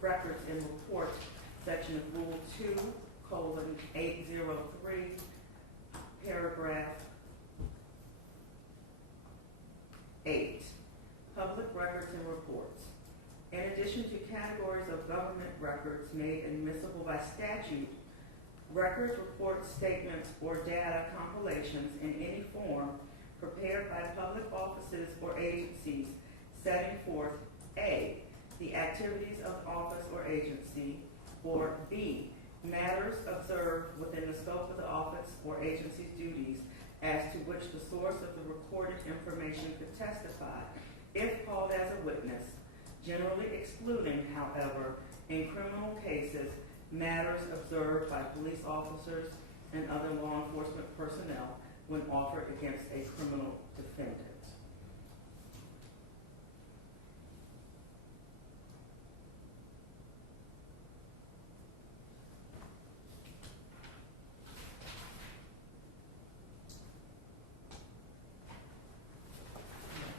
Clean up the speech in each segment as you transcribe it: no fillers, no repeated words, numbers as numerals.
records and reports section of Rule 2:803, paragraph 8, public records and reports. In addition to categories of government records made admissible by statute, records, reports, statements, or data compilations in any form prepared by public offices or agencies setting forth A, the activities of office or agency, or B, matters observed within the scope of the office or agency's duties as to which the source of the recorded information could testify, if called as a witness, generally excluding, however, in criminal cases, matters observed by police officers and other law enforcement personnel when offered against a criminal defendant.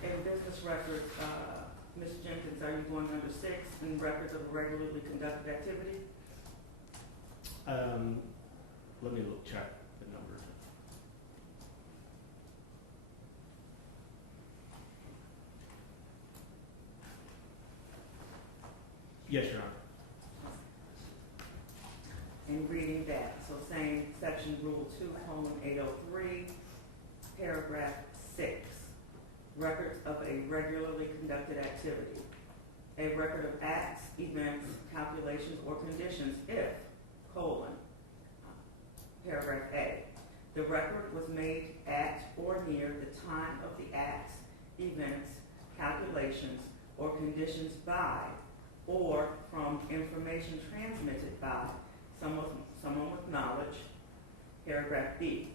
In business records, Ms. Jenkins, are you going under 6 in records of regularly conducted activity? Let me check the number. Yes, Your Honor. In reading that, so same section, Rule 2:803, paragraph 6, records of a regularly conducted activity. A record of acts, events, calculations, or conditions if, paragraph A, the record was made at or near the time of the acts, events, calculations, or conditions by, or from information transmitted by someone with knowledge, paragraph B.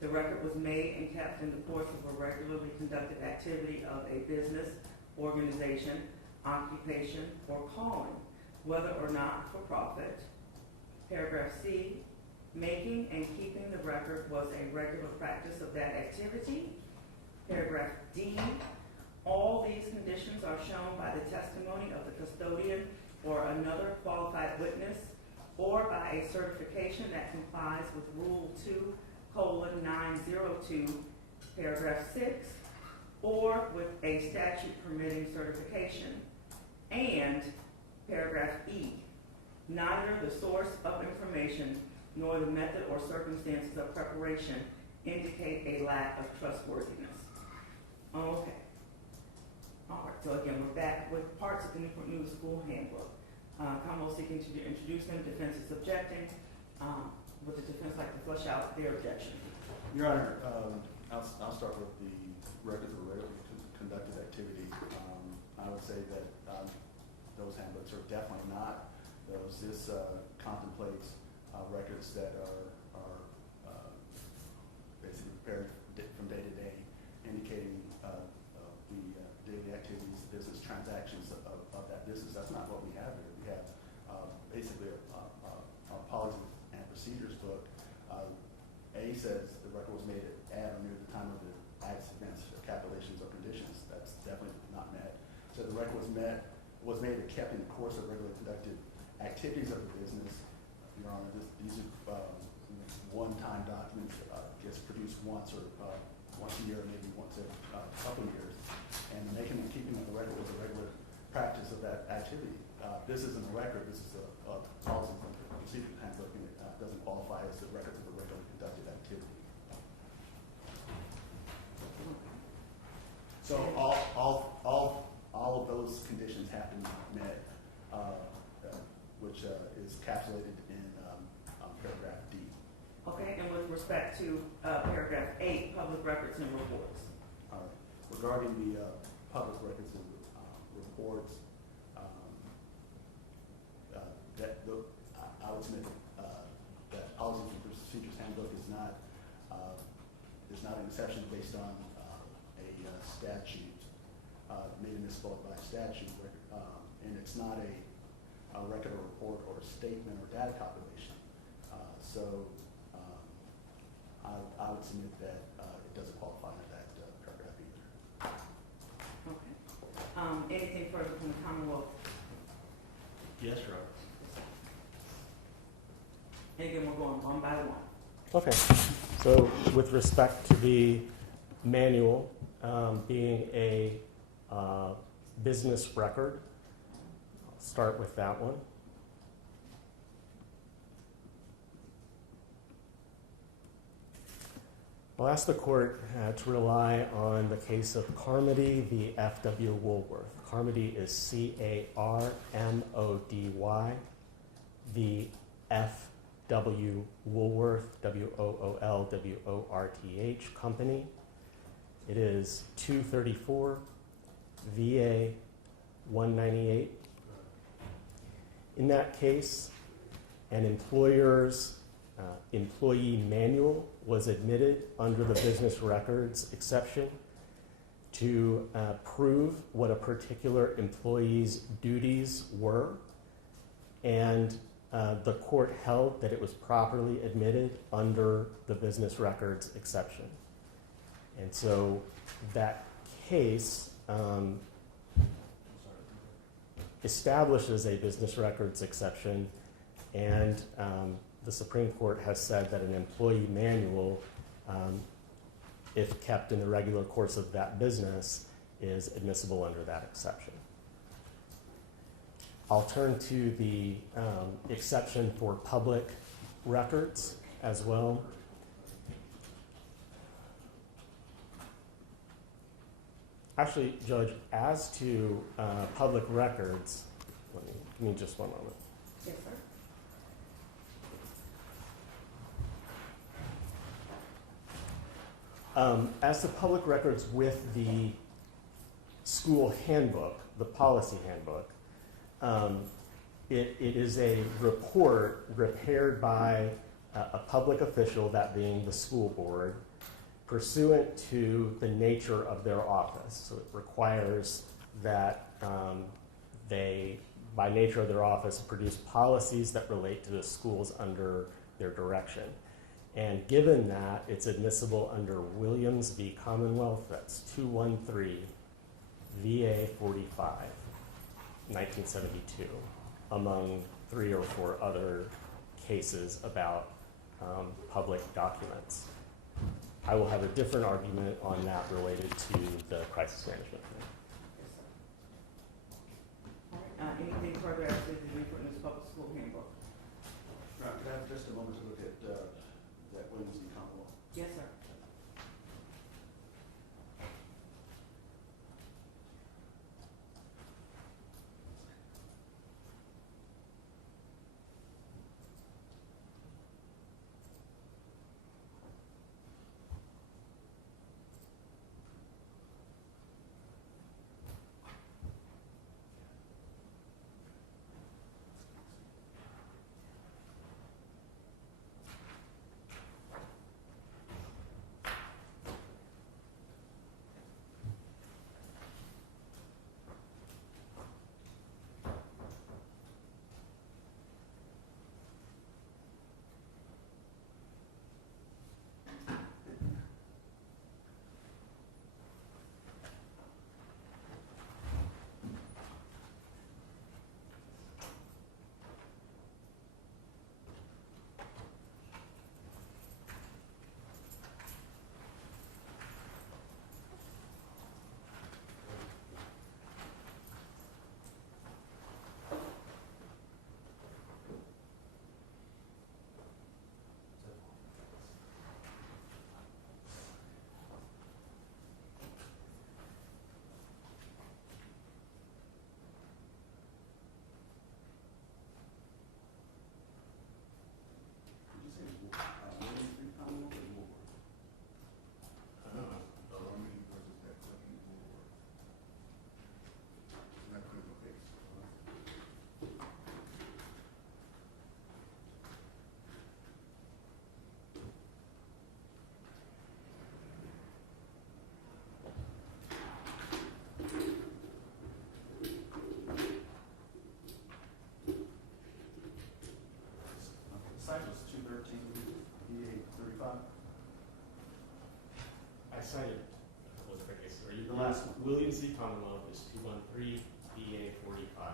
The record was made and kept in the course of a regularly conducted activity of a business, organization, occupation, or calling, whether or not for profit. Paragraph C, making and keeping the record was a regular practice of that activity. Paragraph D, all these conditions are shown by the testimony of the custodian or another qualified witness, or by a certification that complies with Rule 2:902, paragraph 6, or with a statute permitting certification. And paragraph E, neither the source of information nor the method or circumstances of preparation indicate a lack of trustworthiness. Okay. All right, so again, we're back with parts of the Newport News School Handbook. Commonwealth seeking to introduce them, defense is objecting. Would the defense like to flesh out their objection? Your Honor, I'll start with the records of regularly conducted activity. I would say that those handbooks are definitely not those. This contemplates records that are basically prepared from day to day, indicating the daily activities, business transactions of that business. That's not what we have here. We have basically a policy and procedures book. A says the record was made at or near the time of the acts, events, calculations, or conditions. That's definitely not met. So the record was made and kept in the course of regularly conducted activities of the business. Your Honor, these are one-time documents, gets produced once or once a year, maybe once every couple of years. And making and keeping of the record was a regular practice of that activity. This isn't a record. This is a policy and procedure handbook, and it doesn't qualify as the records of a regularly conducted activity. So all of those conditions have to be met, which is capsulated in paragraph D. Okay, and with respect to paragraph 8, public records and reports. Regarding the public records and reports, I would submit that policies and procedures handbook is not an exception based on a statute made admissible by statute, and it's not a record or report or a statement or data compilation. So I would submit that it doesn't qualify under that paragraph either. Okay. Anything further from the Commonwealth? Yes, Your Honor. And again, we're going one by one. Okay, so with respect to the manual being a business record, I'll start with that one. I'll ask the court to rely on the case of Carmody v. F.W. Woolworth. Carmody is C-A-R-M-O-D-Y v. F.W. Woolworth, W-O-O-L-W-O-R-T-H Company. It is 234 VA 198. In that case, an employer's employee manual was admitted under the business records exception to prove what a particular employee's duties were, and the court held that it was properly admitted under the business records exception. And so that case establishes a business records exception, and the Supreme Court has said that an employee manual, if kept in the regular course of that business, is admissible under that exception. I'll turn to the exception for public records as well. Actually, Judge, as to public records, give me just one moment. Yes, sir. As to public records with the school handbook, the policy handbook, it is a report prepared by a public official, that being the school board, pursuant to the nature of their office. So it requires that they, by nature of their office, produce policies that relate to the schools under their direction. And given that, it's admissible under Williams v. Commonwealth, that's 213 VA 45, 1972, among 3 or 4 other cases about public documents. I will have a different argument on that related to the crisis management plan. Yes, sir. All right, anything further as to the Newport Public School Handbook? Right, could I have just a moment to look at that Williams v. Commonwealth? Yes, sir. I cited a couple of different cases. Are you the last one? Williams v. Commonwealth is 213 VA 45. 45.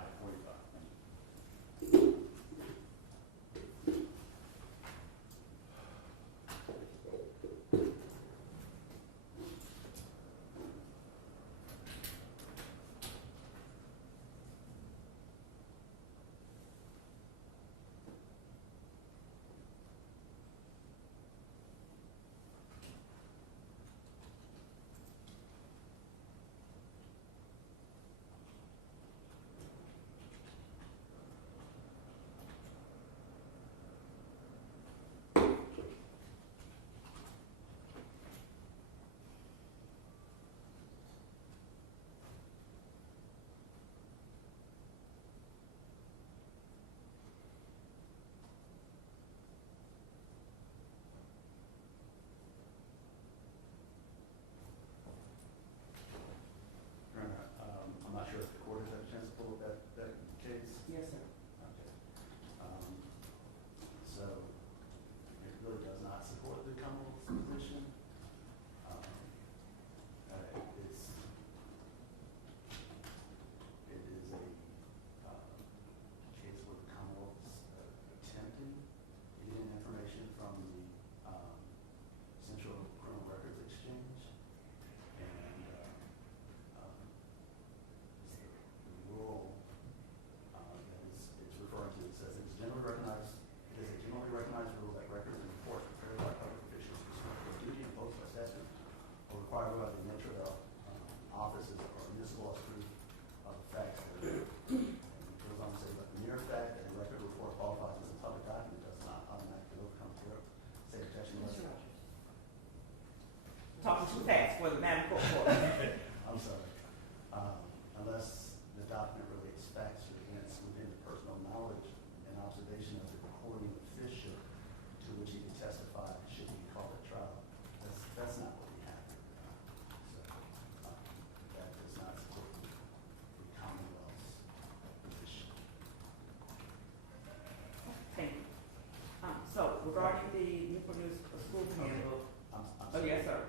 regarding the Newport News School Handbook, I'm oh, sorry. yes, sir.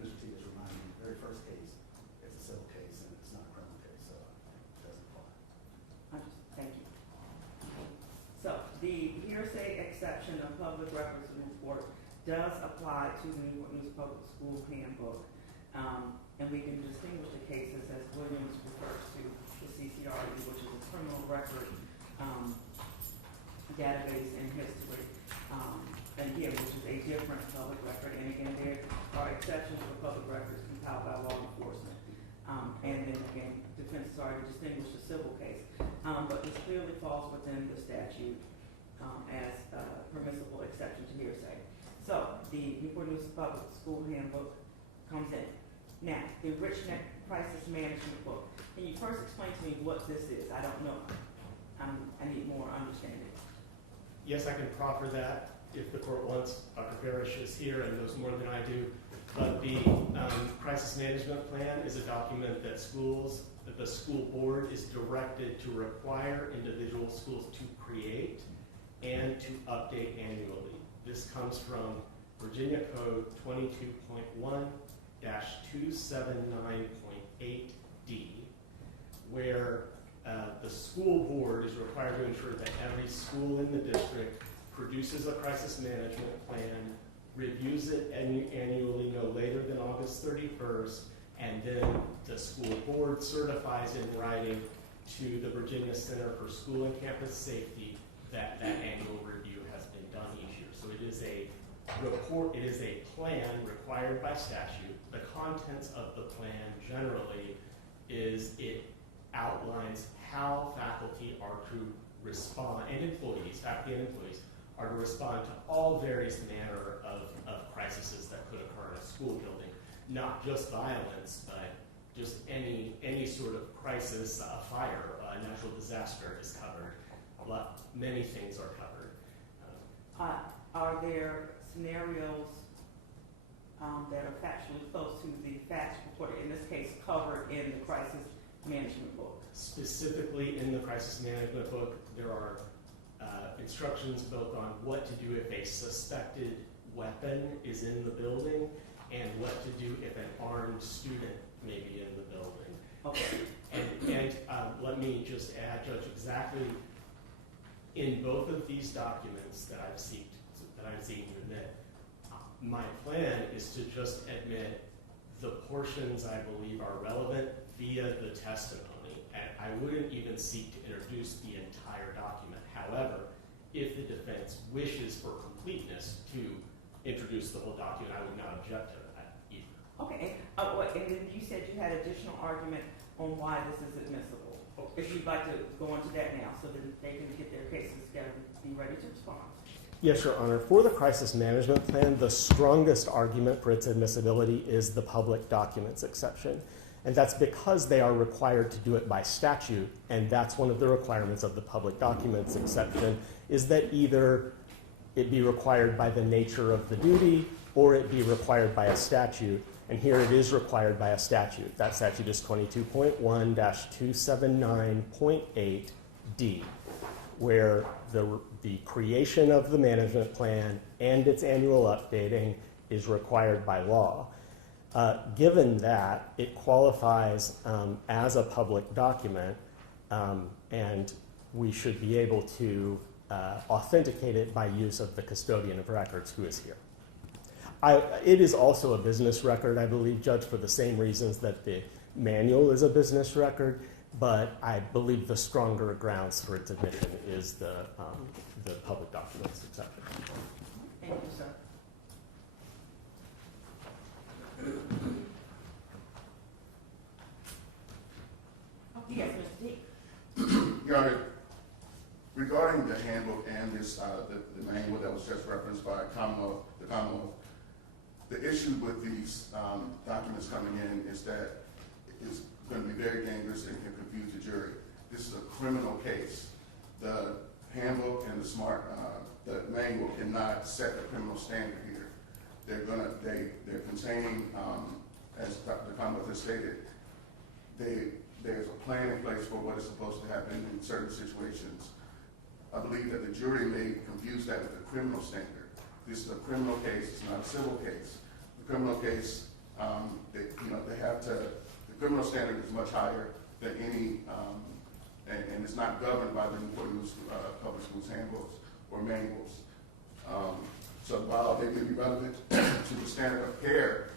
Mr. T is reminding me, the very first case is a civil case and it's not a criminal case, so it doesn't apply. Thank you. So, the hearsay exception of public records report does apply to the Newport News Public School Handbook. And we can distinguish the cases as Williams refers to the CCRE, which is a criminal record database and history. And again, which is a different public record. And again, there are exceptions for public records compiled by law enforcement. And then again, defense is already distinguished a civil case. But this clearly falls within the statute as a permissible exception to hearsay. So the Newport News Public School Handbook comes in. Now, the Richneck Crisis Management Book. Can you first explain to me what this is? I don't know. I need more understanding. Yes, I can proffer that if the court wants. Dr. Parrish is here and knows more than I do. But the Crisis Management Plan is a document that the school board is directed to require individual schools to create and to update annually. This comes from Virginia Code 22.1-279.8D, where the school board is required to ensure that every school in the district produces a crisis management plan, reviews it annually no later than August 31st, and then the school board certifies in writing to the Virginia Center for School and Campus Safety that that annual review has been done each year. So it is a report, it is a plan required by statute. The contents of the plan generally is it outlines how faculty are to respond, and employees, faculty and employees, are to respond to all various manner of crises that could occur in a school building. Not just violence, but just any sort of crisis, a fire, a natural disaster is covered. Many things are covered. Are there scenarios that are factually close to the facts reported, in this case, covered in the crisis management book? Specifically in the crisis management book, there are instructions both on what to do if a suspected weapon is in the building and what to do if an armed student may be in the building. Okay. And let me just add, Judge, exactly in both of these documents that I've seen you admit, my plan is to just admit the portions I believe are relevant via the testimony. And I wouldn't even seek to introduce the entire document. However, if the defense wishes for completeness to introduce the whole document, I would not object to that either. Okay. And then you said you had additional argument on why this is admissible. If you'd like to go into that now so that they can get their cases together and be ready to respond. Yes, Your Honor. For the crisis management plan, the strongest argument for its admissibility is the public documents exception. And that's because they are required to do it by statute, and that's one of the requirements of the public documents exception, is that either it be required by the nature of the duty or it be required by a statute. And here it is required by a statute. That statute is 22.1-279.8D, where the creation of the management plan and its annual updating is required by law. Given that, it qualifies as a public document, and we should be able to authenticate it by use of the custodian of records who is here. It is also a business record, I believe, Judge, for the same reasons that the manual is a business record, but I believe the stronger grounds for its admission is the public documents exception. Thank you, sir. Yes, Mr. D. Your Honor, regarding the handbook and this, the manual that was just referenced by the Commonwealth, the issue with these documents coming in is that it's going to be very dangerous and can confuse the jury. This is a criminal case. The handbook and the manual cannot set the criminal standard here. They're containing, as the Commonwealth has stated, there's a plan in place for what is supposed to happen in certain situations. I believe that the jury may confuse that with the criminal standard. this is a criminal case, it's not a civil case. The criminal case, the criminal standard is much higher than any, and it's not governed by the Newport Public Schools handbooks or manuals. So while they may be relevant to the standard of care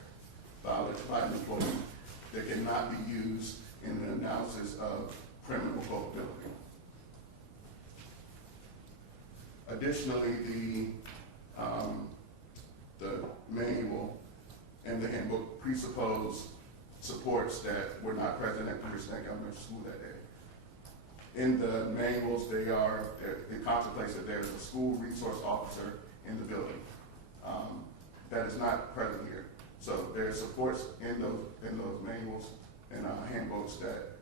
violated by an employee, they cannot be used in the analysis of criminal culpability. Additionally, the manual and the handbook presuppose supports that were not present at the Richneck Elementary School that day. In the manuals, it contemplates that there is a school resource officer in the building. That is not present here. So there are supports in those manuals and handbooks that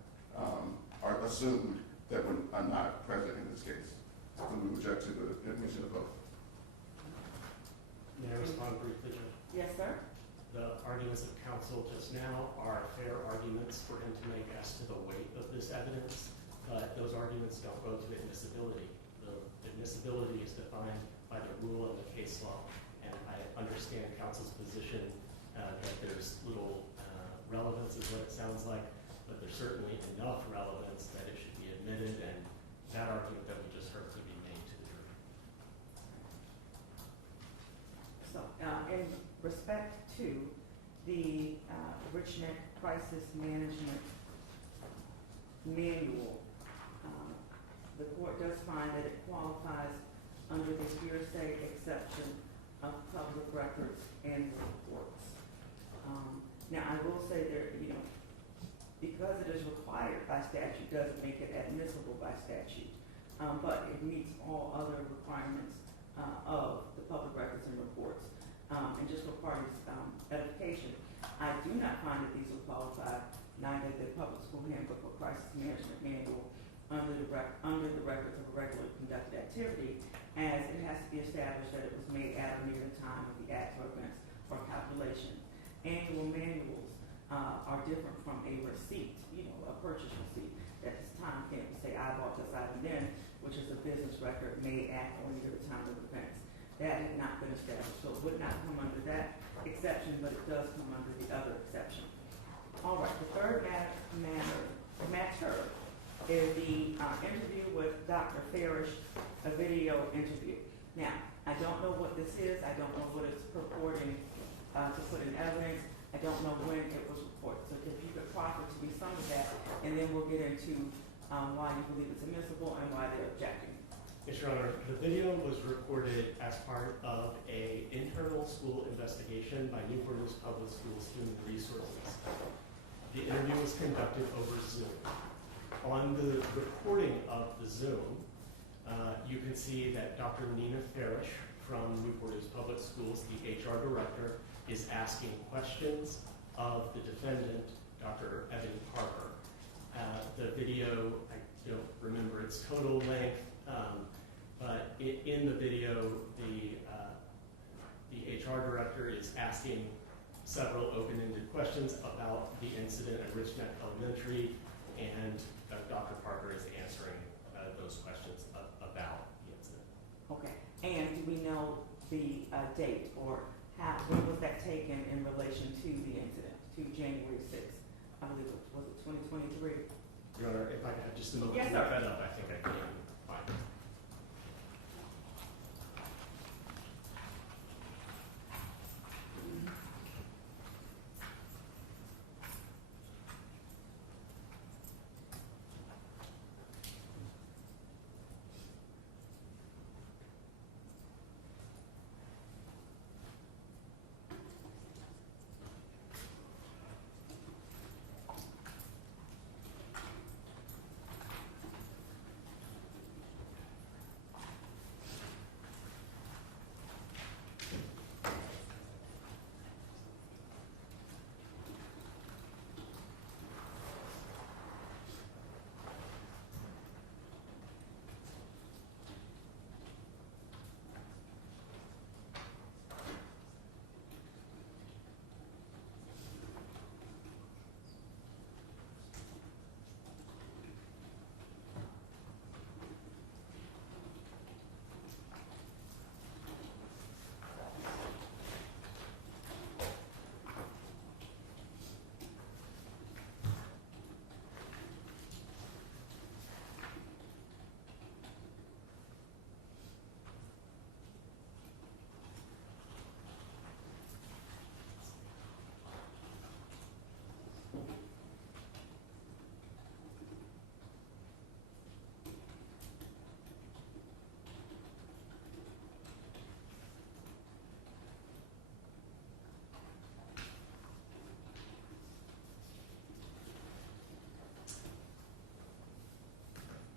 are assumed that are not present in this case. So we reject to the admission of both. May I respond briefly, Judge? Yes, sir. The arguments of counsel just now are fair arguments for him to make as to the weight of this evidence, but those arguments don't go to admissibility. The admissibility is defined by the rule of the case law, and I understand counsel's position that there's little relevance is what it sounds like, but there's certainly enough relevance that it should be admitted, and that argument that we just heard could be made to the jury. So, in respect to the Richneck Crisis Management Manual, the court does find that it qualifies under the hearsay exception of public records and reports. Now, I will say there, because it is required by statute, doesn't make it admissible by statute, but it meets all other requirements of the public records and reports. And just for parties' edification, I do not find that these will qualify neither the Public School Handbook or Crisis Management Manual under the records of a regularly conducted activity, as it has to be established that it was made at or near the time of the act or events or calculation. Annual manuals are different from a receipt, a purchase receipt. At this time, can't say I bought this item then, which is a business record made at or near the time of events. That had not been established, so it would not come under that exception, but it does come under the other exception. All right, the third matter is the interview with Dr. Farish, a video interview. Now, I don't know what this is. I don't know what it's purporting to put in evidence. I don't know when it was reported. So if you could proffer to be some of that, and then we'll get into why you believe it's admissible and why they're objecting. Yes, Your Honor. The video was recorded as part of an internal school investigation by Newport Public Schools Human Resources. The interview was conducted over Zoom. On the recording of the Zoom, you can see that Dr. Nina Farish from Newport Public Schools, the HR director, is asking questions of the defendant, Dr. Ebony Parker. The video, I don't remember its total length, but in the video, the HR director is asking several open-ended questions about the incident at Richneck Elementary, and Dr. Parker is answering those questions about the incident. Okay, and do we know the date or when was that taken in relation to the incident, to January 6th? I believe it was 2023. Your Honor, if I could have just a moment Yes, to sir. look that up, I think I can find it.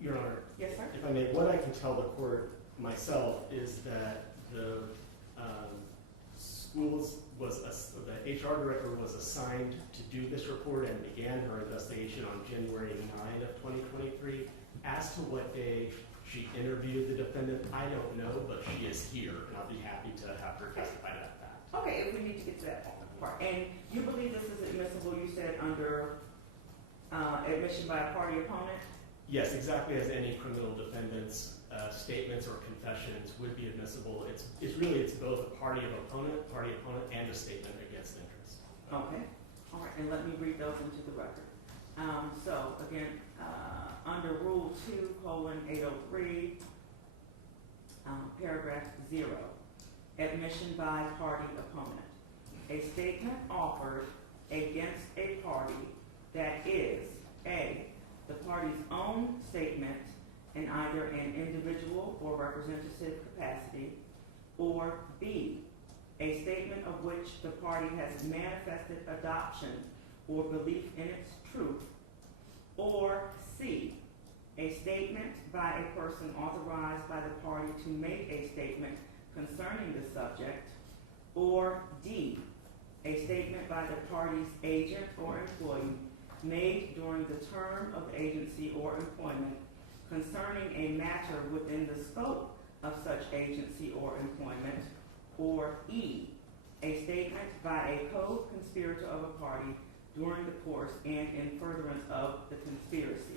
Your Honor, Yes, sir? if I may, what I can tell the court myself is that the the HR director was assigned to do this report and began her investigation on January 9 of 2023. As to what day she interviewed the defendant, I don't know, but she is here, and I'll be happy to have her testify to that fact. Okay, if we need to get to that part. And you believe this is admissible, you said, under admission by a party opponent? Yes, exactly as any criminal defendant's statements or confessions would be admissible. It's both a party opponent, and a statement against interest. Okay, all right, and let me read those into the record. So again, under Rule 2:803, paragraph 0, admission by party opponent. A statement offered against a party that is A, the party's own statement in either an individual or representative capacity, or B, a statement of which the party has manifested adoption or belief in its truth, or C, a statement by a person authorized by the party to make a statement concerning the subject, or D, a statement by the party's agent or employee made during the term of agency or employment concerning a matter within the scope of such agency or employment, or E, a statement by a co-conspirator of a party during the course and in furtherance of the conspiracy.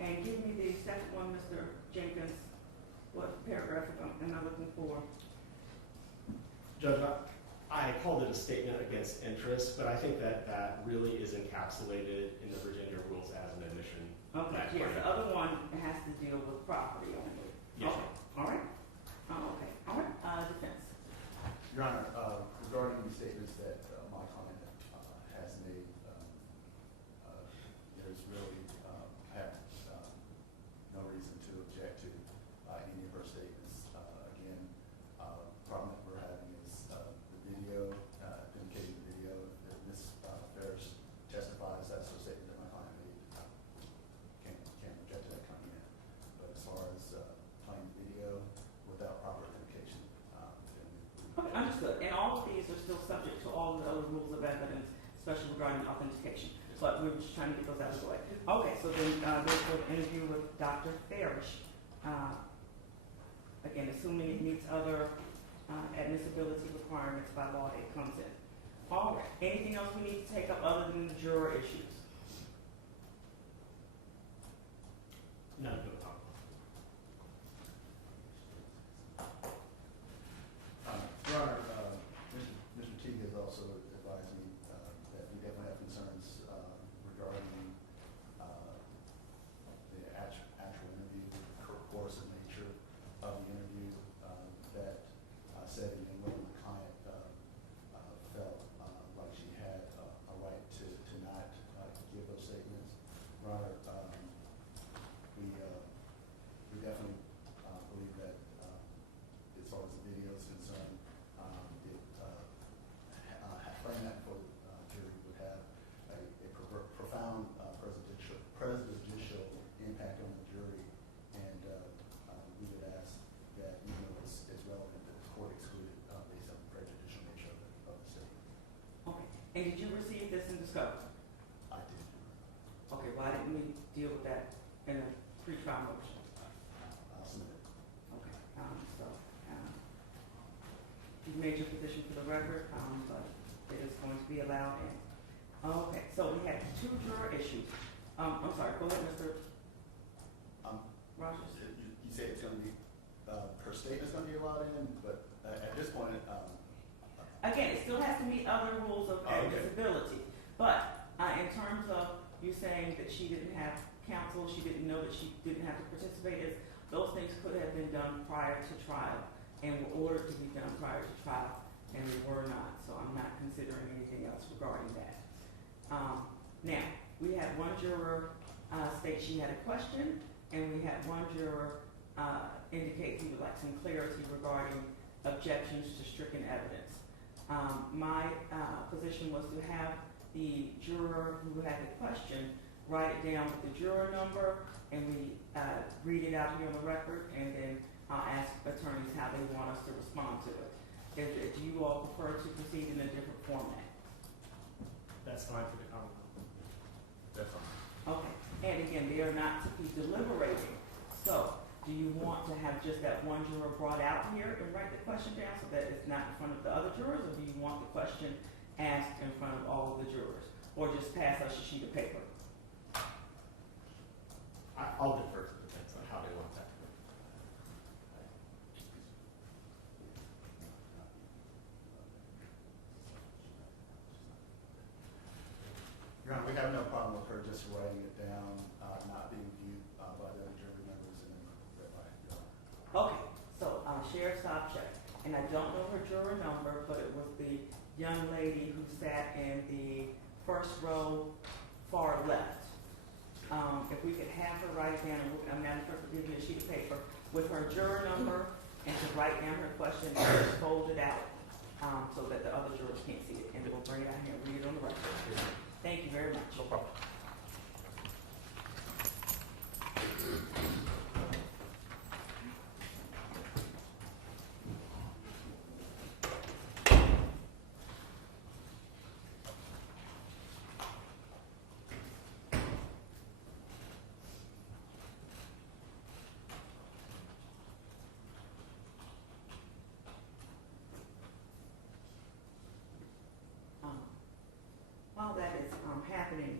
And give me the second one, Mr. Jenkins. What paragraph am I looking for? Judge, I called it a statement against interest, but I think that really is encapsulated in the Virginia rules as an admission. Okay, yes, the other one has to deal with property only. Yes. Okay, all right. Okay, all right, defense. Your Honor, regarding the statements that my client has made, there's really no reason to object to any of her statements. Again, problem that we're having is the video, indicating the video that Ms. Ferris testifies that's the statement that my client made. Can't object to that coming in. But as far as playing the video without proper identification, then Okay, understood. And all of these are still subject to all the other rules of evidence, especially regarding authentication. But we were just trying to get those out of the way. Okay, so then there's an interview with Dr. Farish. Again, assuming it meets other admissibility requirements by law, it comes in. All right. Anything else we need to take up other than the juror issues? None of them. Your Honor, Mr. Teague has also advised me that we definitely have concerns regarding the actual interview, the course and nature of the interview, that said in when the client felt like she had a right to not give those statements. Your Honor, we definitely believe that as far as the video is concerned, playing that for the jury would have a profound presidential impact on the jury, and we would ask that even though it's relevant, that the court exclude it based on the prejudicial nature of the statement. Okay. And did you receive this in discovery? I did. Okay, why didn't we deal with that in a pre-trial motion? I'll submit it. Okay, you've made your position for the record, but it is going to be allowed in. Okay, so we have two juror issues. I'm sorry, go ahead, Mr. Rogers. You say it's going to be, her statement's going to be allowed in, but at this point, Again, it still has to meet other rules of admissibility. But in terms of you saying that she didn't have counsel, she didn't know that she didn't have to participate, those things could have been done prior to trial and were ordered to be done prior to trial, and they were not. So I'm not considering anything else regarding that. Now, we had one juror state she had a question, and we had one juror indicate he would like some clarity regarding objections to stricken evidence. My position was to have the juror who had the question write it down with the juror number, and we read it out here on the record, and then I'll ask attorneys how they want us to respond to it. Do you all prefer to proceed in a different format? That's fine for the Commonwealth. That's fine. Okay, and again, they are not to be deliberating. So, do you want to have just that one juror brought out here and write the question down so that it's not in front of the other jurors, or do you want the question asked in front of all of the jurors? Or just pass us a sheet of paper? I'll defer to the defense on how they want that to go. Your Honor, we have no problem with her just writing it down, not being viewed by the other jury members and then read by Your Honor. Okay, so Sheriff's object, and I don't know her juror number, but it was the young lady who sat in the first row far left. If we could have her write it down, and I'm not supposed to give you a sheet of paper with her juror number, and to write down her question and just fold it out so that the other jurors can't see it, and we'll bring it out here and read it on the record. Thank you very much. No problem. While that is happening,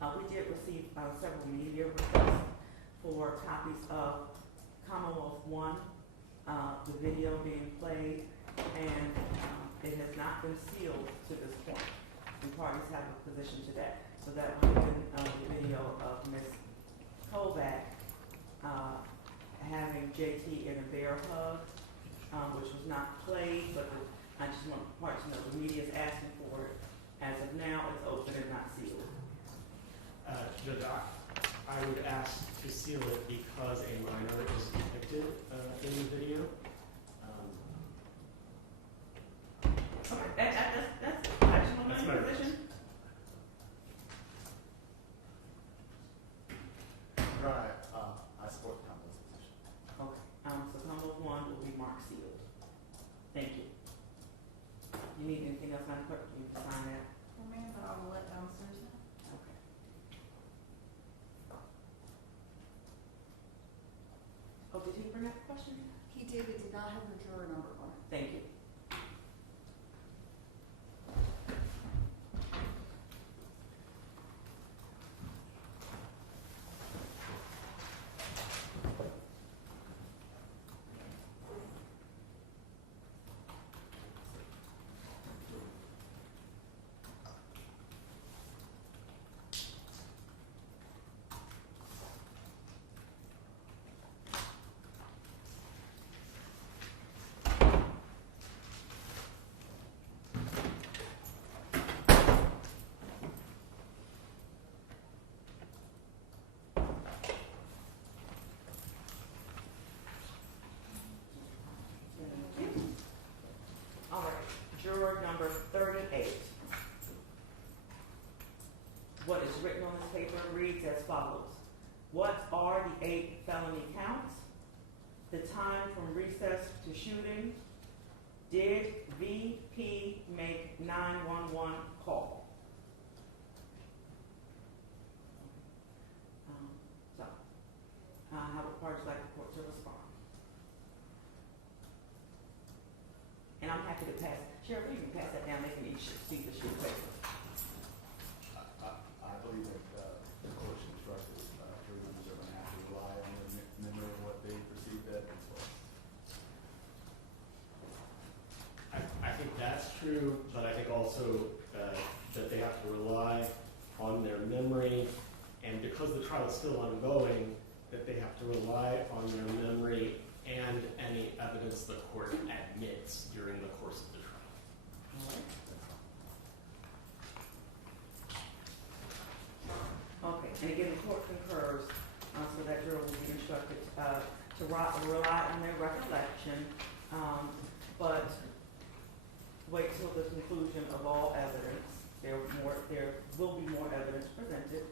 we did receive several media requests for copies of Commonwealth 1, the video being played, and it has not been sealed to this point. The parties have a position to that. So that would have been the video of Ms. Kovac having JT in a bear hug, which was not played, but I just want parties to know the media is asking for it. As of now, it's open and not sealed. Judge, I would ask to seal it because a minor is depicted in the video. Okay, that's I just want to know your position. Right, I support the Commonwealth's position. Okay, so Commonwealth 1 will be marked sealed. Thank you. You need anything else, Madam Clerk? You can sign that. But I will let downstairs know. Okay. Oh, did he bring up a question? He did, it did not have her juror number on it. Thank you. All right, juror number 38. What is written on this paper reads as follows. What are the 8 felony counts? The time from recess to shooting? Did VP make 911 call? How would parties like the court to respond? And I'm happy to pass. Sheriff, you can pass that down. They can each see the sheet of paper. I believe that the court should instruct the jury members are going to have to rely on their memory of what they perceived evidence was. I think that's true, but I think also that they have to rely on their memory, and because the trial is still ongoing, that they have to rely on their memory and any evidence the court admits during the course of the trial. All right. Okay, and again, the court concurs, so that juror will be instructed to rely on their recollection, but wait till the conclusion of all evidence. There will be more evidence presented,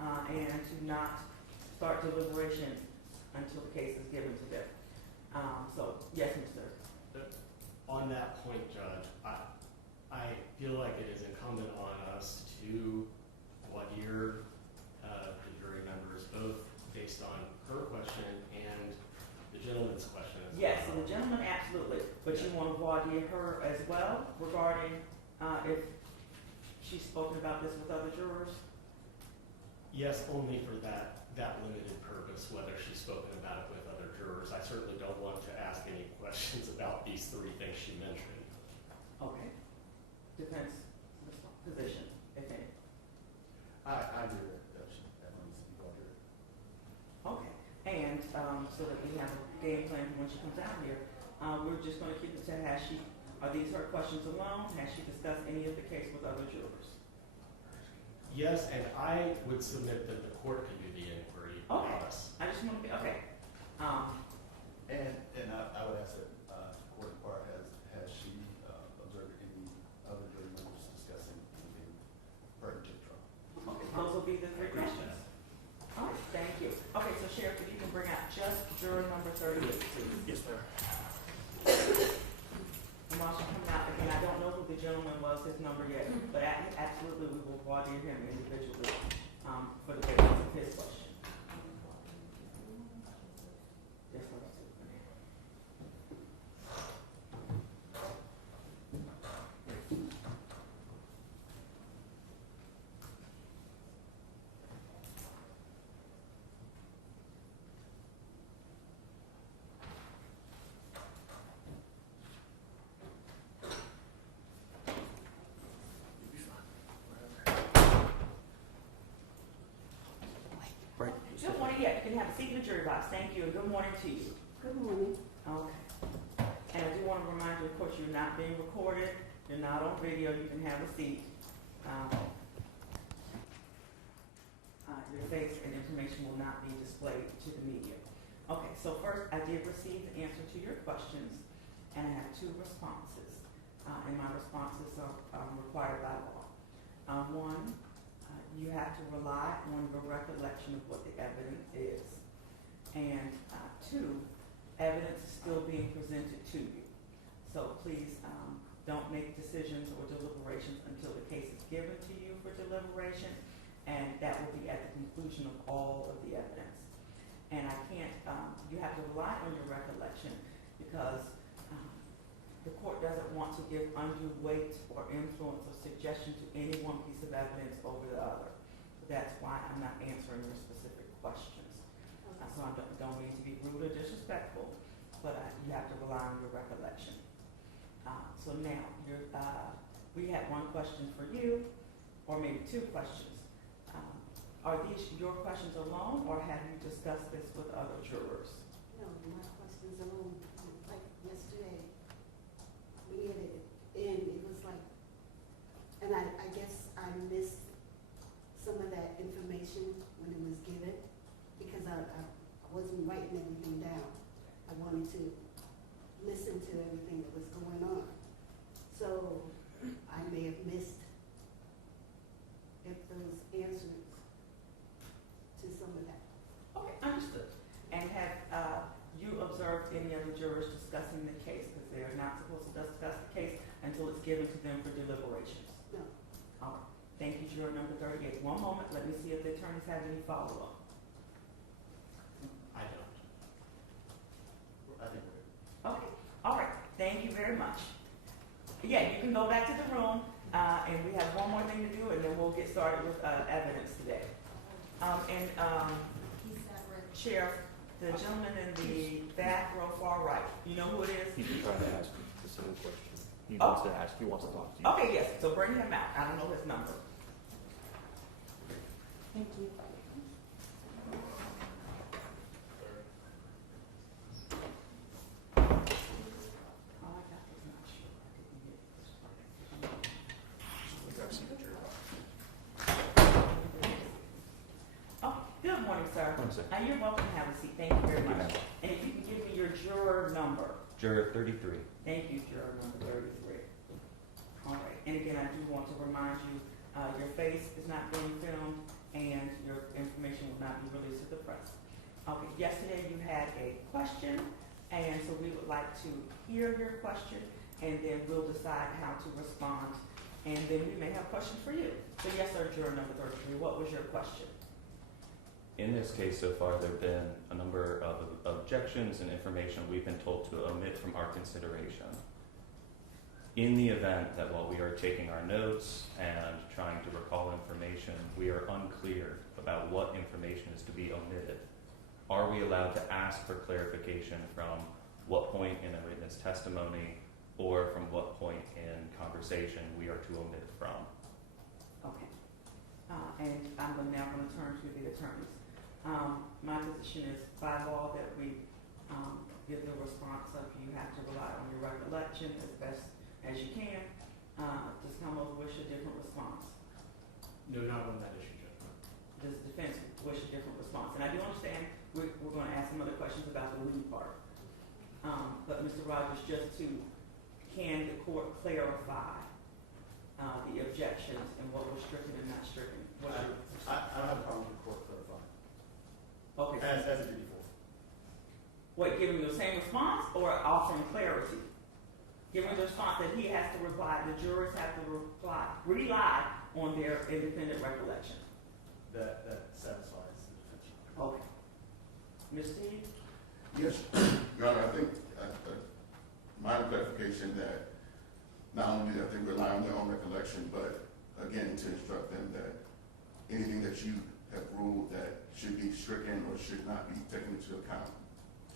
and to not start deliberations until the case is given to them. So, yes, Mr. On that point, Judge, I feel like it is incumbent on us to voir dire the jury members, both based on her question and the gentleman's question as well. Yes, so the gentleman, absolutely. But you want to voir dire her as well regarding if she's spoken about this with other jurors? Yes, only for that limited purpose, whether she's spoken about it with other jurors. I certainly don't want to ask any questions about these three things she mentioned. Okay. Defense position, if any. I agree that that needs to be voir dire. Okay. And so that we have a game plan for when she comes out here, we're just going to keep it to are these her questions alone? Has she discussed any of the case with other jurors? Yes, and I would submit that the court can do the inquiry for Okay. us. I just want to be, okay. And I would ask that court inquire, has she observed any other jury members discussing anything pertinent to the trial? Okay, those will be the three questions. All right, thank you. Okay, so Sheriff, if you can bring out just juror number 38, please. Yes, ma'am. And while she's coming out, again, I don't know who the gentleman was, his number yet, but absolutely we will voir dire him individually for the basis of his question. Yes, sir. Right. Good morning, yeah, you can have a seat in the jury box. Thank you, and good morning to you. Good morning. Okay. And I do want to remind you, of course, you're not being recorded, you're not on video, you can have a seat. Your face and information will not be displayed to the media. Okay, so first, I did receive the answer to your questions, and I have two responses. And my responses are required by law. One, you have to rely on your recollection of what the evidence is. And two, evidence is still being presented to you. So please don't make decisions or deliberations until the case is given to you for deliberation, and that will be at the conclusion of all of the evidence. And I can't, you have to rely on your recollection because the court doesn't want to give undue weight or influence or suggestion to any one piece of evidence over the other. That's why I'm not answering your specific questions. So I don't mean to be rude or disrespectful, but you have to rely on your recollection. So now, we had one question for you, or maybe two questions. Are these your questions alone, or have you discussed this with other jurors? No, my questions alone, like yesterday, we had it, and it was like, and I guess I missed some of that information when it was given, because I wasn't writing everything down. I wanted to listen to everything that was going on. So I may have missed if those answers to some of that. Okay, understood. And have you observed any other jurors discussing the case? Because they are not supposed to discuss the case until it's given to them for deliberations. No. All right. Thank you, juror number 38. One moment. Let me see if the attorneys have any follow-up. I don't. I think we're Okay. All right. Thank you very much. Yeah, you can go back to the room, and we have one more thing to do, and then we'll get started with evidence today. He's got red. Sheriff, the gentleman in the back row far right, you know who it is? He's trying to ask you the same question. He Oh. wants to ask, he wants to talk to you. Okay, yes, so bring him out. I don't know his number. Thank you. All I got was not sure. I didn't get this. Oh, good morning, sir. sir. One second. You're welcome to have a seat. Thank you very Thank you, much. ma'am. And if you can give me your juror number. Juror 33. Thank you, juror number 33. All right, and again, I do want to remind you, your face is not being filmed and your information will not be released to the press. Okay, yesterday you had a question, and so we would like to hear your question, and then we'll decide how to respond, and then we may have questions for you. So yes, sir, juror number 33, what was your question? In this case so far, there have been a number of objections and information we've been told to omit from our consideration. In the event that while we are taking our notes and trying to recall information, we are unclear about what information is to be omitted, are we allowed to ask for clarification from what point in a witness testimony or from what point in conversation we are to omit from? Okay. And I'm now going to turn to the attorneys. My position is by law that we give the response of you have to rely on your recollection as best as you can. Does Commonwealth wish a different response? No, not on that issue, Judge. Does the defense wish a different response? And I do understand we're going to ask some other questions about the lead part. But Mr. Rogers, can the court clarify the objections and what was stricken and not stricken? I don't have a problem with the court clarifying, Okay. as it did before. What, giving the same response or offering clarity? Giving the response that he has to rely, the jurors have to rely on their independent recollection. That satisfies the defense. Okay. Ms. Steve? Yes, Your Honor, I think, my clarification that not only do they rely on their own recollection, but again, to instruct them that anything that you have ruled that should be stricken or should not be taken into account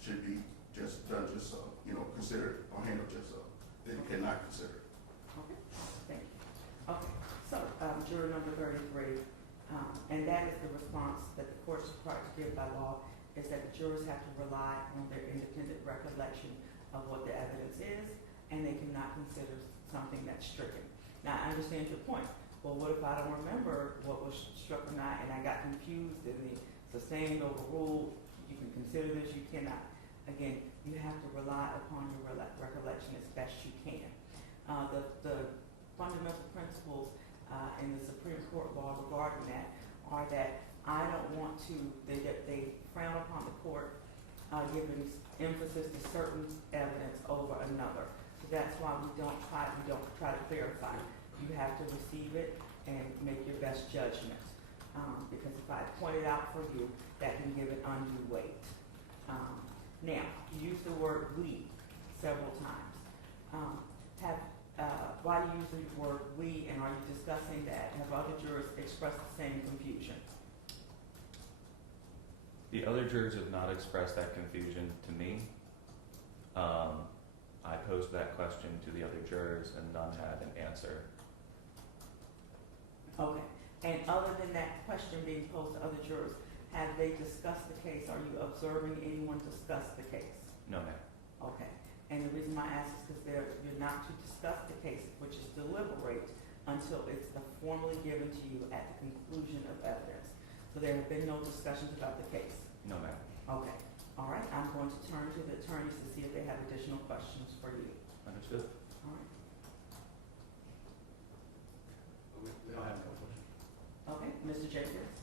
should be just done just so, considered or handled just so. They cannot consider. Okay, thank you. Okay, so, juror number 33, and that is the response that the court is required to give by law, is that the jurors have to rely on their independent recollection of what the evidence is, and they cannot consider something that's stricken. Now, I understand your point. Well, what if I don't remember what was struck or not, and I got confused in the sustained, overruled, you can consider this, you cannot. Again, you have to rely upon your recollection as best you can. The fundamental principles in the Supreme Court law regarding that are that I don't want to, they frown upon the court giving emphasis to certain evidence over another. So that's why we don't try to clarify. You have to receive it and make your best judgment. Because if I point it out for you, that can give it undue weight. Now, you use the word "we" several times. Why do you use the word "we," and are you discussing that? Have other jurors expressed the same confusion? The other jurors have not expressed that confusion to me. I posed that question to the other jurors and none had an answer. Okay. And other than that question being posed to other jurors, have they discussed the case? Are you observing anyone discuss the case? No, ma'am. Okay. And the reason why I ask is because you're not to discuss the case, which is deliberate, until it's formally given to you at the conclusion of evidence. So there have been no discussions about the case? No, ma'am. Okay. All right. I'm going to turn to the attorneys to see if they have additional questions for you. Understood. All right. We don't have no question. Okay. Mr. Jacobs?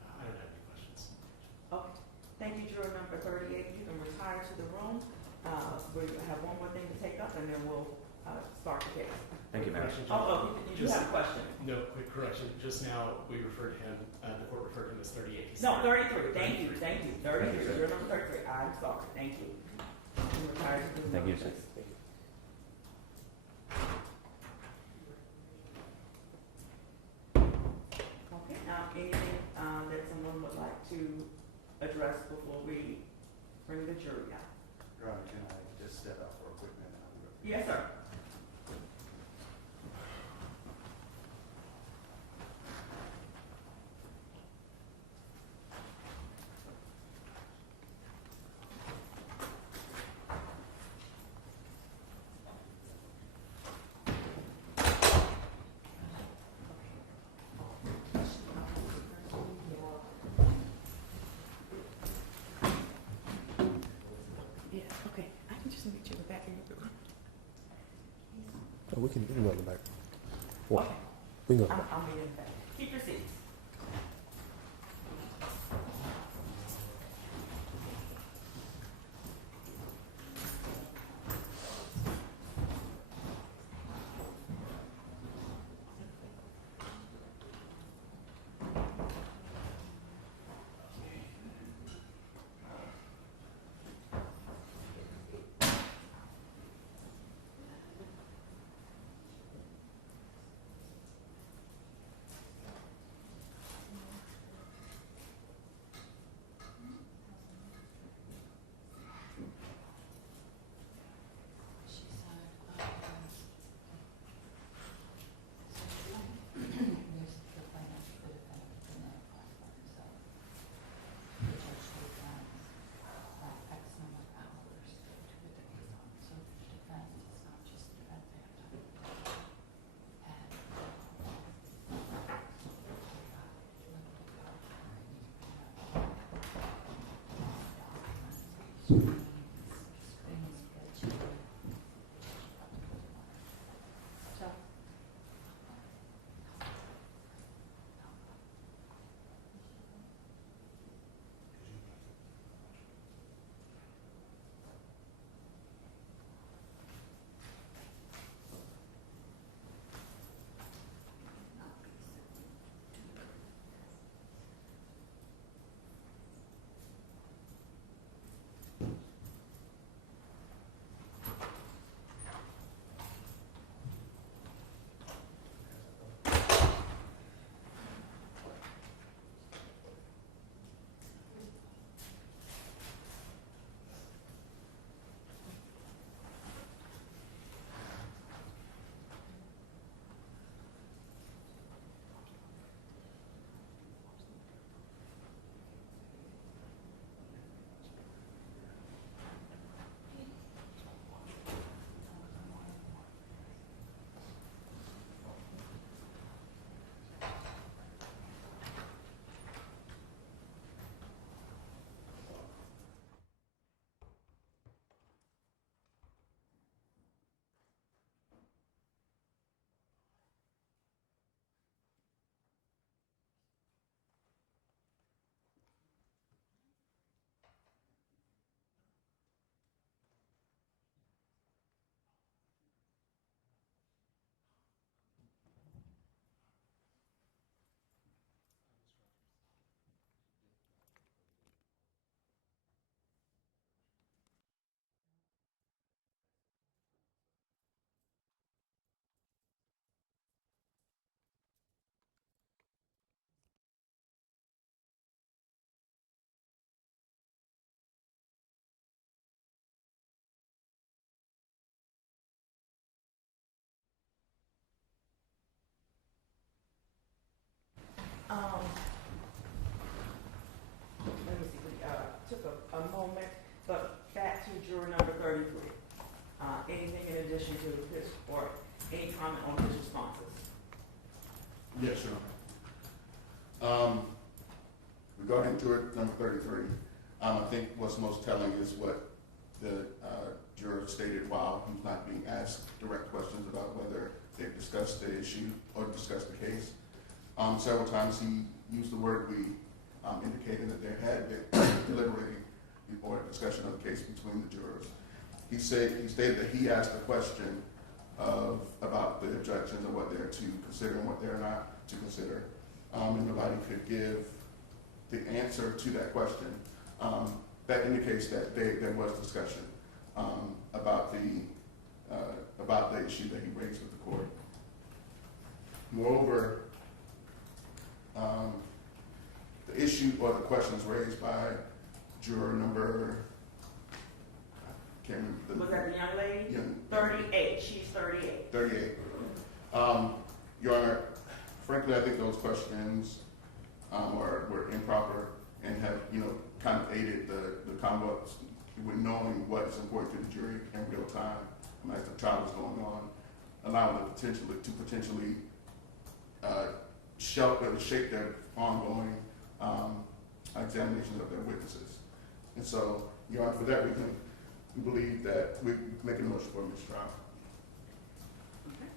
I don't have any questions. Okay. Thank you, juror number 38. You can retire to the room. We have one more thing to take up, and then we'll start the case. Thank you, ma'am. Correction, Judge. You have a question? No, quick correction. Just now, we referred him, the court referred him as 38. He's No, 33. 33. Thank you. 33. Juror number 33. I'm sorry. Thank you. You can retire to the room. Thank you, sir. Okay. Anything that someone would like to address before we bring the jury out? Your Honor, can I just step out for a quick minute? Yes, sir. back in your room. Oh, we can go in the back. Well, Okay, we can go in the back. I'll meet in the back. Keep your seats. Let me see, we took a moment, but back to juror number 33. Anything in addition to his, or any comment on his responses? Yes, Your Honor. Regarding juror number 33, I think what's most telling is what the juror stated while he was not being asked direct questions about whether they've discussed the issue or discussed the case. Several times he used the word "we," indicating that there had been deliberating or discussion of the case between the jurors. He stated that he asked the question about the objections and what they're to consider and what they're not to consider, and nobody could give the answer to that question. That indicates that there was discussion about the issue that he raised with the court. Moreover, the issue or the questions raised by juror number, I can't remember. Was that the young lady? Yeah. 38, she's 38. 38. Your Honor, frankly, I think those questions were improper and have, kind of aided the Commonwealth with knowing what is important to the jury in real time as the trial is going on, allowing them to potentially shape their ongoing examinations of their witnesses. And so, Your Honor, for that reason, we believe that we're making a motion for mistrial. Okay.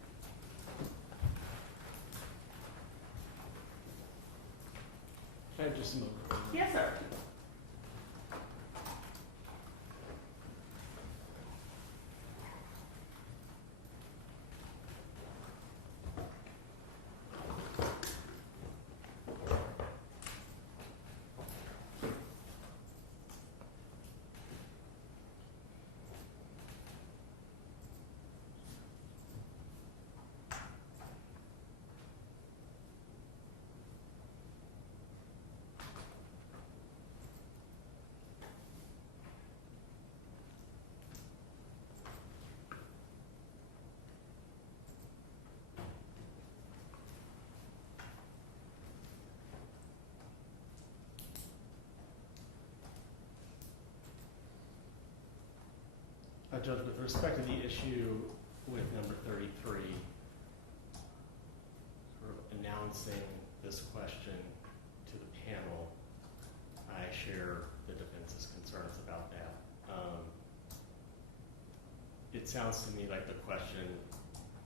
Can I have just a moment? Yes, sir. Judge, with respect to the issue with number 33, sort of announcing this question to the panel, I share the defense's concerns about that. It sounds to me like the question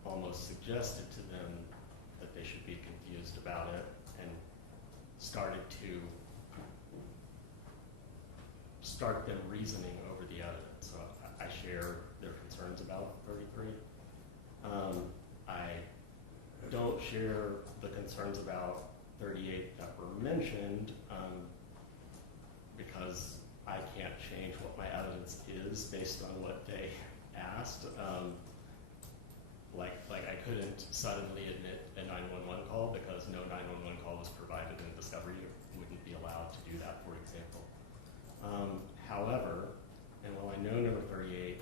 almost suggested to them that they should be confused about it and started to start them reasoning over the evidence. So I share their concerns about 33. I don't share the concerns about 38 that were mentioned because I can't change what my evidence is based on what they asked. Like I couldn't suddenly admit a 911 call because no 911 call was provided in discovery. You wouldn't be allowed to do that, for example. However, and while I know number 38,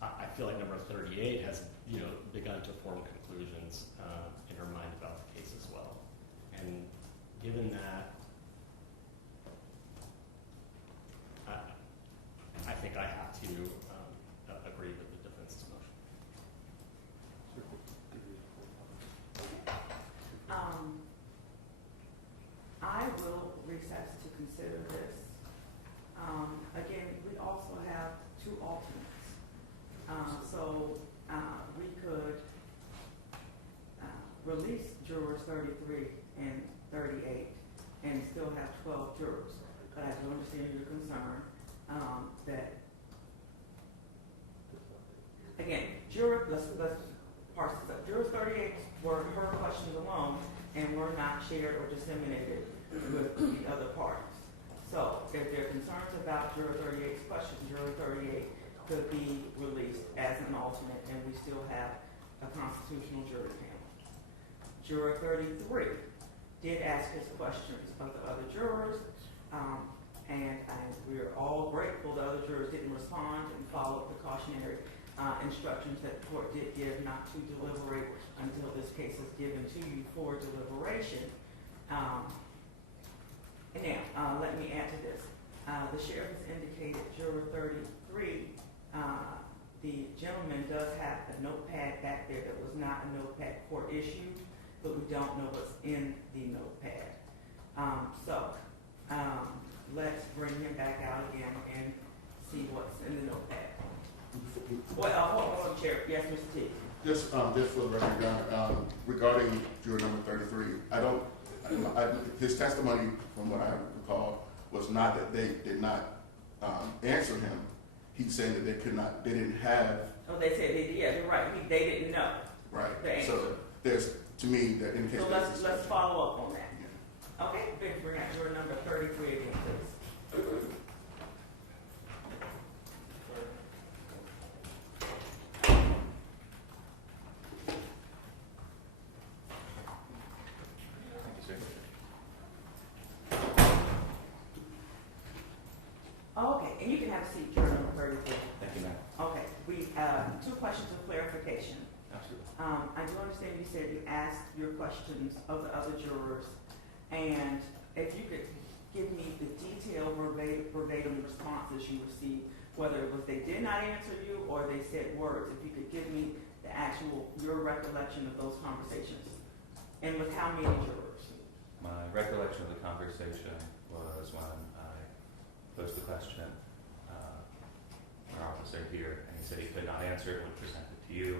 I feel like number 38 has, begun to form conclusions in her mind about the case as well. And given that, I think I have to agree with the defense's motion. I will recess to consider this. Again, we also have two alternates. So we could release jurors 33 and 38 and still have 12 jurors. But I do understand your concern that, again, let's parse this up. Jurors 38 were her questions alone and were not shared or disseminated with the other parties. So if there are concerns about Juror 38's question, Juror 38 could be released as an alternate and we still have a constitutional jury panel. Juror 33 did ask his questions of the other jurors, and we're all grateful the other jurors didn't respond and follow the cautionary instructions that the court did give not to deliberate until this case is given to you for deliberation. Now, let me add to this. The sheriff has indicated Juror 33, the gentleman does have a notepad back there that was not a notepad court issued, but we don't know what's in the notepad. Let's bring him back out again and see what's in the notepad. Well, hold on, Chair. Yes, Mr. T. Just for the record, Your Honor, regarding juror number 33, his testimony, from what I recall, was not that they did not answer him. He's saying that they didn't have. Oh, they said they did. Yeah, you're right. They didn't know. Right. The answer. So there's, to me, that indicates. So let's follow up on that. Yeah. Okay, Vic, bring out juror number 33 again, please. Okay, and you can have a seat, juror number 33. Thank you, ma'am. Okay, we two questions of clarification. Absolutely. I do understand you said you asked your questions of the other jurors, and if you could give me the detailed verbatim responses you received, whether it was they did not answer you or they said words, if you could give me the your recollection of those conversations, and with how many jurors? My recollection of the conversation was when I posed the question, our officer here, and he said he could not answer it, would present it to you.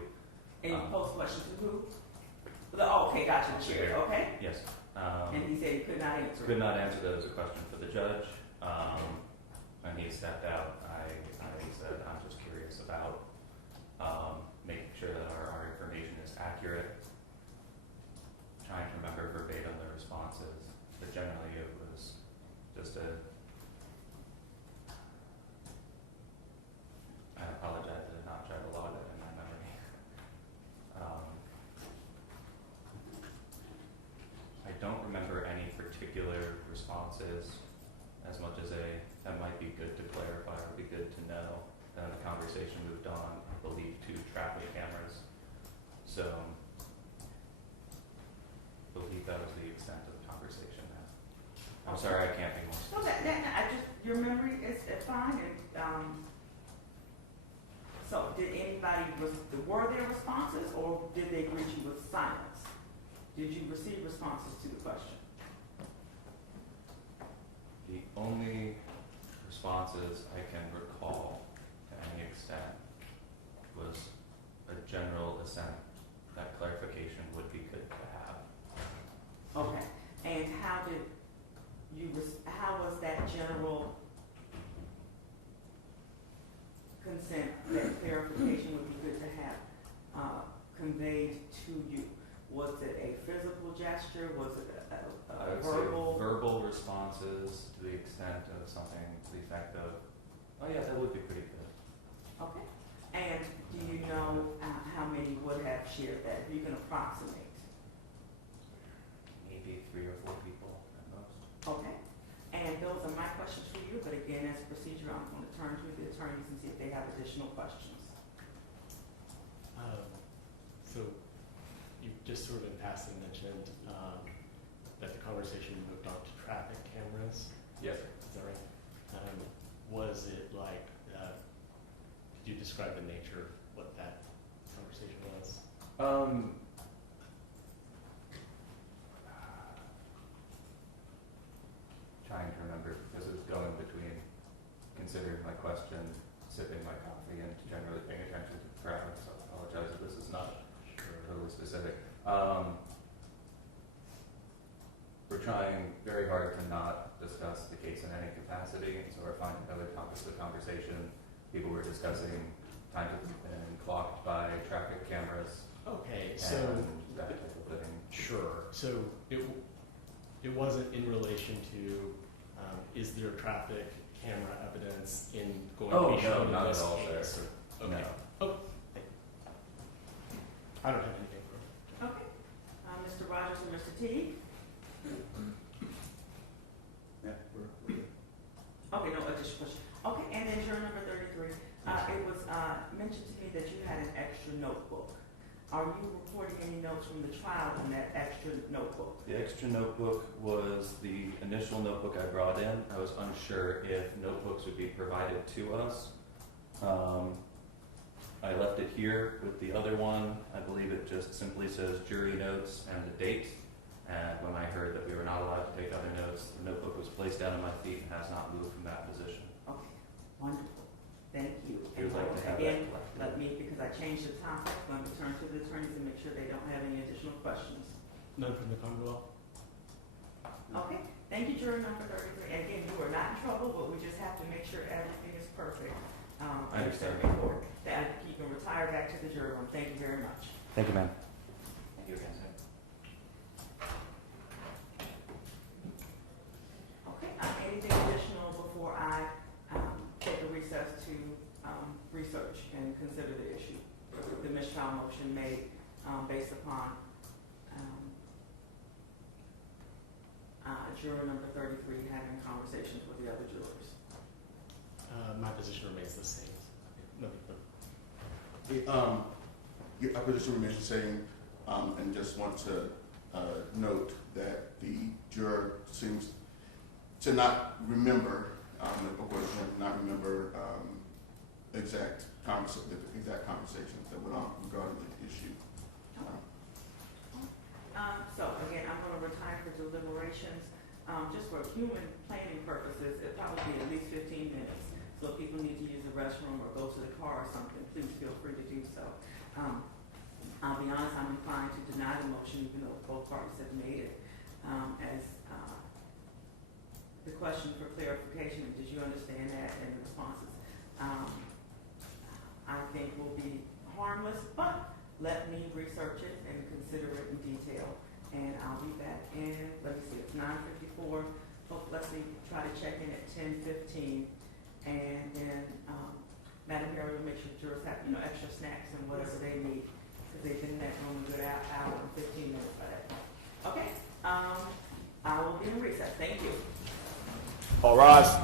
And you posed the question to who? Oh, okay, gotcha, the chair, okay. Yes. And he said he could not answer. Could not answer that as a question for the judge. And he stepped out. I said, I'm just curious about making sure that our information is accurate. Trying to remember verbatim the responses, but generally it was just I apologize, I did not try to log it in my memory. I don't remember any particular responses as much as that might be good to clarify or be good to know. Then the conversation moved on, I believe, to traffic cameras. So I believe that was the extent of the conversation now. I'm sorry, I can't be more No, specific. your memory is fine, and, so did anybody, were there responses, or did they greet you with silence? Did you receive responses to the question? The only responses I can recall to any extent was a general assent that clarification would be good to have. Okay, and how was that general consent, that clarification would be good to have conveyed to you? Was it a physical gesture? Was it I a would verbal? say verbal responses to the extent of something to the effect of, oh yeah, that would be pretty good. Okay, and do you know how many would have shared that, if you can approximate? Maybe 3 or 4 people at most. Okay, and those are my questions for you, but again, as a procedure, I'm going to turn to the attorneys and see if they have additional questions. So you just sort of in passing mentioned that the conversation moved on to traffic cameras. Yes. Is that right? Was it like, could you describe the nature of what that conversation was? Trying to remember, because it was going between considering my question, sipping my coffee, and generally paying attention to the crowd, so I apologize if this is not totally specific. We're trying very hard to not discuss the case in any capacity, and so we're finding other topics of conversation. People were discussing times that have been clocked by traffic cameras. Okay, so and that type of thing. sure. So it wasn't in relation to is there traffic camera evidence in going to be shown not in this at all, case? sir. Okay. No. Oh, I don't have anything for. Okay, Mr. Rogers and Mr. Teague? Yeah, we're good. Okay, no additional question. Okay, and then juror number 33, it was mentioned to me that you had an extra notebook. Are you reporting any notes from the trial in that extra notebook? The extra notebook was the initial notebook I brought in. I was unsure if notebooks would be provided to us. I left it here with the other one. I believe it just simply says jury notes and the date. And when I heard that we were not allowed to take other notes, the notebook was placed down at my feet and has not moved from that position. Okay, wonderful. Thank you. If you would like to have Again, that collected. let me, because I changed the topic, let me turn to the attorneys and make sure they don't have any additional questions. None from the Commonwealth? Okay, thank you, juror number 33. And again, you are not in trouble, but we just have to make sure everything is perfect. I understand. Before that you can retire back to the jury room. Thank you very much. Thank you, ma'am. Thank you again, sir. Okay, anything additional before I take a recess to research and consider the issue? The mistrial motion made based upon juror number 33 having conversations with the other jurors. My position remains the same. Nothing. Our position remains the same, and just want to note that the juror seems to not remember, exact conversations that went on regarding the issue. So again, I'm going to retire for deliberations. just for human planning purposes, it'll probably be at least 15 minutes. So if people need to use the restroom or go to the car or something, please feel free to do so. I'll be honest, I'm inclined to deny the motion, even though both parties have made it. As the question for clarification, did you understand that? And the responses, I think will be harmless, but let me research it and consider it in detail. And I'll be back in, let me see, it's 9:54. Let's see, try to check in at 10:15. And then, Madam Mayor will make sure jurors have, extra snacks and whatever they need, because they've been in that room a good hour and 15 minutes by that. Okay, I will be in recess. Thank you. All rise.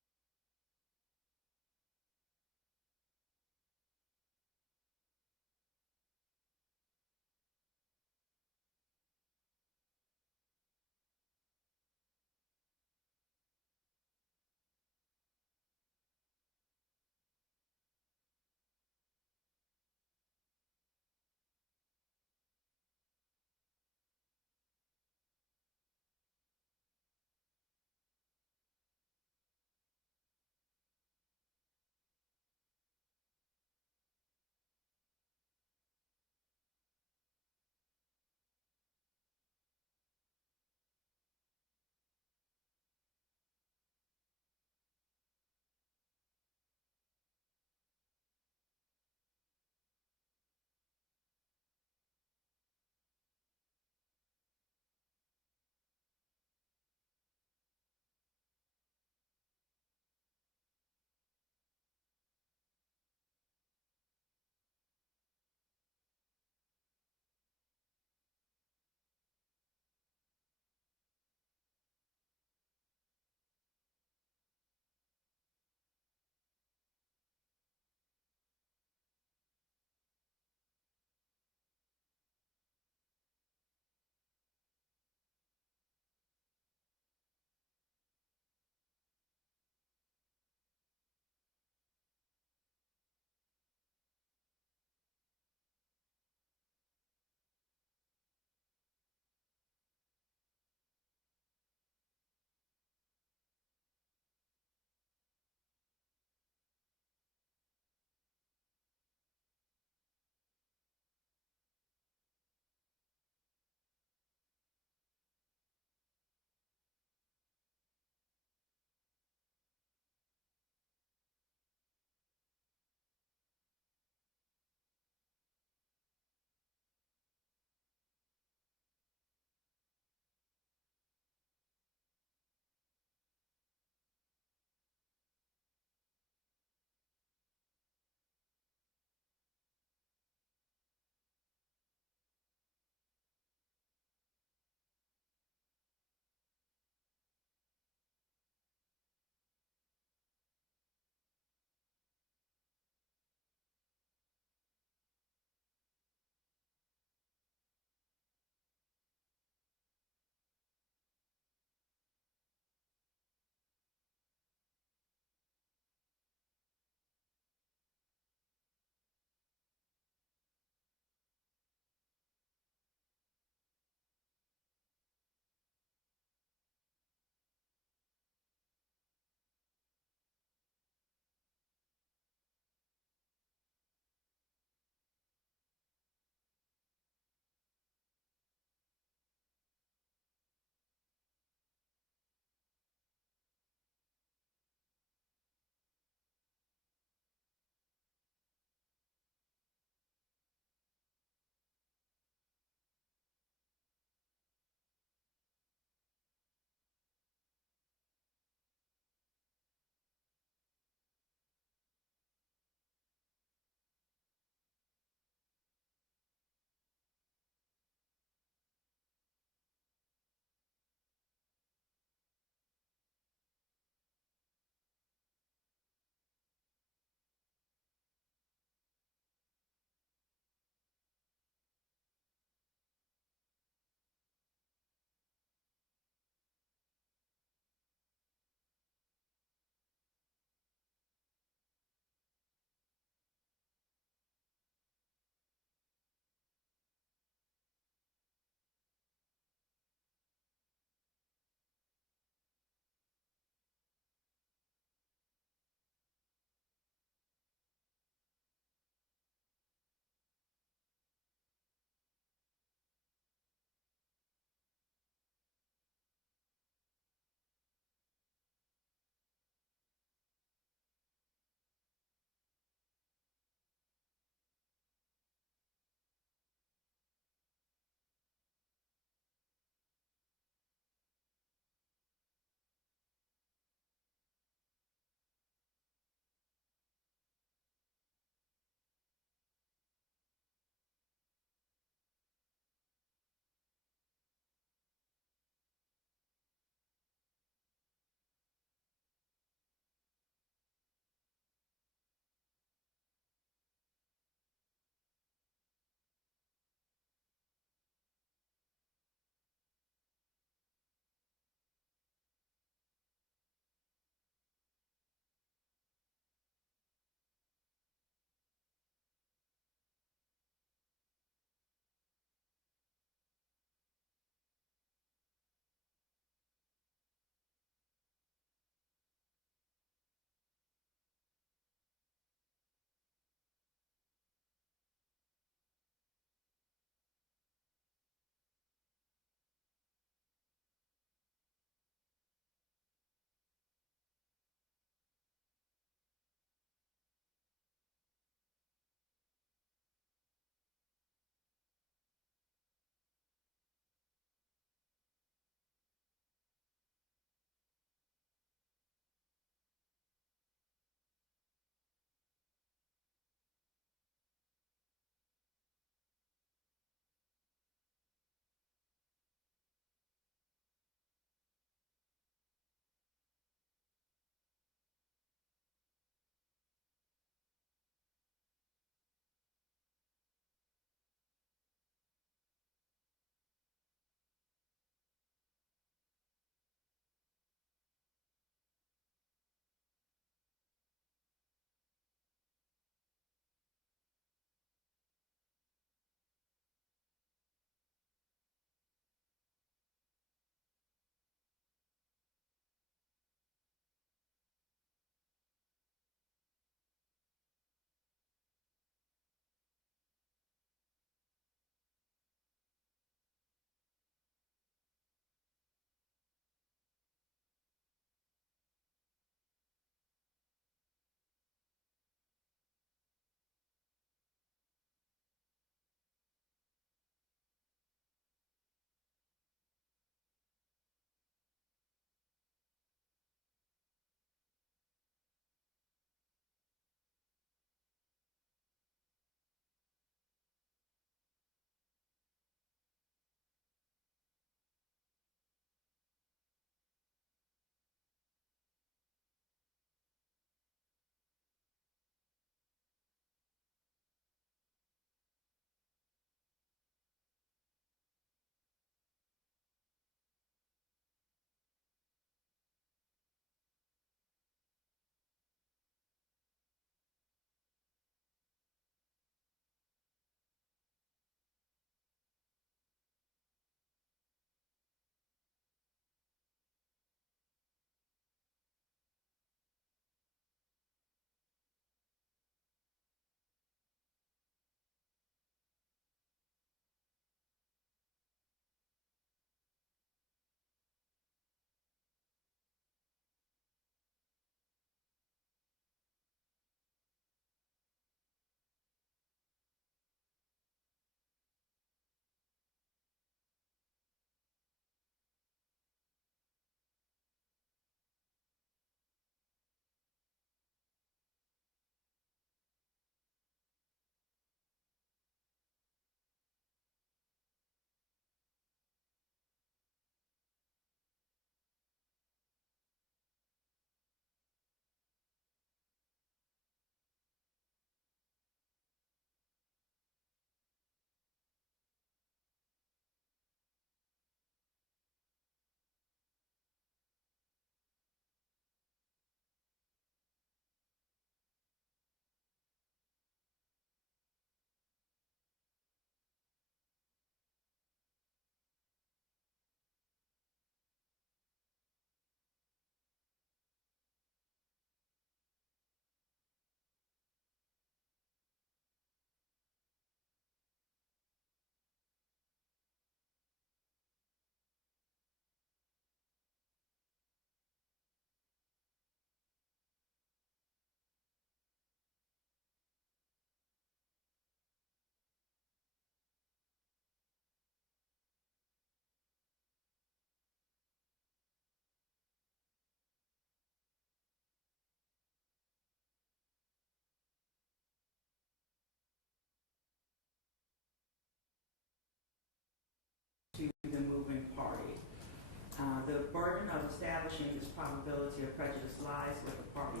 The burden of establishing this probability of prejudice lies with the party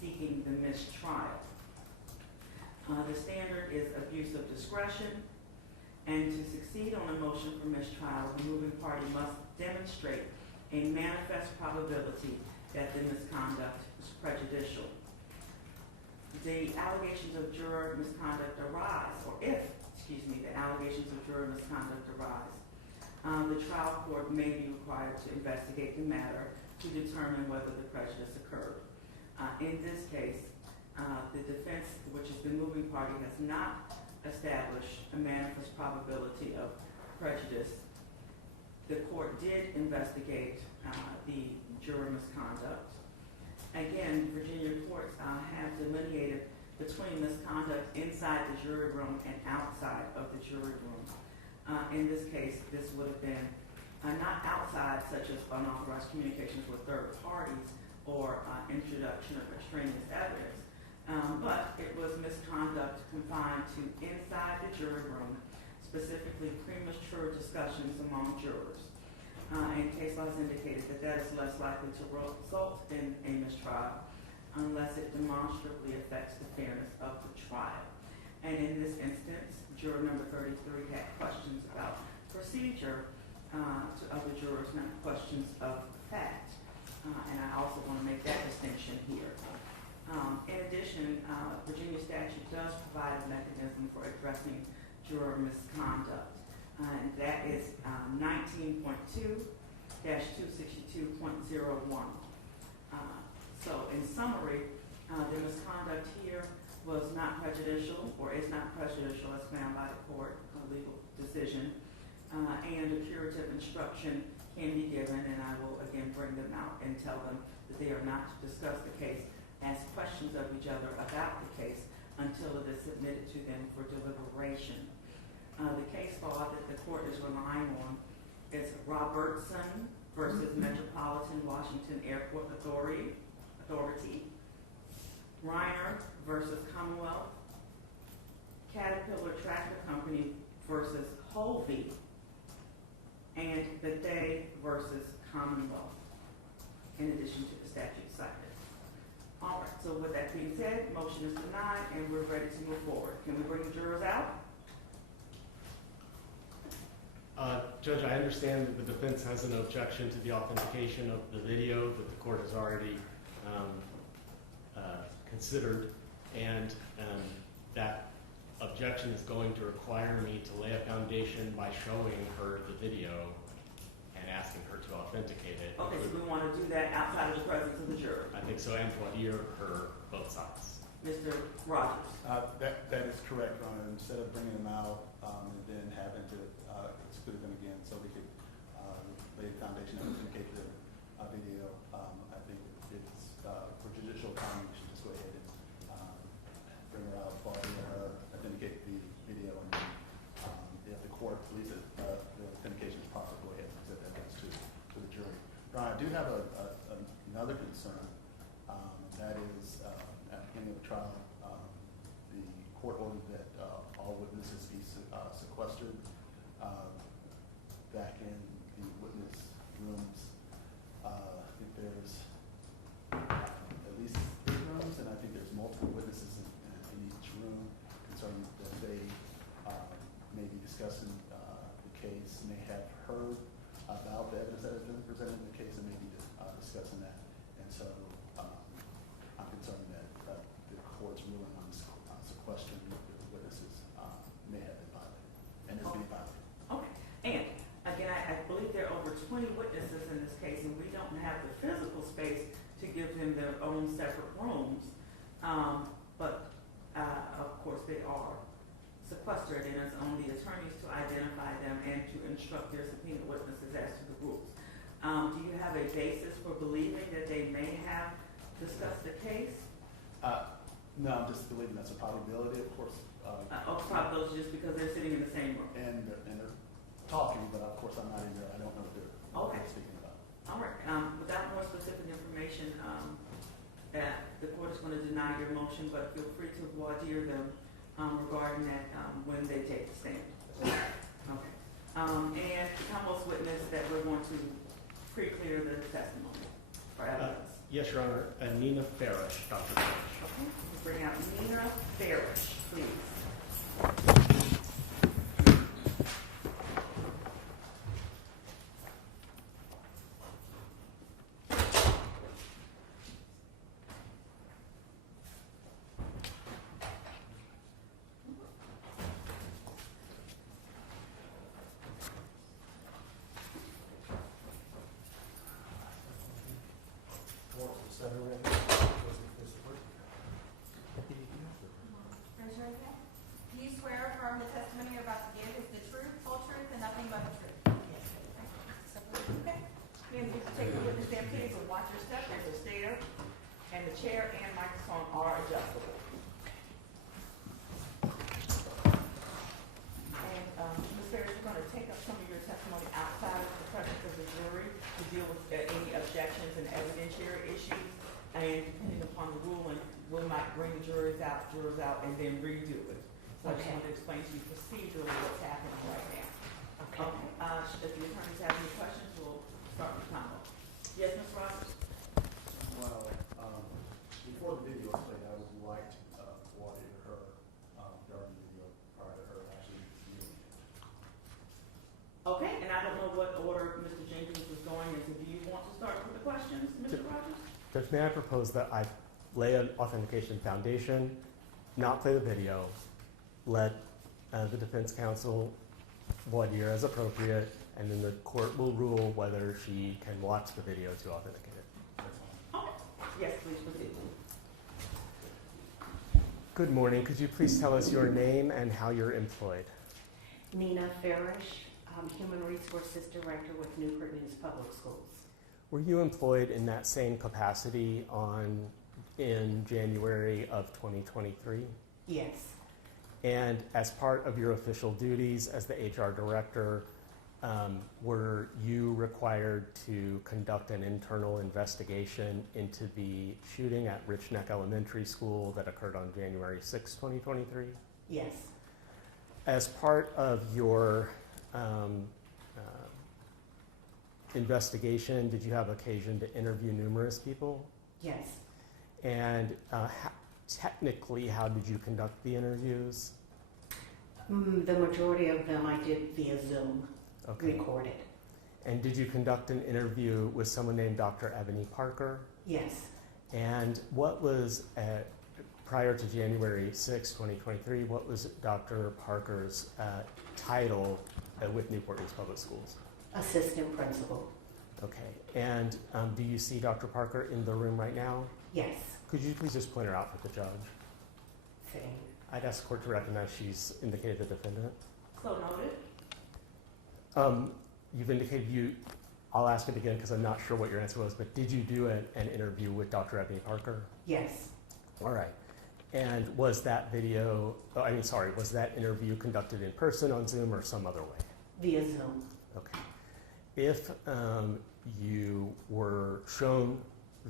seeking the mistrial. The standard is abuse of discretion, and to succeed on a motion for mistrial, the moving party must demonstrate a manifest probability that the misconduct was prejudicial. The allegations of juror misconduct arise, or if, the allegations of juror misconduct arise, the trial court may be required to investigate the matter to determine whether the prejudice occurred. In this case, the defense, which is the moving party, has not established a manifest probability of prejudice. The court did investigate the juror misconduct. Again, Virginia courts have delineated between misconduct inside the jury room and outside of the jury room. In this case, this would have been not outside, such as unauthorized communications with third parties or introduction of extraneous evidence, but it was misconduct confined to inside the jury room, specifically premature discussions among jurors. And case law has indicated that that is less likely to result in a mistrial unless it demonstrably affects the fairness of the trial. And in this instance, juror number 33 had questions about procedure of the jurors, not questions of fact. And I also want to make that distinction here. In addition, Virginia statute does provide a mechanism for addressing juror misconduct. And that is 19.2-262.01. So in summary, the misconduct here was not prejudicial, or is not prejudicial as found by the court, a legal decision, and a curative instruction can be given, and I will again bring them out and tell them that they are not to discuss the case, ask questions of each other about the case until it is submitted to them for deliberation. The case law that the court is relying on is Robertson versus Metropolitan Washington Airport Authority, Reiner versus Commonwealth, Caterpillar Tractor Company versus Holvey, and Bidet versus Commonwealth, in addition to the statute cited. All right, so with that being said, motion is denied and we're ready to move forward. Can we bring the jurors out? Judge, I understand that the defense has an objection to the authentication of the video that the court has already considered, and that objection is going to require me to lay a foundation by showing her the video and asking her to authenticate it. Okay, so we want to do that outside of the presence of the juror. I think so, and to hear her both sides. Mr. Rogers. That is correct, Your Honor. Instead of bringing them out and then having to exclude them again, so we could lay the foundation and authenticate the video, I think it's for judicial economy, we should just go ahead and bring her out, authenticate the video, and then if the court believes that the authentication is proper, go ahead and present that to the jury. Ron, I do have another concern. That is, at the beginning of the trial, the court ordered that all witnesses be sequestered back in the witness rooms. I think there's at least 3 rooms, and I think there's multiple witnesses in each room concerning that they may be discussing the case, may have heard about the evidence that has been presented in the case, and may be discussing that. And so I'm concerned that the court's ruling on sequestering the witnesses may have been violated, and is being violated. Okay, and again, I believe there are over 20 witnesses in this case, and we don't have the physical space to give them their own separate rooms, but of course they are sequestered, and it's on the attorneys to identify them and to instruct their subpoena witnesses as to the rules. Do you have a basis for believing that they may have discussed the case? No, I'm just believing that's a probability, of course. Probability just because they're sitting in the same room. And they're talking, but of course I'm not in there. I don't know what they're speaking about. All right. Without more specific information, the court is going to deny your motion, but feel free to voir dire them regarding that when they take the stand. Okay. And the Commonwealth's witness that we're going to pre-clear the testimony for evidence? Yes, Your Honor. Nina Farish, Dr. Farish. Okay, let's bring out Nina Farish, please. Raise your right hand. Do you swear or affirm the testimony you're about to give is the truth, whole truth, and nothing but the truth? Yes. Okay. Then you can take a witness stand, please, and watch your step. There's a stair, and the chair and microphone are adjustable. And, Ms. Ferris, we're going to take up some of your testimony outside of the presence of the jury to deal with any objections and evidentiary issues. And depending upon the ruling, we might bring the jurors out, and then redo it. So I just Okay. wanted to explain to you procedurally what's happening right now. Okay. If the attorneys have any questions, we'll start with Kamala. Yes, Ms. Rogers? Well, before the video was played, I would like to audit her during the video prior to her actually viewing it. Okay, and I don't know what order Mr. Jenkins is going into. Do you want to start with the questions, Mr. Rogers? Judge, may I propose that I lay an authentication foundation, not play the video, let the defense counsel voir dire as appropriate, and then the court will rule whether she can watch the video to authenticate it. Okay. Yes, please proceed. Good morning. Could you please tell us your name and how you're employed? Nina Farish, Human Resources Director with Newport Public Schools. Were you employed in that same capacity in January of 2023? Yes, And as part of your official duties as the HR director, were you required to conduct an internal investigation into the shooting at Richneck Elementary School that occurred on January 6, 2023? yes, As part of your investigation, did you have occasion to interview numerous people? yes. And technically, how did you conduct the interviews? The majority of them I did via Zoom, Okay. recorded. And did you conduct an interview with someone named Dr. Ebony Parker? Yes, And what was, prior to January 6, 2023, what was Dr. Parker's title with Newport Public Schools? assistant principal. Okay. And do you see Dr. Parker in the room right now? Yes, Could you please just point her out for the judge? same. I'd ask the court to recognize she's indicated the defendant. So noted. You've indicated I'll ask it again because I'm not sure what your answer was, but did you do an interview with Dr. Ebony Parker? Yes, All right. And was that was that interview conducted in person, on Zoom, or some other way? via Zoom. Okay. If you were shown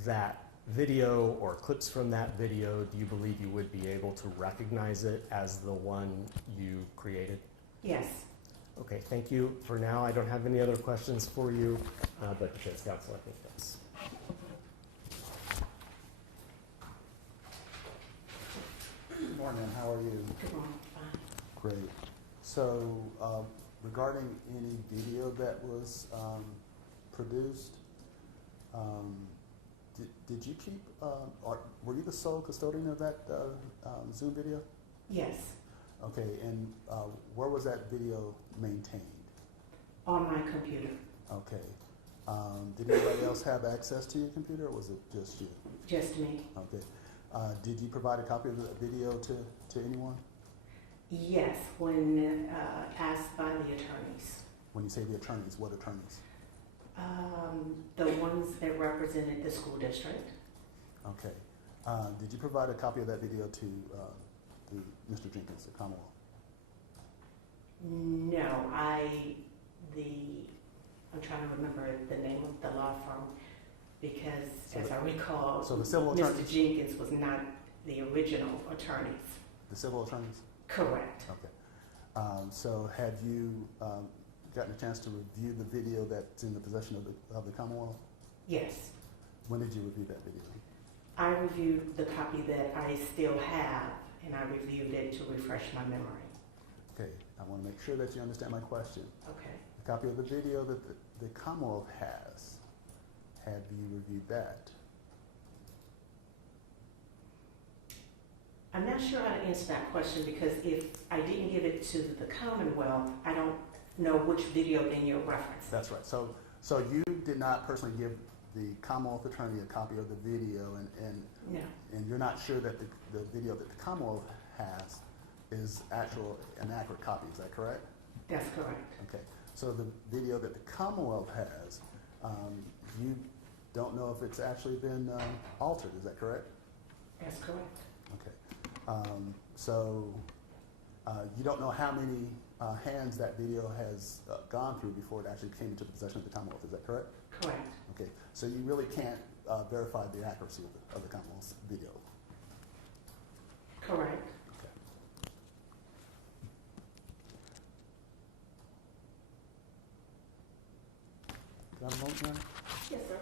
that video or clips from that video, do you believe you would be able to recognize it as the one you created? Yes, Okay, thank you. For now, I don't have any other questions for you, but defense counsel, I think that's. Good morning, how are you? good morning, fine. Great. So, regarding any video that was produced, did you keep, or were you the sole custodian of that Zoom video? Yes, Okay, and where was that video maintained? on my computer, Okay. Did anybody else have access to your computer, or was it just you? just me. Okay. Did you provide a copy of the video to anyone? Yes, when asked by the attorneys. When you say the attorneys, what attorneys? The ones that represented the school district. Okay. Did you provide a copy of that video to Mr. Jenkins at Commonwealth? No, I'm trying to remember the name of the law firm because, So as I recall, So the civil Mr. attorneys? Jenkins was not the original attorneys. The civil attorneys? Correct. Okay. So have you gotten a chance to review the video that's in the possession of the Commonwealth? Yes. When did you review that video? I reviewed the copy that I still have, and I reviewed it to refresh my memory. Okay, I want to make sure that you understand my question. Okay. The copy of the video that the Commonwealth has, have you reviewed that? I'm not sure how to answer that question because if I didn't give it to the Commonwealth, I don't know which video then you're referencing. That's right. So you did not personally give the Commonwealth attorney a copy of the video, No. and you're not sure that the video that the Commonwealth has is an accurate copy. Is that correct? That's correct. Okay. So the video that the Commonwealth has, you don't know if it's actually been altered. Is that correct? That's correct. Okay. So you don't know how many hands that video has gone through before it actually came into the possession of the Commonwealth. Is that correct? Correct. Okay. So you really can't verify the accuracy of the Commonwealth's video. Correct. Okay. Can I have a moment, Your Honor? Yes, sir.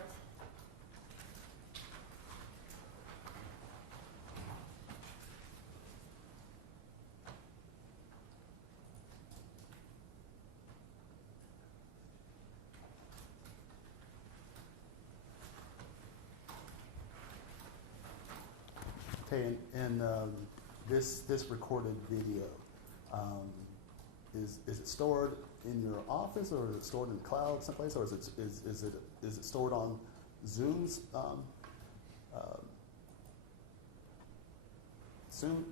Okay, and this recorded video, is it stored in your office, or is it stored in the cloud someplace, or is it stored on Zoom's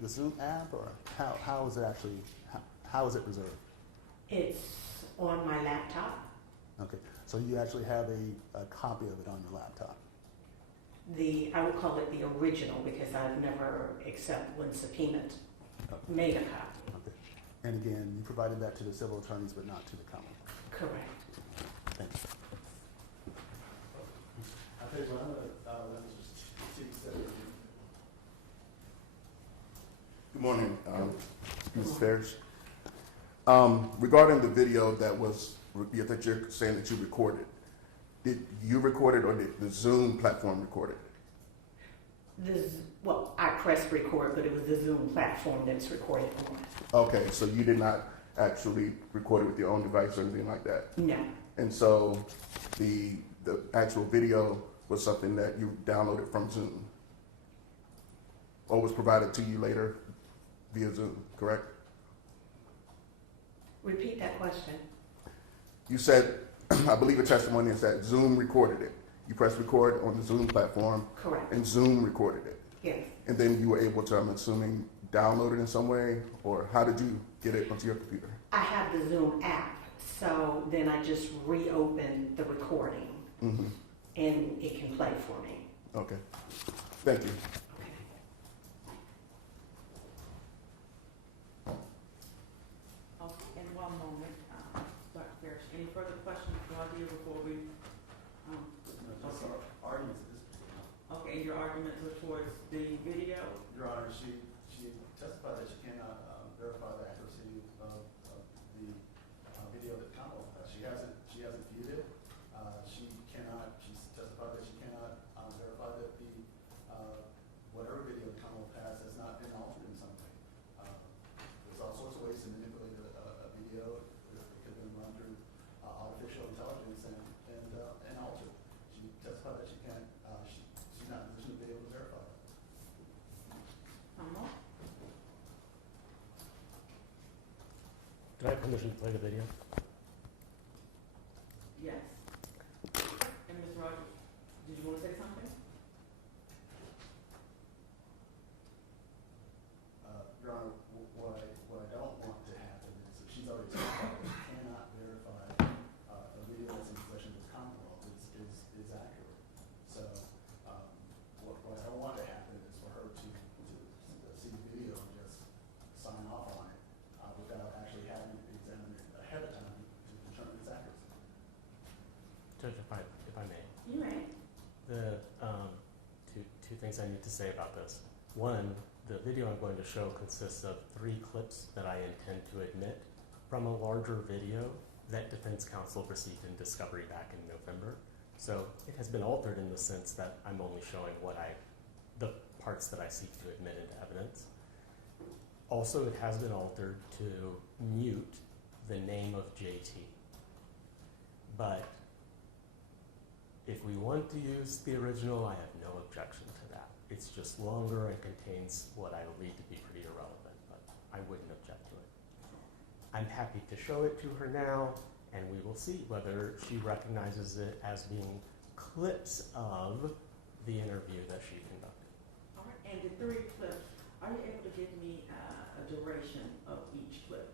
the Zoom app, or how is it actually how is it preserved? It's on my laptop. Okay, so you actually have a copy of it on your laptop. I would call it the original because I've never, except when subpoenaed, made a copy. Okay. And again, you provided that to the civil attorneys, but not to the Commonwealth. Correct. Thanks. I'll tell you what, let me just Good morning, Ms. Ferris. Regarding the video that you're saying that you recorded, did you record it or did the Zoom platform record it? I pressed record, but it was the Zoom platform that's recorded on. Okay, so you did not actually record it with your own device or anything like that? No. And so the actual video was something that you downloaded from Zoom or was provided to you later via Zoom, correct? Repeat that question. You said, I believe your testimony is that Zoom recorded it. You pressed record on the Zoom platform. Correct. And Zoom recorded it. Yes. And then you were able to, I'm assuming, download it in some way? Or how did you get it onto your computer? I have the Zoom app, so then I just reopen the recording, Mm-hmm. and it can play for me. Okay. Thank you. Okay, in one moment, Dr. Parrish, any further questions for you before we? Okay, your arguments are towards the video? Your Honor, she testified that she cannot verify the accuracy of the video that Commonwealth has. She hasn't viewed it. She testified that she cannot verify that the whatever video the Commonwealth has not been altered in some way. There's all sorts of ways to manipulate a video. It could have been run through artificial intelligence and altered. She testified that she can't. She's not in a position to be able to verify it. Do I have permission to play the video? Yes. And Ms. Rogers, did you want to say something? Your Honor, what I don't want to happen is that she's already testified that she cannot verify a video that's in possession of the Commonwealth is accurate. So what I don't want to happen is for her to see the video and just sign off on it without actually having it examined ahead of time to determine its accuracy. Judge, if I may. You may. The two things I need to say about this. One, the video I'm going to show consists of 3 clips that I intend to admit from a larger video that defense counsel received in discovery back in November. So it has been altered in the sense that I'm only showing the parts that I seek to admit into evidence. Also, it has been altered to mute the name of JT. But if we want to use the original, I have no objection to that. It's just longer and contains what I believe to be pretty irrelevant, but I wouldn't object to it. I'm happy to show it to her now, and we will see whether she recognizes it as being clips of the interview that she conducted. All right, and the 3 clips, are you able to give me a duration of each clip?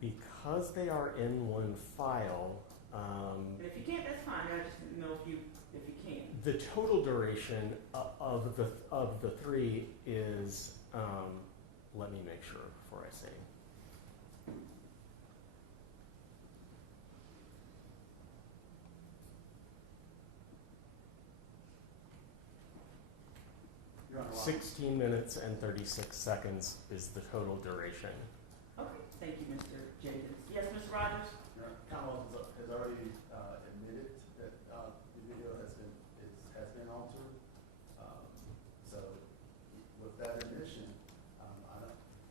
Because they are in one file, And if you can't, that's fine. I just didn't know if you can. the total duration of the 3 is, let me make sure before I say. Your Honor, 16 minutes and 36 seconds is the total duration. Okay, thank you, Mr. Jenkins. Yes, Ms. Rogers? Your Honor, Commonwealth has already admitted that the video has been altered. So with that admission,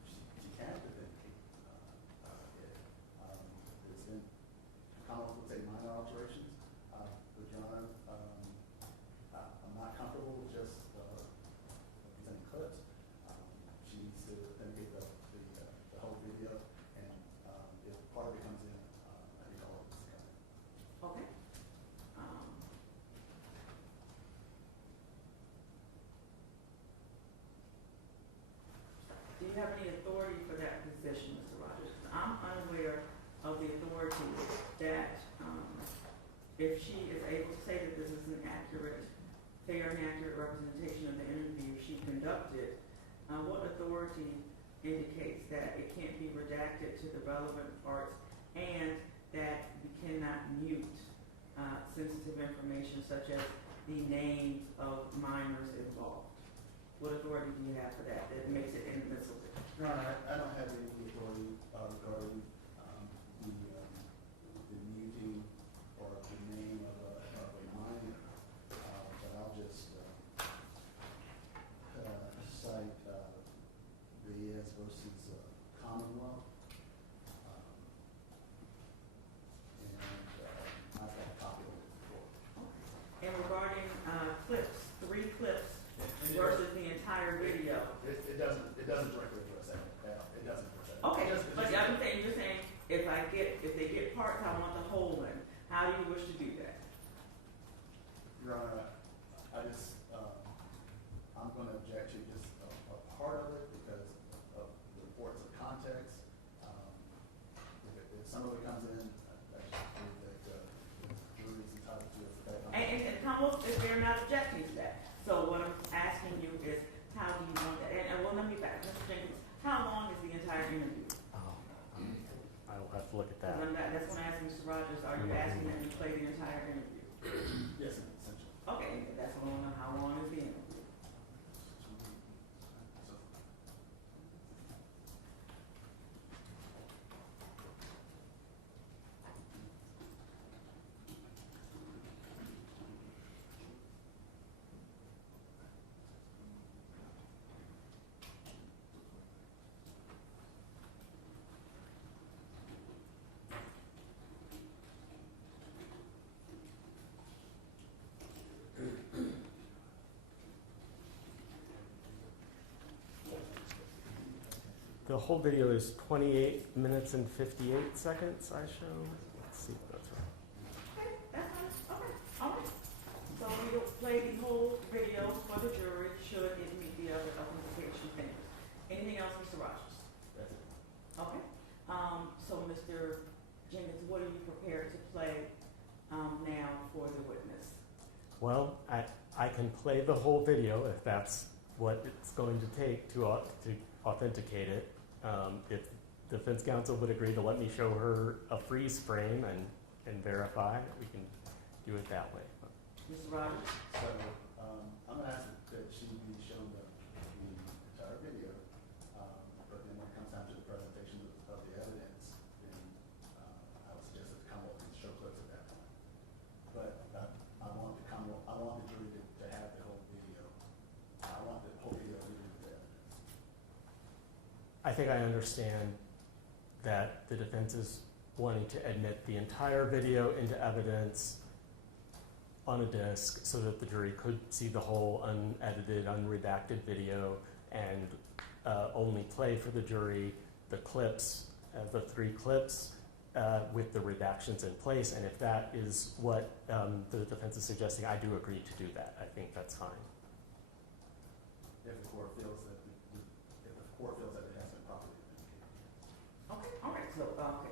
she can't authenticate it. There's been, Commonwealth would say minor alterations, but Your Honor, I'm not comfortable with just presenting clips. She needs to authenticate the whole video, and if part of it comes in, I think all of it's coming. Okay. Do you have any authority for that position, Mr. Rogers? I'm unaware of the authority that if she is able to say that this is an accurate, fair and accurate representation of the interview she conducted, what authority indicates that it can't be redacted to the relevant parts and that we cannot mute sensitive information such as the names of minors involved? What authority do you have for that makes it inadmissible? Your Honor, I don't have any authority regarding the muting or the name of a minor, but I'll just cite Reyes versus Commonwealth. And I've got a copy of it before. And regarding clips, 3 clips versus the entire video. It doesn't directly address that. It doesn't address that. Okay, It just- but you're saying if they get parts, I want the whole one. How do you wish to do that? Your Honor, I'm going to object to just a part of it because of the importance of context. If some of it comes in, I just believe that the jury is entitled to it. And Commonwealth, if they're not objecting to that. So what I'm asking you is, how do you want that? And well, let me back, Mr. Jenkins, how long is the entire interview? I will have to look at that. That's when I asked Mr. Rogers, are you asking that you play the entire interview? Yes, essentially. Okay, that's what I want to know, how long is the interview? The whole video is 28 minutes and 58 seconds, I show. Let's see if that's right. Okay, that's fine. Okay, all right. So we'll play the whole video for the jury should it meet the other authentication things. Anything else, Mr. Rogers? That's it. Okay. So Mr. Jenkins, what are you prepared to play now for the witness? Well, I can play the whole video if that's what it's going to take to authenticate it. If defense counsel would agree to let me show her a freeze frame and verify, we can do it that way. Mr. Rogers? So I'm going to ask that she be shown the entire video, but then when it comes down to the presentation of I think I understand that the defense is wanting to admit the entire video into evidence on a disc so that the jury could see the whole unedited, unredacted video and only play for the jury the clips, the 3 clips with the redactions in place. And if that is what the defense is suggesting, I do agree to do that. I think that's fine. If the court feels that it has been properly vindicated. Okay, all right, so,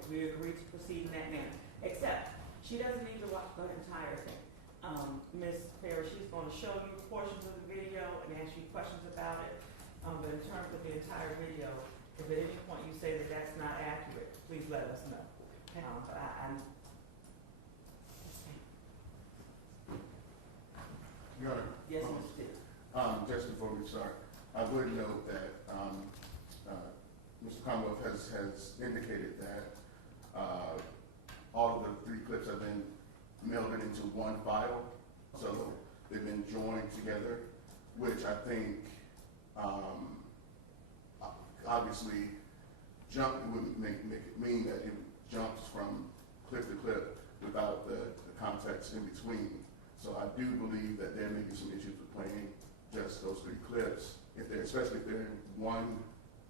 we agree to proceed in that manner, except she doesn't need to watch the entire thing. Ms. Ferris, she's gonna show you portions of the video and ask you questions about it, but in terms of the entire video, if at any point you say that that's not accurate, please let us know. Your Honor. Yes, Mr. Steele. Just before we start, I would note that Mr. Commonwealth has indicated that all of the 3 clips have been melded into one file, so they've been joined together, which I think obviously would make it mean that it jumps from clip to clip without the context in between. So I do believe that there may be some issues with playing just those 3 clips, especially if they're in one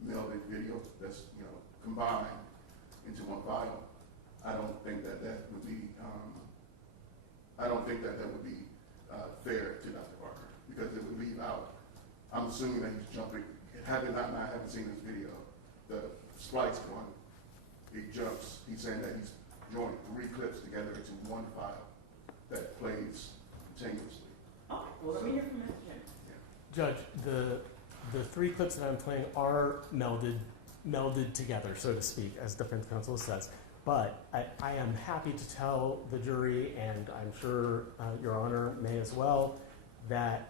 melded video that's combined into one file. I don't think that would be fair to Dr. Parker, because it would leave out. I'm assuming that he's jumping. I haven't seen this video. The splice one, it jumps. He's saying that he's joined 3 clips together into one file that plays continuously. Okay, well, let me hear from Mr. Jennings. Judge, the 3 clips that I'm playing are melded together, so to speak, as defense counsel says. But I am happy to tell the jury, and I'm sure Your Honor may as well, that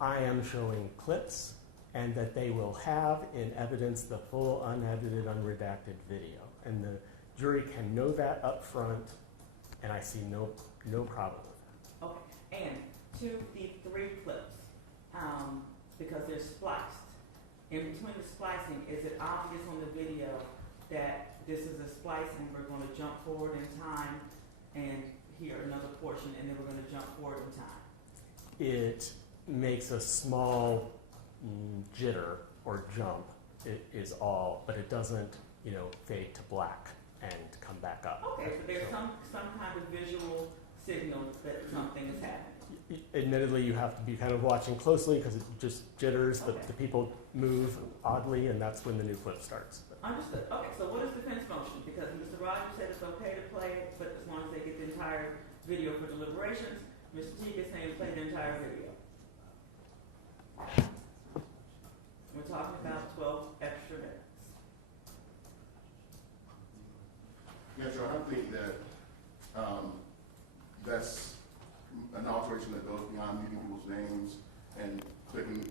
I am showing clips and that they will have in evidence the full unedited, unredacted video. And the jury can know that up front, and I see no problem with that. Okay, and to the 3 clips, because they're spliced. In between the splicing, is it obvious on the video that this is a splice and we're going to jump forward in time and hear another portion and then we're going to jump forward in time? It makes a small jitter or jump, it is all, but it doesn't, fade to black and come back up. Okay, so there's some kind of visual signal that something is happening. Admittedly, you have to be kind of watching closely because it just jitters, Okay. the people move oddly, and that's when the new clip starts. Understood. Okay, so what is defense motion? Because Mr. Rogers said it's okay to play it, but as long as they get the entire video for deliberations, Mr. Teague is saying play the entire video. We're talking about 12 extra minutes. Yes, sir. I think that that's an alteration that goes beyond reading people's names and clicking,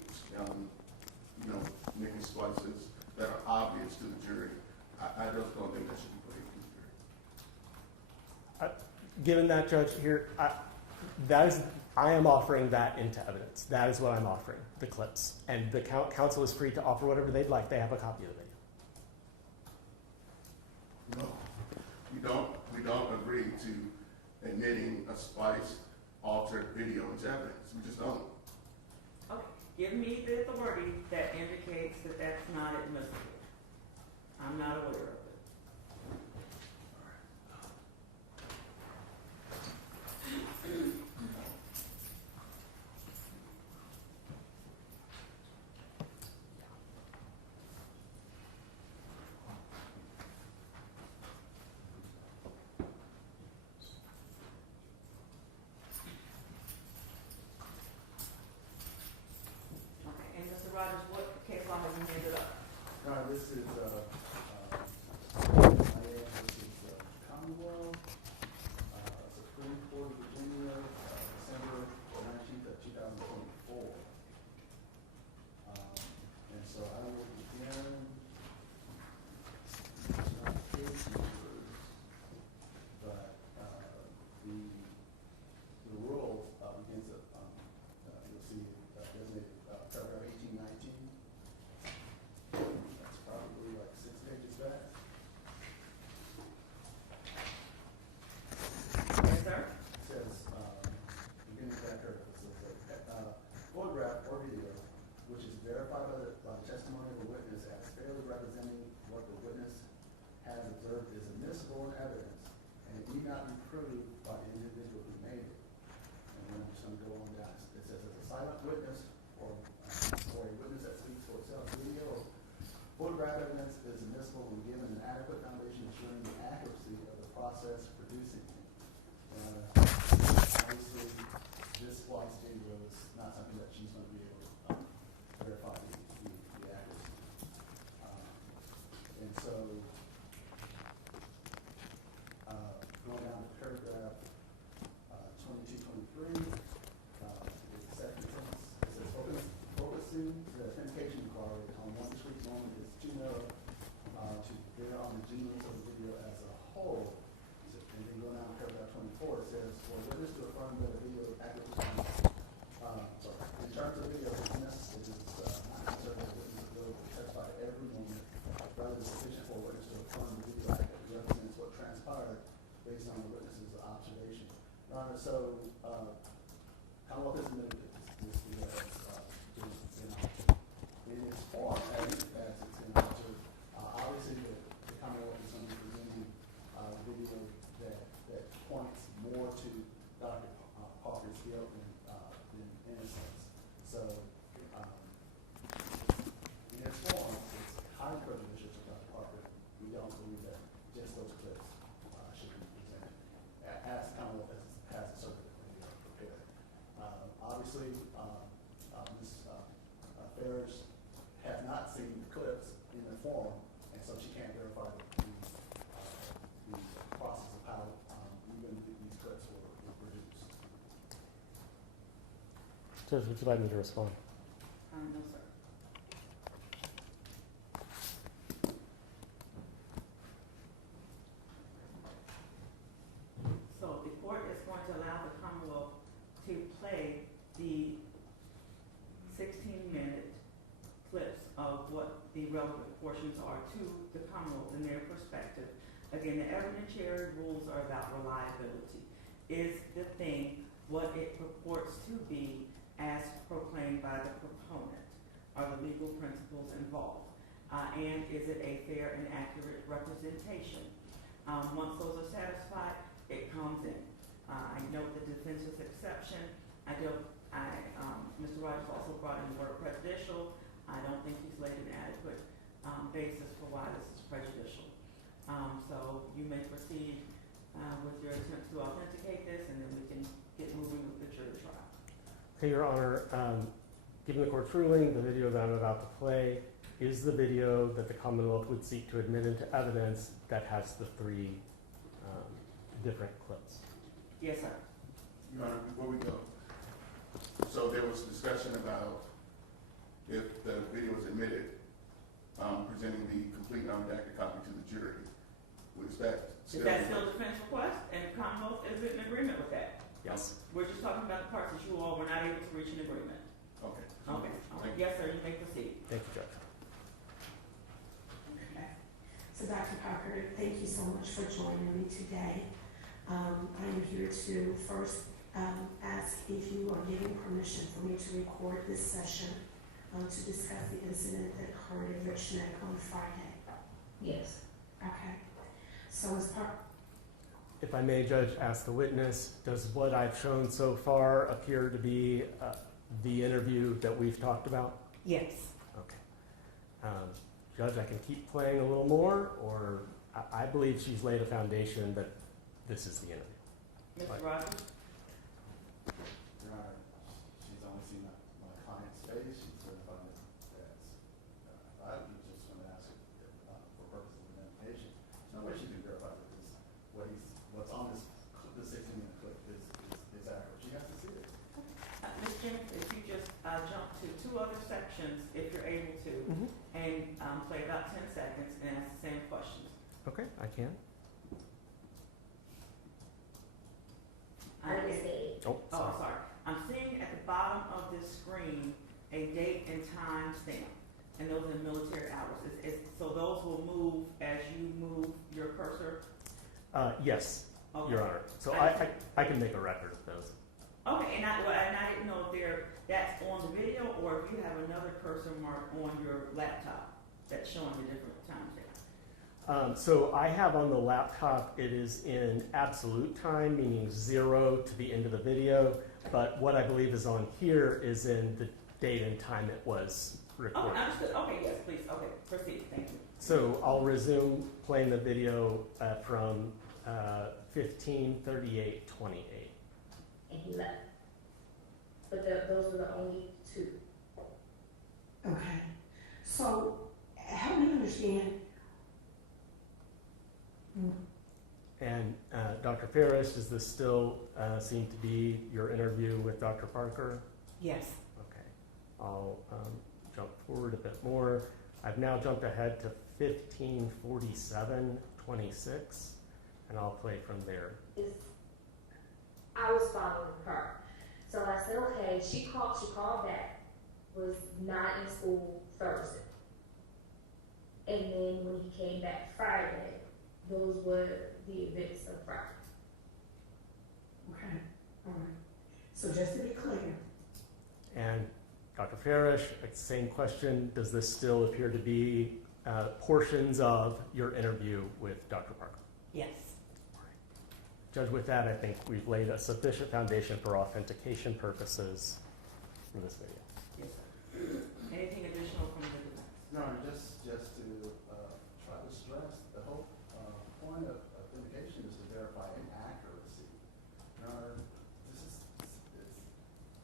making splices that are obvious to the jury. I just don't think that should be played to the jury. Given that, Judge, here, I am offering that into evidence. That is what I'm offering, the clips. And the counsel is free to offer whatever they'd like. They have a copy of the video. No, we don't agree to admitting a spliced, altered video into evidence. We just don't. Okay, give me the authority that indicates that that's not admissible. I'm not aware of it. Rogers, what case law has you handed up? This is Commonwealth, Supreme Court of Virginia, December 19th of 2024. And so I will begin case numbers, but the rule begins at you'll see designated paragraph 1819. That's probably process of producing it. Obviously, this splice video is not something that she's going to be able to verify the accuracy. And so, going down to paragraph 22, 23, the second sentence, it says, focusing the authentication inquiry on one discrete moment is too narrow to bear on the genuineness of the video as a whole. And then going down to paragraph 24, it says, for witness to affirm that a video accurately, in terms of video, it is not necessary that the witness will testify to every moment, rather than sufficient for a witness to affirm the video accurately represents what transpired based on the witness's observation. So, Commonwealth has admitted that this video in its form as it's in to, obviously the Commonwealth is going to be presenting a video that points more to Dr. Parker's guilt than innocence. So, in its form, it's highly prejudicial to Dr. Parker. We don't believe that just those clips should be presented as the Commonwealth has a circuit prepared. Obviously, Ms. Ferris has not seen the clips in the form, and so she can't verify the process of how even these clips were produced. Judge, would you like me to respond? No, sir. So the court is going to allow the Commonwealth to play the 16-minute clips of what the relevant portions are to the Commonwealth in their perspective. Again, the evidentiary rules are about reliability. Is the thing what it purports to be as proclaimed by the proponent? Are the legal principles involved? And is it a fair and accurate representation? Once those are satisfied, it comes in. I note the defense's exception. Mr. Rogers also brought in the word prejudicial. I don't think he's laid an adequate basis for why this is prejudicial. So you may proceed with your attempt to authenticate this, and then we can get moving with the jury trial. Okay, Your Honor, given the court's ruling, the video that I'm about to play is the video that the Commonwealth would seek to admit into evidence that has the three different clips. Yes, sir. Your Honor, before we go, so there was discussion about if the video is admitted, presenting the complete unredacted copy to the jury. Is that still defense request? And the Commonwealth is in agreement with that? Yes. We're just talking about the parts that you all were not able to reach an agreement. Okay. Okay. All right. Yes, sir. You may proceed. Thank you, Judge. Okay. So Dr. Parker, thank you so much for joining me today. I'm here to first ask if you are giving permission for me to record this session to discuss the incident that occurred at Richneck on Friday. Yes. Okay. So as part. If I may, Judge, ask the witness, does what I've shown so far appear to be the interview that we've talked about? Yes. Okay. Judge, I can keep playing a little more, or I believe she's laid a foundation that this is the interview. Mr. Rogers? Your Honor, she's only seen my client's face. She's certified that I was just going to ask her for purposes of identification. There's no way she can verify that what's on this 16-minute clip is accurate. She has to see it. Ms. Jennings, if you just jump to two other sections, if you're able to, and play about 10 seconds and ask the same questions. Okay, I can. Sorry. I'm seeing at the bottom of this screen a date and time stamp, and those are military hours. So those will move as you move your cursor? Yes, Okay. Your Honor. So I can make a record of those. Okay, and I didn't know if that's on the video or if you have another cursor mark on your laptop that's showing the different timestamps. So I have on the laptop, it is in absolute time, meaning 0 to the end of the video, but what I believe is on here is in the date and time it was recorded. Oh, understood. Okay, yes, please. Okay, proceed. Thank you. So I'll resume playing the video from 15/38/28. and he left. But those were the only two. Okay. So help me understand. And Dr. Ferris, does this still seem to be your interview with Dr. Parker? Yes. Okay. I'll jump forward a bit more. I've now jumped ahead to 15/47/26, and I'll play from there. I was following her. So I said, okay, she called back, was not in school Thursday. And then when he came back Friday, those were the events of Friday. Okay. All right. So just to be clear. And Dr. Farish, same question. Does this still appear to be portions of your interview with Dr. Parker? Yes. Judge, with that, I think we've laid a sufficient foundation for authentication purposes for this video. Yes, sir. Anything additional from the defense? Your Honor, just to try to stress, the whole point of authentication is to verify inaccuracy. Your Honor, it's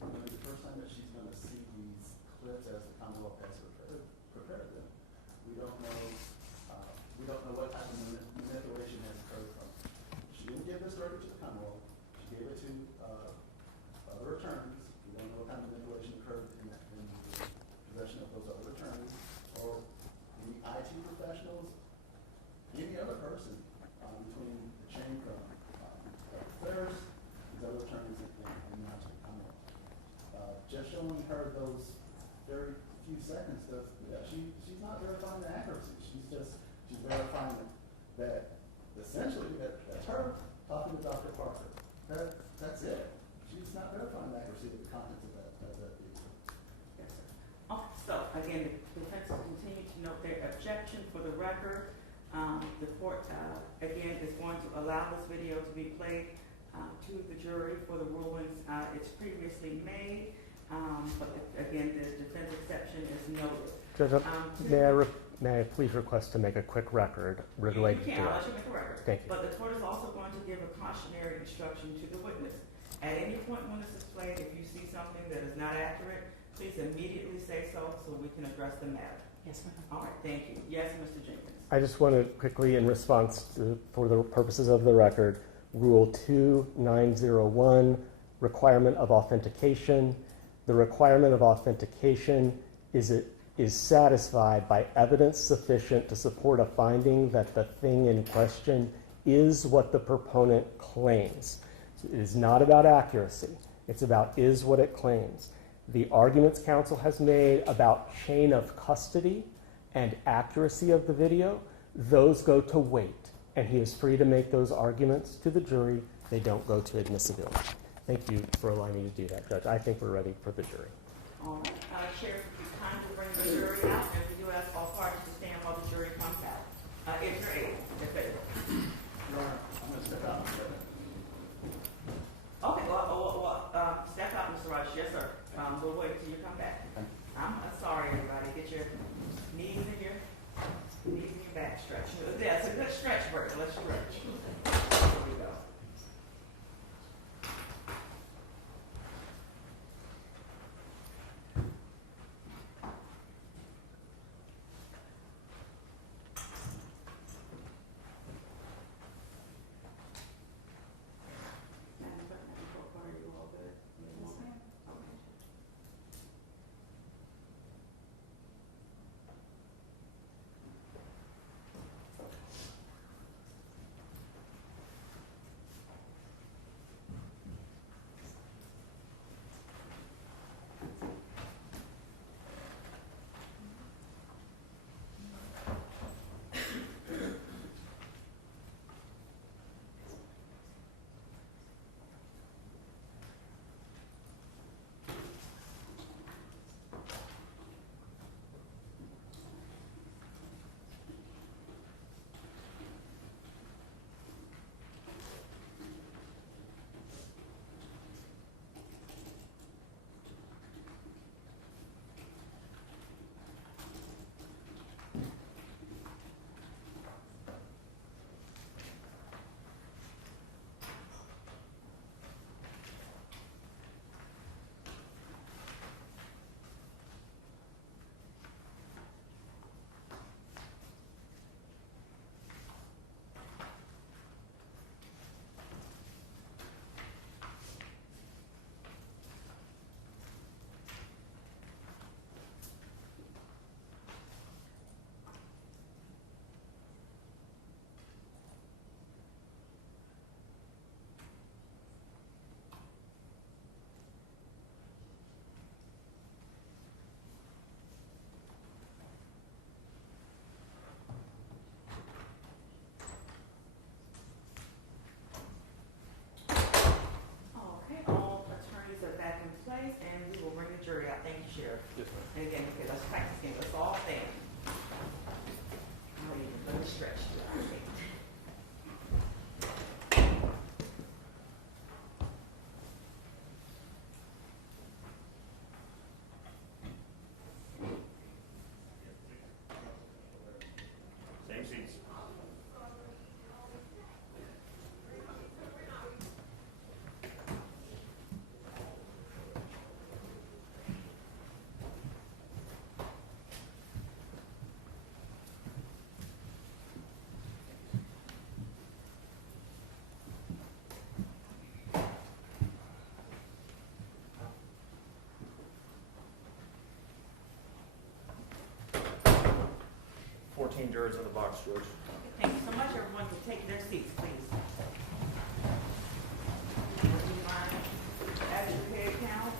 going to be the first time that she's going to see these clips as the Commonwealth has prepared them. We don't know what type of manipulation has occurred from. She didn't give this record to the Commonwealth. She gave it to other attorneys. We don't know what kind of manipulation occurred in the possession of those other attorneys or any IT professionals, any other person between the chain from Ferris, these other attorneys, and now to the Commonwealth. Just showing her those very few seconds, she's not verifying the accuracy. She's verifying that essentially that's her talking to Dr. Parker. That's it. She's not verifying the accuracy of the contents of that video. Yes, sir. Okay, so again, the defense will continue to note their objection for the record. The court, again, is going to allow this video to be played to the jury for the rulings it's previously made. But again, the defense exception is noted. Judge, may I please request to make a quick record related to You can, that? I'll let you make a record. Thank you. But the court is also going to give a cautionary instruction to the witness. At any point when this is played, if you see something that is not accurate, please immediately say so we can address the matter. Yes, ma'am. All right, thank you. Yes, Mr. Jenkins. I just want to quickly, in response to, for the purposes of the record, Rule 2901, requirement of authentication. The requirement of authentication is satisfied by evidence sufficient to support a finding that the thing in question is what the proponent claims. So it is not about accuracy. It's about is what it claims. The arguments counsel has made about chain of custody and accuracy of the video, those go to weight, and he is free to make those arguments to the jury. They don't go to admissibility. Thank you for allowing me to do that, Judge. I think we're ready for the jury. All right, Sheriff, if you kind to bring the jury out, and we do ask all parties to stand while the jury comes out. If you're able, if able. Your Honor, I'm going to step out. Okay, step out, Mr. Rush. Yes, sir. We'll wait until you come back. I'm sorry, everybody. Get your knees in your back stretch. Yeah, it's a good stretch break. Let's stretch. Here we go. Are you all good? Yes, ma'am. Okay. stretched. Same seats. Jurors in the box, George. Thank you so much. Everyone can take their seats, please. Would you mind adding your head count?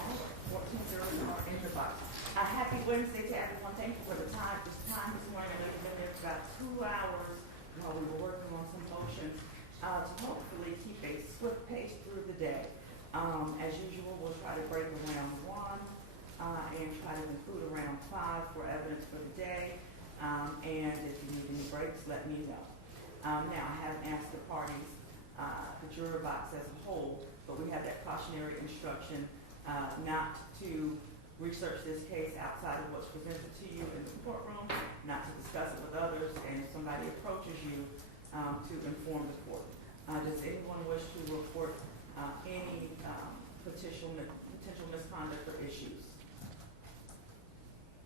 All right, 14 jurors are in the box. Happy Wednesday to everyone. Thank you for the time. This morning. I know you've been there for about 2 hours while we were working on some motions to hopefully keep a swift pace through the day. As usual, we'll try to break around 1. And try to include around 5 for evidence for the day. And if you need any breaks, let me know. Now, I haven't asked the parties, the juror box as a whole, but we have that cautionary instruction not to research this case outside of what's presented to you in the courtroom, not to discuss it with others, and if somebody approaches you, to inform the court. Does anyone wish to report any potential misconduct or issues?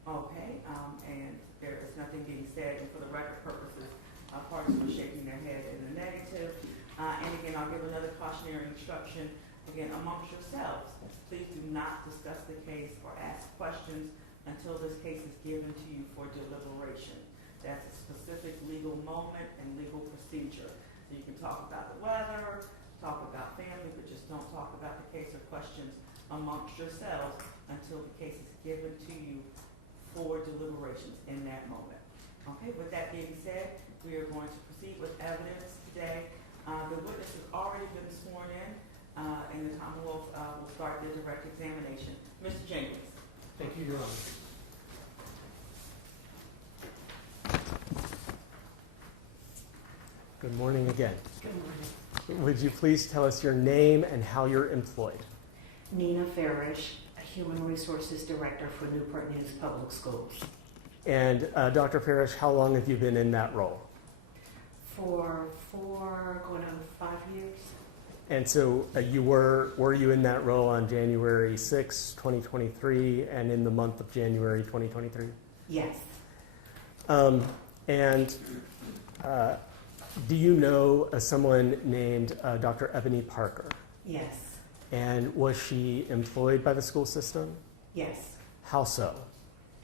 Okay, and there is nothing being said, and for the record purposes, parties were shaking their head in the negative. And again, I'll give another cautionary instruction. Again, amongst yourselves, please do not discuss the case or ask questions until this case is given to you for deliberation. That's a specific legal moment and legal procedure. So you can talk about the weather, talk about family, but just don't talk about the case or questions amongst yourselves until the case is given to you for deliberations in that moment. Okay, with that being said, we are going to proceed with evidence today. The witness has already been sworn in, and the Commonwealth will start the direct examination. Mr. Jenkins. Thank you, Your Honor. Good morning again. Good morning. Would you please tell us your name and how you're employed? Nina Farish, Human Resources Director for Newport News Public Schools. And Dr. Farish, how long have you been in that role? For 4 going on 5 years. And so were you in that role on January 6, 2023, and in the month of January 2023? Yes. Do you know someone named Dr. Ebony Parker? Yes. And was she employed by the school system? Yes. How so?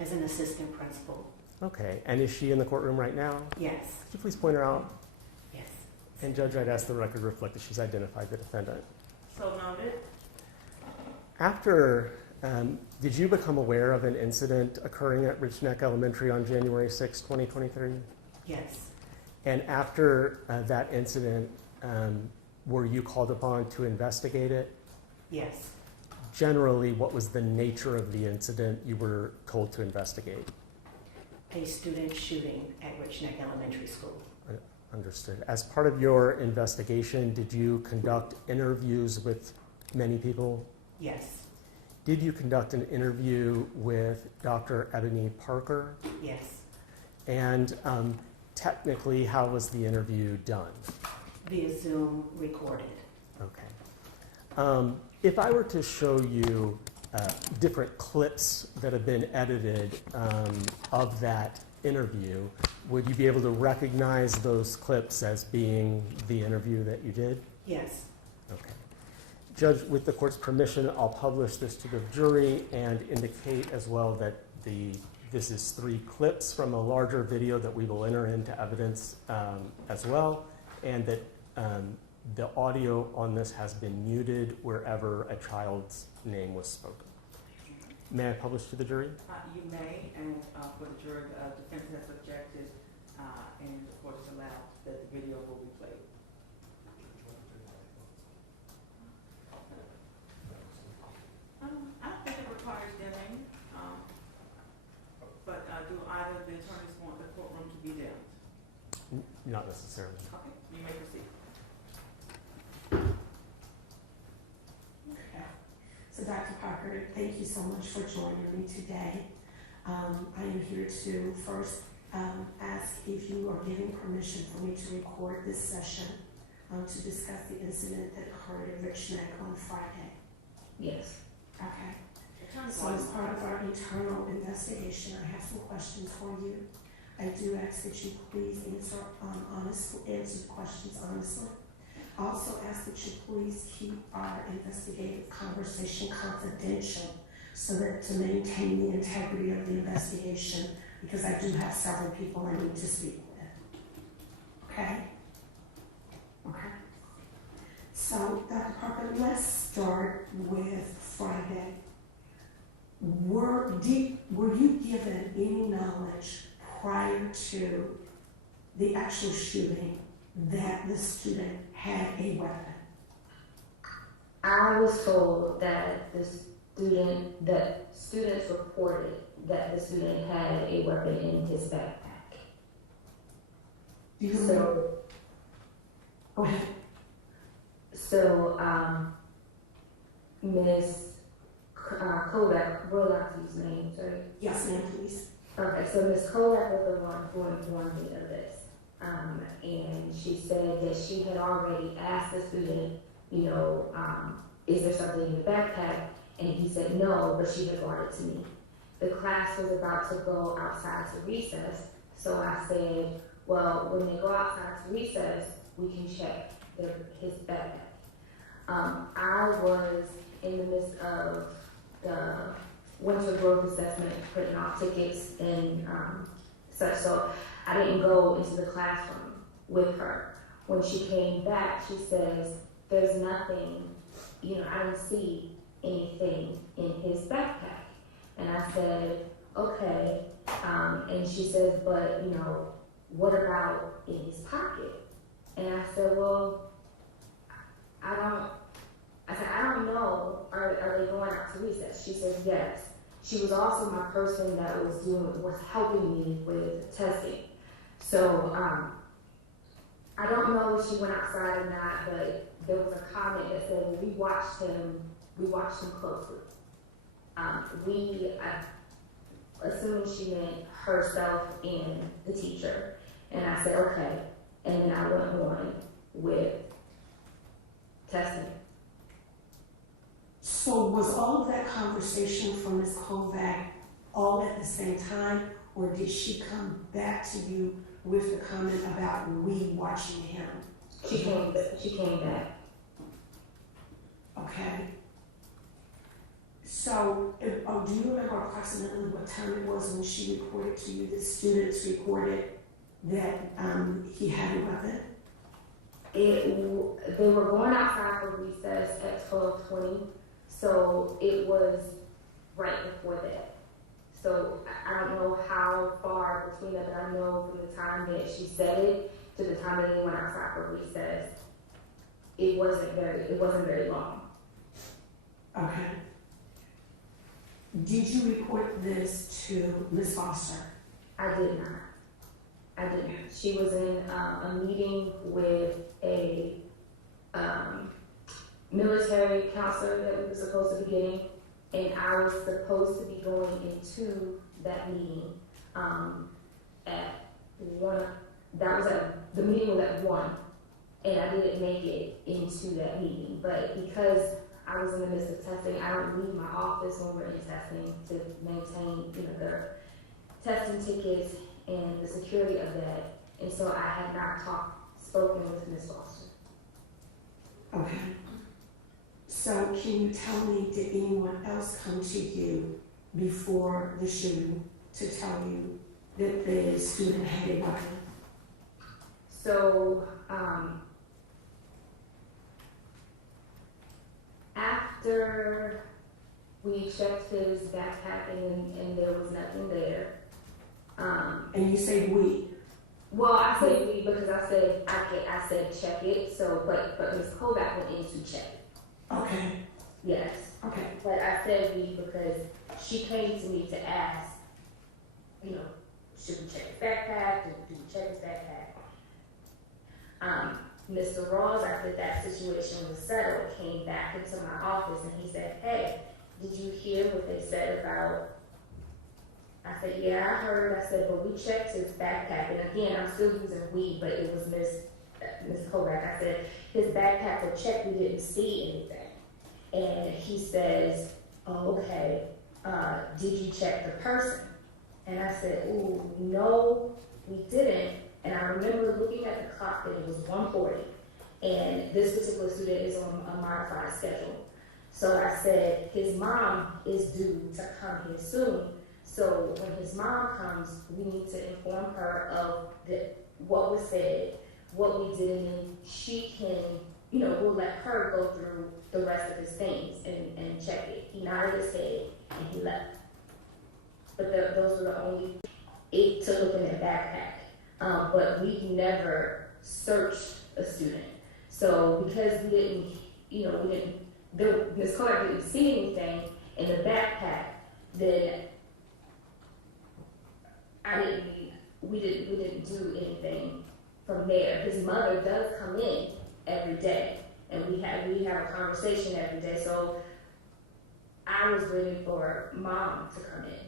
As an assistant principal. Okay. And is she in the courtroom right now? Yes. Could you please point her out? Yes. And Judge, I'd ask the record reflect that she's identified the defendant. So noted. After, did you become aware of an incident occurring at Richneck Elementary on January 6, 2023? Yes. And after that incident, were you called upon to investigate it? Yes. Generally, what was the nature of the incident you were told to investigate? A student shooting at Richneck Elementary School. Understood. As part of your investigation, did you conduct interviews with many people? Yes. Did you conduct an interview with Dr. Ebony Parker? Yes. And technically, how was the interview done? Via Zoom recorded. Okay. If I were to show you different clips that have been edited of that interview, would you be able to recognize those clips as being the interview that you did? Yes. Okay. Judge, with the court's permission, I'll publish this to the jury and indicate as well that this is 3 clips from a larger video that we will enter into evidence as well, and that the audio on this has been muted wherever a child's name was spoken. May I publish to the jury? You may, and for the jury, the defense has objected, and the court has allowed that the video will be played. I don't think it requires dimming, but do do either of the attorneys want the courtroom to be dimmed? Not necessarily. Okay, you may proceed. Okay. So Dr. Parker, thank you so much for joining me today. I am here to first ask if you are giving permission for me to record this session to discuss the incident that occurred at Richneck on Friday. Yes. Okay. So as part of our internal investigation, I have some questions for you. I do ask that you please answer the questions honestly. I also ask that you please keep our investigative conversation confidential so that to maintain the integrity of the investigation, because I do have several people I need to speak with. Okay? Okay. So, Dr. Parker, let's start with Friday. Were you given any knowledge prior to the actual shooting that the student had a weapon? I was told that students reported that the student had a weapon in his backpack. Do you So, go ahead. so, Ms. Kodak, we're allowed to use names, right? Yes, ma'am, please. Okay, so Ms. Kodak was the one who informed me of this. And she said that she had already asked the student, is there something in the backpack? And he said no, but she had brought it to me. The class was about to go outside to recess, so I said, well, when they go outside to recess, we can check his backpack. I was in the midst of the winter growth assessment, printing off tickets and such, so I didn't go into the classroom with her. When she came back, she says, there's nothing, I didn't see anything in his backpack. And I said, okay. And she says, but, what about in his pocket? And I said, well, I don't know. Are they going out to recess? She says, yes. She was also my person that was helping me with testing. So, I don't know if she went outside or not, but there was a comment that said we watched him closely. I assumed she meant herself and the teacher. And I said, okay. And then I went on with testing. So was all of that conversation from Ms. Kovac all at the same time, or did she come back to you with the comment about we watching him? She came back. Okay. So, do you remember approximately what time it was when she reported to you, the students reported that he had a weapon? They were going outside for recess at 12:20, so it was right before that. So I don't know how far between that, but I know from the time that she said it to the time that they went outside for recess, it wasn't very long. Okay. Did you report this to Ms. Foster? I did not. I didn't. She was in a meeting with a military counselor that we were supposed to be getting, and I was supposed to be going into that meeting at 1. The meeting was at 1, and I didn't make it into that meeting. But because I was in the midst of testing, I don't leave my office when we're in testing to maintain, the testing tickets and the security of that. And so I had not spoken with Ms. Foster. Okay. So can you tell me, did anyone else come to you before the shooting to tell you that the student had a weapon? So, after we checked his backpack and there was nothing there. And you say we? Well, I say we because I said check it. So, but Ms. Kovac went in to check it. Okay. Yes. Okay. But I said we because she came to me to ask, backpack? Did you check his backpack? Mr. Ross, after that situation was settled, came back into my office and he said, hey, did you hear what they said about, I said, yeah, I heard. I said, but we checked his backpack. And again, I'm still using we, but it was Miss Kovac. I said, his backpack was checked. We didn't see anything. And he says, oh, okay. Did you check the person? And I said, ooh, no, we didn't. And I remember looking at the clock and it was 1:40. And this particular student is on a modified schedule. So I said, his mom is due to come here soon. So when his mom comes, we need to inform her of what was said, what we did, and then she can, we'll let her go through the rest of his things and check it. He nodded his head and he left. But those were the only, to look in their backpack. But we never searched a student. So because we didn't, Ms. Clark didn't see anything in the backpack, then we didn't do anything from there. His mother does come in every day, and we have a conversation every day. So I was waiting for mom to come in.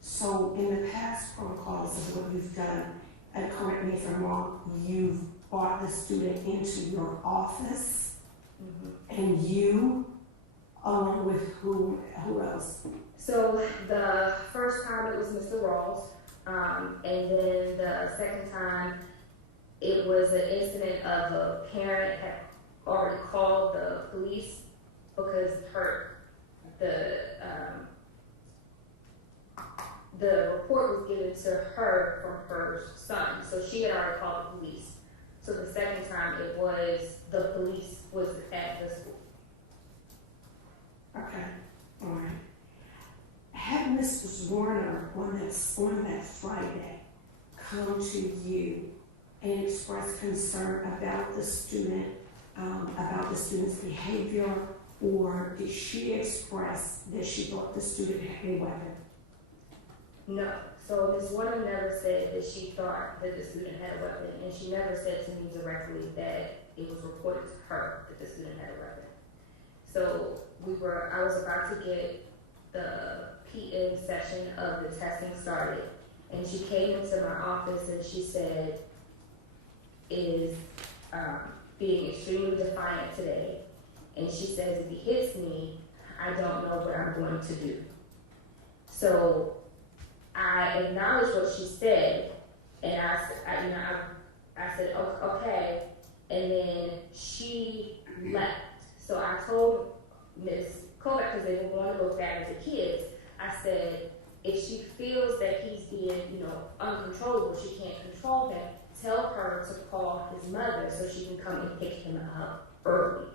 So in the past protocols of what you've done, and correct me if I'm wrong, you've brought the student into your office, and you, along with who else? So the first time it was Mr. Rawls, and then the second time it was an incident of a parent had already called the police because the report was given to her from her son, so she had already called the police. So the second time it was the police was at the school. Okay, all right. Had Mr. Zwerner on that Friday come to you and express concern about the student's behavior, or did she express that she thought the student had a weapon? No. So Ms. Warner never said that she thought that the student had a weapon, and she never said to me directly that it was reported to her that the student had a weapon. So I was about to get the PM session of the testing started, and she came into my office and she said, is being extremely defiant today. And she says, if he hits me, I don't know what I'm going to do. So I acknowledged what she said, and I said, okay, and then she left. So I told Ms. Kovac, because they were going to look at as the kids, I said, if she feels that he's being, uncontrollable, she can't control him, tell her to call his mother so she can come and pick him up early,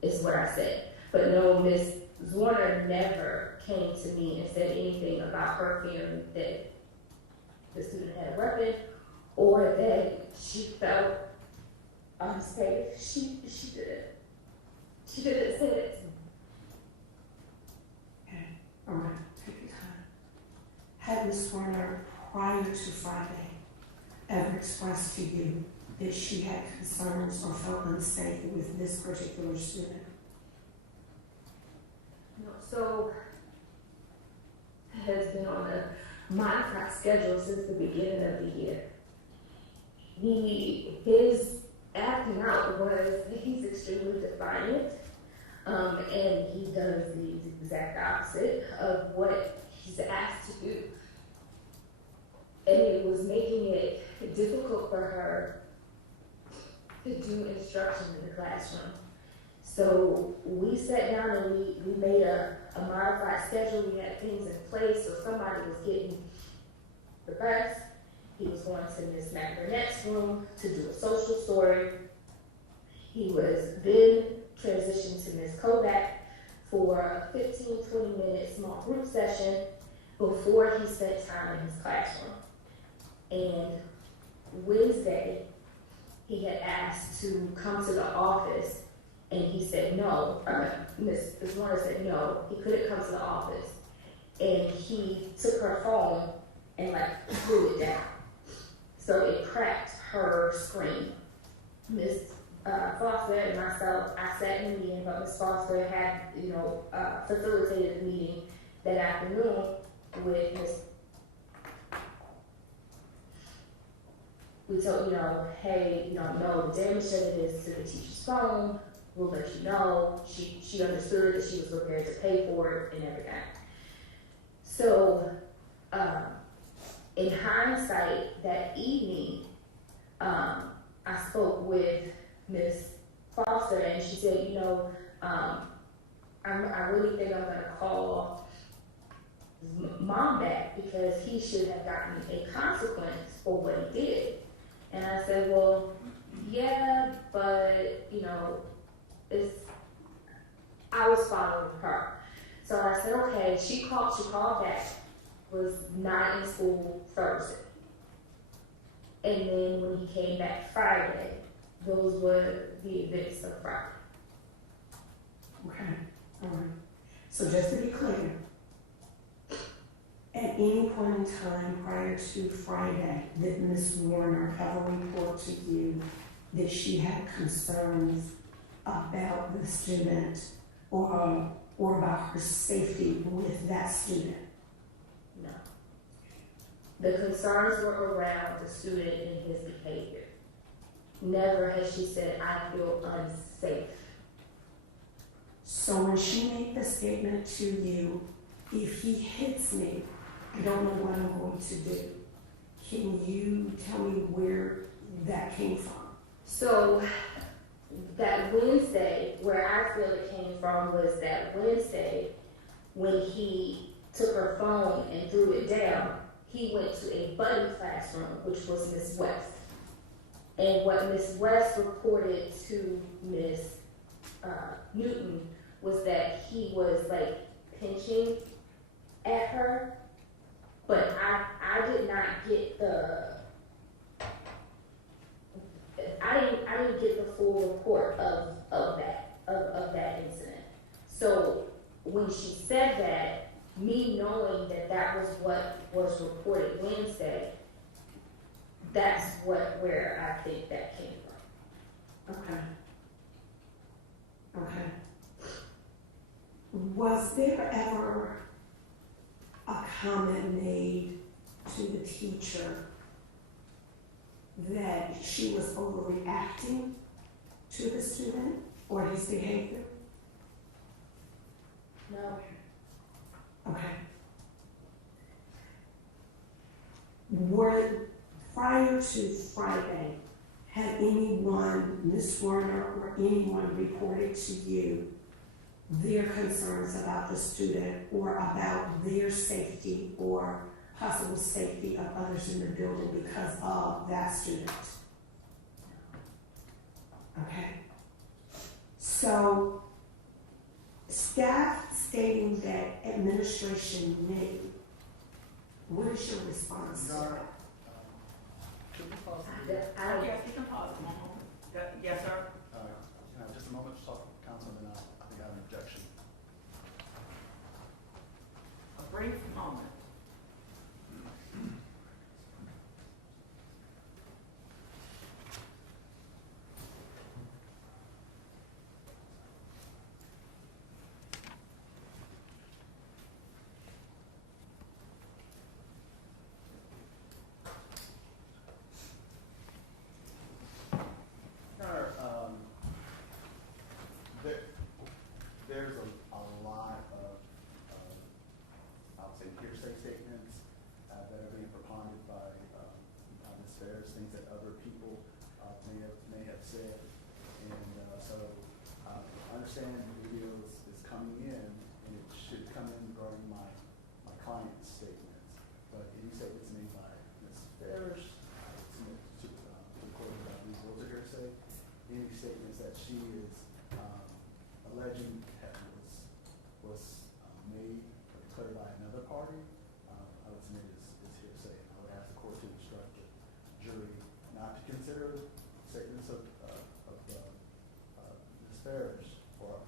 is what I said. But no, Ms. Zwerner never came to me and said anything about her fearing that the student had a weapon or that she felt unsafe. She didn't say it to me. Okay, all right, take your time. Had Ms. Zwerner, prior to Friday, ever expressed to you that she had concerns or felt unsafe with this particular student? No, so has been on a modified schedule since the beginning of the year. His acting out was he's extremely defiant, and he does the exact opposite of what he's asked to do. And it was making it difficult for her to do instruction in the classroom. So we sat down and we made a modified schedule. We had things in place. So somebody was getting the bus. He was going to Miss McBurnett's room to do a social story. He was then transitioned to Miss Kovac for a 15-20 minute small group session before he spent time in his classroom. And Wednesday, he had asked to come to the office, and he said no. Ms. Warner said no, he couldn't come to the office. And he took her phone and like threw it down. So it cracked her screen. Miss Foster and myself, I sat in the meeting, but Miss Foster had, facilitated the meeting that afternoon with Miss. We told, hey, no, the damage that it is to the teacher's phone, we'll let you know. She understood that she was prepared to pay for it and everything. So, in hindsight, that evening, I spoke with Miss Foster, and she said, I really think I'm gonna call Mom back because he should have gotten a consequence for what he did. And I said, well, yeah, but I was following her. So I said, okay, she called back, was not in school Thursday. And then when he came back Friday, those were the events of Friday. Okay, all right. So just to be clear, at any point in time prior to Friday, did Ms. Warner ever report to you that she had concerns about the student or about her safety with that student? No. The concerns were around the student and his behavior. Never has she said, I feel unsafe. So when she made the statement to you, if he hits me, I don't know what I'm going to do. Can you tell me where that came from? So that Wednesday, where I feel it came from was that Wednesday when he took her phone and threw it down, he went to a buddy classroom, which was Miss West. And what Miss West reported to Miss Newton was that he was like pinching at her, but I did not get I didn't get the full report of that incident. So when she said that, me knowing that was what was reported Wednesday, that's where I think that came from. Okay. Okay. Was there ever a comment made to the teacher that she was overreacting to the student or his behavior? No. Okay. Prior to Friday, had anyone, Ms. Werner or anyone reported to you their concerns about the student or about their safety or possible safety of others in the building because of that student? Okay. So, staff stating that administration knew, what is your response to that? Yes, you can pause a moment. Yes, sir? Can I have just a moment to talk to council, and then I think I have an objection. A brief moment. There's a lot of I would say hearsay statements that are being propounded by Ms. Ferris, things that other people may have said, and so I understand the video is coming in, and it should come in regarding my client's statements, but any statements made by Ms. Ferris, I would submit to the court about these rules of hearsay. Any statements that she is alleging was made or declared by another party, I would submit is hearsay. I would ask the court to instruct the jury not to consider statements of Ms. Ferris for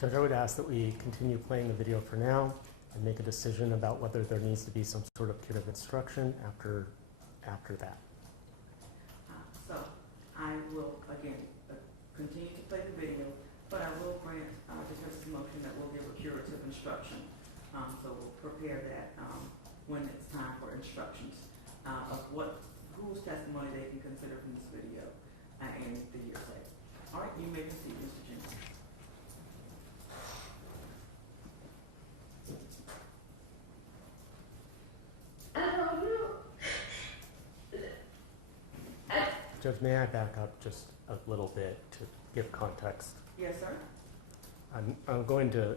Judge, I would ask that we continue playing the video for now and make a decision about whether there needs to be some sort of curative instruction after that. So I will, again, continue to play the video, but I will grant the judge's motion that we'll give a curative instruction. So we'll prepare that when it's time for instructions of whose testimony they can consider from this video and the years later. All right, you may proceed, Mr. Jenkins. Judge, may I back up just a little bit to give context? Yes, sir. I'm going to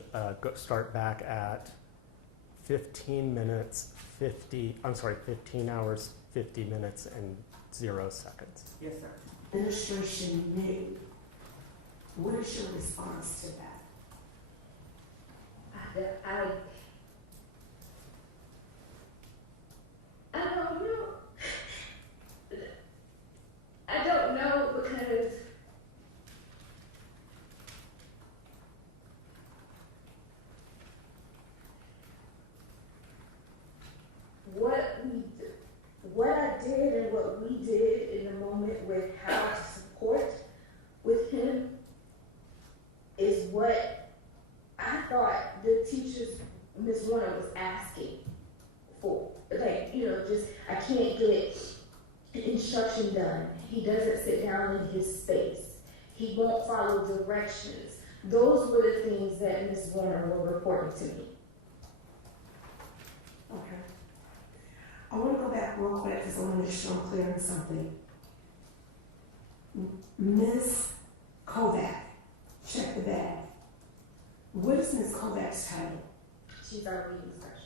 start back at 15 hours, 50 minutes, and 0 seconds. Yes, sir. Administration made. What is your response to that? I don't know because what I did and what we did in the moment with how to support with him is what I thought the teachers, Ms. Warner, was asking for. Like, just I can't get instruction done. He doesn't sit down in his space. He won't follow directions. Those were the things that Ms. Warner were reporting to me. Okay. I want to go back real quick because I want to make sure I'm clear on something. Ms. Kovac, check the bag. What is Ms. Kovac's title? She's our reading specialist.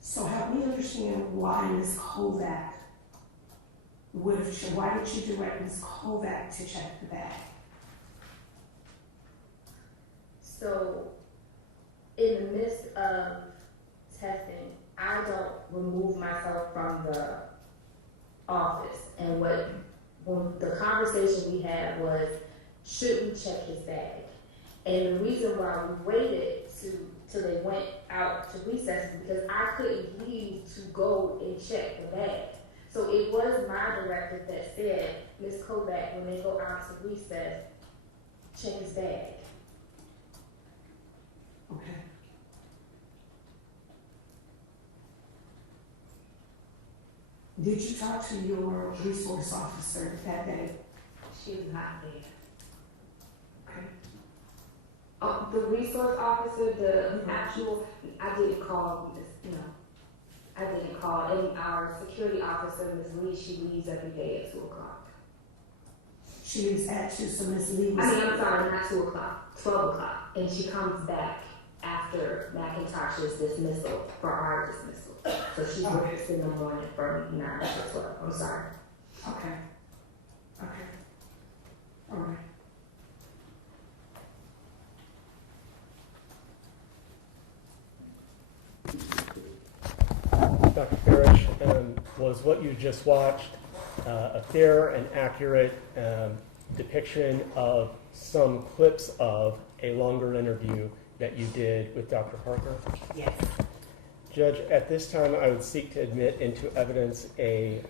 So help me understand why Ms. Kovac why did you direct Ms. Kovac to check the bag? So, in the midst of testing, I don't remove myself from the office. And when the conversation we had was, should we check his bag? And the reason why we waited till they went out to recess is because I couldn't leave to go and check the bag. So it was my director that said, Ms. Kovac, when they go out to recess, check his bag. Okay. Did you talk to your resource officer that day? She was not there. Okay. The resource officer, the actual, I didn't call this, I didn't call. And our security officer, Ms. Lee, she leaves every day at 2 o'clock. She leaves at 2, so Ms. Lee was... I'm sorry, not 2 o'clock, 12 o'clock. And she comes back after McIntosh's dismissal, for our dismissal. So she's with us in the morning from 9 to 12. I'm sorry. Okay. Okay. All right. Dr. Parrish, was what you just watched a fair and accurate depiction of some clips of a longer interview that you did with Dr. Parker? Yes. Judge, at this time I would seek to admit into evidence a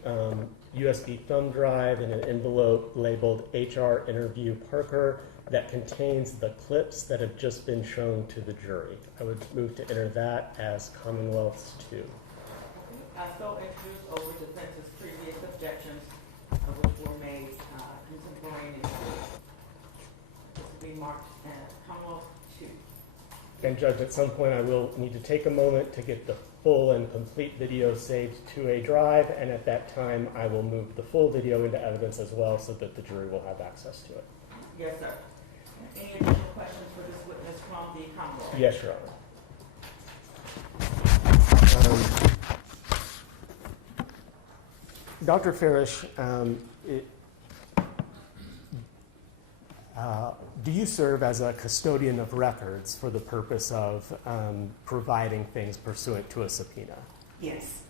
USB thumb drive and an envelope labeled HR Interview Parker that contains the clips that have just been shown to the jury. I would move to enter that as Commonwealth's 2. I so introduce over defense's previous objections, which were made contemporaneously, to be marked as Commonwealth 2. And Judge, at some point I will need to take a moment to get the full and complete video saved to a drive, and at that time I will move the full video into evidence as well so that the jury will have access to it. Yes, sir. Any additional questions for this witness from the Commonwealth? Yes, Your Honor. Dr. Farish, do you serve as a custodian of records for the purpose of providing things pursuant to a subpoena? Yes.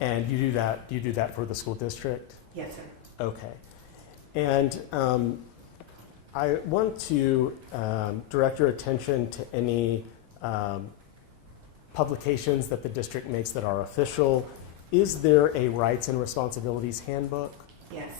And do you do that for the school district? Yes, sir. Okay. And I want to direct your attention to any publications that the district makes that are official. Is there a rights and responsibilities handbook? Yes.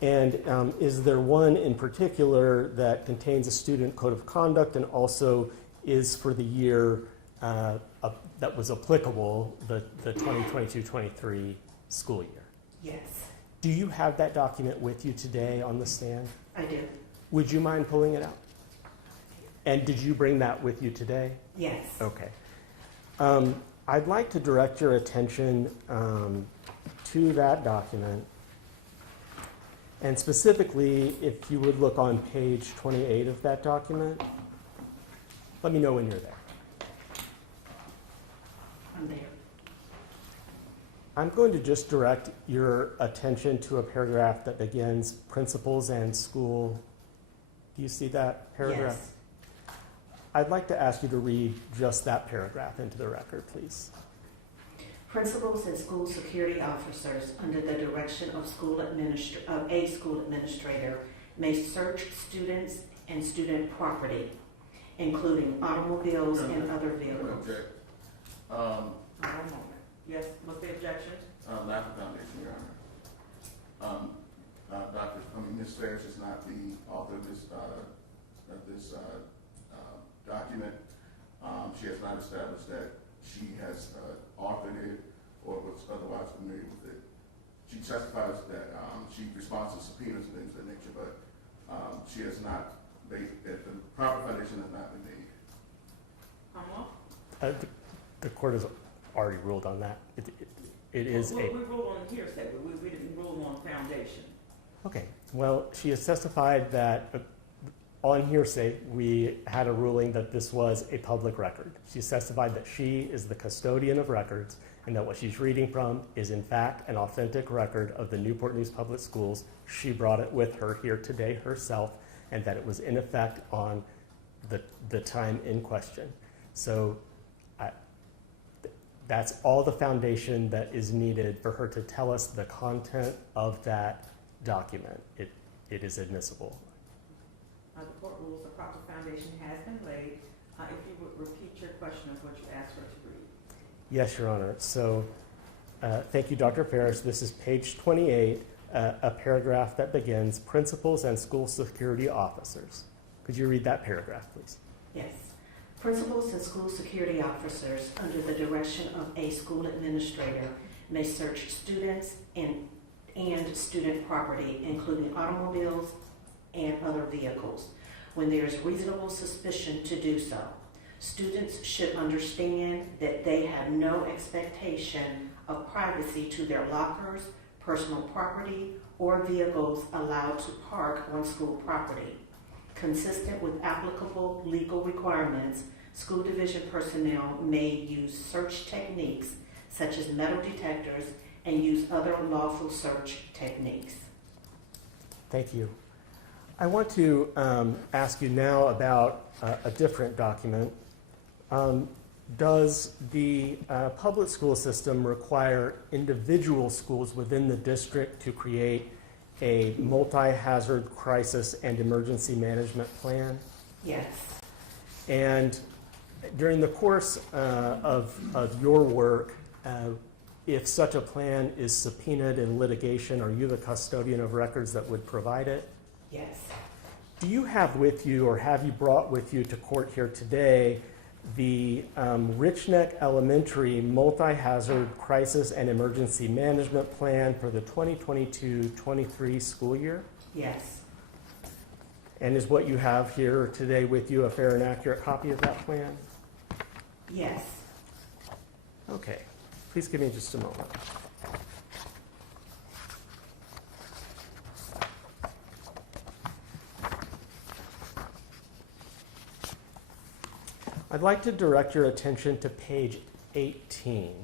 And is there one in particular that contains a student code of conduct and also is for the year that was applicable, the 2022-23 school year? Yes. Do you have that document with you today on the stand? I do. Would you mind pulling it out? And did you bring that with you today? Yes. Okay. I'd like to direct your attention to that document. And specifically, if you would look on page 28 of that document, let me know when you're there. I'm there. I'm going to just direct your attention to a paragraph that begins principals and school. Do you see that paragraph? Yes. I'd like to ask you to read just that paragraph into the record, please. Principals and school security officers, under the direction of a school administrator, may search students and student property, including automobiles and other vehicles. Okay. One moment. Yes, what's the objection? Lack of foundation, Your Honor. Ms. Ferris is not the author of this document. She has not established that she has authored it or was otherwise familiar with it. She testifies that she responds to subpoenas and things of that nature, but she has not made the proper foundation has not been made. The court has already ruled on that. It is We ruled on hearsay, but we didn't rule on foundation. Okay. Well, she has testified that on hearsay, we had a ruling that this was a public record. She's testified that she is the custodian of records and that what she's reading from is in fact an authentic record of the Newport News Public Schools. She brought it with her here today herself and that it was in effect on the time in question. So that's all the foundation that is needed for her to tell us the content of that document. It is admissible. The court rules the proper foundation has been laid. If you would repeat your question of what you asked her to read. Yes, Your Honor. So thank you, Dr. Ferris. This is page 28, a paragraph that begins, principals and school security officers. Could you read that paragraph, please? Yes. Principals and school security officers, under the direction of a school administrator, may search students and student property, including automobiles and other vehicles, when there is reasonable suspicion to do so. Students should understand that they have no expectation of privacy to their lockers, personal property, or vehicles allowed to park on school property. Consistent with applicable legal requirements, school division personnel may use search techniques such as metal detectors and use other lawful search techniques. Thank you. I want to ask you now about a different document. Does the public school system require individual schools within the district to create a multi-hazard crisis and emergency management plan? Yes. And during the course of your work, if such a plan is subpoenaed in litigation, are you the custodian of records that would provide it? Yes. Do you have with you, or have you brought with you to court here today, the Richneck Elementary Multi-Hazard Crisis and Emergency Management Plan for the 2022-23 school year? Yes. And is what you have here today with you a fair and accurate copy of that plan? Yes. Okay. Please give me just a moment. I'd like to direct your attention to page 18.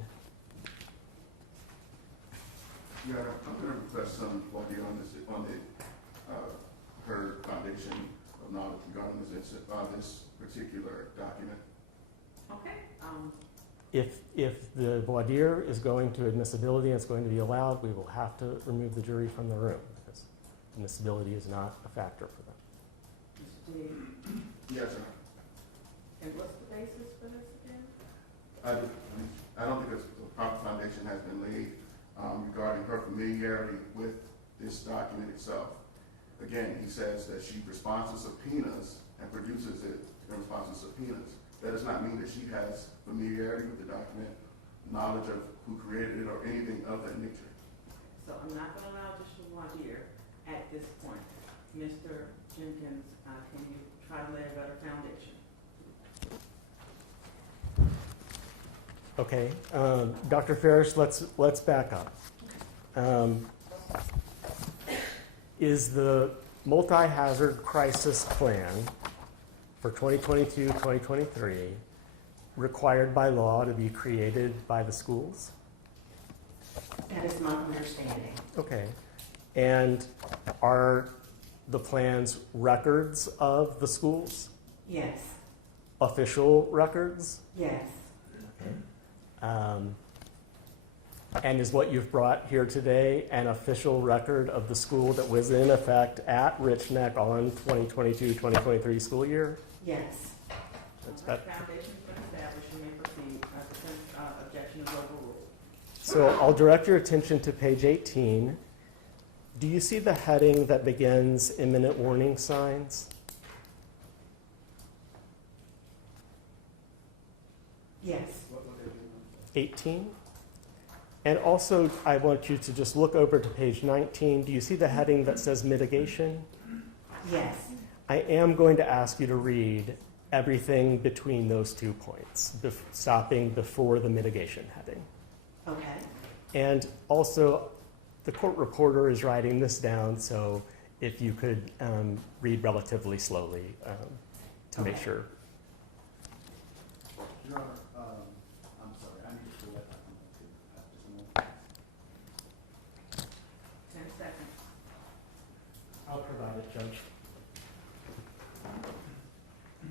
Yeah, I'm going to request some for you on her foundation of knowledge regarding this particular document. Okay. If the voir dire is going to admissibility and it's going to be allowed, we will have to remove the jury from the room because admissibility is not a factor for them. Steve? Yes, sir. And what's the basis for this again? I don't think a proper foundation has been laid regarding her familiarity with this document itself. Again, he says that she responds to subpoenas and produces it in response to subpoenas. That does not mean that she has familiarity with the document, knowledge of who created it, or anything of that nature. So I'm not going to allow additional voir dire at this point. Mr. Jenkins, can you try to lay a better foundation? Okay, Dr. Ferris, let's back up. Is the multi-hazard crisis plan for 2022-2023 required by law to be created by the schools? That is my understanding. Okay, and are the plans records of the schools? Yes, Official records? yes, And is what you've brought here today an official record of the school that was in effect at Richneck on 2022-2023 school year? yes. That's All right, that. foundation's been established, you may proceed. Since objection is overruled. So I'll direct your attention to page 18. Do you see the heading that begins imminent warning signs? Yes, 18. And also, I want you to just look over to page 19. Do you see the heading that says mitigation? yes, I am going to ask you to read everything between those 2 points, stopping before the mitigation heading. okay. And also, the court reporter is writing this down, so if you could read relatively slowly to make Okay. sure. Your Honor, I'm sorry, I need to pull that back on that too. Just a moment. 10 seconds. I'll provide it, Judge.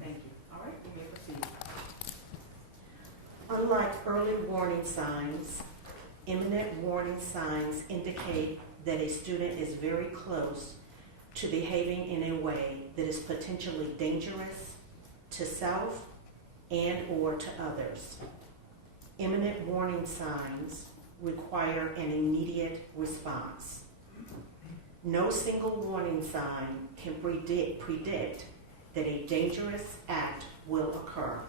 Thank you. All right, you may proceed. Unlike early warning signs, imminent warning signs indicate that a student is very close to behaving in a way that is potentially dangerous to self and or to others. Imminent warning signs require an immediate response. No single warning sign can predict that a dangerous act will occur.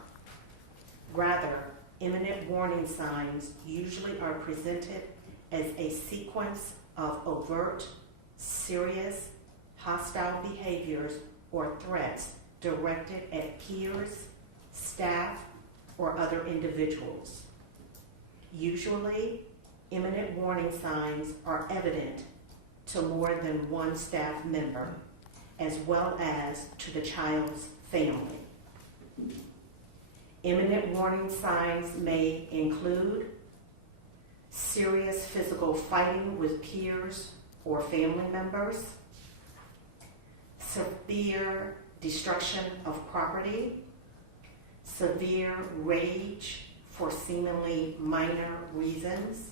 Rather, imminent warning signs usually are presented as a sequence of overt, serious, hostile behaviors or threats directed at peers, staff, or other individuals. Usually, imminent warning signs are evident to more than one staff member, as well as to the child's family. Imminent warning signs may include serious physical fighting with peers or family members, severe destruction of property, severe rage for seemingly minor reasons,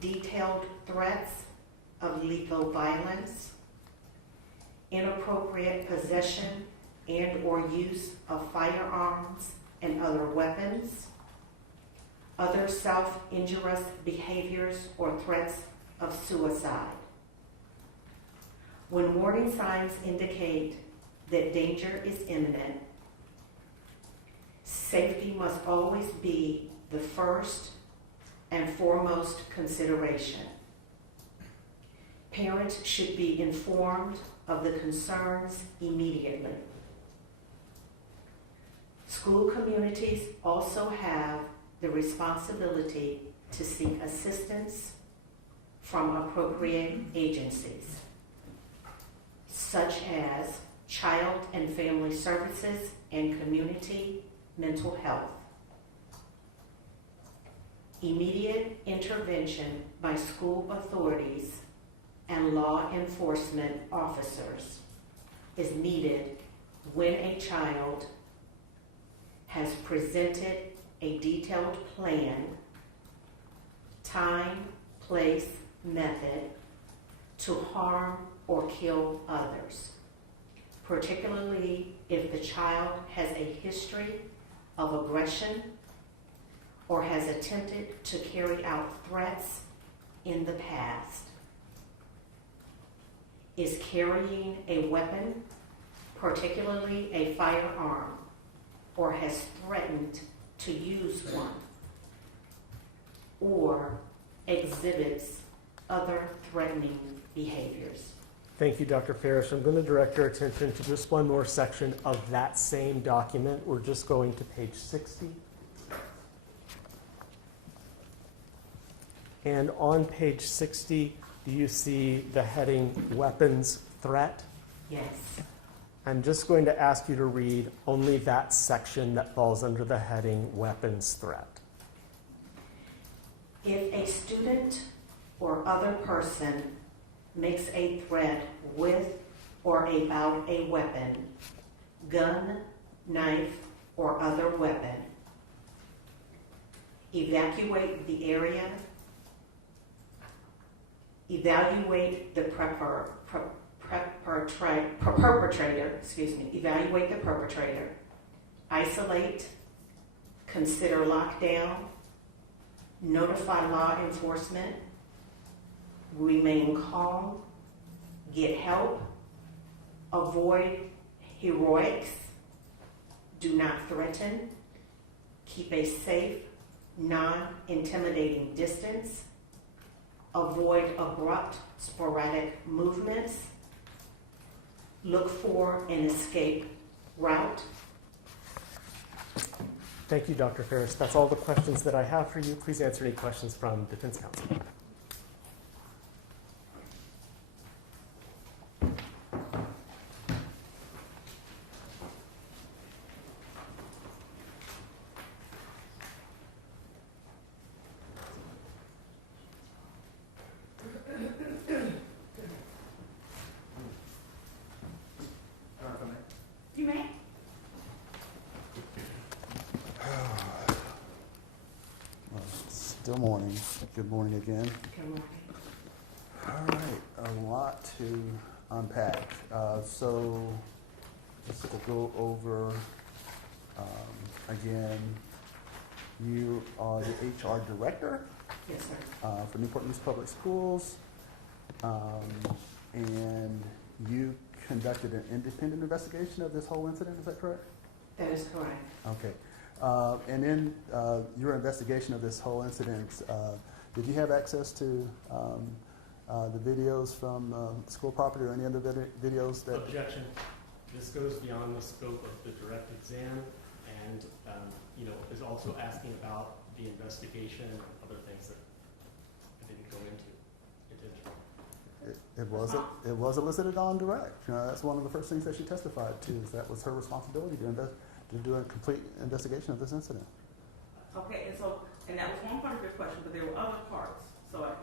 detailed threats of lethal violence, inappropriate possession and or use of firearms and other weapons, other self-injurious behaviors or threats of suicide. When warning signs indicate that danger is imminent, safety must always be the first and foremost consideration. Parents should be informed of the concerns immediately. School communities also have the responsibility to seek assistance from appropriate agencies, such as Child and Family Services and Community Mental Health. Immediate intervention by school authorities and law enforcement officers is needed when a child has presented a detailed plan, time, place, method to harm or kill others. particularly if the child has a history of aggression or has attempted to carry out threats in the past. Is carrying a weapon, particularly a firearm, or has threatened to use one, or exhibits other threatening behaviors. Thank you, Dr. Parrish. I'm going to direct your attention to just one more section of that same document. We're just going to page 60. And on page 60, do you see the heading Weapons Threat? Yes. I'm just going to ask you to read only that section that falls under the heading Weapons Threat. If a student or other person makes a threat with or about a weapon, gun, knife, or other weapon, evacuate the area, evaluate the perpetrator, isolate, consider lockdown, notify law enforcement, remain calm, get help, avoid heroics, do not threaten, keep a safe, non-intimidating distance, avoid abrupt, sporadic movements, look for an escape route. Thank you, Dr. Ferris. That's all the questions that I have for you. Please answer any questions from defense counsel. You may. Still morning. Good morning again. Good morning. All right, a lot to unpack. So just to go over again, you are the HR director Yes, sir. for Newport News Public Schools, and you conducted an independent investigation of this whole incident. Is that correct? That is correct. Okay. And in your investigation of this whole incident, did you have access to the videos from school property or any other videos that? Objection. This goes beyond the scope of the direct exam, and is also asking about the investigation and other things that I didn't go into. It didn't. It was elicited on direct. That's one of the first things that she testified to. Is that was her responsibility to do a complete investigation of this incident. Okay, and that was one part of your question, but there were other parts.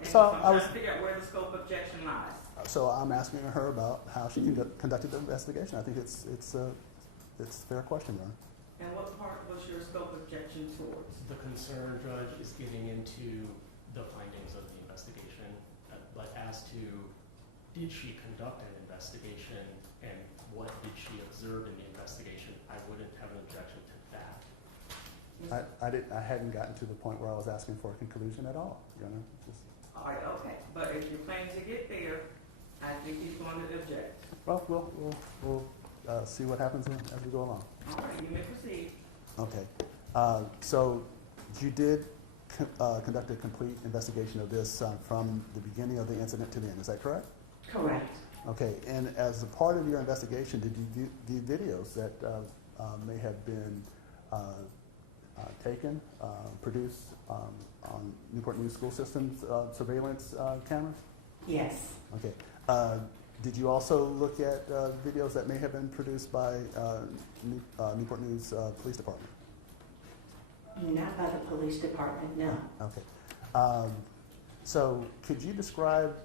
So I'm I was trying to figure out where the scope of objection lies. So I'm asking her about how she conducted the investigation. I think it's a fair question, Your Honor. And what part was your scope of objection towards? The concern, Judge, is getting into the findings of the investigation, but as to did she conduct an investigation and what did she observe in the investigation, I wouldn't have an objection to that. I hadn't gotten to the point where I was asking for a conclusion at all, Your Honor. All right, okay. But if you're planning to get there, I think he's going to object. Well, we'll see what happens as we go along. All right, you may proceed. Okay. So you did conduct a complete investigation of this from the beginning of the incident to the end. Is that correct? Correct. Okay. And as a part of your investigation, did you view videos that may have been taken, produced on Newport News School System's surveillance cameras? Yes. Okay. Did you also look at videos that may have been produced by Newport News Police Department? Not by the police department, no. Okay. So could you describe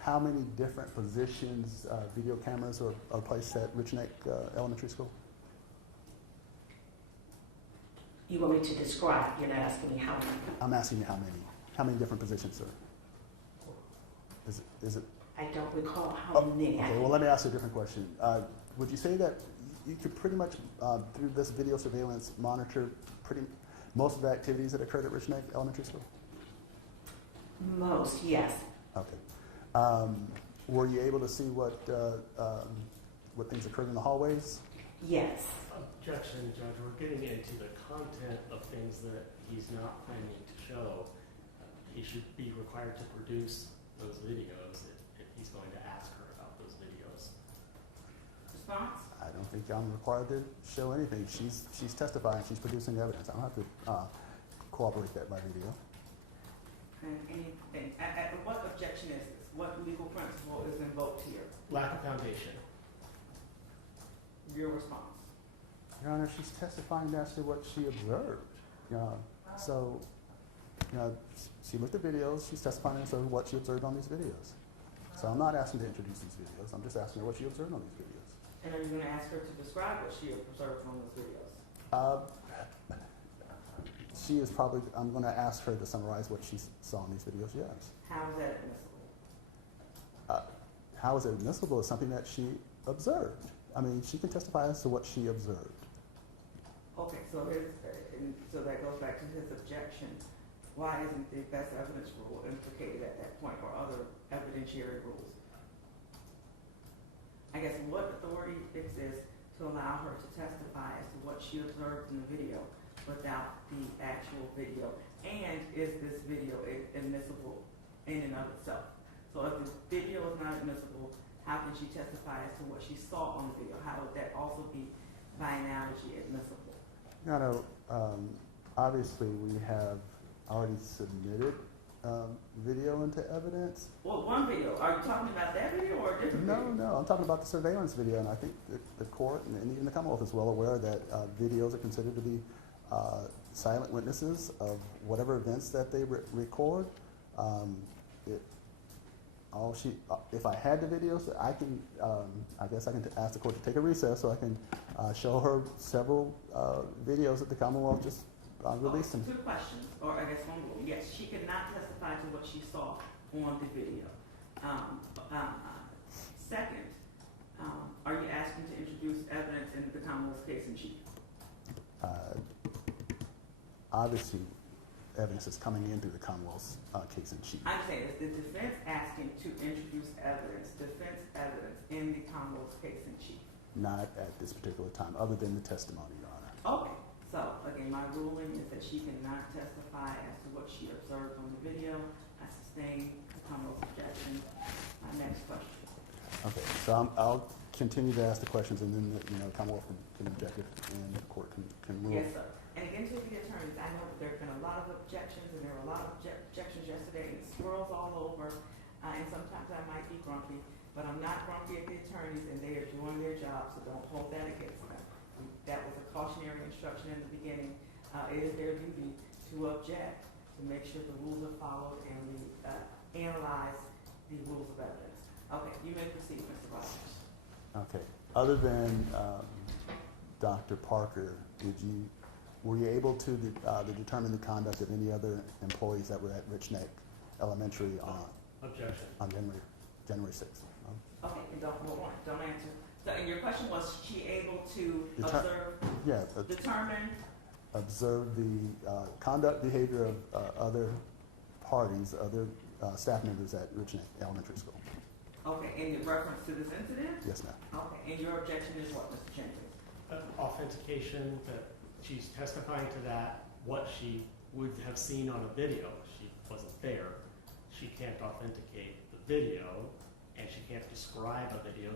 how many different positions video cameras are placed at Richneck Elementary School? You want me to describe? You're not asking me how many. I'm asking you how many. How many different positions, sir? Is it I don't recall how many. Okay, well, let me ask you a different question. Would you say that you could pretty much, through this video surveillance, monitor most of the activities that occurred at Richneck Elementary School? Most, yes. Okay. Were you able to see what things occurred in the hallways? Yes. Objection, Judge. We're getting into the content of things that he's not planning to show. He should be required to produce those videos if he's going to ask her about those videos. Response? I don't think I'm required to show anything. She's testifying. She's producing evidence. I don't have to corroborate that by video. And anything, what objection is this? What legal principle is invoked here? Lack of foundation. Your response. Your Honor, she's testifying as to what she observed. So, she looked at videos. She's testifying as to what she observed on these videos. So I'm not asking to introduce these videos. I'm just asking her what she observed on these videos. And are you going to ask her to describe what she observed on those videos? She is probably, I'm going to ask her to summarize what she saw in these videos, yes. How is that admissible? How is it admissible is something that she observed. I mean, she can testify as to what she observed. Okay, so so that goes back to his objection. Why isn't the best evidence rule implicated at that point, or other evidentiary rules? I guess what authority exists to allow her to testify as to what she observed in the video without the actual video? And is this video admissible in and of itself? So if the video is not admissible, how can she testify as to what she saw on the video? How would that also be, by analogy, admissible? Obviously we have already submitted video into evidence. Well, one video. Are you talking about that video or a different video? No, I'm talking about the surveillance video, and I think the court and even the Commonwealth is well aware that videos are considered to be silent witnesses of whatever events that they record. If I had the videos, I can. I guess I can ask the court to take a recess so I can show her several videos that the Commonwealth just released. Okay, two questions, or I guess one more. Yes, she could not testify to what she saw on the video. Second, are you asking to introduce evidence in the Commonwealth's case in chief? Obviously, evidence is coming in through the Commonwealth's case in chief. I'm saying, is the defense asking to introduce defense evidence in the Commonwealth's case in chief? Not at this particular time, other than the testimony, Your Honor. Okay, so again, my ruling is that she cannot testify as to what she observed on the video. I sustain the Commonwealth's objection. My next question. Okay, so I'll continue to ask the questions, and then the Commonwealth can object it, and the court can rule. Yes, sir. And again, to the attorneys, I know that there have been a lot of objections, and there were a lot of objections yesterday, and squirrels all over, and sometimes I might be grumpy, but I'm not grumpy at the attorneys, and they are doing their job, so don't hold that against them. That was a cautionary instruction in the beginning. It is their duty to object, to make sure the rules are followed, and we analyze the rules of evidence. Okay, you may proceed, Mr. Rogers. Okay. Other than Dr. Parker, were you able to determine the conduct of any other employees that were at Richneck Elementary Objection. on January 6th? Okay, and don't answer. So, and your question was, she able to determine? Observe the conduct, behavior of other parties, other staff members at Richneck Elementary School. Okay, in reference to this incident? Yes, ma'am. Okay, and your objection is what, Mr. Jenkins? Authentication, that she's testifying to that, what she would have seen on a video. She wasn't there. She can't authenticate the video, and she can't describe a video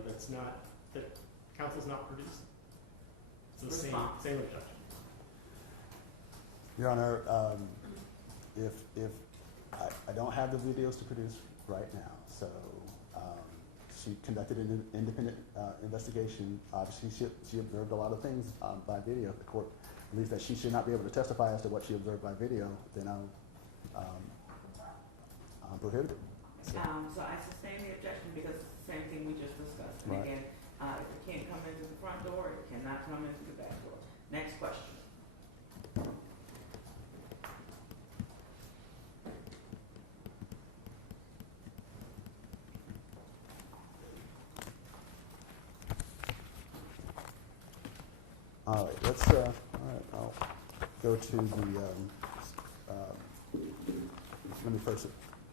that counsel's not producing. It's the same objection. Your Honor, if I don't have the videos to produce right now, so she conducted an independent investigation. Obviously, she observed a lot of things by video. The court believes that she should not be able to testify as to what she observed by video. Then I'm prohibited. So I sustain the objection because it's the same thing we just discussed. And Right. again, if it can't come into the front door, it cannot come into the back door. Next question. All right, let's, all right, I'll go to the, let me first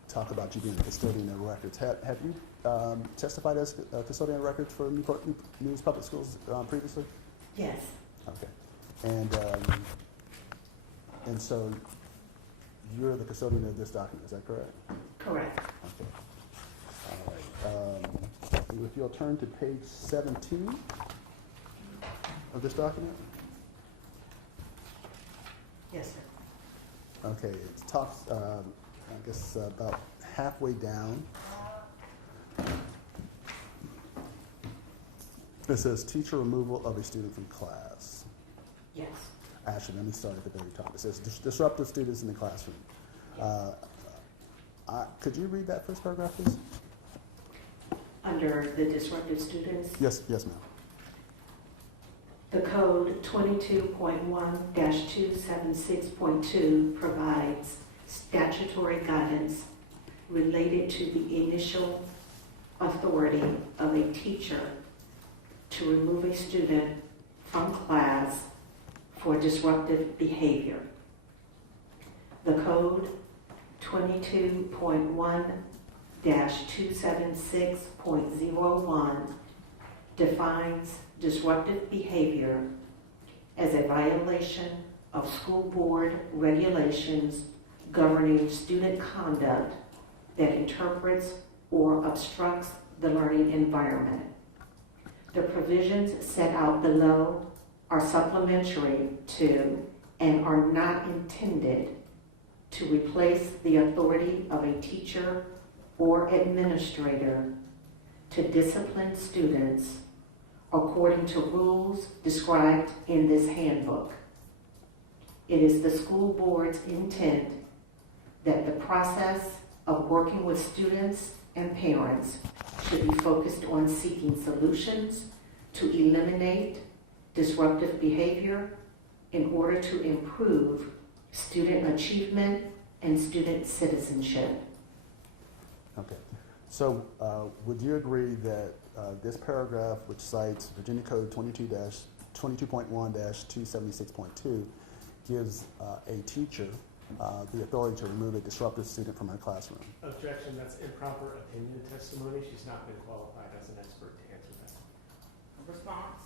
talk about you being a custodian of records. Have you testified as a custodian of records for Newport News Public Schools previously? Yes. Okay. And so you're the custodian of this document, is that correct? Correct. Okay. All right. If you'll turn to page 17 of this document. Yes, sir. Okay, it talks, I guess, about halfway down. It says teacher removal of a student from class. Yes. Actually, let me start at the very top. It says disruptive students in the classroom. Could you read that first paragraph, please? Under the disruptive students, Yes, ma'am. the code 22.1-276.2 provides statutory guidance related to the initial authority of a teacher to remove a student from class for disruptive behavior. The code 22.1-276.01 defines disruptive behavior as a violation of school board regulations governing student conduct that interprets or obstructs the learning environment. The provisions set out below are supplementary to and are not intended to replace the authority of a teacher or administrator to discipline students according to rules described in this handbook. It is the school board's intent that the process of working with students and parents should be focused on seeking solutions to eliminate disruptive behavior in order to improve student achievement and student citizenship. Okay. So would you agree that this paragraph, which cites Virginia Code 22.1-276.2, gives a teacher the authority to remove a disruptive student from her classroom? Objection, that's improper opinion testimony. She's not been qualified as an expert to answer that. Response?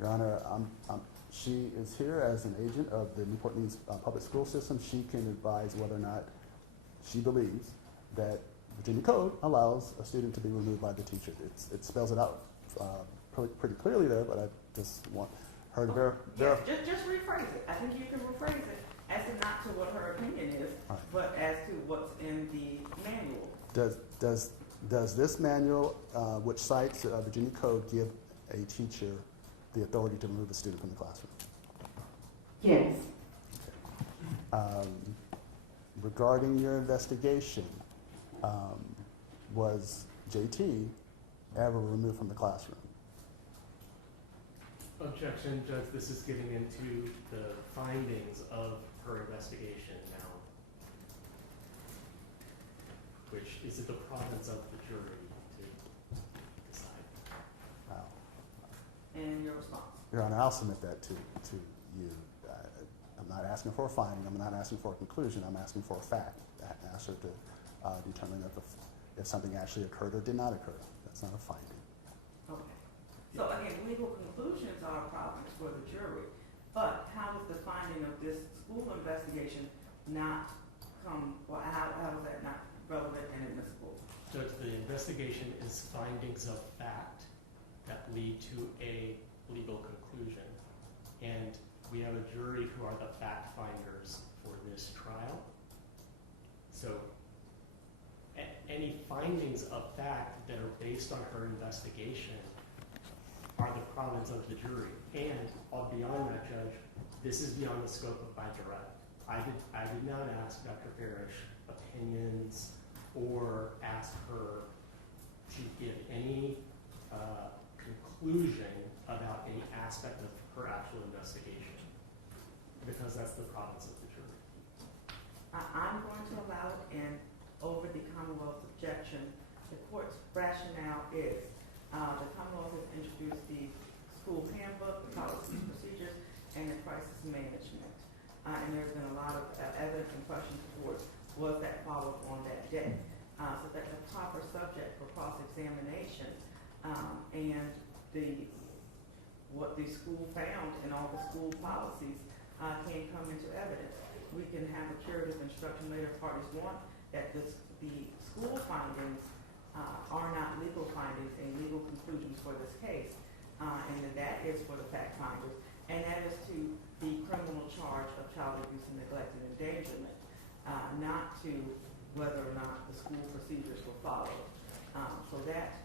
Your Honor, she is here as an agent of the Newport News public school system. She can advise whether or not she believes that Virginia Code allows a student to be removed by the teacher. It spells it out pretty clearly there, but I just want her to verify. Just rephrase it. I think you can rephrase it as to not to what her opinion is, Right. but as to what's in the manual. Does this manual, which cites Virginia Code, give a teacher the authority to remove a student from the classroom? Yes. Regarding your investigation, was JT ever removed from the classroom? Objection, Judge, this is getting into the findings of her investigation now, which is the province of the jury to decide. Wow. And your response? Your Honor, I'll submit that to you. I'm not asking for a finding. I'm not asking for a conclusion. I'm asking for a fact. I ask her to determine if something actually occurred or did not occur. That's not a finding. Okay. So again, legal conclusions are a problem for the jury, but how does the finding of this school investigation not come, or how is that not relevant and admissible? Judge, the investigation is findings of fact that lead to a legal conclusion. And we have a jury who are the fact finders for this trial. So any findings of fact that are based on her investigation are the province of the jury. And beyond that, Judge, this is beyond the scope of my direct. I did not ask Dr. Parrish opinions or ask her to give any conclusion about any aspect of her actual investigation, because that's the province of the jury. I'm going to allow it, and over the Commonwealth's objection, the court's rationale is the Commonwealth has introduced the school handbook, the policies and procedures, mismanagement. And there's been a lot of evidence and questions towards was that followed on that day. So that's a proper subject for cross-examination. And what the school found and all the school policies can come into evidence. We can have a curative instruction later if parties want that the school findings are not legal findings and legal conclusions for this case, and that is for the fact finders, and that is to the criminal charge of child abuse and neglect and endangerment, not to whether or not the school procedures were followed. So that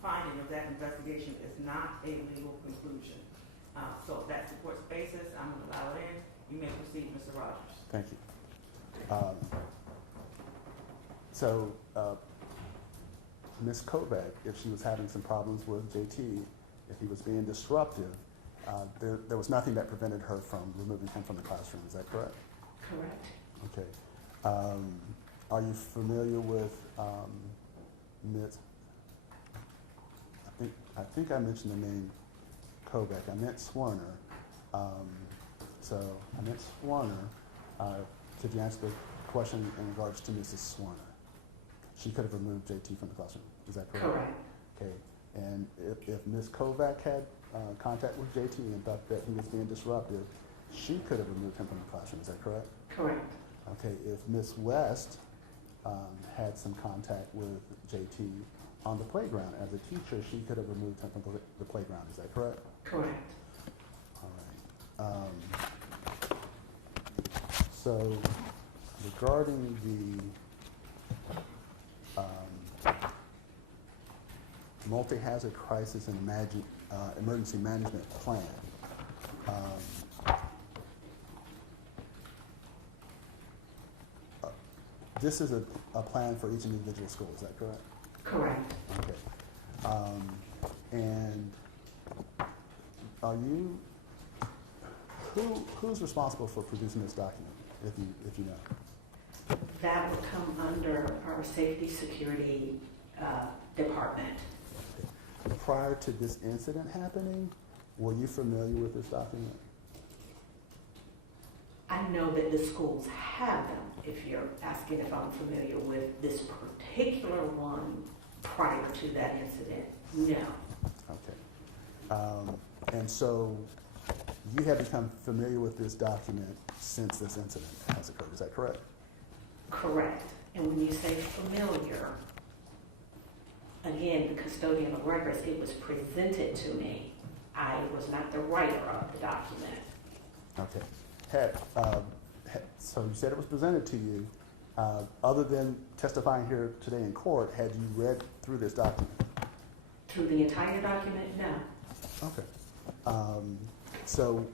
finding of that investigation is not a legal conclusion. So that's the court's basis. I'm going to allow it in. You may proceed, Mr. Rogers. Thank you. So, Ms. Kovac, if she was having some problems with JT, if he was being disruptive, there was nothing that prevented her from removing him from the classroom. Is that correct? Correct. Okay. Are you familiar with Ms. I think I mentioned the name Kovac. I meant Zwerner. So I meant Zwerner. Could you answer the question in regards to Mrs. Zwerner? She could have removed JT from the classroom. Is that correct? Correct. Okay. And if Ms. Kovac had contact with JT and thought that he was being disruptive, she could have removed him from the classroom. Is that correct? Correct. Okay. If Ms. West had some contact with JT on the playground as a teacher, she could have removed him from the playground. Is that correct? Correct. All right. So regarding the multi-hazard crisis and emergency management plan, this is a plan for each individual school. Is that correct? Correct. Okay. And are you, who's responsible for producing this document, if you know? That would come under our safety security department. Okay. Prior to this incident happening, were you familiar with this document? I know that the schools have them, if you're asking if I'm familiar with this particular one prior to that incident. No. Okay. And so you have become familiar with this document since this incident has occurred. Is that correct? Correct. And when you say familiar, again, the custodian of records, it was presented to me. I was not the writer of the document. Okay. So you said it was presented to you. Other than testifying here today in court, had you read through this document? Through the entire document? No. Okay. So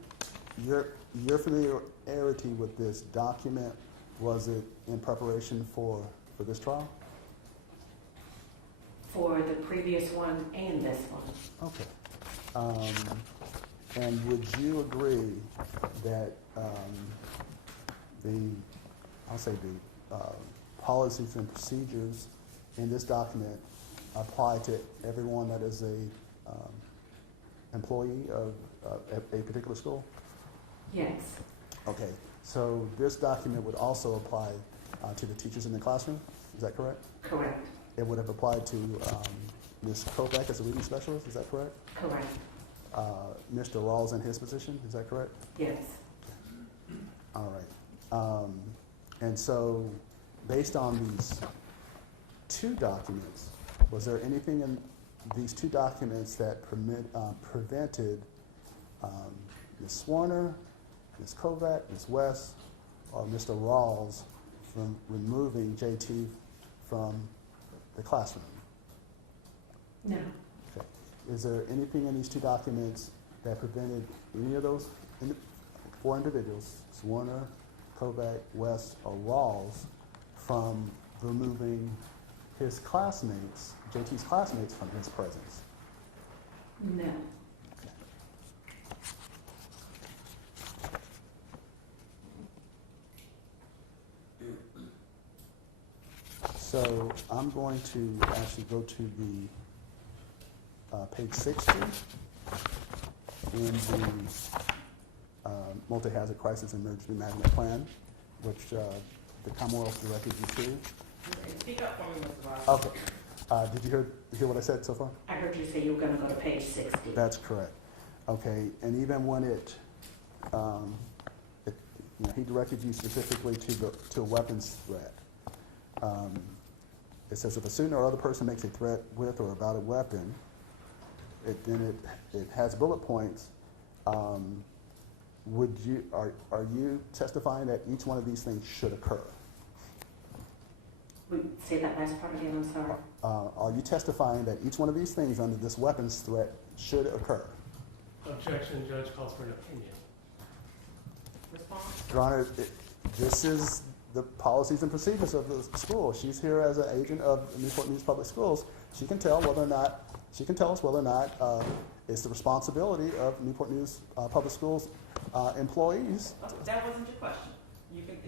your familiarity with this document, was it in preparation for this trial? For the previous one and this one. Okay. And would you agree that the policies and procedures in this document apply to everyone that is a employee of a particular school? Yes. Okay. So this document would also apply to the teachers in the classroom? Is that correct? Correct. It would have applied to Ms. Kovac as a reading specialist, is that correct? Correct. Mr. Rawls in his position, is that correct? Yes. All right. And so, based on these two documents, was there anything in these two documents that prevented Ms. Zwerner, Ms. Kovac, Ms. West, or Mr. Rawls from removing JT from the classroom? No. Okay. Is there anything in these two documents that prevented any of those four individuals, Zwerner, Kovac, West, or Rawls, from removing his classmates, JT's classmates, from his presence? No. So I'm going to actually go to the page 60 in the multi-hazard crisis and emergency management plan, which the Commonwealth directed you to. Speak up for me, Mr. Ross. Okay. Did you hear what I said so far? I heard you say you were gonna go to page 60. That's correct. Okay, and even when he directed you specifically to a weapons threat. It says if a student or other person makes a threat with or about a weapon, it has bullet points. Are you testifying that each one of these things should occur? Say that last part again, I'm sorry. Are you testifying that each one of these things under this weapons threat should occur? Objection, judge calls for an opinion. Response? Your Honor, this is the policies and procedures of the school. She's here as an agent of Newport News Public Schools. She can tell us whether or not it's the responsibility of Newport News Public Schools employees. That wasn't your question.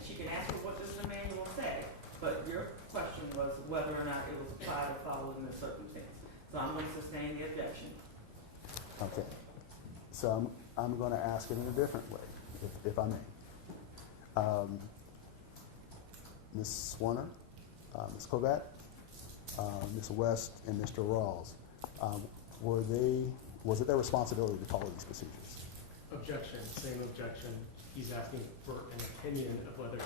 She can ask you what does the manual say, but your question was whether or not it was applied or followed in the circumstance. So I'm going to sustain the objection. Okay. So I'm going to ask it in a different way, if I may. Ms. Zwerner, Ms. Kovac, Ms. West, and Mr. Rawls, was it their responsibility to follow these procedures? Objection, same objection. He's asking for an opinion of whether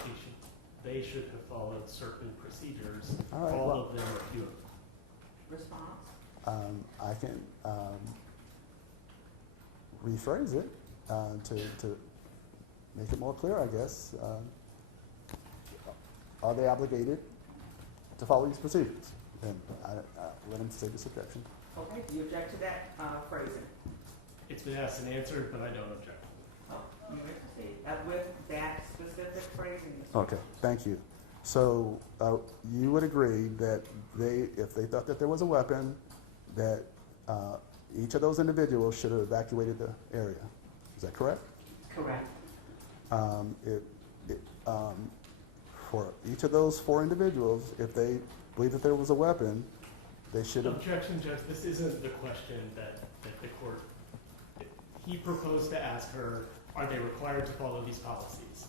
they should have followed certain procedures. All right, all of them or few of them. Response? I can rephrase it to make it more clear, I guess. Are they obligated to follow these procedures? And I let him say this objection. Okay, do you object to that phrasing? It's been asked and answered, but I don't object. Oh, you may proceed. With that specific phrasing. Okay, thank you. So you would agree that if they thought that there was a weapon, that each of those individuals should have evacuated the area. Is that correct? Correct. For each of those 4 individuals, if they believe that there was a weapon, they should have. Objection, Judge. This isn't the question that the court. He proposed to ask her, are they required to follow these policies?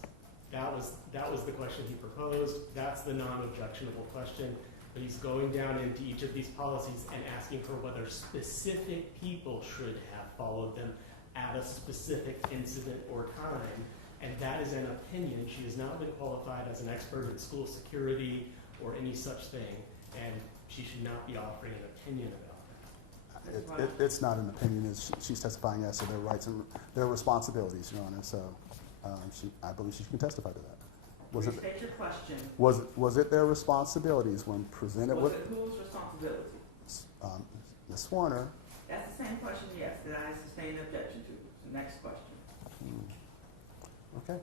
That was the question he proposed. That's the non-objectionable question. But he's going down into each of these policies and asking her whether specific people should have followed them at a specific incident or time. And that is an opinion. She has not been qualified as an expert in school security or any such thing. And she should not be offering an opinion about that. It's not an opinion. She's testifying as to their rights and their responsibilities, Your Honor. So I believe she can testify to that. Restate your question. Was it their responsibilities when presented with? Was it whose responsibility? Ms. Zwerner. That's the same question, yes, that I sustain the objection to. The next question. Okay.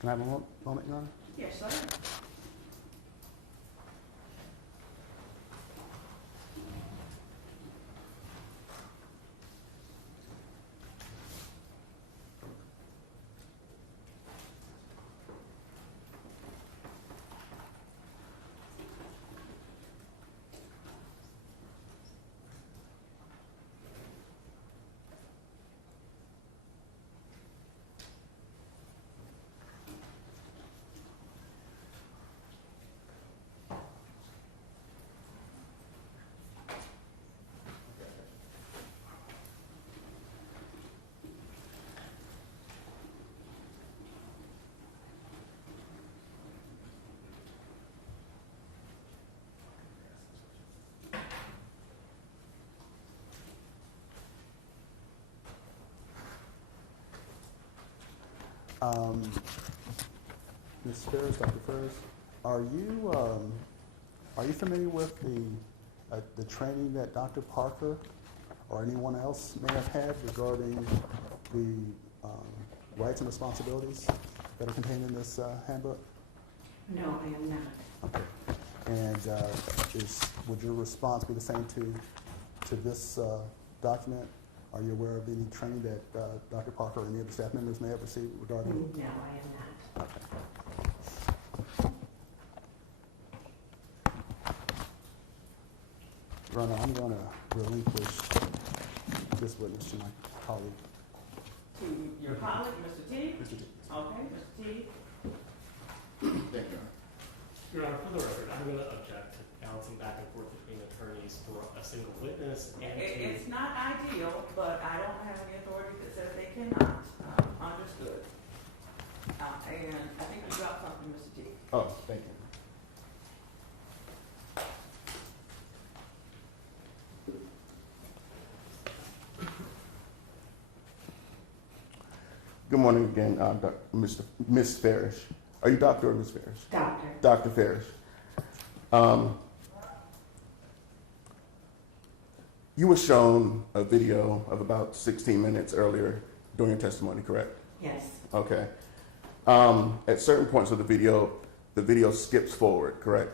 Can I have a moment, Your Honor? Yes, sir. Ms. Ferris, Dr. Ferris, are you familiar with the training that Dr. Parker or anyone else may have had regarding the rights and responsibilities that are contained in this handbook? No, I am not. Okay. And would your response be the same to this document? Are you aware of any training that Dr. Parker or any of the staff members may have received regarding? No, I am not. Okay. Your Honor, I'm going to relinquish this witness to my colleague. To your colleague, Mr. T? Mr. T. Okay, Mr. T. Thank you. Your Honor, for the record, I'm going to object to bouncing back and forth between attorneys for a single witness and It's not ideal, but I don't have any authority that says they cannot. Understood. And I think you dropped something, Mr. T. Oh, thank you. Good morning again, Ms. Farish. Are you doctor or Ms. Farish? Doctor. Dr. Farish. You were shown a video of about 16 minutes earlier during your testimony, correct? Yes. Okay. At certain points of the video skips forward, correct?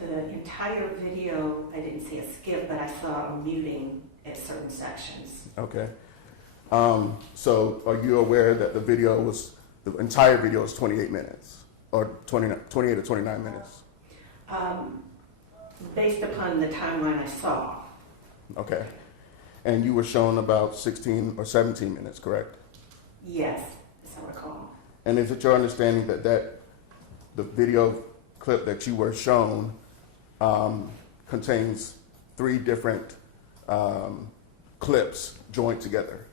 The entire video, I didn't see a skip, but I saw a muting at certain sections. Okay. So are you aware that the entire video is 28 minutes or 28 or 29 minutes? Based upon the timeline I saw. Okay. And you were shown about 16 or 17 minutes, correct? Yes, as I recall. And is it your understanding that the video clip that you were shown contains 3 different clips joined together?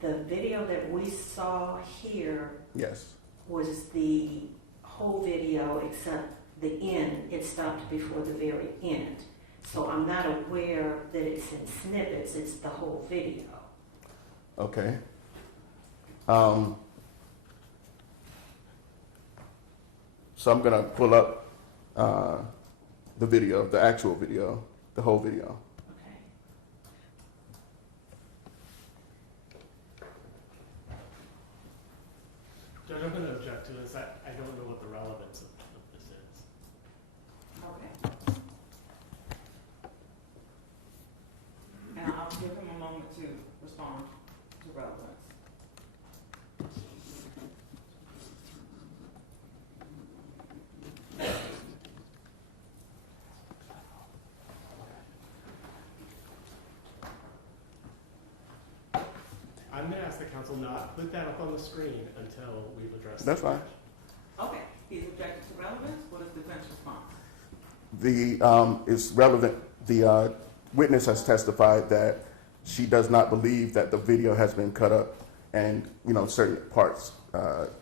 The video that we saw here Yes. was the whole video except the end. It stopped before the very end. So I'm not aware that it's in snippets. It's the whole video. Okay. So I'm going to pull up the video, the actual video, the whole video. Okay. Judge, I'm going to object to this. I don't know what the relevance of this is. Okay. And I'll give him a moment to respond to relevance. I'm going to ask the counsel not put that up on the screen until we've addressed That's the fine. Okay, he's objected to relevance. What is defense response? It's relevant. The witness has testified that she does not believe that the video has been cut up and, certain parts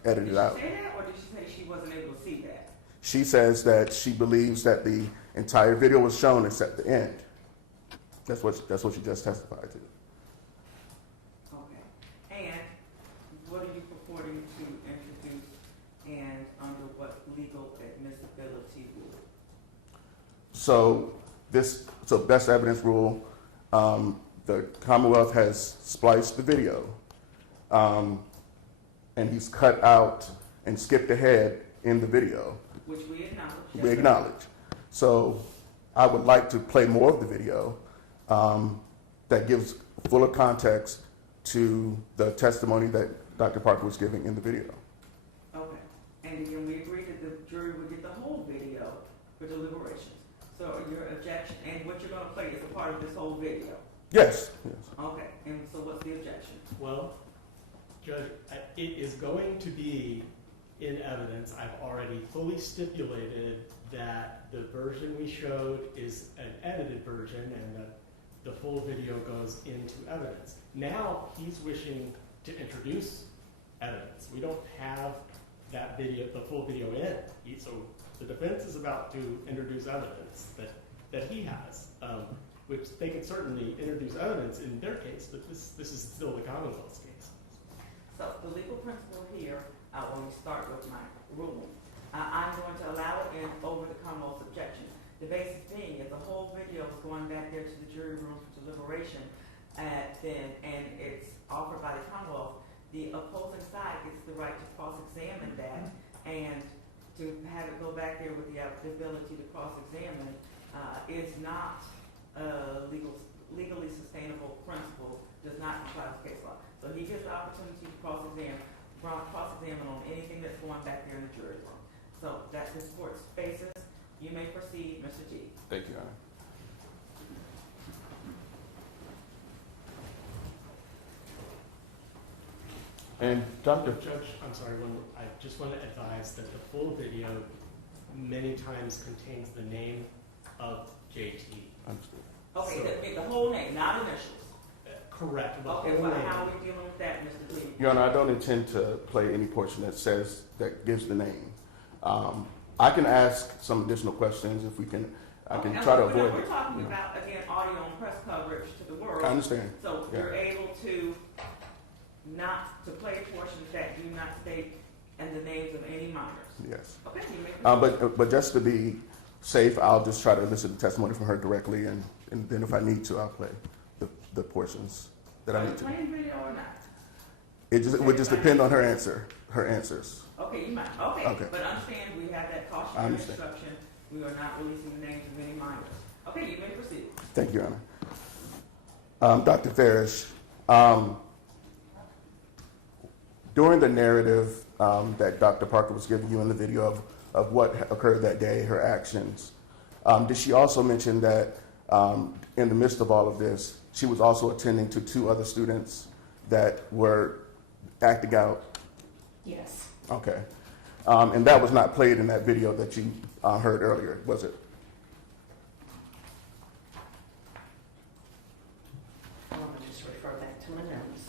edited out. Did she say that, or did she say she wasn't able to see that? She says that she believes that the entire video was shown except the end. That's what she just testified to. Okay. And what are you purporting to introduce and under what legal admissibility rule? So best evidence rule, the Commonwealth has spliced the video, and he's cut out and skipped ahead in the video. Which we acknowledge. We acknowledge. So I would like to play more of the video that gives fuller context to the testimony that Dr. Parker was giving in the video. Okay. And again, we agreed that the jury would get the whole video for deliberations. So your objection, and what you're going to play is a part of this whole video? Yes. Okay. And so what's the objection? Well, Judge, it is going to be in evidence. I've already fully stipulated that the version we showed is an edited version and that the full video goes into evidence. Now he's wishing to introduce evidence. We don't have that video, the full video in. So the defense is about to introduce evidence that he has, which they can certainly introduce evidence in their case, but this is still the Commonwealth's case. So the legal principle here, when we start with my ruling, I'm going to allow it in over the Commonwealth's objection. The basis being, if the whole video is going back there to the jury room for deliberation, and it's offered by the Commonwealth, the opposing side gets the right to cross-examine that, and to have it go back there with the ability to cross-examine is not a legally sustainable principle, does not comply with case law. So he gets the opportunity to cross-examine on anything that's going back there in the jury room. So that's this court's basis. You may proceed, Mr. G. Thank you, Your Honor. And Dr. Judge, I'm sorry, I just want to advise that the full video many times contains the name of JT. Understood. Okay, the whole name, not initials. Correct. The Okay, whole well, name. how are we dealing with that, Mr. G? Your Honor, I don't intend to play any portion that gives the name. I can ask some additional questions if we can. I can try to avoid. We're talking about, again, audio and press coverage to the world. I understand. So Yeah. you're able to not to play portions that do not state and the names of any minors. Yes. Okay, you may proceed. But just to be safe, I'll just try to elicit the testimony from her directly, and then if I need to, I'll play the portions that I Are you need to. playing video or not? It would just depend on her answers. Okay, you might. Okay, Okay. but understand we have that I cautionary understand. instruction. We are not releasing the names of any minors. Okay, you may proceed. Thank you, Your Honor. Dr. Farish, during the narrative that Dr. Parker was giving you in the video of what occurred that day, her actions, did she also mention that in the midst of all of this, she was also attending to 2 other students that were acting out? Yes. Okay. And that was not played in that video that you heard earlier, was it? I'm going to just refer back to my notes.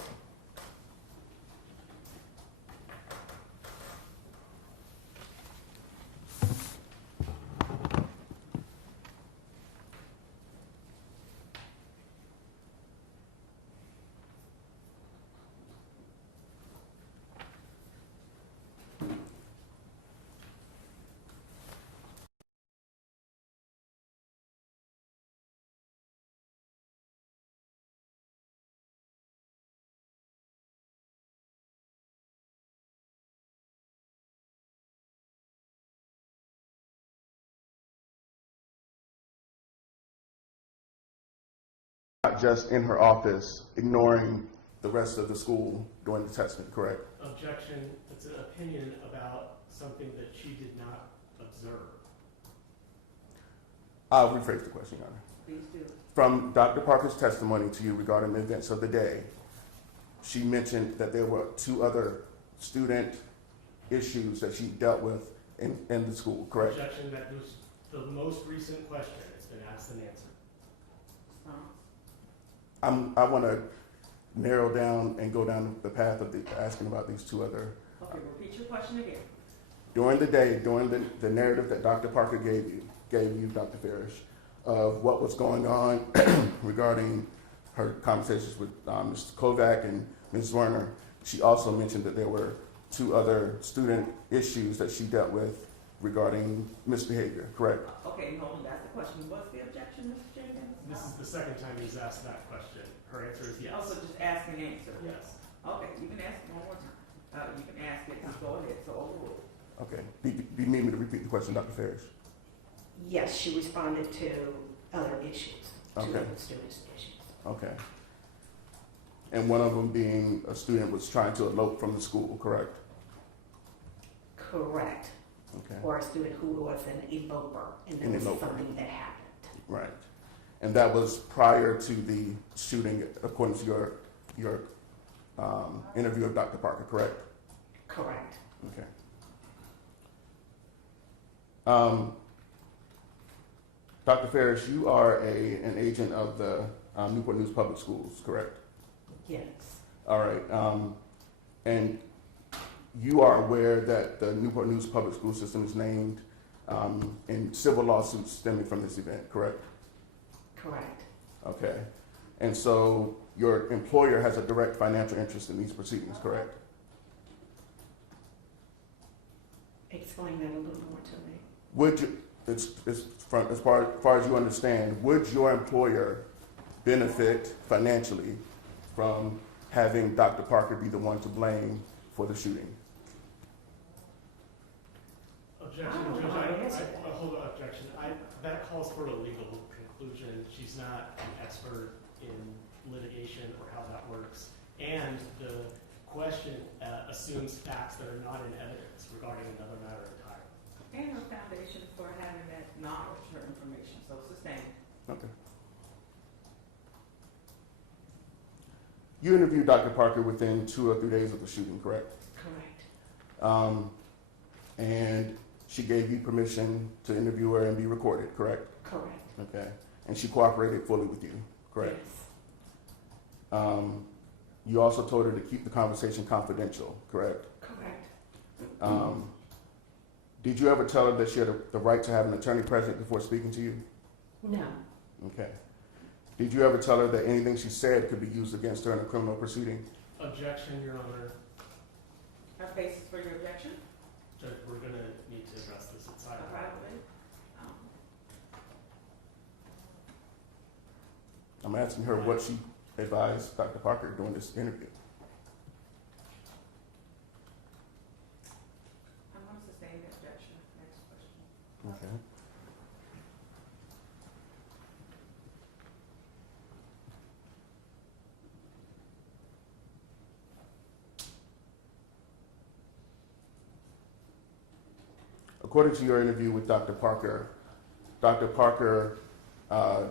Not just in her office, ignoring the rest of the school during the testing, correct? Objection. It's an opinion about something that she did not observe. I'll rephrase the question, Your Honor. Please do. From Dr. Parker's testimony to you regarding the events of the day, she mentioned that there were 2 other student issues that she dealt with in the school, correct? Objection. That was the most recent question. It's been asked and answered. I want to narrow down and go down the path of asking about these 2 other. Okay, repeat your question again. During the day, during the narrative that Dr. Parker gave you, Dr. Farish, of what was going on regarding her conversations with Mr. Kovac and Ms. Zwerner, she also mentioned that there were 2 other student issues that she dealt with regarding misbehavior, correct? Okay, hold on, that's the question. What's the objection, Mr. Jenkins? This is the second time he's asked that question. Her answer is yes. Also, just ask and answer. Yes. Okay, you can ask it one more time. You can ask it, just go ahead, so overrule. Okay. Do you need me to repeat the question, Dr. Farish? Yes, she responded to other issues, to Okay. other students' issues. Okay. And one of them being a student was trying to elope from the school, correct? Correct. Okay. Or a student who was an eloper, and there An was eloper. something that happened. Right. And that was prior to the shooting, according to your interview of Dr. Parker, correct? Correct. Okay. Dr. Farish, you are an agent of the Newport News Public Schools, correct? Yes. All right. And you are aware that the Newport News Public School System is named in civil lawsuits stemming from this event, correct? Correct. Okay. And so your employer has a direct financial interest in these proceedings, correct? Explain that a little more to me. Would you, as far as you understand, would your employer benefit financially from having Dr. Parker be the one to blame for the shooting? Objection, I don't know how to answer that. hold on, objection. That calls for a legal conclusion. She's not an expert in litigation or how that works. And the question assumes facts that are not in evidence regarding another matter entirely. and her foundation for having that knowledge, her information, so sustained. Okay. You interviewed Dr. Parker within 2 or 3 days of the shooting, correct? Correct. And she gave you permission to interview her and be recorded, correct? Correct. Okay. And she cooperated fully with you, correct? Yes. You also told her to keep the conversation confidential, correct? Correct. Did you ever tell her that she had the right to have an attorney present before speaking to you? No. Okay. Did you ever tell her that anything she said could be used against her in a criminal proceeding? Objection, Your Honor. Her basis for your objection? Judge, we're going to need to address this inside. Privately. I'm asking her what she advised Dr. Parker during this interview. I'm going to sustain the objection. Next question. Okay. According to your interview with Dr. Parker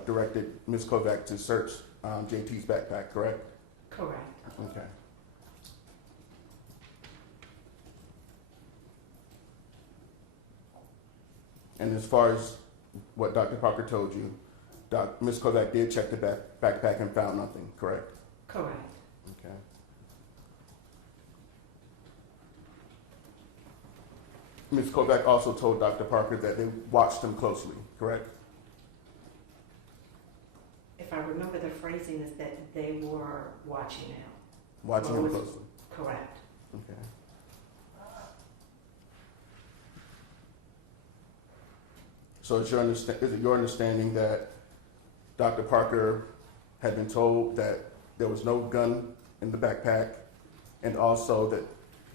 directed Ms. Kovac to search JT's backpack, correct? Correct. Okay. And as far as what Dr. Parker told you, Ms. Kovac did check the backpack and found nothing, correct? Correct. Okay. Ms. Kovac also told Dr. Parker that they watched him closely, correct? If I remember the phrasing is that they were watching him. Watching him Was- closely. Correct. Okay. So is it your understanding that Dr. Parker had been told that there was no gun in the backpack and also that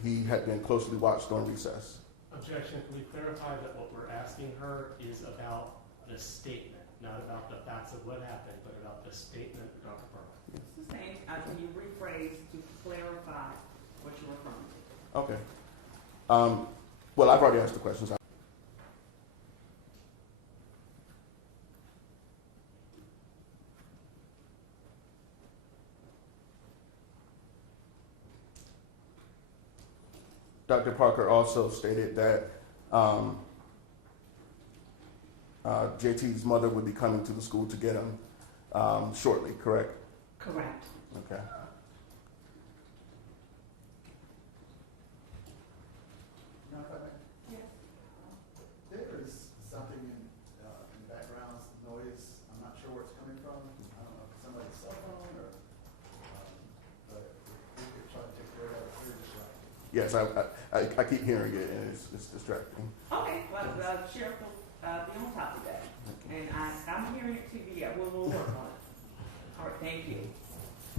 he had been closely watched during recess? Objection, can we clarify that what we're asking her is about the statement, not about the facts of what happened, but about the statement of Dr. Parker? Sustained. Can you rephrase to clarify what you're referring to? Okay. Well, I've already asked the questions. Dr. Parker also stated that JT's mother would be coming to the school to get him shortly, correct? Correct. Okay. Yes. There is something in the background noise. I'm not sure where it's coming from. I don't know if it's somebody's cell phone or, but we could try to take care of that. It's very distracting. Yes, I keep hearing it and it's distracting. Okay, well, the sheriff will be on top of that. And I'm hearing it TV. We'll work on it. All right, thank you.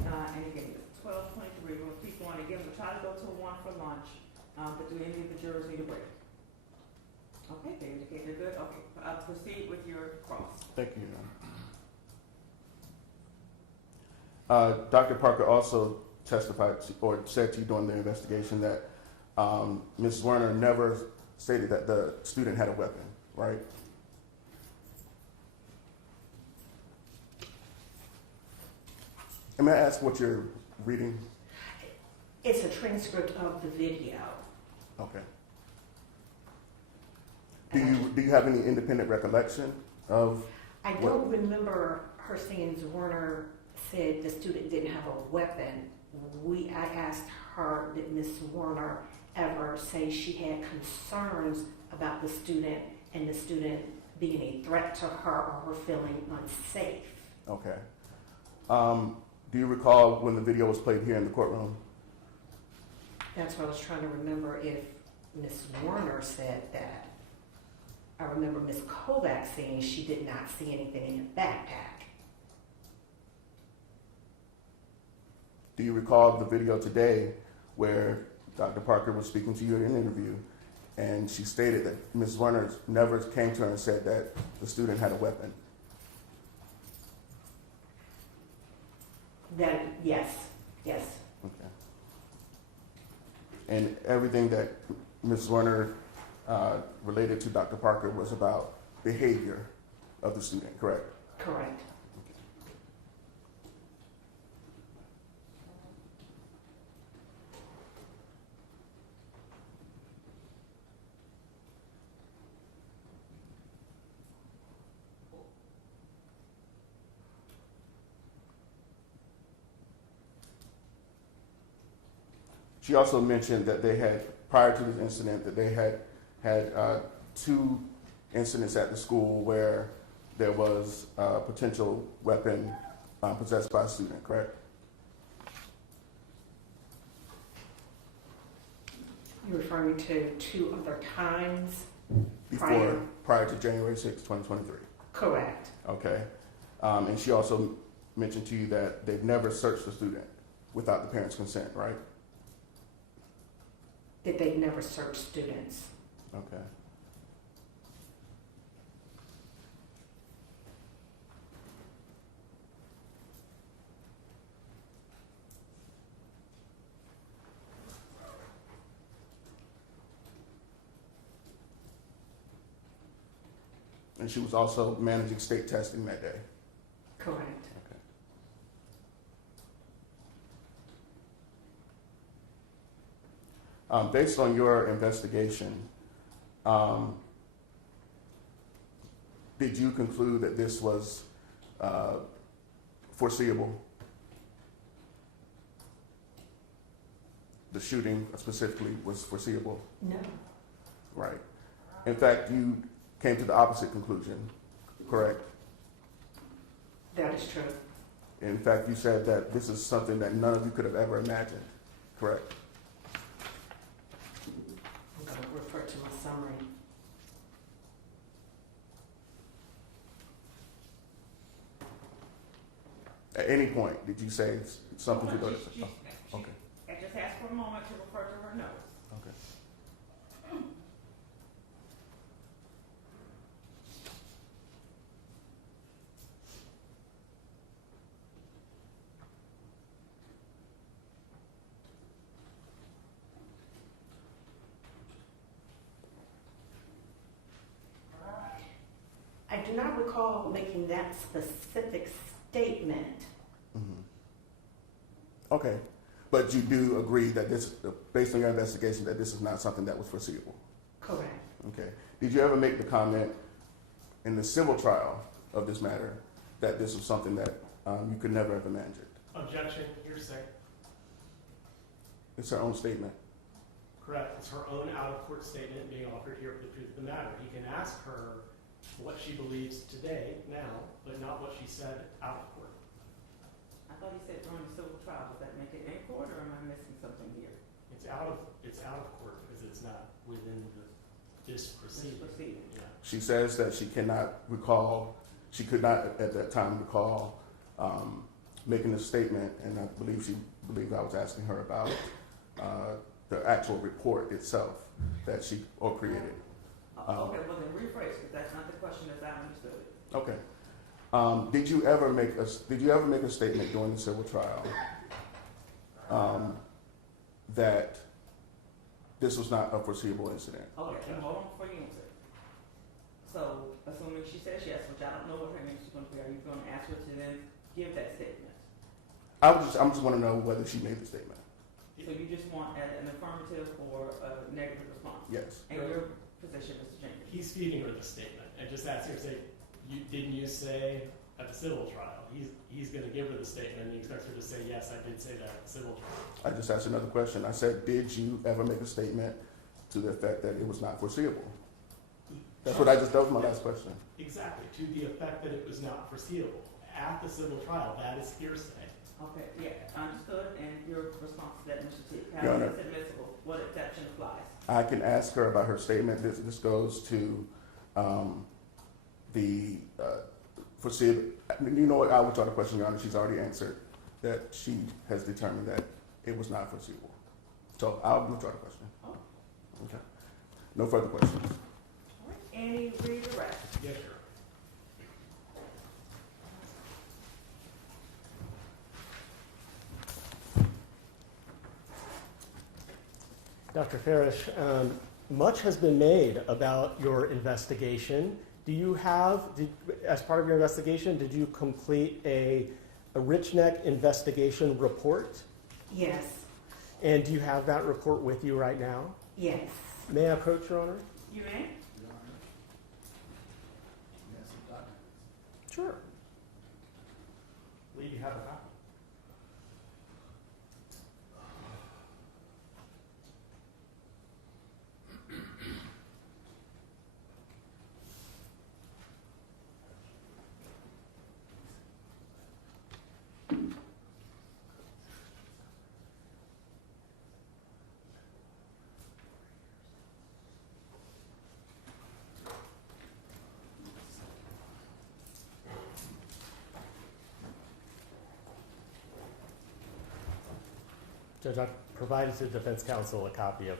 And again, it's 12:23. We'll keep going. Again, we'll try to go to 1 for lunch. But do any of the jurors need a break? Okay, they indicate they're good. Okay, proceed with your cross. Thank you. Dr. Parker also testified or said to you during the investigation that Ms. Zwerner never stated that the student had a weapon, right? And may I ask what you're reading? It's a transcript of the video. Okay. Do you have any independent recollection of? I don't remember her saying Zwerner said the student didn't have a weapon. I asked her, did Ms. Zwerner ever say she had concerns about the student and the student being a threat to her or her feeling unsafe? Okay. Do you recall when the video was played here in the courtroom? That's what I was trying to remember if Ms. Zwerner said that. I remember Ms. Kovac saying she did not see anything in the backpack. Do you recall the video today where Dr. Parker was speaking to you in an interview and she stated that Ms. Zwerner never came to her and said that the student had a weapon? Yes. Okay. And everything that Ms. Zwerner related to Dr. Parker was about behavior of the student, correct? Correct. She also mentioned that they had, prior to this incident, that they had 2 incidents at the school where there was a potential weapon possessed by a student, correct? You're referring to 2 other times? Prior to January 6, 2023. Correct. Okay. And she also mentioned to you that they've never searched the student without the parents' consent, right? That they've never searched students. Okay. And she was also managing state testing that day. Correct. Based on your investigation, did you conclude that this was foreseeable? The shooting specifically was foreseeable? No. Right. In fact, you came to the opposite conclusion, correct? That is true. In fact, you said that this is something that none of you could have ever imagined, correct? I'm going to refer to my summary. At any point, did you say something to go to? Okay. I just asked for a moment to refer to her notes. Okay. I do not recall making that specific statement. Mm-hmm. Okay. But you do agree that this, based on your investigation, that this is not something that was foreseeable? Correct. Okay. Did you ever make the comment in the civil trial of this matter that this was something that you could never have imagined? Objection, hearsay. It's her own statement. Correct. It's her own out-of-court statement being offered here for the truth of the matter. He can ask her what she believes today, now, but not what she said out of court. I thought you said during the civil trial. Does that make it in court, or am I missing something here? It's out of court because it's not within this proceeding. Yeah. She says that she cannot recall, she could not at that time recall making a statement, and I believe she believed I was asking her about the actual report itself that she created. Okay, well then rephrase, because that's not the question as I understood it. Okay. Did you ever make a statement during the civil trial that this was not a foreseeable incident? Okay, and hold on before you answer. So, assuming she says yes, which I don't know what her answer is going to be, are you going to ask her to then give that statement? I'm just want to know whether she made the statement. So you just want an affirmative or a negative response? Yes. And your position, Mr. Jenkins? He's feeding her the statement and just asking her to say, didn't you say at the civil trial? He's going to give her the statement and he expects her to say, yes, I did say that at the civil trial. I just asked another question. I said, did you ever make a statement to the effect that it was not foreseeable? That was my last question. Exactly, to the effect that it was not foreseeable. At the civil trial, that is hearsay. Okay, yeah, understood, and your response to that, Mr. T. Your How Honor. is this admissible? What exception applies? I can ask her about her statement. This goes to the foreseeable. You know what? I will try to question Your Honor. She's already answered that she has determined that it was not foreseeable. So I'll withdraw the question. Oh. Okay. No further questions. All right. Any redirect? Yes, sir. Dr. Farish, much has been made about your investigation. Do you have, as part of your investigation, did you complete a Richneck investigation report? Yes. And do you have that report with you right now? Yes. May I approach, Your Honor? You may. Sure. Lee, you have a copy? Judge, I've provided to defense counsel a copy of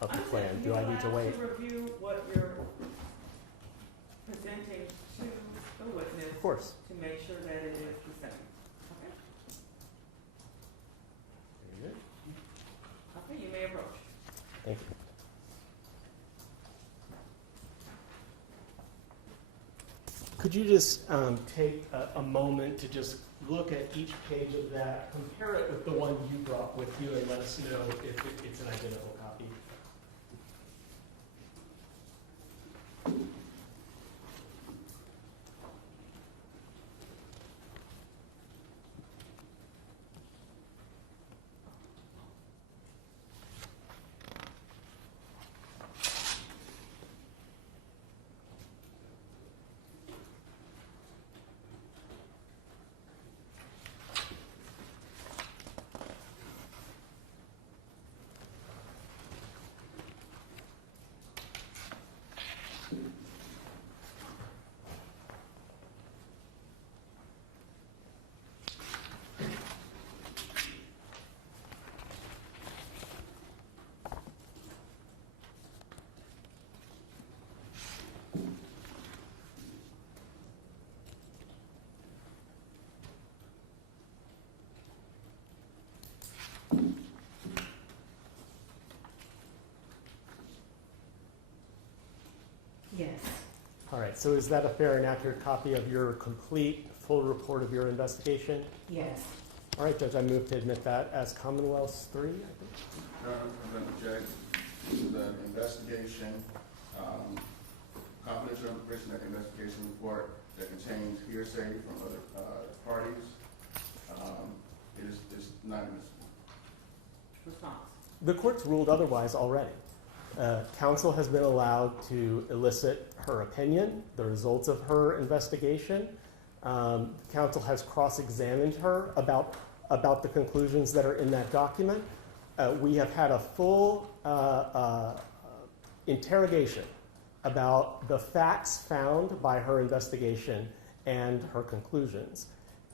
the plan. Do I need to wait? You allowed to review what you're presenting to the witness. Of course. To make sure that it is the same. Okay? Very good. Okay, you may approach. Thank you. Could you just take a moment to just look at each page of that, compare it with the one you brought with you, and let us know if it's an identical copy? Yes. All right, so is that a fair and accurate copy of your complete, full report of your investigation? Yes. All right, Judge, I move to admit that as Commonwealth's 3, I think. Your Honor, I'm going to object to the investigation, confidential Richneck investigation report that contains hearsay from other parties. It is not admissible. Response. The court's ruled otherwise already. Counsel has been allowed to elicit her opinion, the results of her investigation. Counsel has cross-examined her about the conclusions that are in that document. We have had a full interrogation about the facts found by her investigation and her conclusions.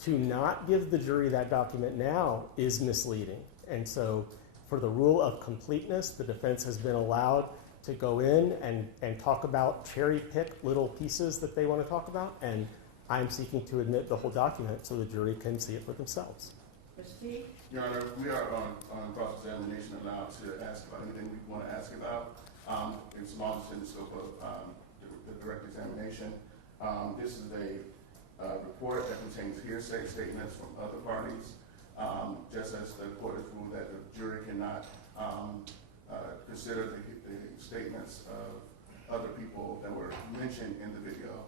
To not give the jury that document now is misleading. And so for the rule of completeness, the defense has been allowed to go in and talk about, cherry-pick little pieces that they want to talk about, and I'm seeking to admit the whole document so the jury can see it for themselves. Mr. T? Your Honor, we are on cross-examination allowed to ask about anything we want to ask about. As long as it's in the scope of the direct examination. This is a report that contains hearsay statements from other parties. Just as the court has ruled that the jury cannot consider the statements of other people that were mentioned in the video,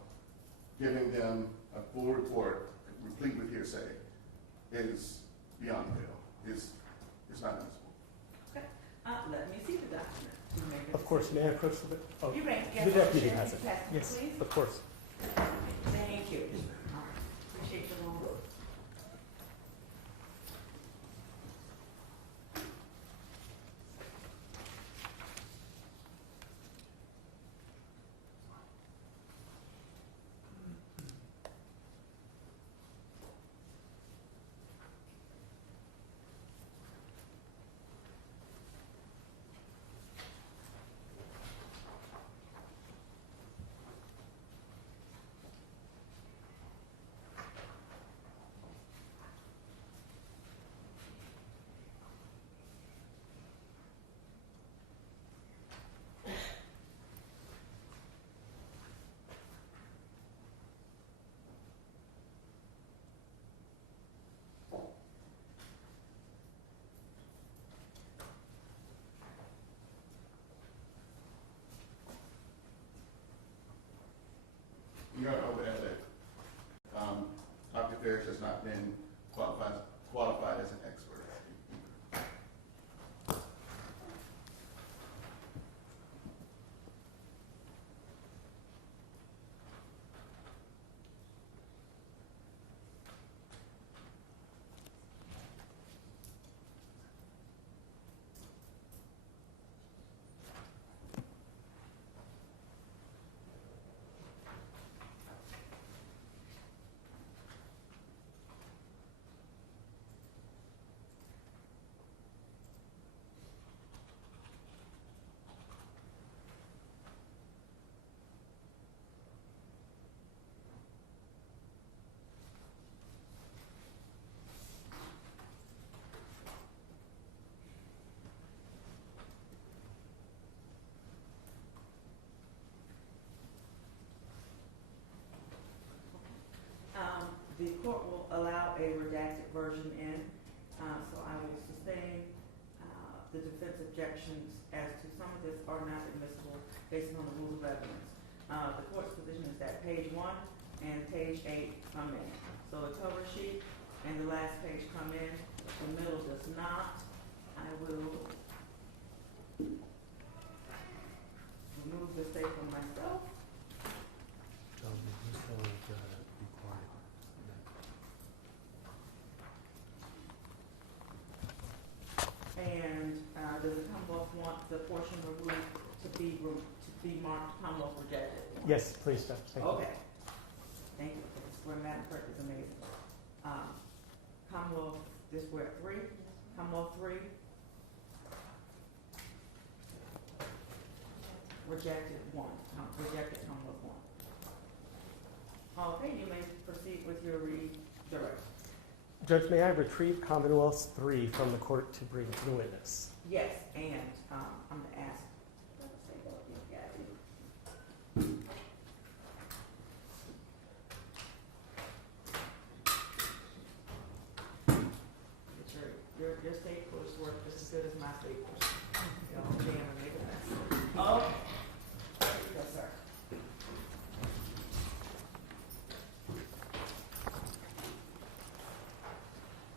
giving them a full report replete with hearsay is beyond the veil. It's not admissible. Okay. Let me see the document. You may Of course, may I approach the... Oh, You may. Yes, the deputy Sharon, has it. pass it, Yes, please. of course. Thank you. All right. Appreciate your long work. Your Honor, I would add that Dr. Ferris has not been qualified as an expert. The court will allow a redacted version in, so I will sustain the defense objections as to some of this are not admissible based on the rules of evidence. The court's position is that page 1 and page 8 come in. So the cover sheet and the last page come in, the middle does not. I will remove the staple myself. And does the Commonwealth want the portion removed to be marked Commonwealth rejected? Yes, please, Judge. Thank you. Okay. Thank you. This is where Madam Clerk is amazing. Commonwealth, this we're at 3. Commonwealth 3. Rejected 1. Rejected Commonwealth 1. Okay, you may proceed with your redirect. Judge, may I retrieve Commonwealth 3 from the court to bring to the witness? Yes, and I'm going to ask. Your staples work just as good as my staples. You know, jam and make a mess. Oh, yes, sir.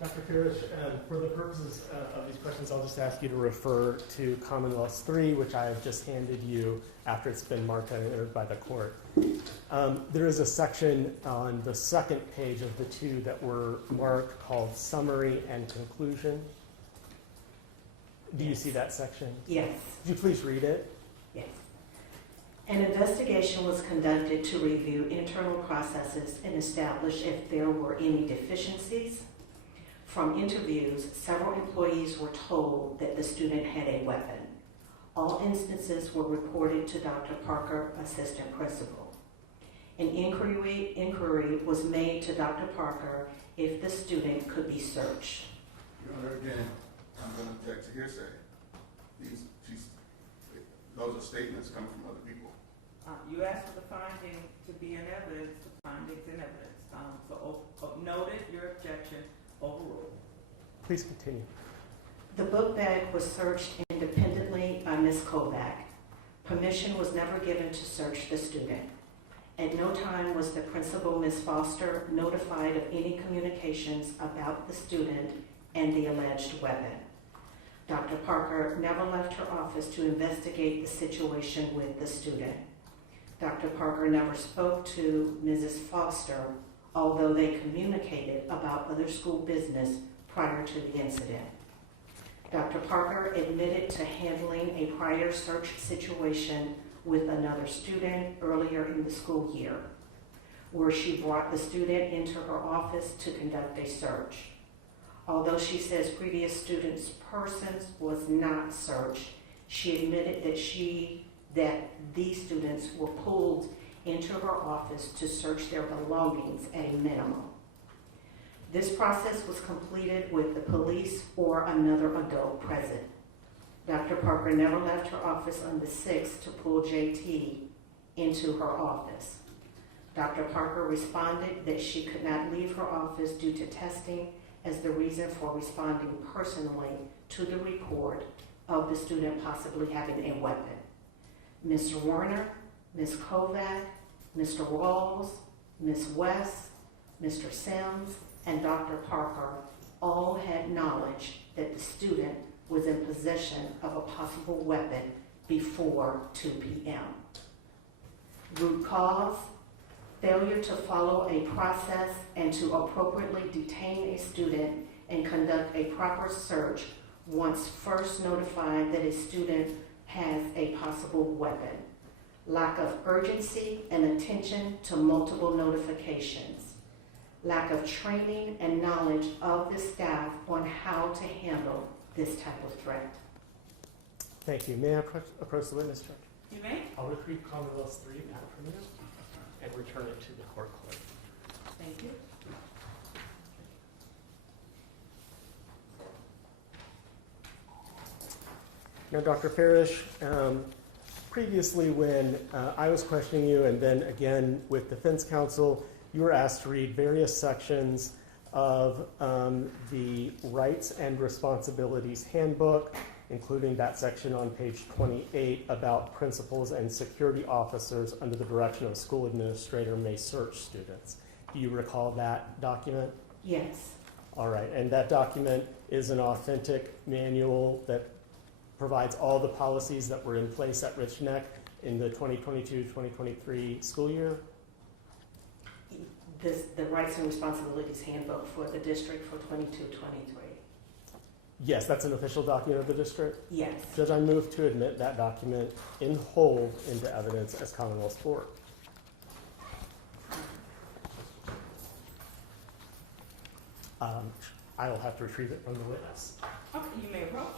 Dr. Parrish, for the purposes of these questions, I'll just ask you to refer to Commonwealth 3, which I have just handed you after it's been marked and entered by the court. There is a section on the second page of the 2 that were marked called Summary and Conclusion. Do you see that section? Yes. Could you please read it? Yes. An investigation was conducted to review internal processes and establish if there were any deficiencies. From interviews, several employees were told that the student had a weapon. All instances were reported to Dr. Parker, assistant principal. An inquiry was made to Dr. Parker if the student could be searched. Your Honor, again, I'm going to object to hearsay. Those are statements coming from other people. You asked for the finding to be in evidence, the findings in evidence. Noted your objection, overruled. Please continue. The book bag was searched independently by Ms. Kovac. Permission was never given to search the student. At no time was the principal, Ms. Foster, notified of any communications about the student and the alleged weapon. Dr. Parker never left her office to investigate the situation with the student. Dr. Parker never spoke to Mrs. Foster, although they communicated about other school business prior to the incident. Dr. Parker admitted to handling a prior search situation with another student earlier in the school year, where she brought the student into her office to conduct a search. Although she says previous students' persons was not searched, she admitted that these students were pulled into her office to search their belongings at a minimum. This process was completed with the police or another adult present. Dr. Parker never left her office on the 6th to pull JT into her office. Dr. Parker responded that she could not leave her office due to testing as the reason for responding personally to the report of the student possibly having a weapon. Ms. Zwerner, Ms. Kovac, Mr. Rawls, Ms. West, Mr. Sims, and Dr. Parker all had knowledge that the student was in possession of a possible weapon before 2 p.m. Root cause: failure to follow a process and to appropriately detain a student and conduct a proper search once first notified that a student has a possible weapon. Lack of urgency and attention to multiple notifications. Lack of training and knowledge of the staff on how to handle this type of threat. Thank you. May I approach the witness, Judge? You may. I'll retrieve Commonwealth 3 after you and return it to the court clerk. Thank you. Now, Dr. Farish, previously when I was questioning you, and then again with defense counsel, you were asked to read various sections of the Rights and Responsibilities Handbook, including that section on page 28 about principals and security officers under the direction of a school administrator may search students. Do you recall that document? Yes. All right, and that document is an authentic manual that provides all the policies that were in place at Richneck in the 2022-2023 school year? The Rights and Responsibilities Handbook for the district for 22-23. Yes, that's an official document of the district? Yes. Judge, I move to admit that document in whole into evidence as Commonwealth Court. I will have to retrieve it from the witness. Okay, you may approach.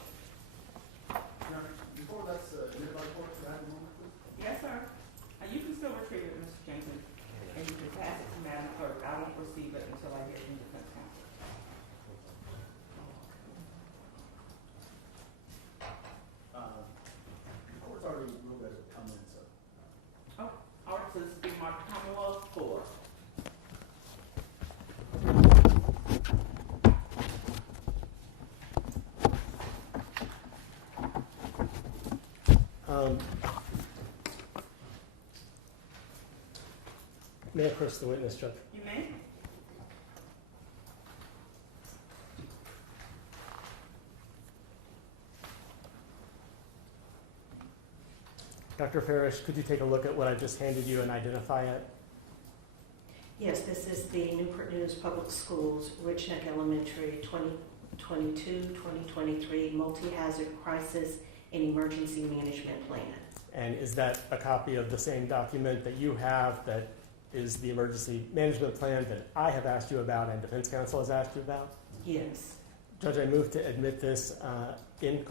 Before that's admitted by court, can I have a moment, please? Yes, sir. You can still retrieve it, Mr. Jenkins, and you can pass it to Madam Clerk. I won't receive it until I hear from the defense counsel. The court's already ruled that it come in, so. Oh, all right, so this is being marked Commonwealth 4. May I approach the witness, Judge? You may. Dr. Farish, could you take a look at what I just handed you and identify it? Yes, this is the Newport News Public Schools, Richneck Elementary 2022-2023 Multi-Hazard Crisis and Emergency Management Plan. And is that a copy of the same document that you have that is the emergency management plan that I have asked you about and defense counsel has asked you about? Yes. Judge, I move to admit this in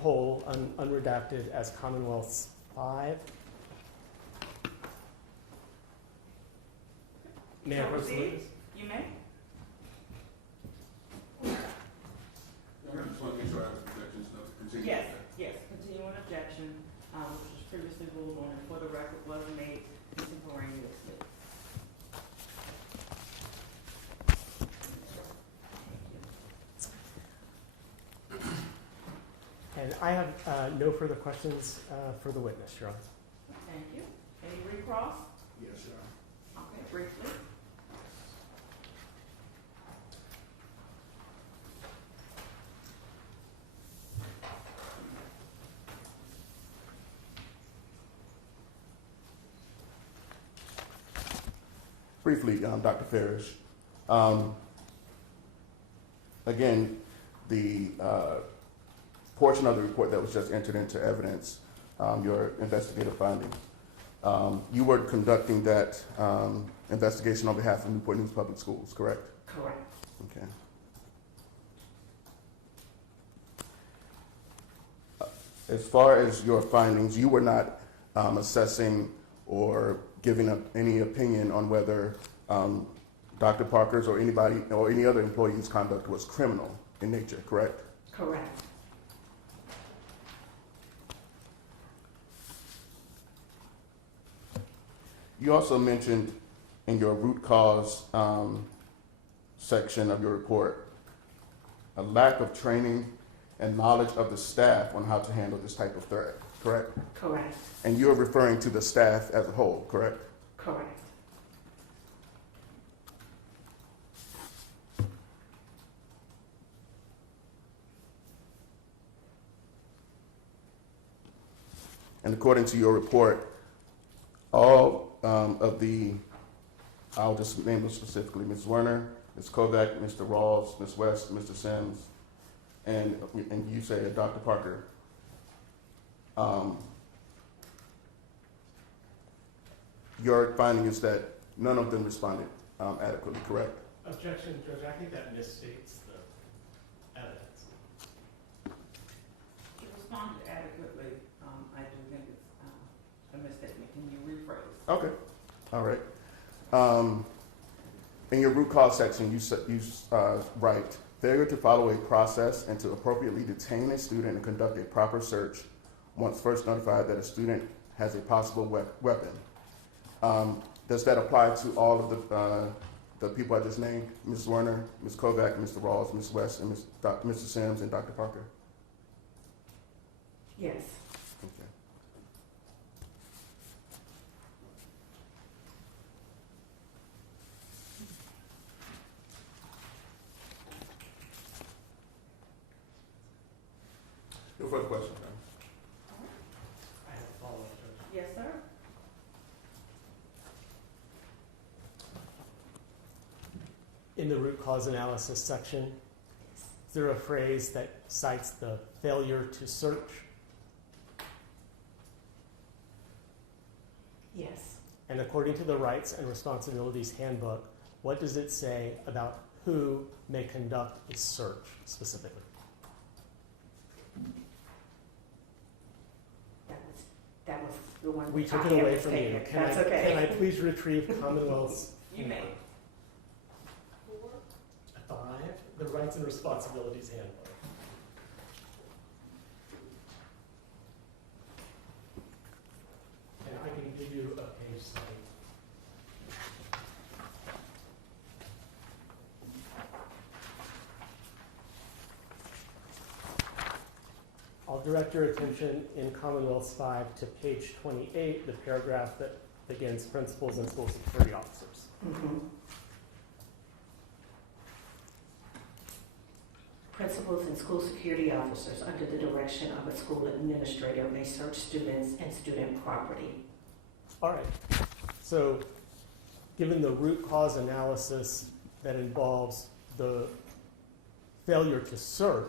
whole, unredacted, as Commonwealth's 5. May I approach the witness? You may. I just want to make sure I have objections not to continue. Yes, yes, continuing objection, which was previously ruled on and for the record was made contemporaneously. And I have no further questions for the witness, Your Honor. Thank you. Any recross? Yes, Your Honor. Okay, briefly. Briefly, Dr. Farish. Again, the portion of the report that was just entered into evidence, your investigative findings, you were conducting that investigation on behalf of Newport News Public Schools, correct? Correct. Okay. As far as your findings, you were not assessing or giving up any opinion on whether Dr. Parker's or anybody or any other employee's conduct was criminal in nature, correct? Correct. You also mentioned in your root cause section of your report a lack of training and knowledge of the staff on how to handle this type of threat, correct? Correct. And you're referring to the staff as a whole, correct? Correct. And according to your report, all of the, I'll just name them specifically, Ms. Zwerner, Ms. Kovac, Mr. Rawls, Ms. West, Mr. Sims, and you say Dr. Parker. Your finding is that none of them responded adequately, correct? Objection, Judge. I think that misstates the evidence. He responded adequately. I do think it's a misstatement. Can you rephrase? Okay, all right. In your root cause section, you write, failure to follow a process and to appropriately detain a student and conduct a proper search once first notified that a student has a possible weapon. Does that apply to all of the people I just named, Ms. Zwerner, Ms. Kovac, Mr. Rawls, Ms. West, and Mr. Sims, and Dr. Parker? Yes. Okay. No further questions, ma'am. I have a follow-up, Judge. Yes, sir. In the root cause analysis section, is there a phrase that cites the failure to search? Yes. And according to the Rights and Responsibilities Handbook, what does it say about who may conduct a search specifically? That was the one. We took I it away was from you. taking. Can That's I, okay. Can I please retrieve Commonwealth's You may. 5, the Rights and Responsibilities Handbook? And I can give you a page study. I'll direct your attention in Commonwealth's 5 to page 28, the paragraph that begins principals and school security officers. Mm-hmm. Principals and school security officers, under the direction of a school administrator, may search students and student property. All right. So, given the root cause analysis that involves the failure to search,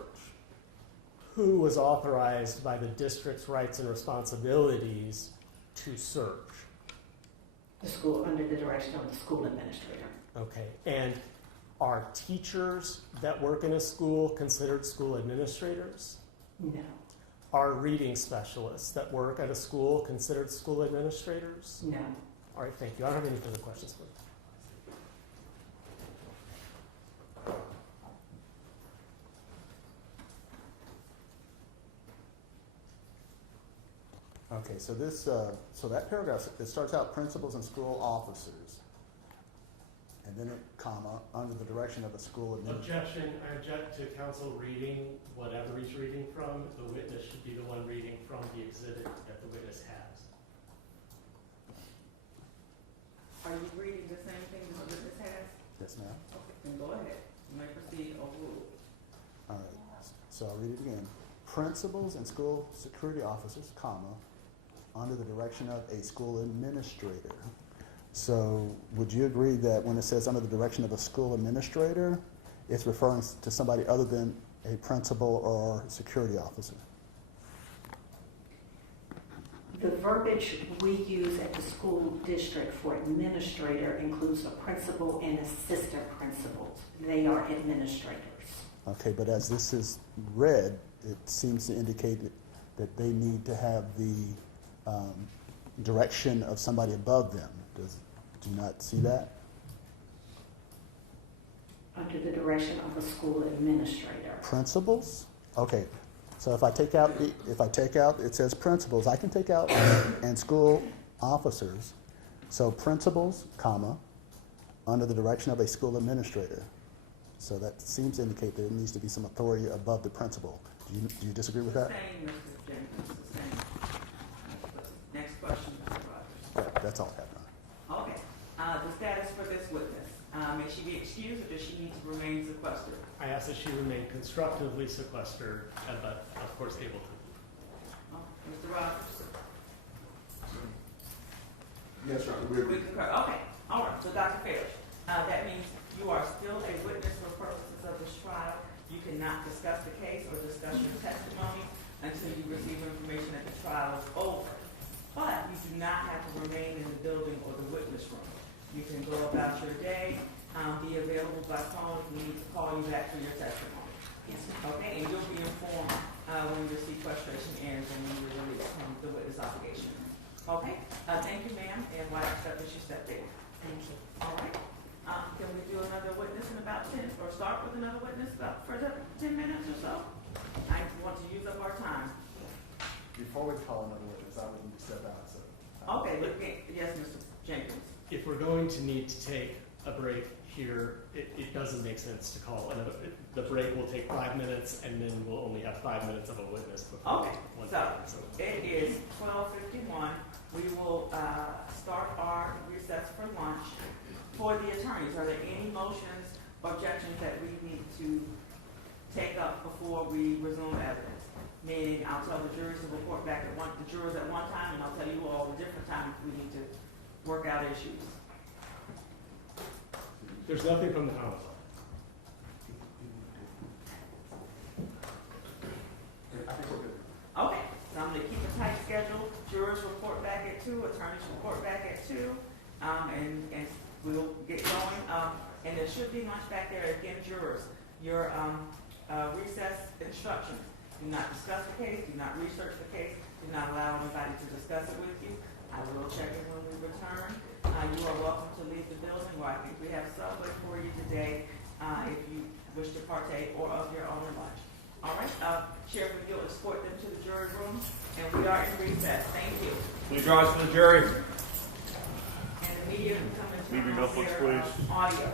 who was authorized by the district's rights and responsibilities to search? The school, under the direction of the school administrator. Okay. And are teachers that work in a school considered school administrators? No. Are reading specialists that work at a school considered school administrators? No. All right, thank you. I don't have any further questions for you. Okay, so this, so that paragraph, it starts out principals and school officers, and then it, comma, under the direction of a school administrator. Objection. I object to counsel reading whatever he's reading from. The witness should be the one reading from the exhibit that the witness has. Are you reading the same thing that the witness has? Yes, ma'am. Okay, then go ahead. You may proceed overruled. All right, so I'll read it again. Principals and school security officers, comma, under the direction of a school administrator. So would you agree that when it says under the direction of a school administrator, it's referring to somebody other than a principal or security officer? The verbiage we use at the school district for administrator includes a principal and assistant principals. They are administrators. Okay, but as this is read, it seems to indicate that they need to have the direction of somebody above them. Do you not see that? Under the direction of a school administrator. Principals? Okay, so if I take out it says principals, I can take out and school officers. So principals, comma, under the direction of a school administrator. So that seems to indicate there needs to be some authority above the principal. Do you disagree with that? Same, Mr. Jenkins, the same. Next question, Mr. Rogers. Yeah, that's all I have, Your Honor. Okay, The status for this witness, may she be excused or does she need to remain sequestered? I ask that she remain constructively sequestered, but of course able to. Mr. Rogers? Yes, Your Honor, we We agree. concur. Okay, all right. So Dr. Fairch, that means you are still a witness for purposes of this trial. You cannot discuss the case or discuss your testimony until you receive information that the trial is over. But you do not have to remain in the building or the witness room. You can go about your day, be available by phone if we need to call you back for your testimony. Yes, Okay, and you'll be informed when your sequestration ends and when you're released from the witness obligation. Okay, thank you, ma'am, and why I accept that you stepped in. thank you. All right, can we do another witness in about 10, or start with another witness about for the 10 minutes or so? I want to use up our time. Before we call another witness, I would need to step out, so. Okay, yes, Mr. Jenkins. If we're going to need to take a break here, it doesn't make sense to call another. The break will take 5 minutes, and then we'll only have 5 minutes of a witness before. Okay, so it is 12:51. We will start our recess for lunch. For the attorneys, are there any motions or objections that we need to take up before we resume evidence? Meaning, I'll tell the juries to report back at the jurors at one time, and I'll tell you all the different times we need to work out issues. There's nothing from the council. I think we're good. Okay, so I'm gonna keep a tight schedule. Jurors report back at 2, attorneys report back at 2, and we'll get going. And there should be lunch back there. Again, jurors, your recess instructions. Do not discuss the case, do not research the case, do not allow anybody to discuss it with you. I will check in when we return. You are welcome to leave the building, or I think we have Subway for you today, if you wish to partake, or of your own lunch. All right, Sheriff McGill, escort them to the jury room, and we are in recess. Thank you. Please rise for the jury. And the media can come and Leave your turn off notebooks, their please. audio.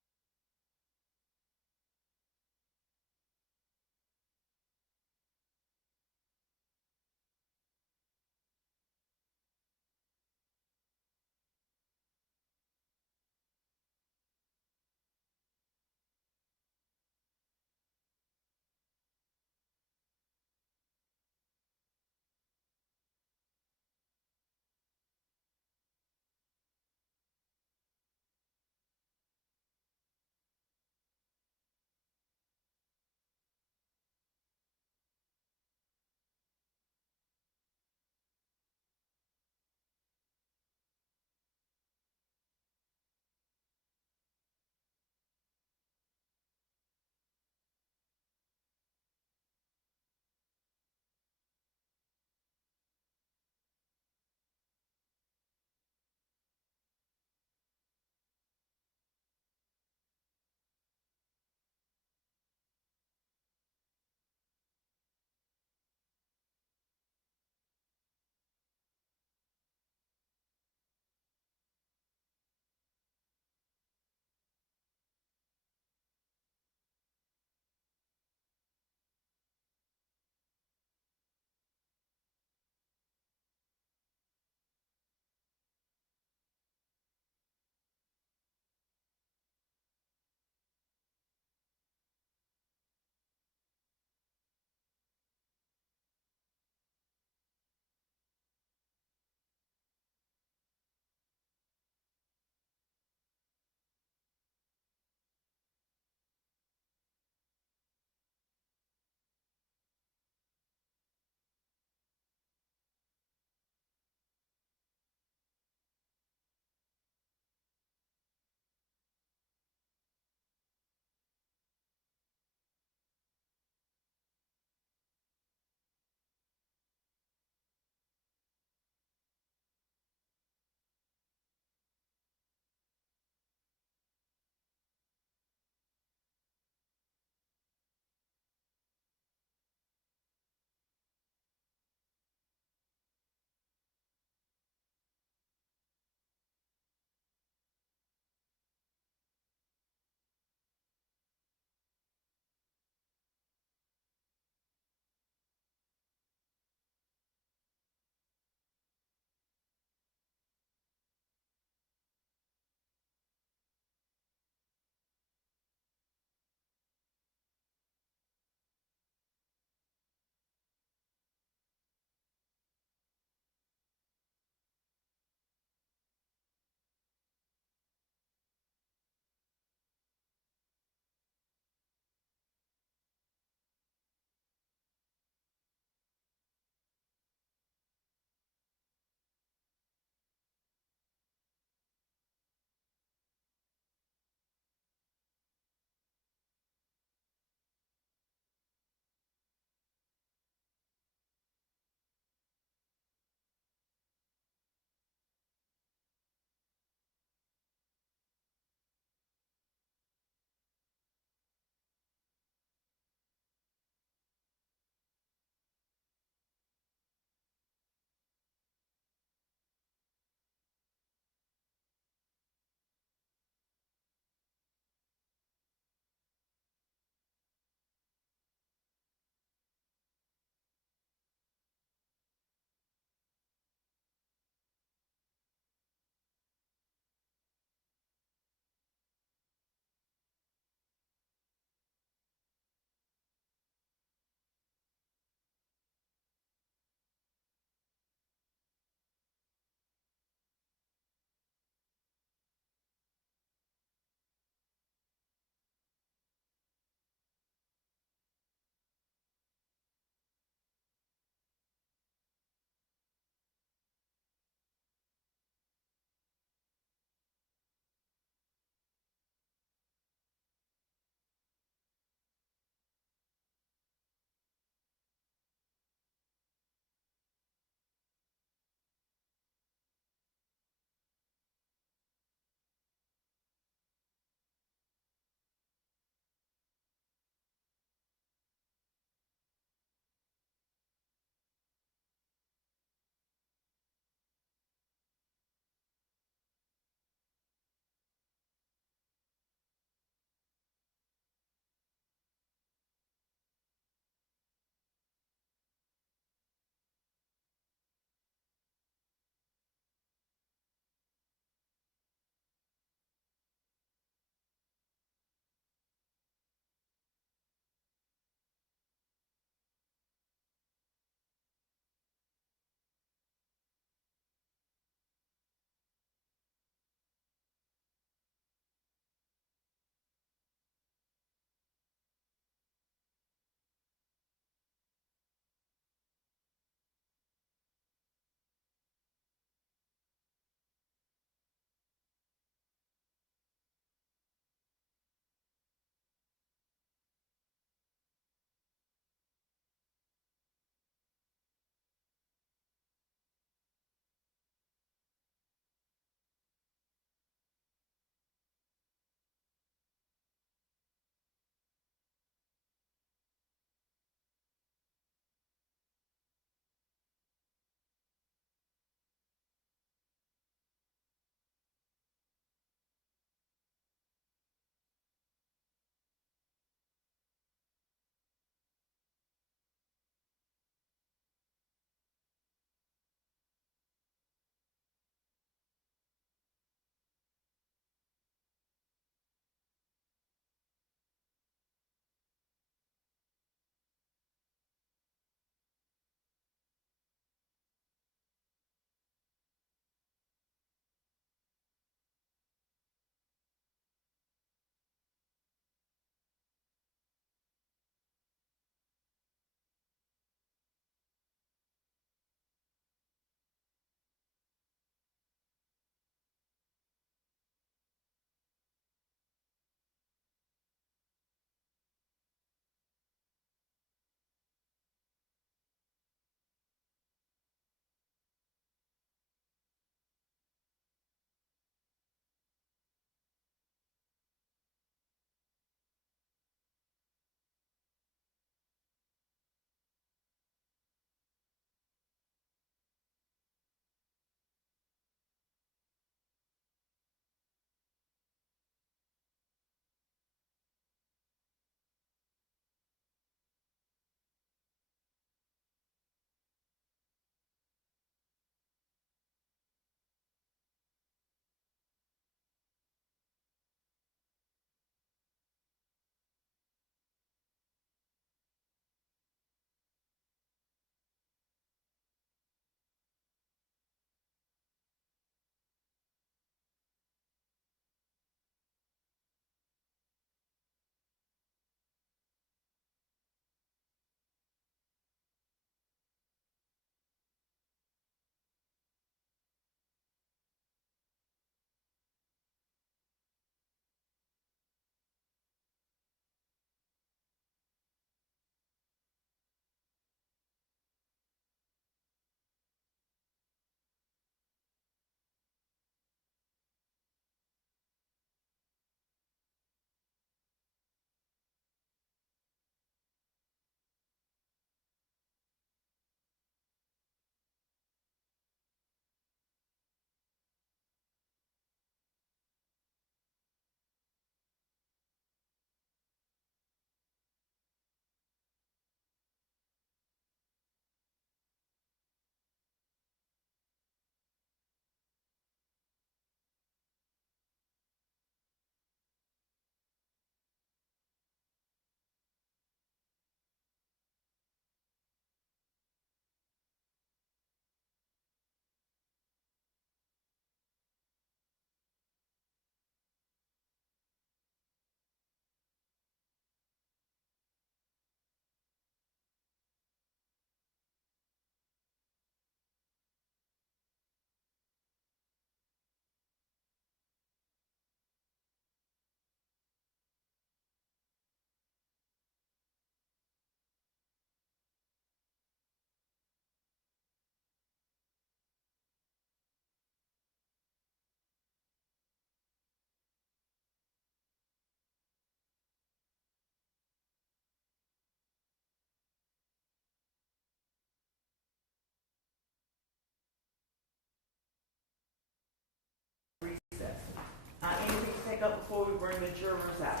up before we bring the jurors out?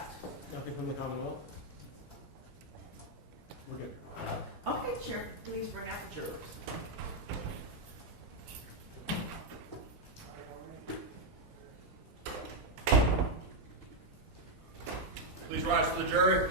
Nothing from the Commonwealth? We're good. Okay, Chair, please bring out the jurors. Please rise for the jury.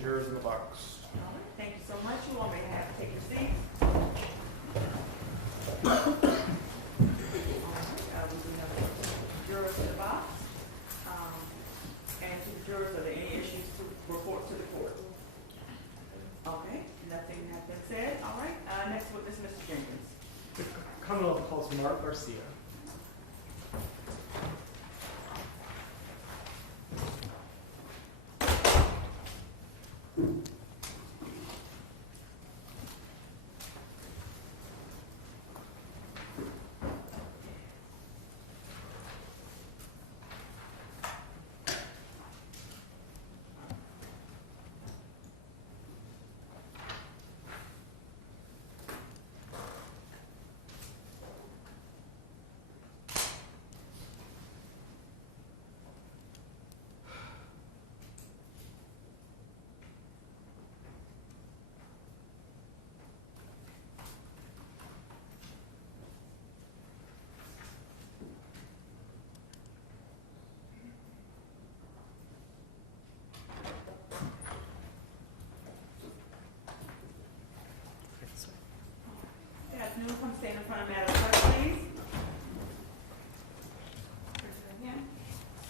Jurors in the box. All right, thank you so much. You all may have to take your seats. We do have jurors in the box. And to the jurors, are there any issues to report to the court? Okay, nothing has been said. All right, next witness, Mr. Jenkins. The Commonwealth calls Mark Garcia. Good afternoon. Come stand in front of Madam Clerk, please. Raise your hand.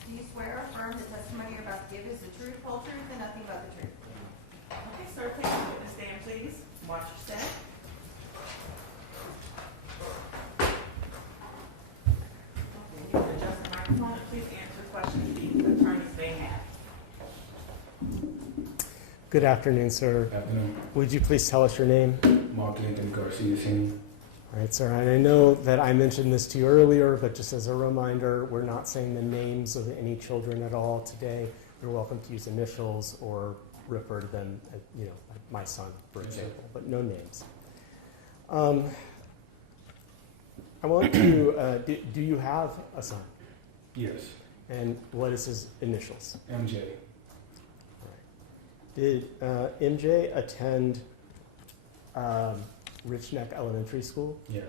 Do you swear or affirm the testimony you're about to give is the truth, whole truth, and nothing but the truth? Okay, sir, take the witness stand, please. Watch your step. Okay, you can adjust the microphone. Please answer questions the attorneys may have. Good afternoon, sir. Good afternoon. Would you please tell us your name? Mark Anthony Garcia Sr. All right, sir. And I know that I mentioned this to you earlier, but just as a reminder, we're not saying the names of any children at all today. You're welcome to use initials or refer to them, like my son, for example, but no names. I want to, do you have a son? Yes. And what is his initials? MJ. Did MJ attend Richneck Elementary School? Yes.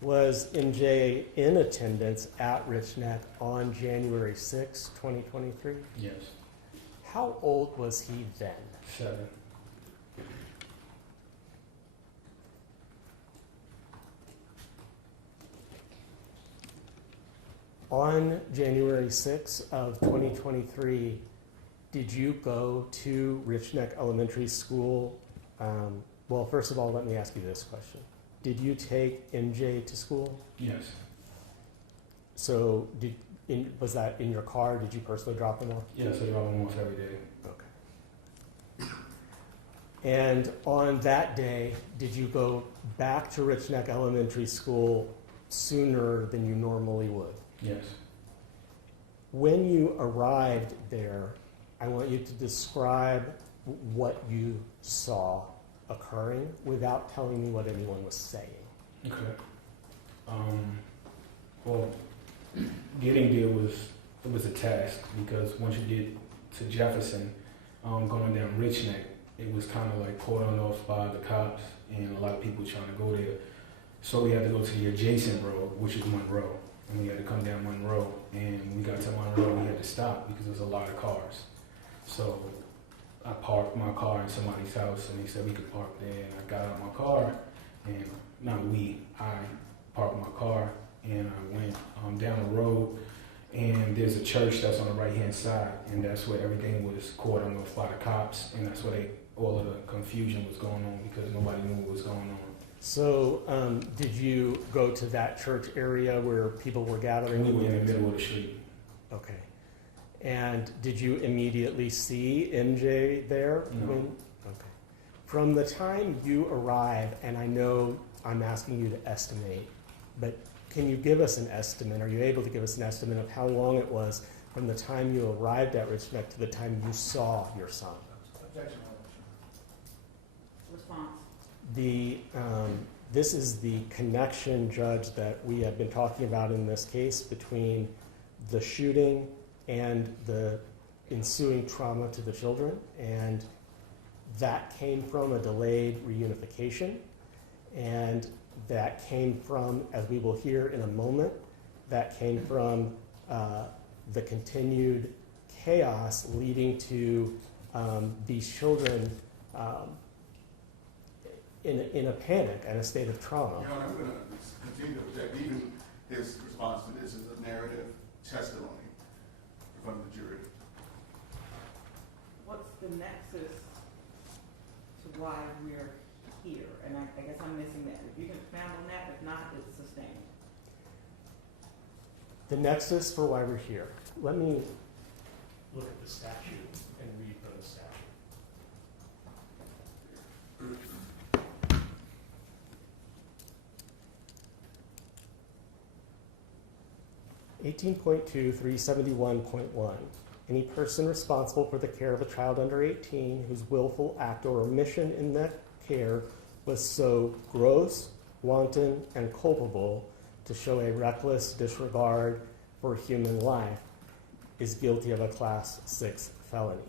Was MJ in attendance at Richneck on January 6, 2023? Yes. How old was he then? 7. On January 6 of 2023, did you go to Richneck Elementary School? Well, first of all, let me ask you this question. Did you take MJ to school? Yes. So was that in your car? Did you personally drop him off? Yes, I drop him off every day. Okay. And on that day, did you go back to Richneck Elementary School sooner than you normally would? Yes. When you arrived there, I want you to describe what you saw occurring without telling me what anyone was saying. Okay. Well, getting there was a task because once you get to Jefferson, going down Richneck, it was kind of like cordoned off by the cops and a lot of people trying to go there. So we had to go to the adjacent road, which is Monroe. And we had to come down Monroe. And when we got to Monroe, we had to stop because there was a lot of cars. So I parked my car in somebody's house, and they said we could park there. And I got out my car, and I parked my car, and I went down the road. And there's a church that's on the right-hand side, and that's where everything was cordoned off by the cops, and that's where all of the confusion was going on because nobody knew what was going on. So did you go to that church area where people were gathering? We were in the middle of the street. Okay. And did you immediately see MJ there? No. Okay. From the time you arrive, and I know I'm asking you to estimate, but can you give us an estimate? Are you able to give us an estimate of how long it was from the time you arrived at Richneck to the time you saw your son? Objection. Response. This is the connection, Judge, that we have been talking about in this case between the shooting and the ensuing trauma to the children, and that came from a delayed reunification, and that came from, as we will hear in a moment, that came from the continued chaos leading to these children in a panic and a state of trauma. Your Honor, I'm going to continue to object. Even his response to this is a narrative testimony in front of the jury. What's the nexus to why we're here? And I guess I'm missing that. If you can expand on that, if not, it's sustained. The nexus for why we're here. Let me look at the statute and read from the statute. 18.2.371.1. Any person responsible for the care of a child under 18 whose willful act or omission in that care was so gross, wanton, and culpable to show a reckless disregard for human life is guilty of a Class 6 felony.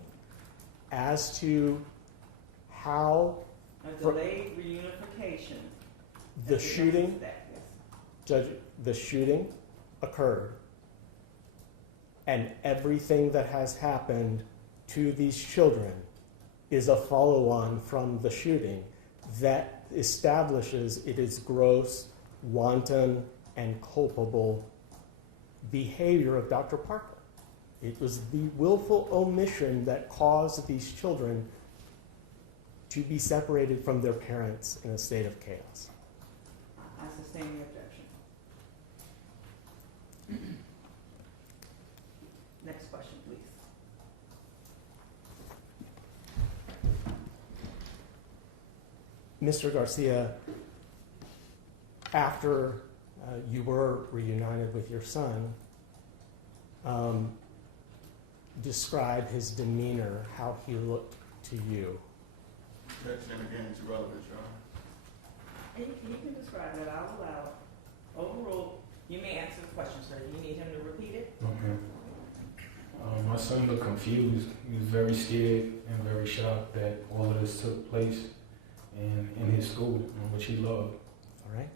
As to how A delayed reunification. the shooting, That, yes. Judge, the shooting occurred, and everything that has happened to these children is a follow-on from the shooting that establishes it is gross, wanton, and culpable behavior of Dr. Parker. It was the willful omission that caused these children to be separated from their parents in a state of chaos. I sustain the objection. Next question, please. Mr. Garcia, after you were reunited with your son, describe his demeanor, how he looked to you. Objection again to relevance, Your Honor. You can describe it. I'll allow it. Overruled. You may answer the question, sir. You need him to repeat it? Okay. My son looked confused. He was very scared and very shocked that all of this took place in his school, which he loved. All right.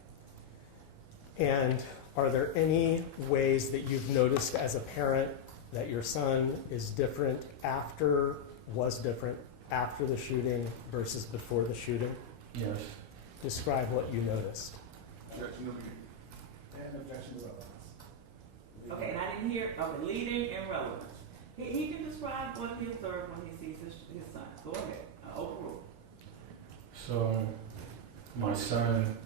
And are there any ways that you've noticed as a parent that your son is different was different after the shooting versus before the shooting? Yes. Describe what you noticed. Objection to leading. And objection to relevance. Okay, and I didn't hear, leading and relevance. He can describe what he observed when he sees his son. Go ahead. Overruled. So, my son,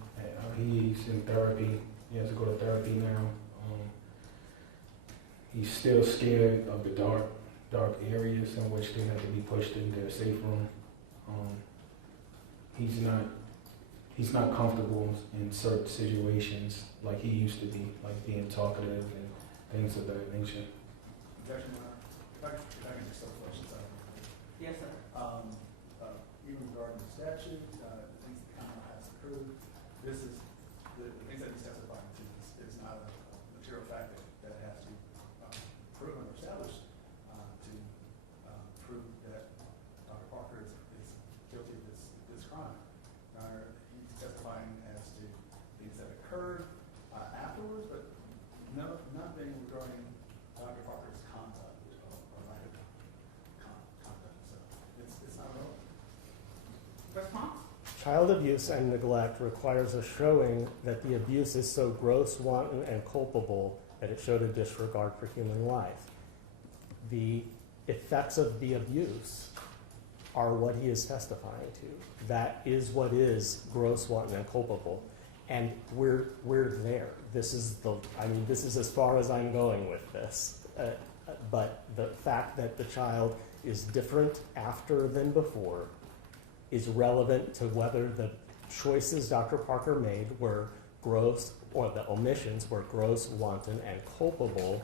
he's in therapy. He has to go to therapy now. He's still scared of the dark areas in which they have to be pushed into a safe room. He's not comfortable in certain situations like he used to be, like being talkative and things of that nature. Objection, Your Honor. If I can just start questions out. Yes, sir. Even regarding the statute, the things that the Commonwealth has approved, this is, the things that he's testifying to is not a material fact that has to be proven or established to prove that Dr. Parker is guilty of this crime. Your Honor, he's testifying as to things that occurred afterwards, but nothing regarding Dr. Parker's conduct or lack of conduct. So it's not relevant. Response? Child abuse and neglect requires a showing that the abuse is so gross, wanton, and culpable that it showed a disregard for human life. The effects of the abuse are what he is testifying to. That is what is gross, wanton, and culpable. And we're there. This is as far as I'm going with this. but the fact that the child is different after than before is relevant to whether the choices Dr. Parker made were gross, or the omissions were gross, wanton, and culpable,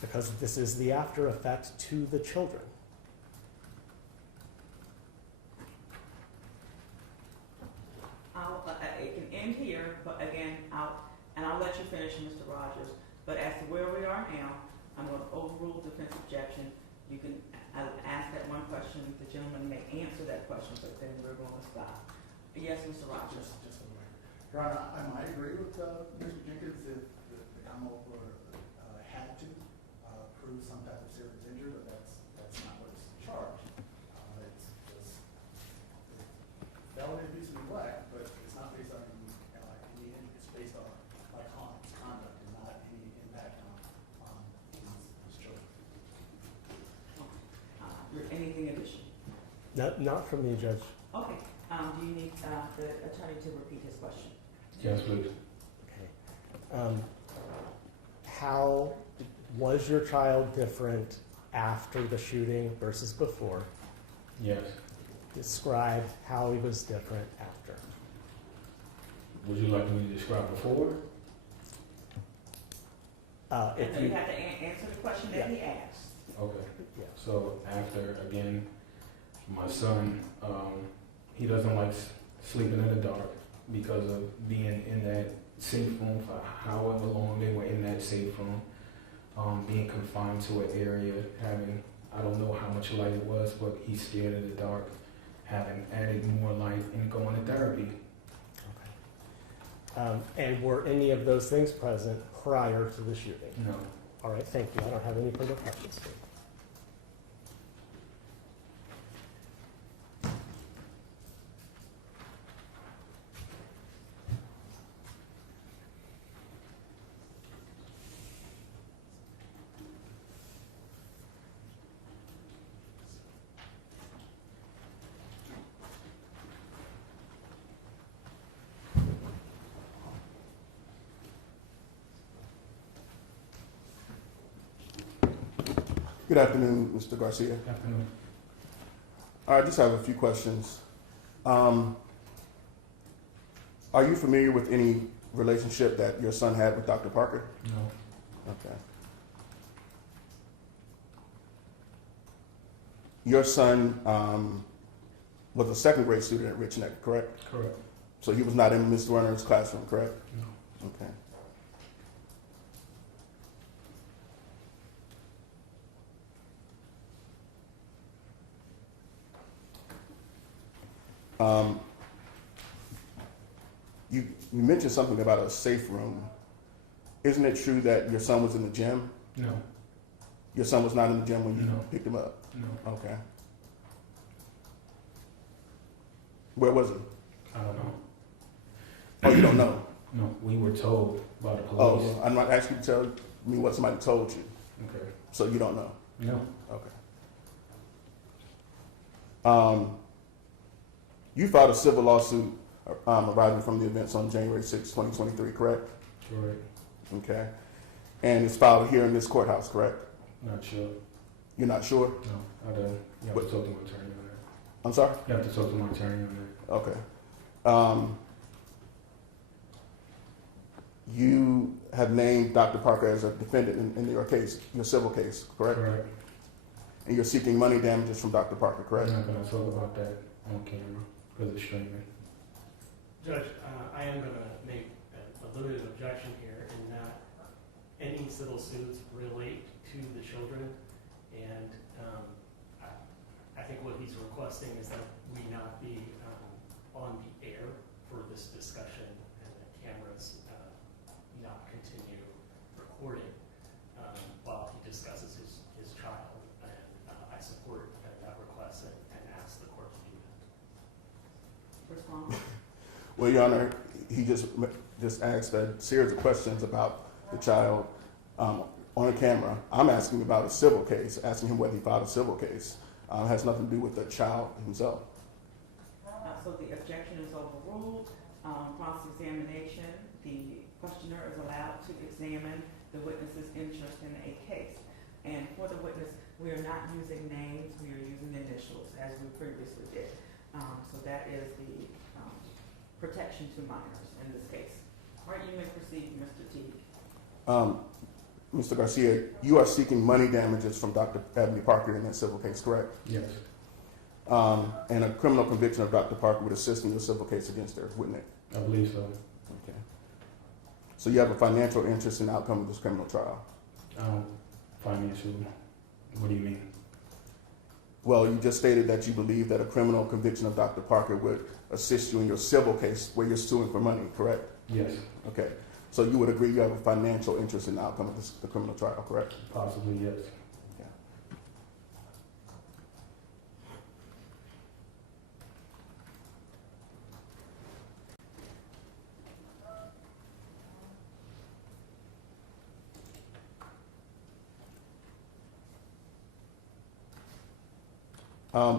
because this is the after effect to the children. It can end here, but again, I'll let you finish, Mr. Rogers. But as to where we are now, I'm going to overrule defense objection. You can ask that one question. The gentleman may answer that question, but then we're going to stop. Yes, Mr. Rogers. Just a minute. Your Honor, I might agree with Mr. Jenkins if the Commonwealth had to prove some type of serious injury, but that's not what's charged. It's just felony abuse of neglect, but it's not based on any injury. It's based on his conduct and not any impact on his children. Anything additional? Not from me, Judge. Okay. Do you need the attorney to repeat his question? Yes, please. Okay. How was your child different after the shooting versus before? Yes. Describe how he was different after. Would you like me to describe before? If you have to answer the question that he asked. Okay. Yeah. So after, again, my son, he doesn't like sleeping in the dark because of being in that safe room for however long they were in that safe room, being confined to an area, having, I don't know how much light it was, but he's scared of the dark, having added more light and going to therapy. Okay. And were any of those things present prior to the shooting? No. All right, thank you. I don't have any further questions. Good afternoon, Mr. Garcia. Good afternoon. I just have a few questions. Are you familiar with any relationship that your son had with Dr. Parker? No. Okay. Your son was a second grade student at Richneck, correct? Correct. So he was not in Ms. Zwerner's classroom, correct? No. Okay. You mentioned something about a safe room. Isn't it true that your son was in the gym? No. Your son was not in the gym when you No. picked him up? No. Okay. Where was he? I don't know. Oh, you don't know? No, we were told by the police. Oh, I'm not asking you to tell me what somebody told you. Okay. So you don't know? No. Okay. You filed a civil lawsuit arising from the events on January 6, 2023, correct? Correct. Okay. And it's filed here in this courthouse, correct? Not sure. You're not sure? No. I don't. You have to talk to my attorney on that. I'm sorry? You have to talk to my attorney on that. Okay. You have named Dr. Parker as a defendant in your case, your civil case, correct? Correct. And you're seeking money damages from Dr. Parker, correct? I'm not going to talk about that on camera because it's streaming. Judge, I am going to make a limited objection here in that any civil suits relate to the children, and I think what he's requesting is that we not be on the air for this discussion and the cameras not continue recording while he discusses his child, and I support that request and ask the court to do that. Response? Well, Your Honor, he just asked a series of questions about the child on a camera. I'm asking about a civil case, asking him whether he filed a civil case. It has nothing to do with the child himself. So the objection is overruled. Cross-examination, the questioner is allowed to examine the witness's interest in a case. And for the witness, we are not using names, we are using initials, as we previously did. So that is the protection to minors in this case. All right, you may proceed, Mr. Teague. Mr. Garcia, you are seeking money damages from Dr. Ebony Parker in that civil case, correct? Yes. And a criminal conviction of Dr. Parker would assist in your civil case against her, wouldn't it? I believe so. Okay. So you have a financial interest in the outcome of this criminal trial? Financial, what do you mean? Well, you just stated that you believe that a criminal conviction of Dr. Parker would assist you in your civil case where you're suing for money, correct? Yes. Okay. So you would agree you have a financial interest in the outcome of the criminal trial, correct? Possibly, yes.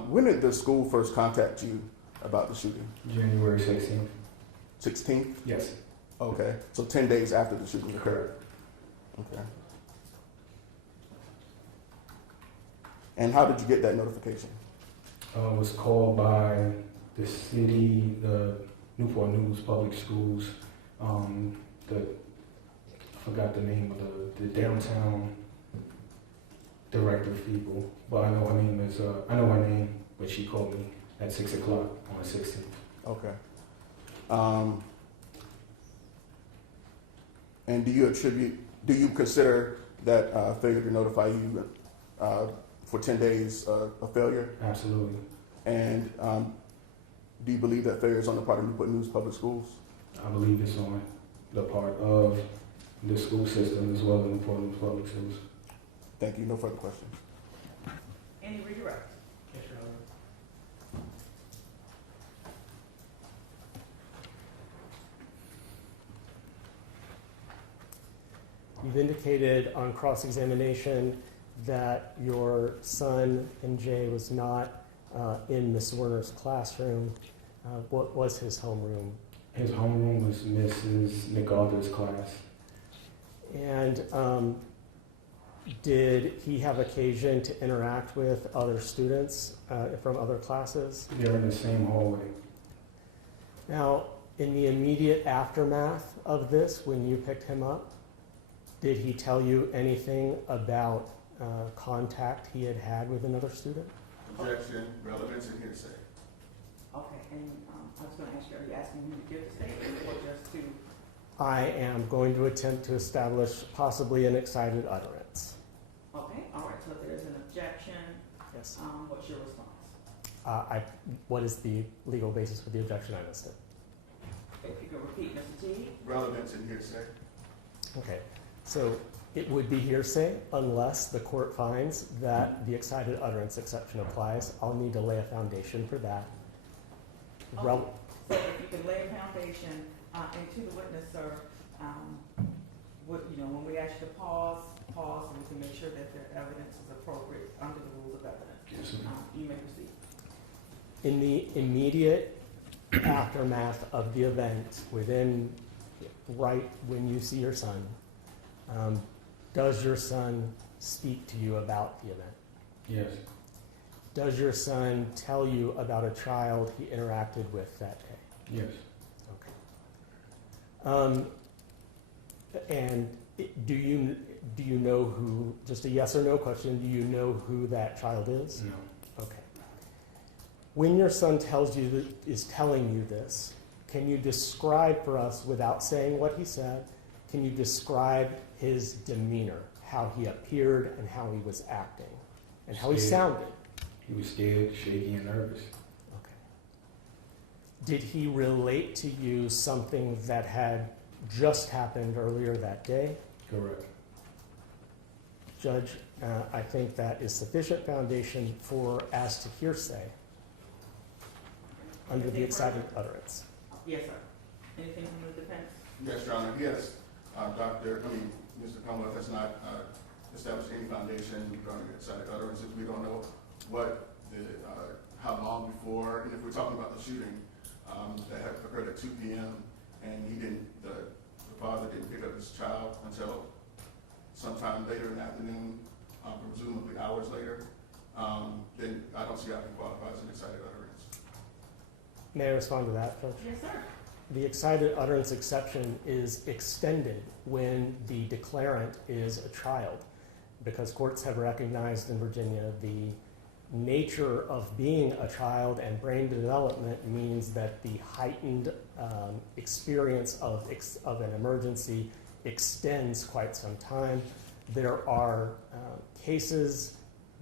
When did the school first contact you about the shooting? January 16th. 16th? Yes. Okay. So 10 days after the shooting occurred? Okay. And how did you get that notification? I was called by the city, the Newport News Public Schools, I forgot the name of the downtown director of people, but I know her name is, I know her name, but she called me at 6 o'clock on the 16th. Okay. And do you consider that failure to notify you for 10 days a failure? Absolutely. And do you believe that failure is on the part of Newport News Public Schools? I believe it's on the part of the school system as well as Newport News Public Schools. Thank you. No further questions. Any redirect? Yes, Your Honor. You've indicated on cross-examination that your son, MJ, was not in Ms. Werner's classroom. What was his homeroom? His homeroom was Mrs. MacArthur's class. And did he have occasion to interact with other students from other classes? They're in the same hallway. Now, in the immediate aftermath of this, when you picked him up, did he tell you anything about contact he had had with another student? Objection, relevance, and hearsay. Okay, and I was going to ask you, are you asking me to give the statement or just to? I am going to attempt to establish possibly an excited utterance. Okay, all right, so there's an objection. Yes. What's your response? What is the legal basis for the objection? I missed it. If you could repeat, Mr. Teague. Relevance and hearsay. Okay, so it would be hearsay unless the court finds that the excited utterance exception applies. I'll need to lay a foundation for that. Okay. So if you can lay a foundation, and to the witness, sir, when we ask you to pause, and we can make sure that the evidence is appropriate under the rules of evidence. Yes, You may proceed. In the immediate aftermath of the event, right when you see your son, does your son speak to you about the event? Yes. Does your son tell you about a child he interacted with that day? Yes. Okay. And do you know who, just a yes or no question, do you know who that child is? No. Okay. When your son is telling you this, can you describe for us, without saying what he said, can you describe his demeanor, how he appeared and how he was acting, and how he sounded? He was scared, shaky, and nervous. Okay. Did he relate to you something that had just happened earlier that day? Correct. Judge, I think that is sufficient foundation as to hearsay under the excited utterance. Yes, sir. Anything from the defense? Yes, Your Honor. Yes, Mr. Commonwealth has not established any foundation regarding excited utterances. We don't know how long before, and if we're talking about the shooting that had occurred at 2 p.m. and the father didn't pick up his child until sometime later in the afternoon, presumably hours later, then I don't see how it qualifies an excited utterance. May I respond to that, Judge? Yes, sir. The excited utterance exception is extended when the declarant is a child, because courts have recognized in Virginia the nature of being a child, and brain development means that the heightened experience of an emergency extends quite some time. There are cases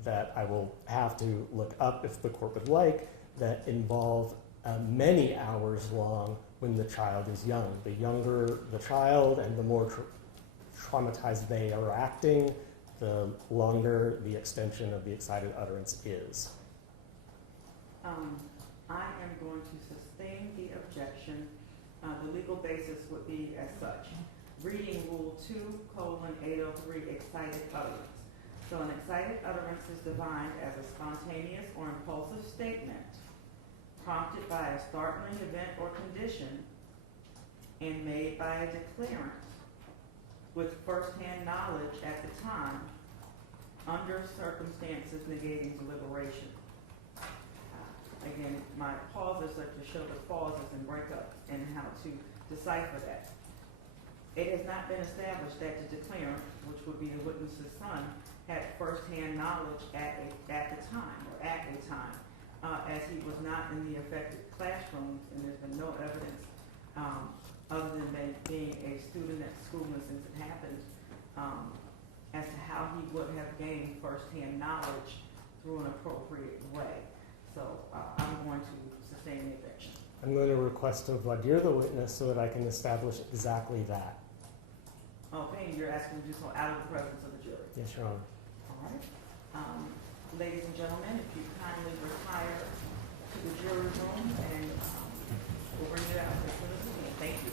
that I will have to look up if the court would like that involve many hours long when the child is young. The younger the child and the more traumatized they are acting, the longer the extension of the excited utterance is. I am going to sustain the objection. The legal basis would be as such. Reading Rule 2:803, excited utterance. So an excited utterance is defined as a spontaneous or impulsive statement prompted by a startling event or condition and made by a declarant with firsthand knowledge at the time under circumstances negating deliberation. Again, my pauses are to show the pauses and breakups and how to decipher that. It has not been established that the declarant, which would be the witness's son, had firsthand knowledge at a time, as he was not in the affected classrooms, and there's been no evidence other than being a student at school and since it happened, as to how he would have gained firsthand knowledge through an appropriate way. So I'm going to sustain the objection. I'm going to request to voir dire the witness so that I can establish exactly that. Okay, you're asking to do so out of the presence of the jury. Yes, Your Honor. All right. Ladies and gentlemen, if you kindly retire to the jury room, and we'll bring you out as soon as we can. Thank you.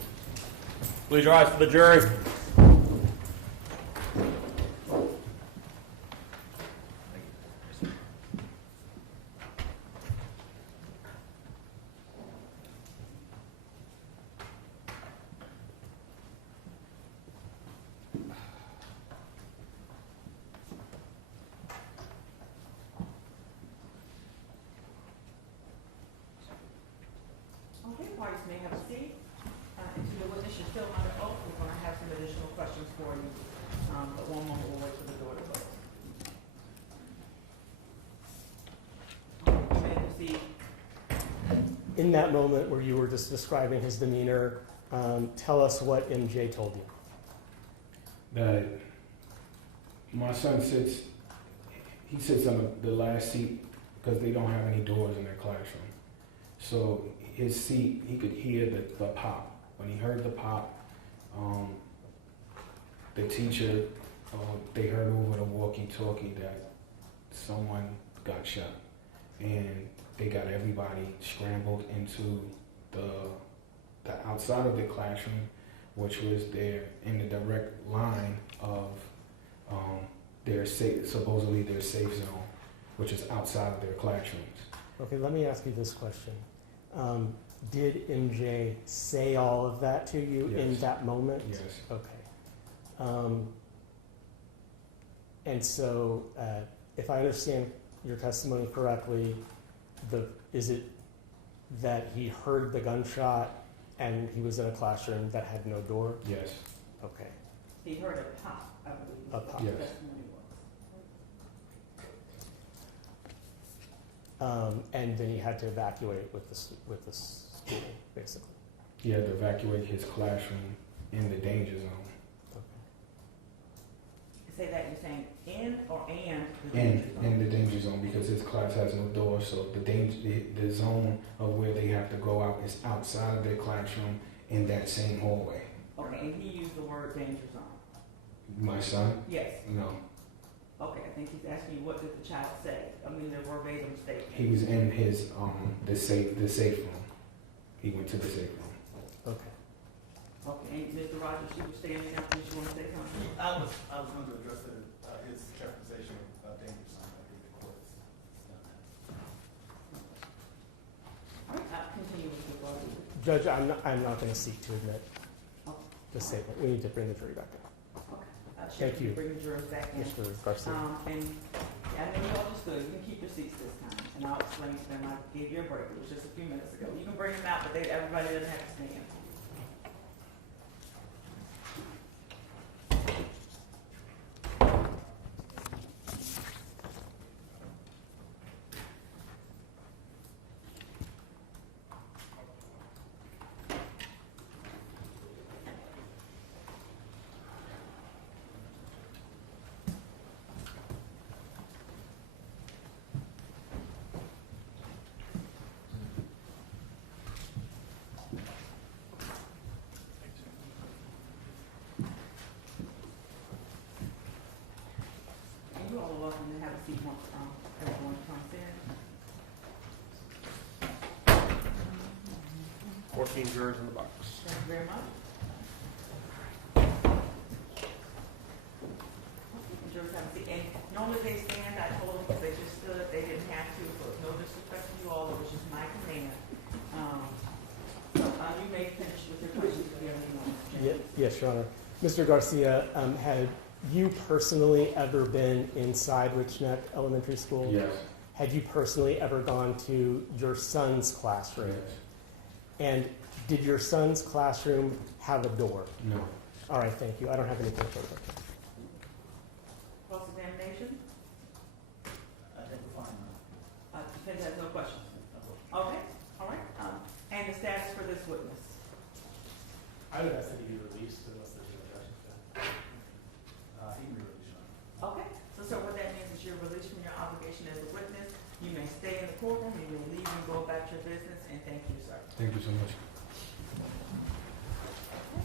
Please rise for the jury. Okay, parties may have a seat. And to the witness, you're still under oath. We're going to have some additional questions for you. But one moment, we'll wait for the door to close. You may proceed. In that moment where you were just describing his demeanor, tell us what MJ told you. That my son sits on the last seat because they don't have any doors in their classroom. So his seat, he could hear the pop. When he heard the pop, the teacher, they heard over the walkie-talkie that someone got shot. And they got everybody scrambled into the outside of the classroom, which was there in the direct line of supposedly their safe zone, which is outside of their classrooms. Okay, let me ask you this question. Did MJ say all of that to you Yes. in that moment? Yes. Okay. And so, if I understand your testimony correctly, is it that he heard the gunshot and he was in a classroom that had no door? Yes. Okay. He heard a pop, I believe. A pop. Yes. Testimony was. And then he had to evacuate with the school, basically. He had to evacuate his classroom in the danger zone. Say that you're saying in or and the And danger zone? in the danger zone because his class has no door, so the zone of where they have to go out is outside of their classroom in that same hallway. Okay, and he used the word danger zone? My son? Yes. No. Okay, I think he's asking you, what did the child say? I mean, the verbatim statement. He was in his the safe room. He went to the safe room. Okay. Okay, and Mr. Rogers, you were standing up, did you want to say something? I was going to address his characterization of dangerous on the courts. All right, continue with your vote. Judge, I'm not going to seek to admit the statement. We need to bring the jury back in. Okay, Thank you. Bring the jurors back in. Mr. Garcia. And I know you all just stood. You can keep your seats this time, and I'll explain to them. I gave you a break. It was just a few minutes ago. You can bring them out, but everybody doesn't have to stand. You all are welcome to have a seat once everyone comes in. 14 jurors in the box. Thank you very much. The jurors have a seat. And normally they stand. I told them because they just stood. They didn't have to. So no disrespect to you all. It was just my command. So you may finish with your questions if you have any more. Yes, Your Honor. Mr. Garcia, had you personally ever been inside Richneck Elementary School? Yes. Had you personally ever gone to your son's classroom? Yes. And did your son's classroom have a door? No. All right, thank you. I don't have anything further. Cross-examination? I think we're fine. Defense has no questions. Okay, all right. And the status for this witness? I would ask that he be released unless there's an objection to that. He can be released, Your Honor. Okay, so what that means is you're released from your obligation as a witness. You may stay in the courtroom, you may leave and go about your business, and thank you, sir. Thank you so much.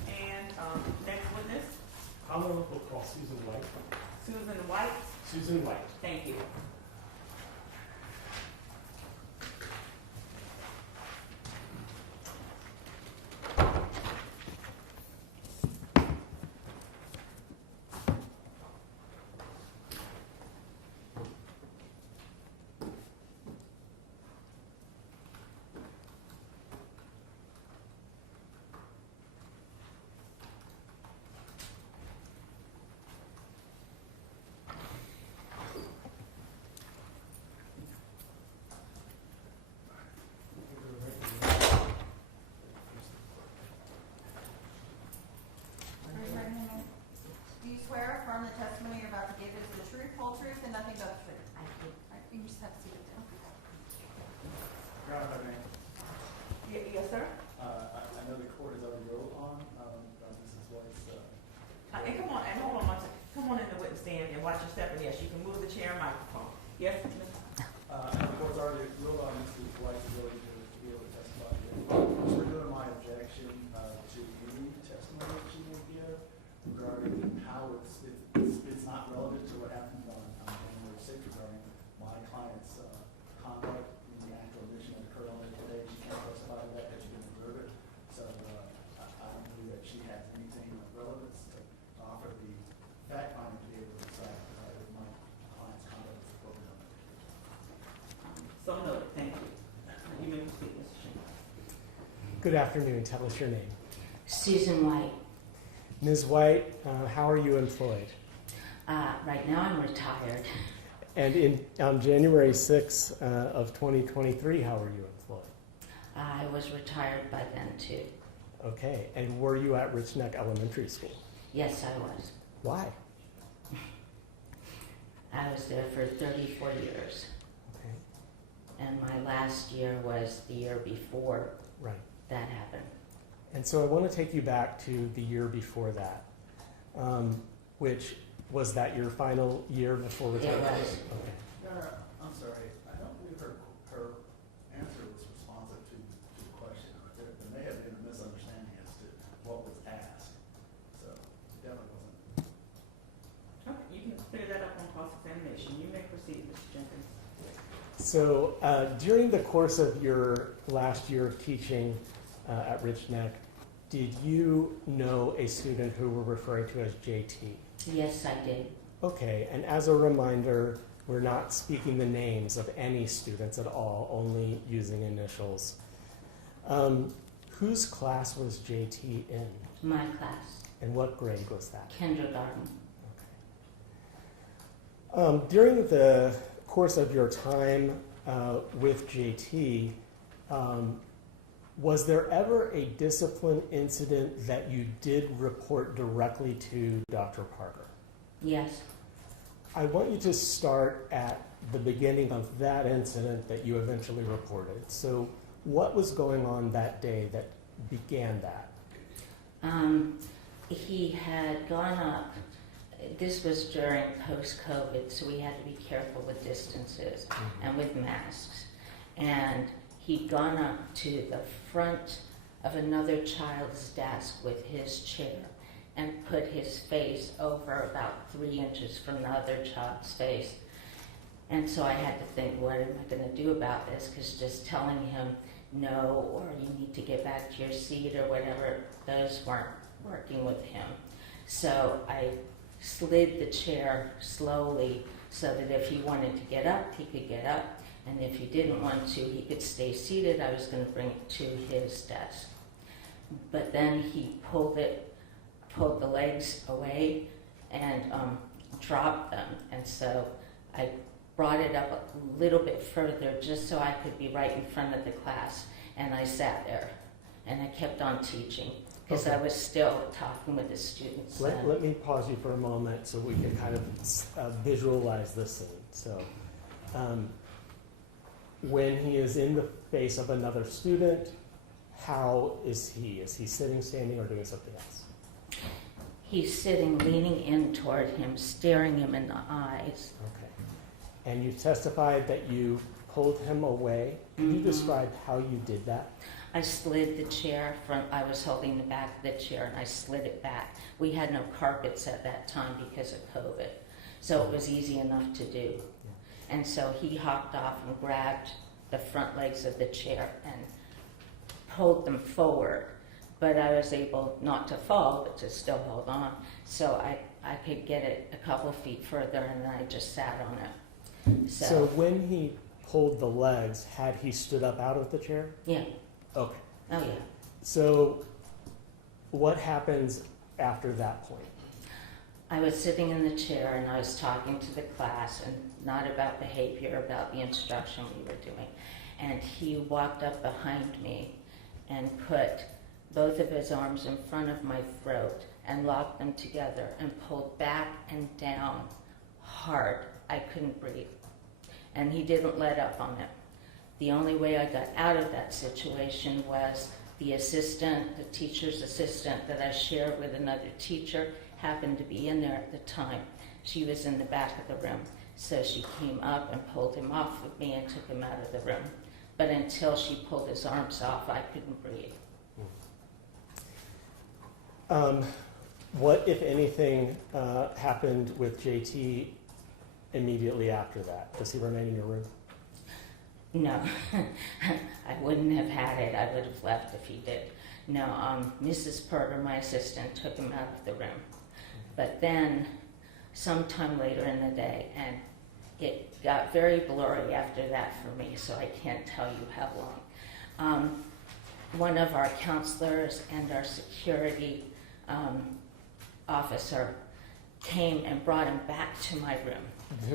And next witness, Commonwealth will call Susan White. Susan White. Susan White. Thank you. Do you swear or affirm the testimony you're about to give is the truth, whole truth, and nothing but the truth? I do. All right, you just have to sit down. Your Honor, if I may, Yes, sir? I know the court has already ruled on Mrs. White's. And come on, and hold on one second. Come on in the witness stand and watch your step, and yes, you can move the chair and microphone. Yes, Ms. The court's already ruled on Mrs. White's ability to be able to testify. We're doing my objection to any testimony that she may give regarding how it's not relevant to what happened on January 6th regarding my client's conduct in the actual admission that occurred on that day. She can't testify to that, she didn't observe it. So I don't believe that she has anything of relevance to offer the fact finder to be able to decide if my client's conduct is appropriate or not. So noted, thank you. You may proceed, Mr. Shanks. Good afternoon. Tell us your name. Susan White. Ms. White, how are you employed? Right now I'm retired. And on January 6th of 2023, how are you employed? I was retired by then too. Okay. And were you at Richneck Elementary School? Yes, I was. Why? I was there for 34 years. Okay. And my last year was the year before Right. that happened. And so I want to take you back to the year before that, which was that your final year before retirement? It was. Okay. Your Honor, I'm sorry, I don't believe her answer was responsive to the question. There may have been a misunderstanding as to what was asked, so it definitely wasn't. Okay, you can clear that up on cross-examination. You may proceed, Mr. Jenkins. So during the course of your last year of teaching at Richneck, did you know a student who we're referring to as JT? Yes, I did. Okay, and as a reminder, we're not speaking the names of any students at all, only using initials. Whose class was JT in? My class. And what grade was that? Kindergarten. During the course of your time with JT, was there ever a discipline incident that you did report directly to Dr. Parker? Yes. I want you to start at the beginning of that incident that you eventually reported. So what was going on that day that began that? He had gone up. This was during post-COVID, so we had to be careful with distances and with masks. And he'd gone up to the front of another child's desk with his chair and put his face over about 3 inches from the other child's face. And so I had to think, what am I going to do about this? Because just telling him no, or you need to get back to your seat or whatever, those weren't working with him. So I slid the chair slowly so that if he wanted to get up, he could get up. And if he didn't want to, he could stay seated. I was going to bring it to his desk. But then he pulled the legs away and dropped them. And so I brought it up a little bit further just so I could be right in front of the class. And I sat there and I kept on teaching because I was still talking with the students. Let me pause you for a moment so we can kind of visualize this scene. So when he is in the face of another student, how is he? Is he sitting, standing, or doing something else? He's sitting, leaning in toward him, staring him in the eyes. Okay. And you testified that you pulled him away. Can you describe how you did that? I slid the chair I was holding the back of the chair and I slid it back. We had no carpets at that time because of COVID, so it was easy enough to do. And so he hopped off and grabbed the front legs of the chair and pulled them forward. But I was able not to fall, but to still hold on. So I could get it a couple feet further and then I just sat on it. So when he pulled the legs, had he stood up out of the chair? Yeah. Okay. Oh, yeah. So what happens after that point? I was sitting in the chair and I was talking to the class, and not about behavior, about the instruction we were doing. And he walked up behind me and put both of his arms in front of my throat and locked them together and pulled back and down hard. I couldn't breathe. And he didn't let up on it. The only way I got out of that situation was the assistant, the teacher's assistant that I shared with another teacher, happened to be in there at the time. She was in the back of the room. So she came up and pulled him off of me and took him out of the room. But until she pulled his arms off, I couldn't breathe. What, if anything, happened with JT immediately after that? Does he remain in your room? No, I wouldn't have had it. I would have left if he did. No, Mrs. Parker, my assistant, took him out of the room. But then, sometime later in the day, and it got very blurry after that for me, so I can't tell you how long. One of our counselors and our security officer came and brought him back to my room.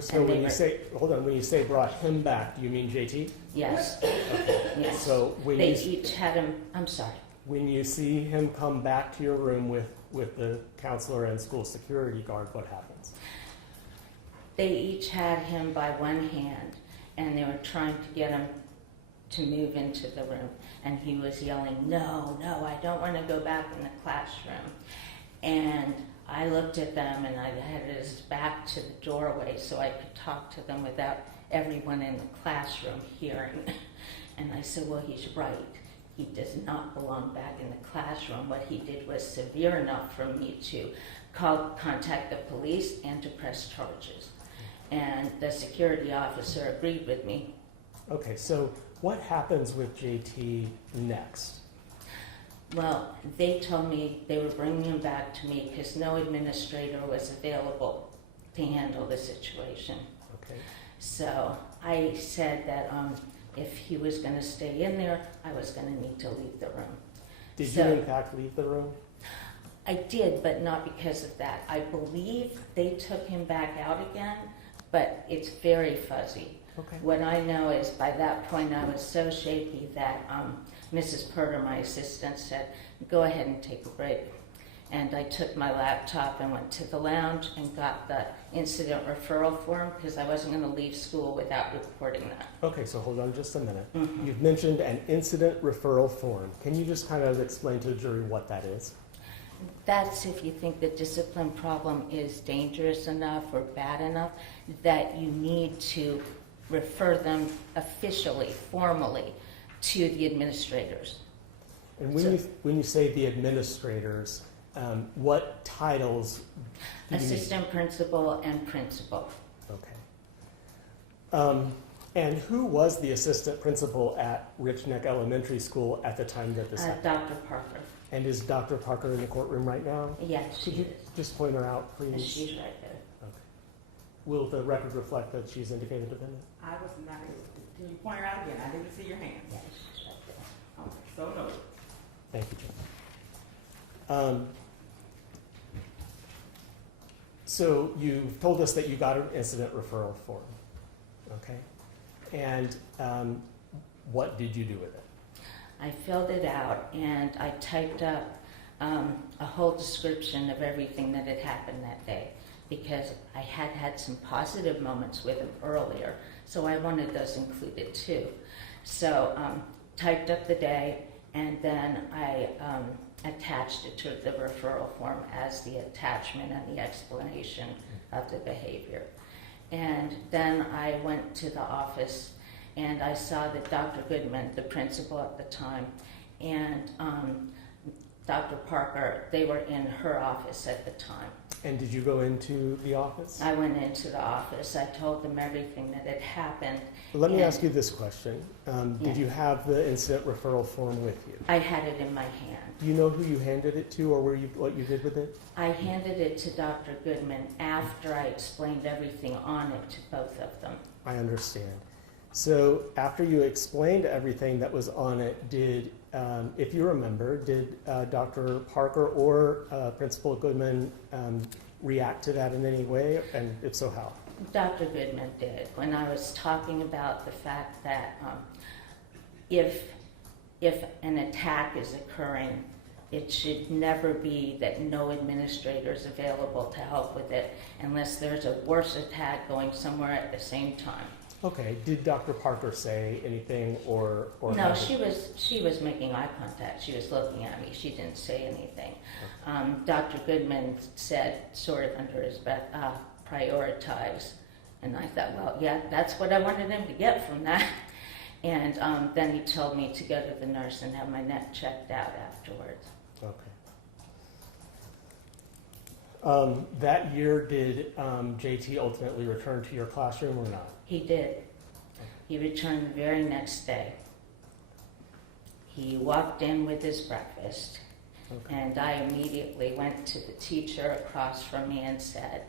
So when you say, hold on, when you say brought him back, do you mean JT? Yes. Okay. Yes. So when they each had him, I'm sorry. When you see him come back to your room with the counselor and school security guard, what happens? They each had him by one hand, and they were trying to get him to move into the room. And he was yelling, no, I don't want to go back in the classroom. And I looked at them, and I had his back to the doorway so I could talk to them without everyone in the classroom hearing. And I said, well, he's right. He does not belong back in the classroom. What he did was severe enough for me to contact the police and to press charges. And the security officer agreed with me. Okay, so what happens with JT next? Well, they told me they were bringing him back to me because no administrator was available to handle the situation. Okay. So I said that if he was going to stay in there, I was going to need to leave the room. Did you in fact leave the room? I did, but not because of that. I believe they took him back out again, but it's very fuzzy. Okay. What I know is by that point I was so shaky that Mrs. Porter, my assistant, said, go ahead and take a break. And I took my laptop and went to the lounge and got the incident referral form because I wasn't going to leave school without reporting that. Okay, so hold on just a minute. Mhm. You've mentioned an incident referral form. Can you just kind of explain to the jury what that is? That's if you think the discipline problem is dangerous enough or bad enough that you need to refer them officially, formally, to the administrators. And when you say the administrators, what titles do you Assistant principal and principal. Okay. And who was the assistant principal at Richneck Elementary School at the time that this happened? Dr. Parker. And is Dr. Parker in the courtroom right now? Yes, she Could you is. just point her out, please? She's right there. Okay. Will the record reflect that she's indicated to been there? I was not able to. Can you point her out again? I didn't see your hand. Yes, she's right there. Okay, so noted. Thank you, Jim. So you've told us that you got an incident referral form, okay? And what did you do with it? I filled it out and I typed up a whole description of everything that had happened that day because I had had some positive moments with him earlier, so I wanted those included too. So typed up the day and then I attached it to the referral form as the attachment and the explanation of the behavior. And then I went to the office and I saw that Dr. Goodman, the principal at the time, and Dr. Parker, they were in her office at the time. And did you go into the office? I went into the office. I told them everything that had happened. Let me and- ask you this question. Did you have the incident referral form with you? I had it in my hand. Do you know who you handed it to or what you did with it? I handed it to Dr. Goodman after I explained everything on it to both of them. I understand. So after you explained everything that was on it, did, if you remember, did Dr. Parker or Principal Goodman react to that in any way? And if so, how? Dr. Goodman did. When I was talking about the fact that if an attack is occurring, it should never be that no administrator is available to help with it unless there's a worse attack going somewhere at the same time. Okay. Did Dr. Parker say anything or No, she was making eye contact. She was looking at me. She didn't say anything. Dr. Goodman said, sort of under his breath, prioritize. And I thought, well, yeah, that's what I wanted him to get from that. And then he told me to go to the nurse and have my neck checked out afterwards. Okay. That year, did JT ultimately return to your classroom or not? He did. He returned the very next day. He walked in with his breakfast, and I immediately went to the teacher across from me and said,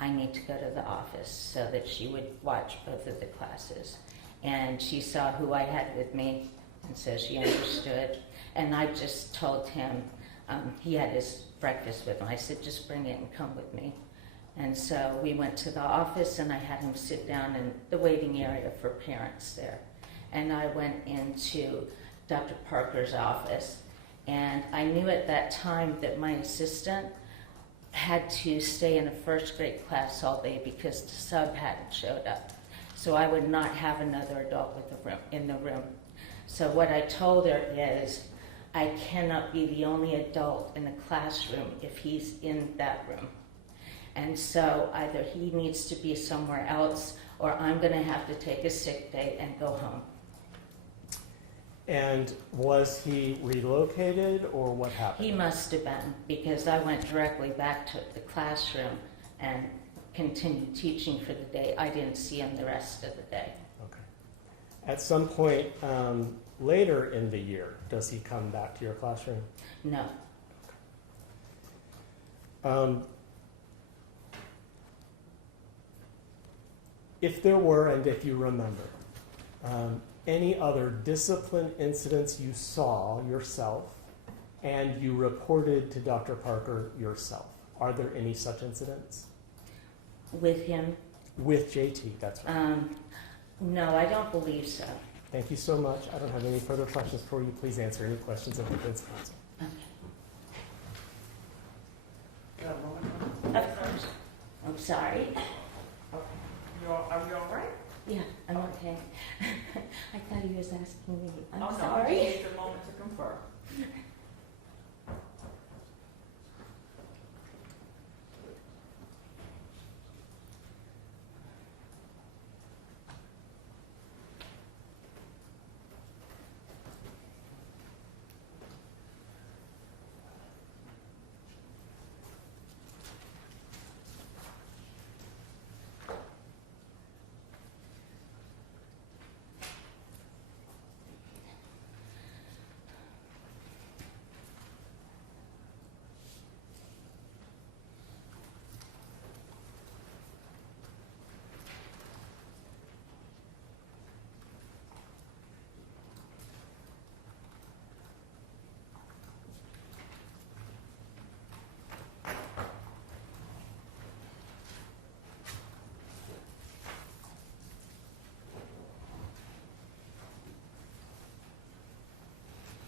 I need to go to the office so that she would watch both of the classes. And she saw who I had with me, and so she understood. And I just told him, he had his breakfast with him. I said, just bring it and come with me. And so we went to the office and I had him sit down in the waiting area for parents there. And I went into Dr. Parker's office, and I knew at that time that my assistant had to stay in a first grade class all day because the sub hadn't showed up. So I would not have another adult in the room. So what I told her is, I cannot be the only adult in the classroom if he's in that room. And so either he needs to be somewhere else or I'm going to have to take a sick day and go home. And was he relocated or what happened? He must have been, because I went directly back to the classroom and continued teaching for the day. I didn't see him the rest of the day. Okay. At some point later in the year, does he come back to your classroom? No. If there were, and if you remember, any other discipline incidents you saw yourself and you reported to Dr. Parker yourself, are there any such incidents? With him? With JT, that's right. No, I don't believe so. Thank you so much. I don't have any further questions for you. Please answer any questions of the defense counsel. Of course. I'm sorry. Are you all right? Yeah, I'm okay. I thought he was asking me. I'm Oh, no, I sorry. just need a moment to confer.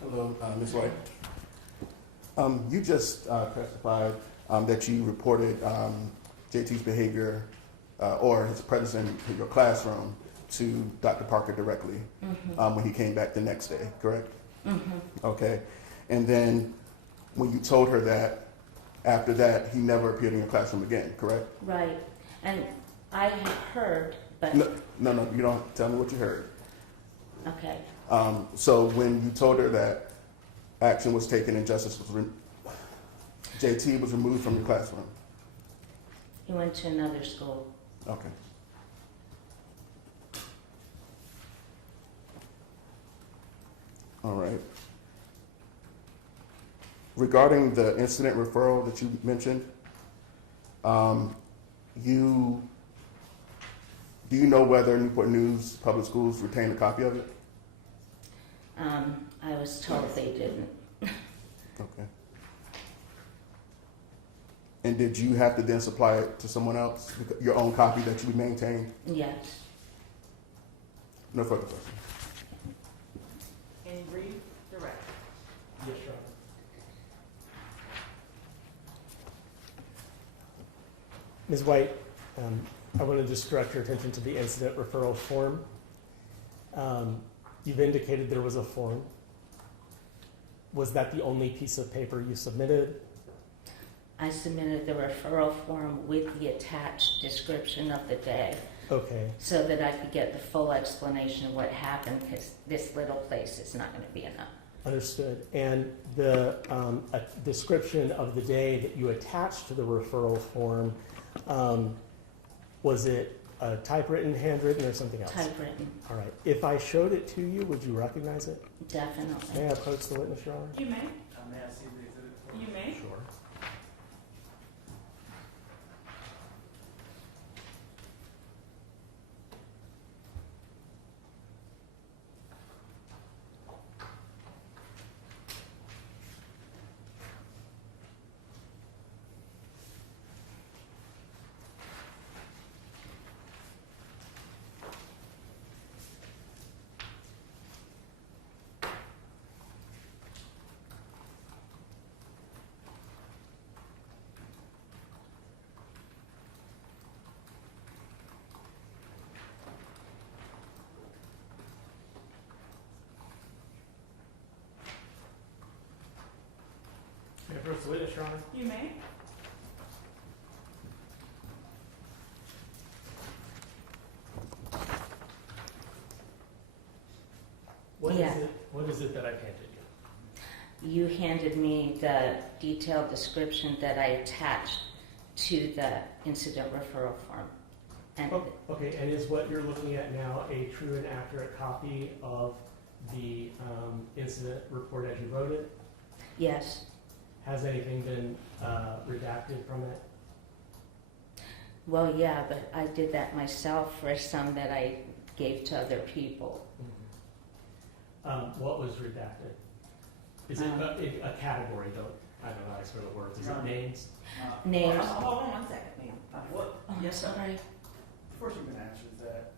Hello, Ms. White. You just testified that you reported JT's behavior or his presence in your classroom to Dr. Parker directly when he came back the next day, correct? Mm-hmm. Okay. And then when you told her that, after that, he never appeared in your classroom again, correct? Right. And I had heard, but... No, you don't tell me what you heard. Okay. So when you told her that action was taken and justice was JT was removed from your classroom. He went to another school. Okay. All right. Regarding the incident referral that you mentioned, do you know whether Newport News Public Schools retained a copy of it? I was told they didn't. Okay. And did you have to then supply it to someone else, your own copy that you maintained? Yes. No further questions. In brief, direct. Yes, Your Honor. Ms. White, I want to just direct your attention to the incident referral form. You've indicated there was a form. Was that the only piece of paper you submitted? I submitted the referral form with the attached description of the day. Okay. So that I could get the full explanation of what happened, because this little place is not going to be enough. Understood. And the a description of the day that you attached to the referral form, was it typewritten, handwritten, or something else? Typewritten. All right. If I showed it to you, would you recognize it? Definitely. May I approach the witness, Your Honor? You may. May I see the exhibit? You may. Sure. May I approach the witness, Your Honor? You may. What is it that I've handed you? You handed me the detailed description that I attached to the incident referral form. And Okay, and is what you're looking at now a true and accurate copy of the incident report as you wrote it? yes, Has anything been redacted from it? well, yeah, but I did that myself for some that I gave to other people. What was redacted? Is it a category, though? I don't know, I sort of words. Is it names? Names. Hold on one second, ma'am. What? Oh, I'm Yes, sir. sorry. course you can answer that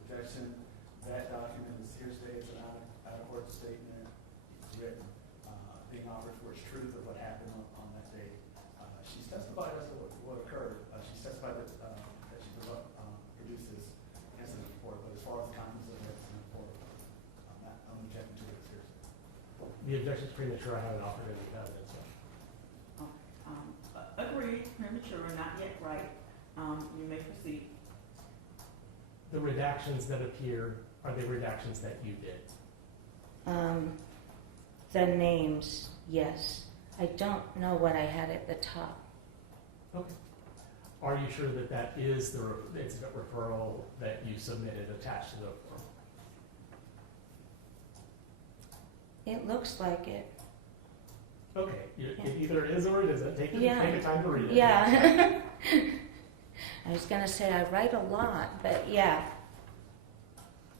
objection. That document is hearsay, it's an out-of-court statement. It's written, being offered for its truth of what happened on that day. She's testified as to what occurred. She's testified that she produced this incident report, but as far as the contents of the incident report, I'm objecting to it as hearsay. The objection's premature. I haven't offered any evidence. Agreed, premature, not yet right. You may proceed. The redactions that appear, are they redactions that you did? The names, yes. I don't know what I had at the top. Okay. Are you sure that that is the incident referral that you submitted attached to the referral? It looks like it. Okay, it either is or it isn't. Take the time to read it. Yeah. I was going to say I write a lot, but yeah.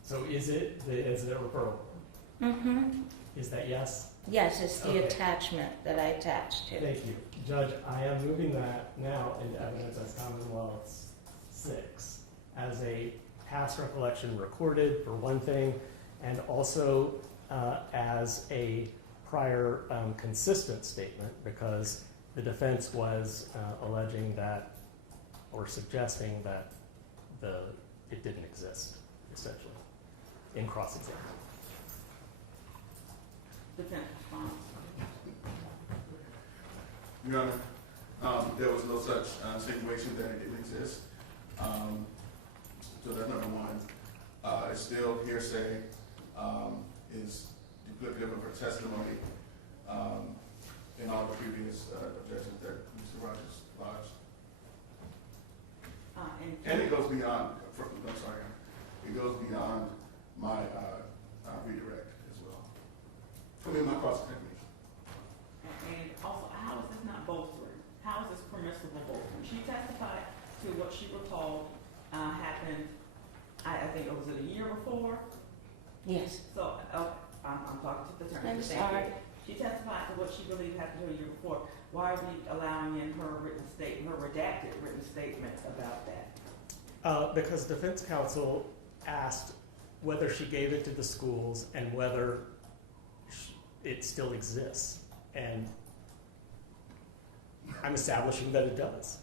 So is it the incident referral? Mm-hmm. Is that yes? Yes, it's the Okay. attachment that I attached to. Thank you. Judge, I am moving that now into evidence as Commonwealth 6 as a past recollection recorded, for one thing, and also as a prior consistent statement, because the defense was alleging that, or suggesting that it didn't exist, essentially, in cross-examination. Defense response. Your Honor, there was no such situation that it didn't exist. So that's number one. It's still hearsay, is duplicative of her testimony in all the previous objections that Mr. Rogers lodged. And it goes beyond, I'm sorry, it goes beyond my redirect as well. I mean, my cross-examination. And also, how is this not bolstering? How is this permissible bolstering? She testified to what she recalled happened, I think, was it a year before? Yes. So, I'm talking to the attorney. I'm Thank you. sorry. She testified to what she believed happened a year before. Why are we allowing in her written statement, her redacted written statement about that? Because defense counsel asked whether she gave it to the schools and whether it still exists. And I'm establishing that it does.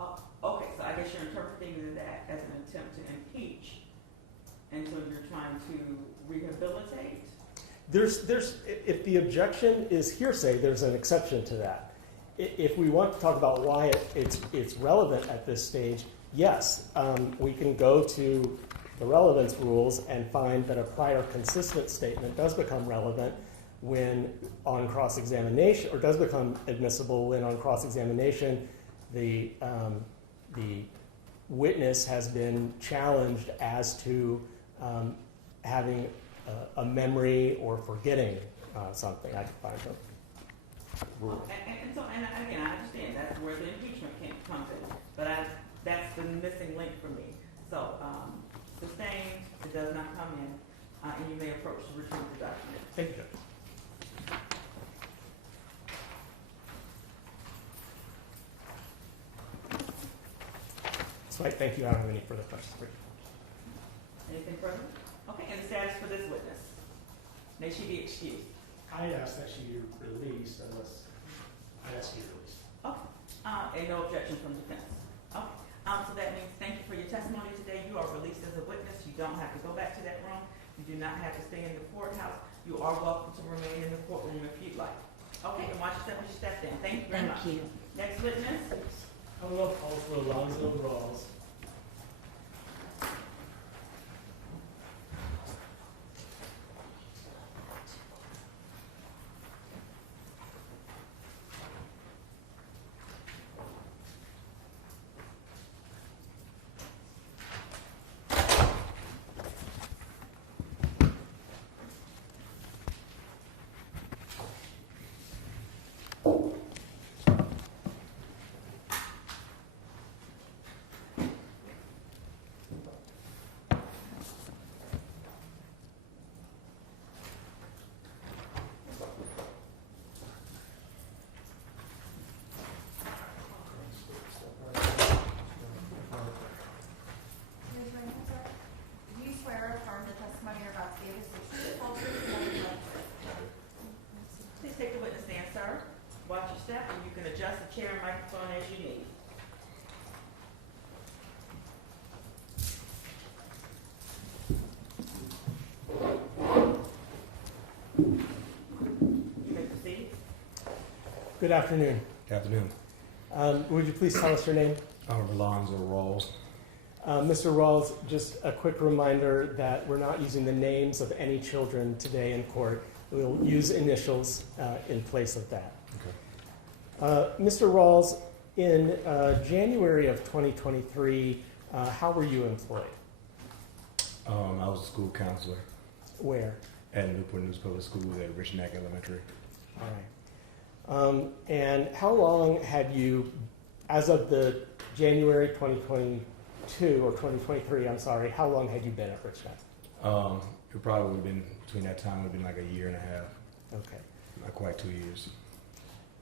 Okay, so I guess you're interpreting that as an attempt to impeach, and so you're trying to rehabilitate? If the objection is hearsay, there's an exception to that. If we want to talk about why it's relevant at this stage, yes, we can go to the relevance rules and find that a prior consistent statement does become relevant when on cross-examination, or does become admissible when on cross-examination the witness has been challenged as to having a memory or forgetting something. I can find a rule. And again, I understand that's where the impeachment comes in, but that's the missing link for me. So, sustained, it does not come in, and you may approach to retrieve the document. Thank you. So I thank you. I don't have any further questions for you. Anything further? Okay, and the status for this witness? May she be excused? I ask that she be released unless I ask you to release. Okay, and no objection from defense. Okay, so that means thank you for your testimony today. You are released as a witness. You don't have to go back to that room. You do not have to stay in the courthouse. You are welcome to remain in the courtroom if you'd like. Okay, and watch yourself when you step in. Thank you very much. Thank you. Next witness? I will call for Alonzo Rawls. adjust the chair and microphone as you need. You may proceed. Good afternoon. Good afternoon. Would you please tell us your name? Rolonzo Rawls. Mr. Rawls, just a quick reminder that we're not using the names of any children today in court. We'll use initials in place of that. Okay. Mr. Rawls, in January of 2023, how were you employed? I was a school counselor Where? at Newport Public School at Richneck Elementary. All right. And how long had you, as of the January 2022 or 2023, I'm sorry, how long had you been at Richneck? It probably would have been, between that time, it would have been like a year and a half. Okay. Not quite 2 years.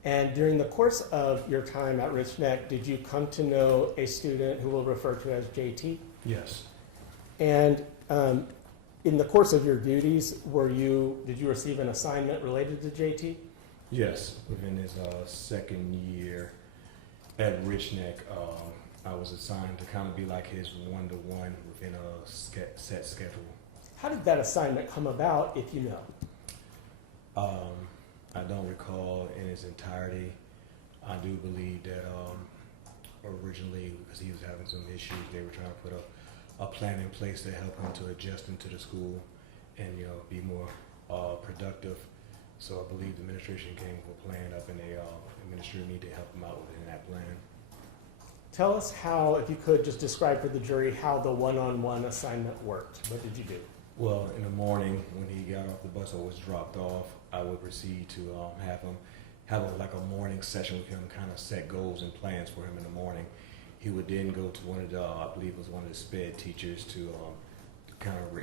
And during the course of your time at Richneck, did you come to know a student who we'll refer to as JT? Yes. And in the course of your duties, did you receive an assignment related to JT? Yes. Within his second year at Richneck, I was assigned to kind of be like his one-to-one within a set schedule. How did that assignment come about, if you know? I don't recall in its entirety. I do believe that originally, because he was having some issues, they were trying to put a plan in place to help him to adjust into the school and be more productive. So I believe the administration came with a plan up, and they administered me to help him out within that plan. Tell us how, if you could, just describe for the jury how the one-on-one assignment worked. What did you do? Well, in the morning when he got off the bus or was dropped off, I would proceed to have a morning session with him, kind of set goals and plans for him in the morning. He would then go to one of the, I believe it was one of the SPED teachers to kind of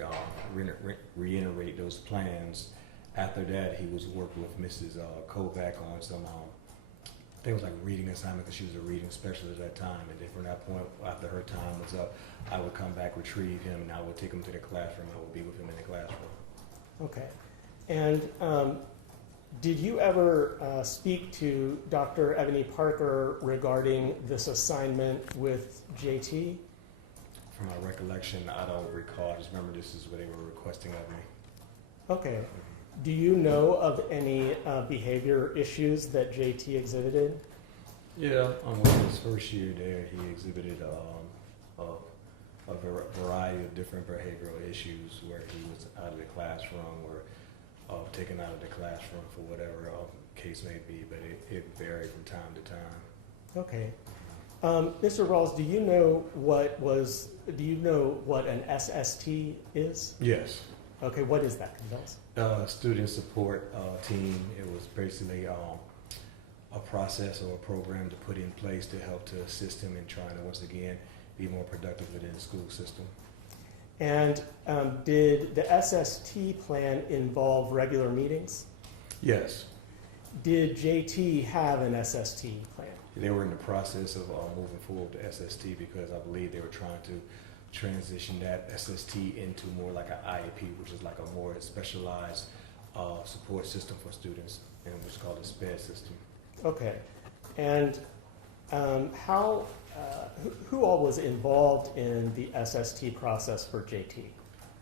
reiterate those plans. After that, he was working with Mrs. Kovac on some, I think it was like reading assignment, because she was a reading specialist at that time. And then from that point, after her time was up, I would come back, retrieve him, and I would take him to the classroom. I would be with him in the classroom. Okay. And did you ever speak to Dr. Ebony Parker regarding this assignment with JT? From my recollection, I don't recall. I just remember this is what they were requesting of me. Okay. Do you know of any behavior issues that JT exhibited? Yeah, within his first year there, he exhibited a variety of different behavioral issues where he was out of the classroom or taken out of the classroom for whatever case may be, but it varied from time to time. Okay. Mr. Rawls, do you know what an SST is? Yes. Okay, what is that? Can you tell us? Student support team. It was basically a process or a program to put in place to help to assist him in trying to, once again, be more productive within the school system. And did the SST plan involve regular meetings? Yes. Did JT have an SST plan? They were in the process of moving forward with the SST because I believe they were trying to transition that SST into more like an IEP, which is like a more specialized support system for students, and which is called a SPED system. Okay. And who all was involved in the SST process for JT?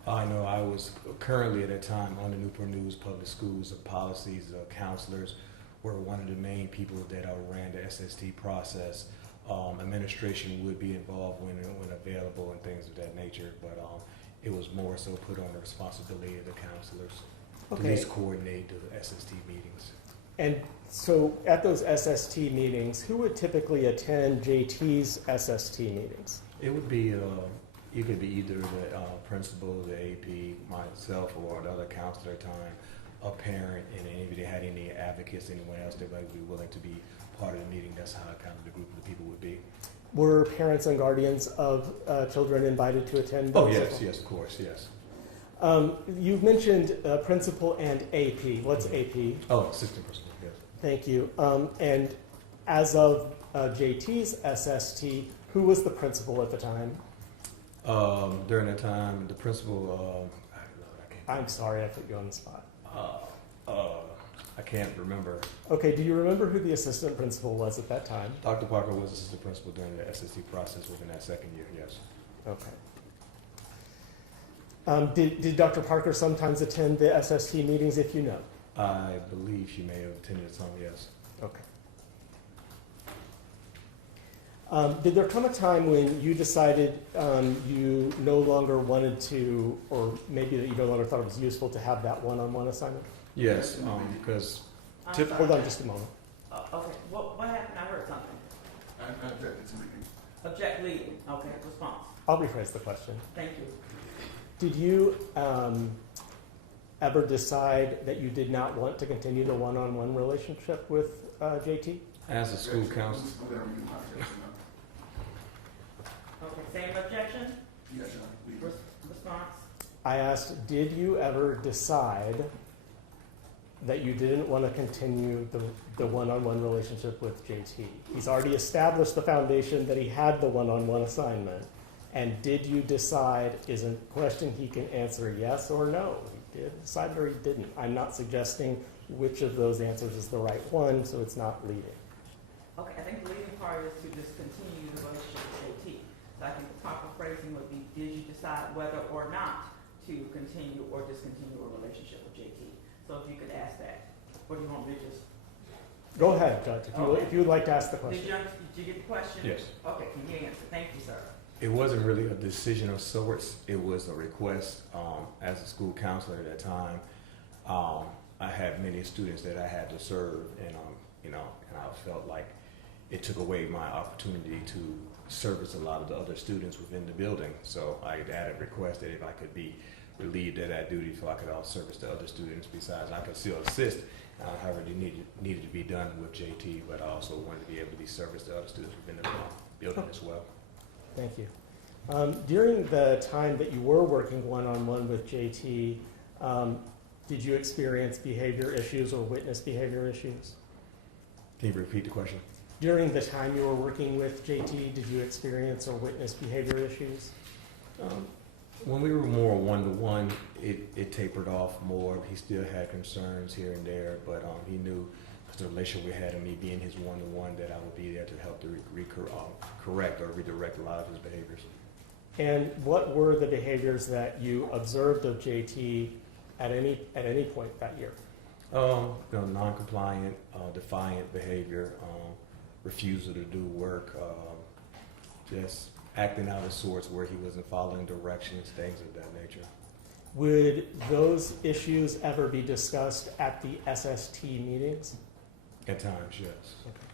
I know I was currently at that time on the Newport News Public Schools policies. Counselors were one of the main people that ran the SST process. Administration would be involved when available and things of that nature, but it was more so put on the responsibility of the counselors to at least coordinate the SST meetings. And so at those SST meetings, who would typically attend JT's SST meetings? It would be, it could be either the principal, the AP, myself, or the other counselor at the time, a parent, and if they had any advocates, anyone else that might be willing to be part of the meeting. That's how kind of the group of the people would be. Were parents and guardians of children invited to attend those? Oh, yes, yes, of course, yes. You've mentioned principal and AP. What's AP? Oh, assistant principal, yes. Thank you. And as of JT's SST, who was the principal at the time? During that time, the principal, I'm sorry, I put you on the spot. I I can't remember. Okay, do you remember who the assistant principal was at that time? Dr. Parker was assistant principal during the SST process within that second year, yes. Okay. Did Dr. Parker sometimes attend the SST meetings, if you know? I believe she may have attended some, yes. Okay. Did there come a time when you decided you no longer wanted to, or maybe that you no longer thought it was useful to have that one-on-one assignment? Yes, because hold on just a moment. Okay, what happened? I heard something. I objected to leaving. Object leading, okay, response. I'll rephrase the question. Thank you. Did you ever decide that you did not want to continue the one-on-one relationship with JT? as a school counselor. Okay, same objection? Yes, Your Honor. Response? I asked, did you ever decide that you didn't want to continue the one-on-one relationship with JT? He's already established the foundation that he had the one-on-one assignment. And did you decide, is a question he can answer yes or no? He did decide or he didn't. I'm not suggesting which of those answers is the right one, so it's not leading. Okay, I think the leading part is to discontinue the relationship with JT. So I think the proper phrasing would be, did you decide whether or not to continue or discontinue a relationship with JT? So if you could ask that. Or do you want me to just... Go ahead, Judge, if you would like to ask the question. Did you get the question? Yes. Okay, can you answer? Thank you, sir. It wasn't really a decision of sorts. It was a request. As a school counselor at that time, I had many students that I had to serve, and and I felt like it took away my opportunity to service a lot of the other students within the building. So I had a request that if I could be relieved of that duty, so I could also service the other students. Besides, I could still assist, however it needed to be done with JT, but I also wanted to be able to be service to other students within the building as well. Thank you. During the time that you were working one-on-one with JT, did you experience behavior issues or witness behavior issues? Can you repeat the question? During the time you were working with JT, did you experience or witness behavior issues? When we were more one-to-one, it tapered off more. He still had concerns here and there, but he knew the relationship we had and me being his one-to-one that I would be there to help to correct or redirect a lot of his behaviors. And what were the behaviors that you observed of JT at any point that year? Non-compliant, defiant behavior, refusal to do work, just acting out of sorts where he wasn't following directions, things of that nature. Would those issues ever be discussed at the SST meetings? At times, yes. Okay.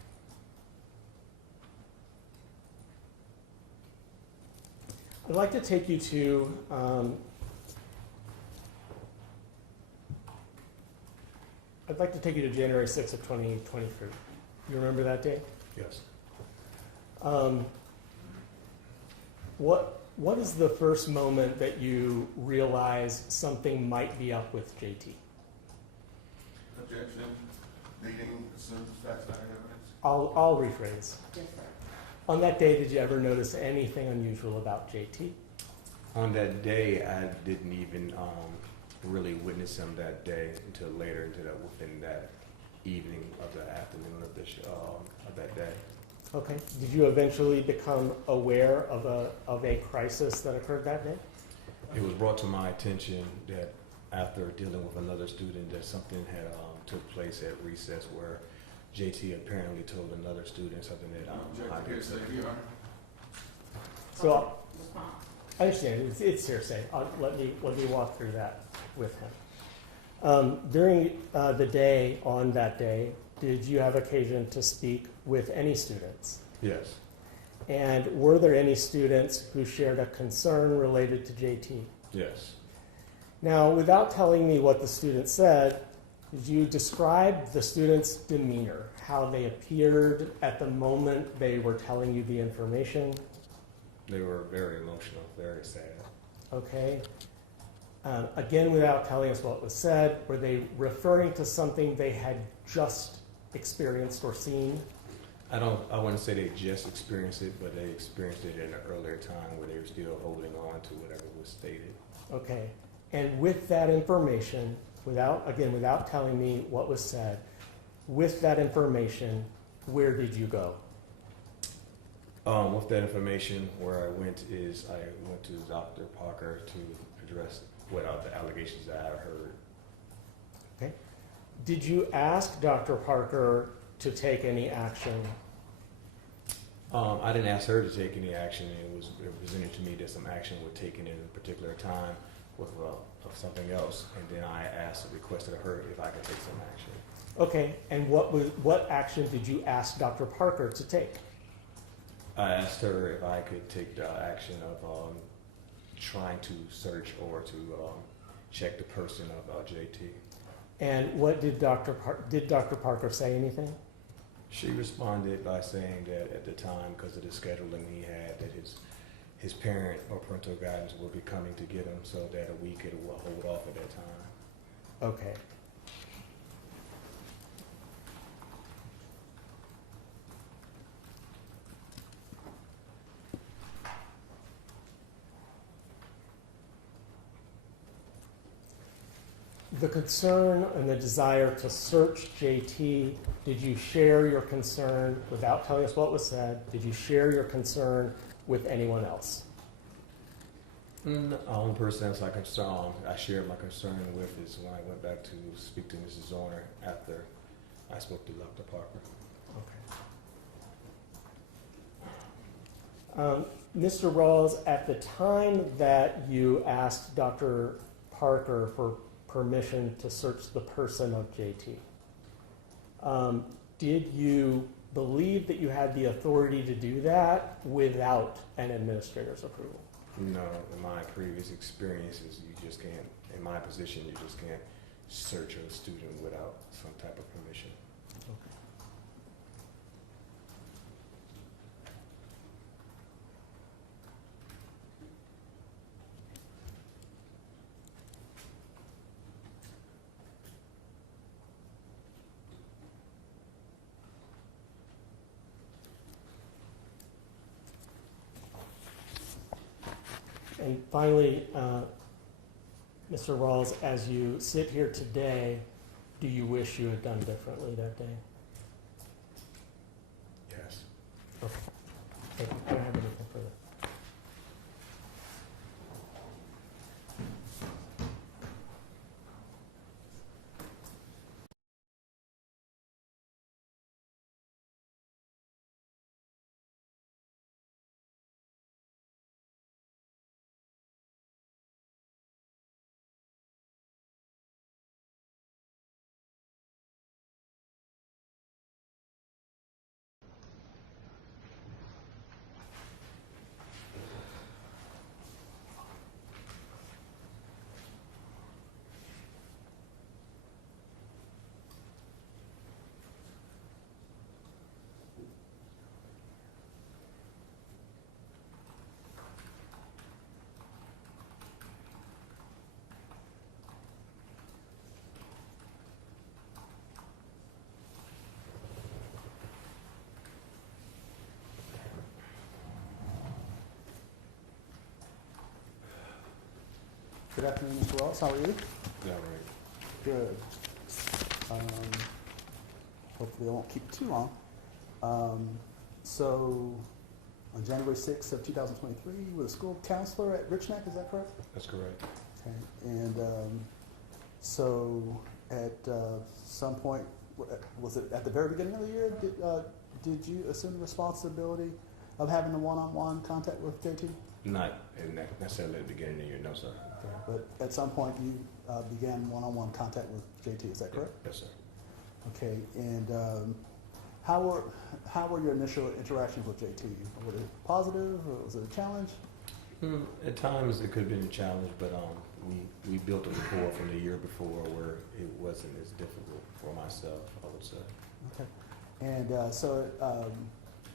I'd like to take you to January 6th of 2023. You remember that day? Yes. What is the first moment that you realize something might be up with JT? Objection. Leading assumes facts, matter, evidence. I'll rephrase. Yes, sir. On that day, did you ever notice anything unusual about JT? On that day, I didn't even really witness him that day until later, within that evening of the afternoon of that day. Okay. Did you eventually become aware of a crisis that occurred that day? It was brought to my attention that after dealing with another student that something had took place at recess where JT apparently told another student something that I did. So I understand it's hearsay. Let me walk through that with him. During the day on that day, did you have occasion to speak with any students? Yes. And were there any students who shared a concern related to JT? Yes. Now, without telling me what the student said, did you describe the student's demeanor, how they appeared at the moment they were telling you the information? They were very emotional, very sad. Okay. Again, without telling us what was said, were they referring to something they had just experienced or seen? I wouldn't say they just experienced it, but they experienced it in an earlier time where they were still holding on to whatever was stated. Okay. And with that information, without telling me what was said, with that information, where did you go? With that information, where I went to Dr. Parker to address what are the allegations that I heard. Okay. Did you ask Dr. Parker to take any action? I didn't ask her to take any action. It was presented to me that some action was taken at a particular time with of something else, and then I requested of her if I could take some action. Okay, and what action did you ask Dr. Parker to take? I asked her if I could take the action of trying to search or to check the person of JT. And what did Dr. Parker say anything? She responded by saying that at the time, because of the scheduling he had, that his parent or parental guidance would be coming to get him, so that we could hold off at that time. Okay. The concern and the desire to search JT, did you share your concern without telling us what was said? Did you share your concern with anyone else? The only person that's I shared my concern with is when I went back to speak to Mrs. Zwerner after I spoke to Dr. Parker. Okay. Mr. Rawls, at the time that you asked Dr. Parker for permission to search the person of JT, did you believe that you had the authority to do that without an administrator's approval? No, in my previous experiences, you just can't, in my position, you just can't search a student without some type of permission. Okay. And finally, Mr. Rawls, as you sit here today, do you wish you had done differently that day? Yes. Okay. Thank you. I don't have anything further. Good afternoon, Mr. Ross. How are you? Yeah, right. Good. Hopefully I won't keep it too long. So on January 6th of 2023, you were a school counselor at Richneck, is that correct? That's correct. Okay. And so at some point, was it at the very beginning of the year, did you assume the responsibility of having a one-on-one contact with JT? Not necessarily at the beginning of the year, no, sir. Okay. But at some point you began one-on-one contact with JT, is that correct? Yes, sir. Okay, and how were your initial interactions with JT? Were they positive, or was it a challenge? At times it could have been a challenge, but we built a rapport from the year before where it wasn't as difficult for myself, I would say. Okay, and so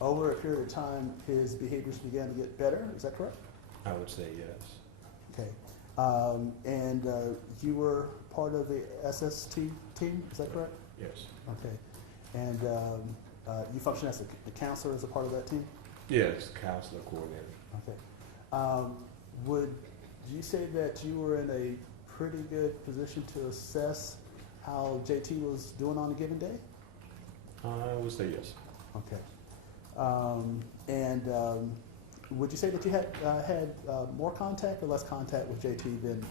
over a period of time, his behaviors began to get better, is that correct? I would say yes. Okay, and you were part of the SST team, is that correct? Yes. Okay, and you function as a counselor as a part of that team? Yes, counselor coordinator. Okay. Would you say that you were in a pretty good position to assess how JT was doing on a given day? I would say yes. Okay. Would you say that you had more contact or less contact with JT than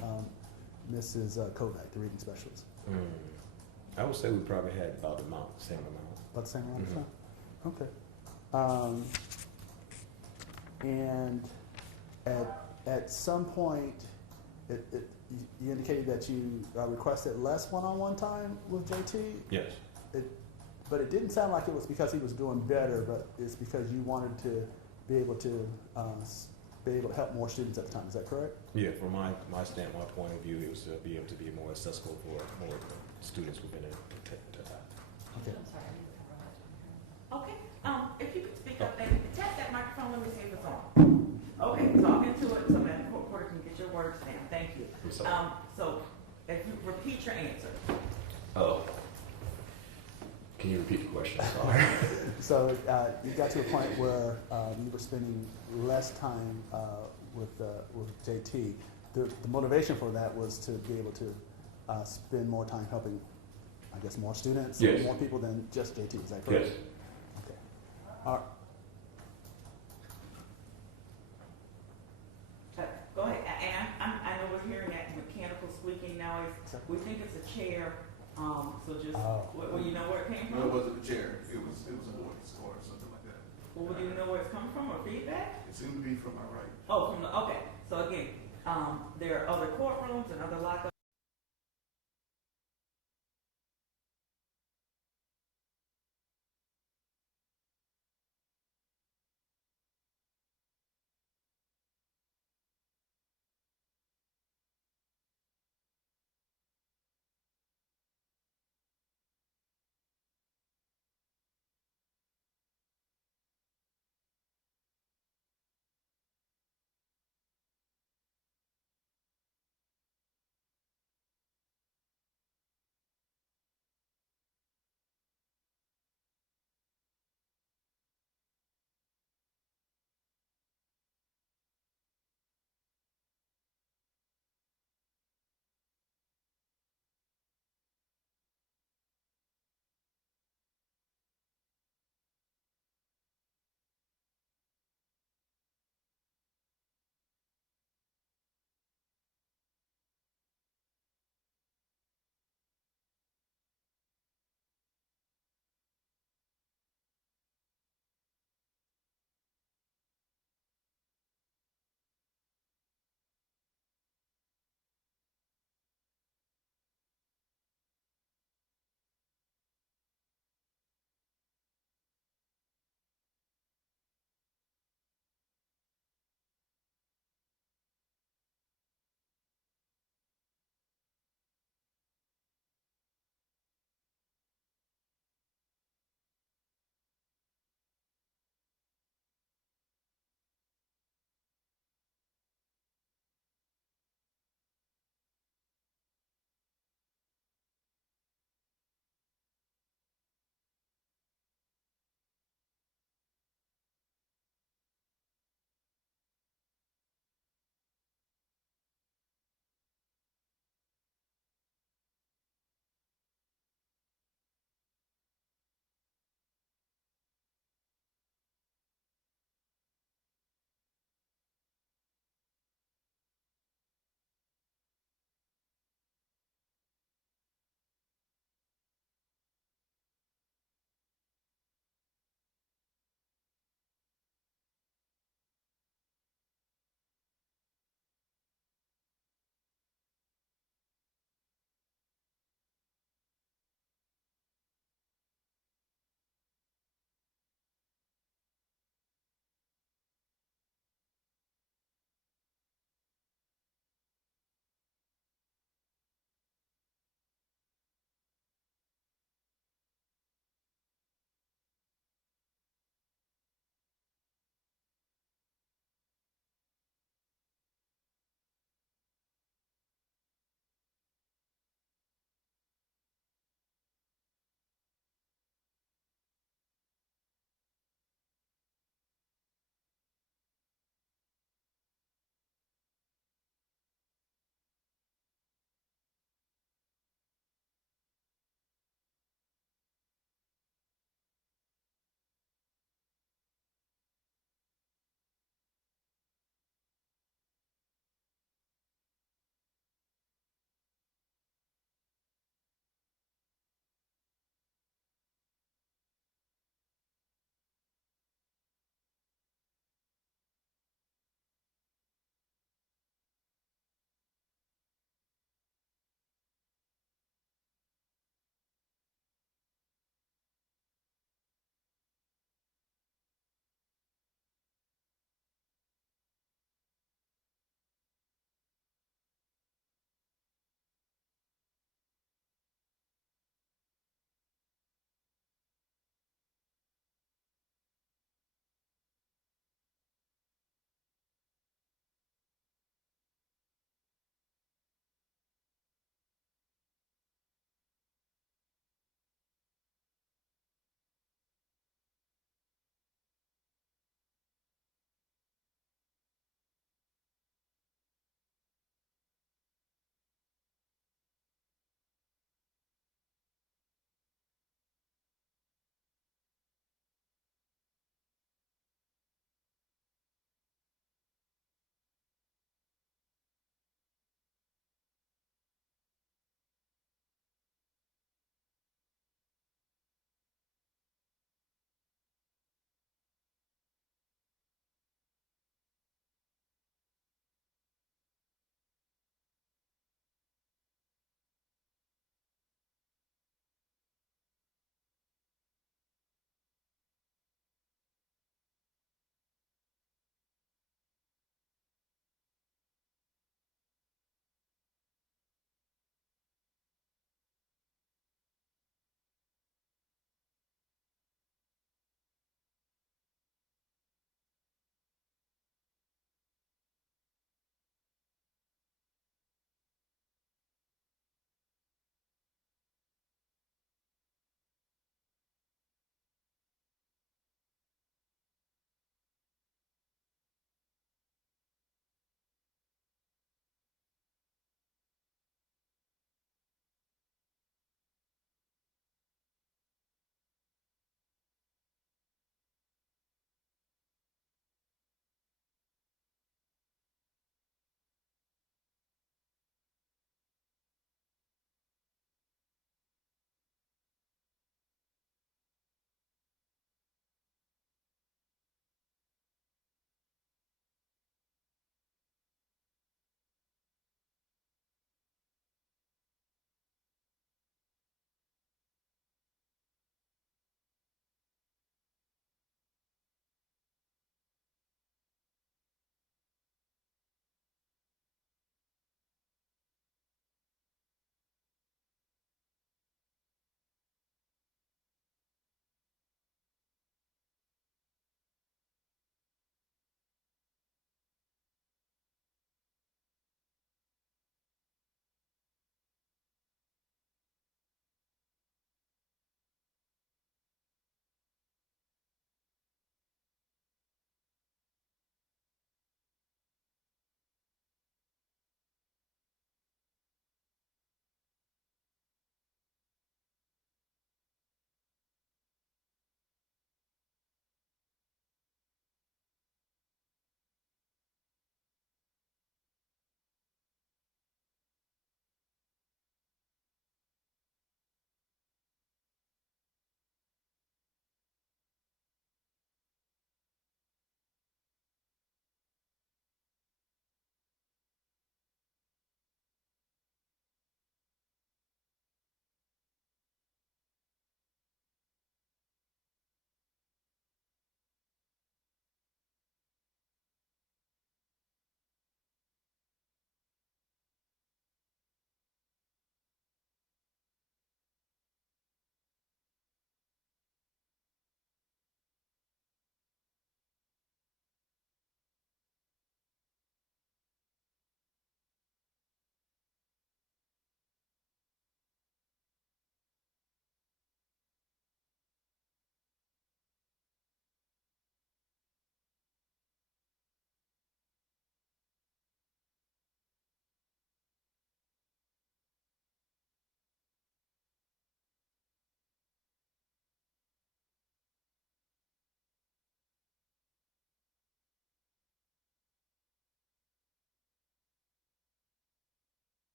Mrs. Kodak, the reading specialist? I would say we probably had about the same amount. About the same amount of time? Okay. And at some point, you indicated that you requested less one-on-one time with JT? Yes. But it didn't sound like it was because he was doing better, but it's because you wanted to be able to help more students at the time. Is that correct? Yeah, from my point of view, it was to be able to be more accessible for more students within it. Okay. Okay, if you could speak up and tap that microphone, let me see if it's on. Okay, talk into it so Madam Reporter can get your words down. Thank you. So if you repeat your answer. Oh. Can you repeat the question? Sorry. So you got to a point where you were spending less time with JT. The motivation for that was to be able to spend more time helping, I guess, more students, yes, more people than just JT. Is that correct? Yes. Okay. All right. Go ahead. And I know we're hearing that mechanical squeaking noise. We think it's a chair. So just, well, you know where it came from? No, it wasn't a chair. It was a voice or something like that. Well, do you know where it's coming from or feedback? It seemed to be from my right. Oh, okay. So again, there are other courtrooms and other lockups.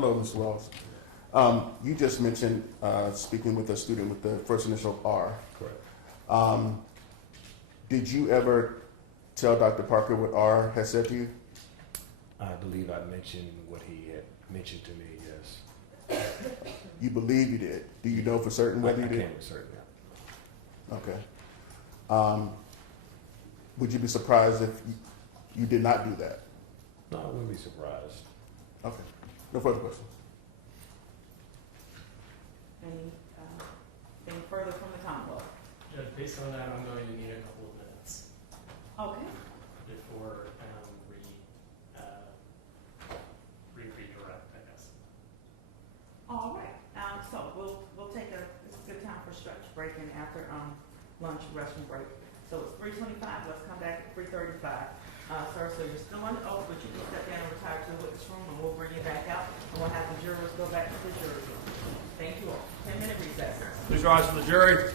Hello, Mr. Wells. You just mentioned speaking with a student with the first initial R. Correct. Did you ever tell Dr. Parker what R has said to you? I believe I mentioned what he had mentioned to me, yes. You believe you did. Do you know for certain whether you I did? can't be certain. Okay. Would you be surprised if you did not do that? No, I wouldn't be surprised. Okay. No further questions. Anything further from the Commonwealth? Judge, based on that, I'm going to need a couple of minutes Okay. before redirect, I guess. All right. So we'll take this is a good time for stretch break and after lunch restroom break. So it's 3:25. Let's come back at 3:35. Sir, so you're still on the oath, but you can step down and retire to the witness room, and we'll bring you back out, and we'll have the jurors go back to the jury room. Thank you all. 10-minute recess. Please rise for the jury.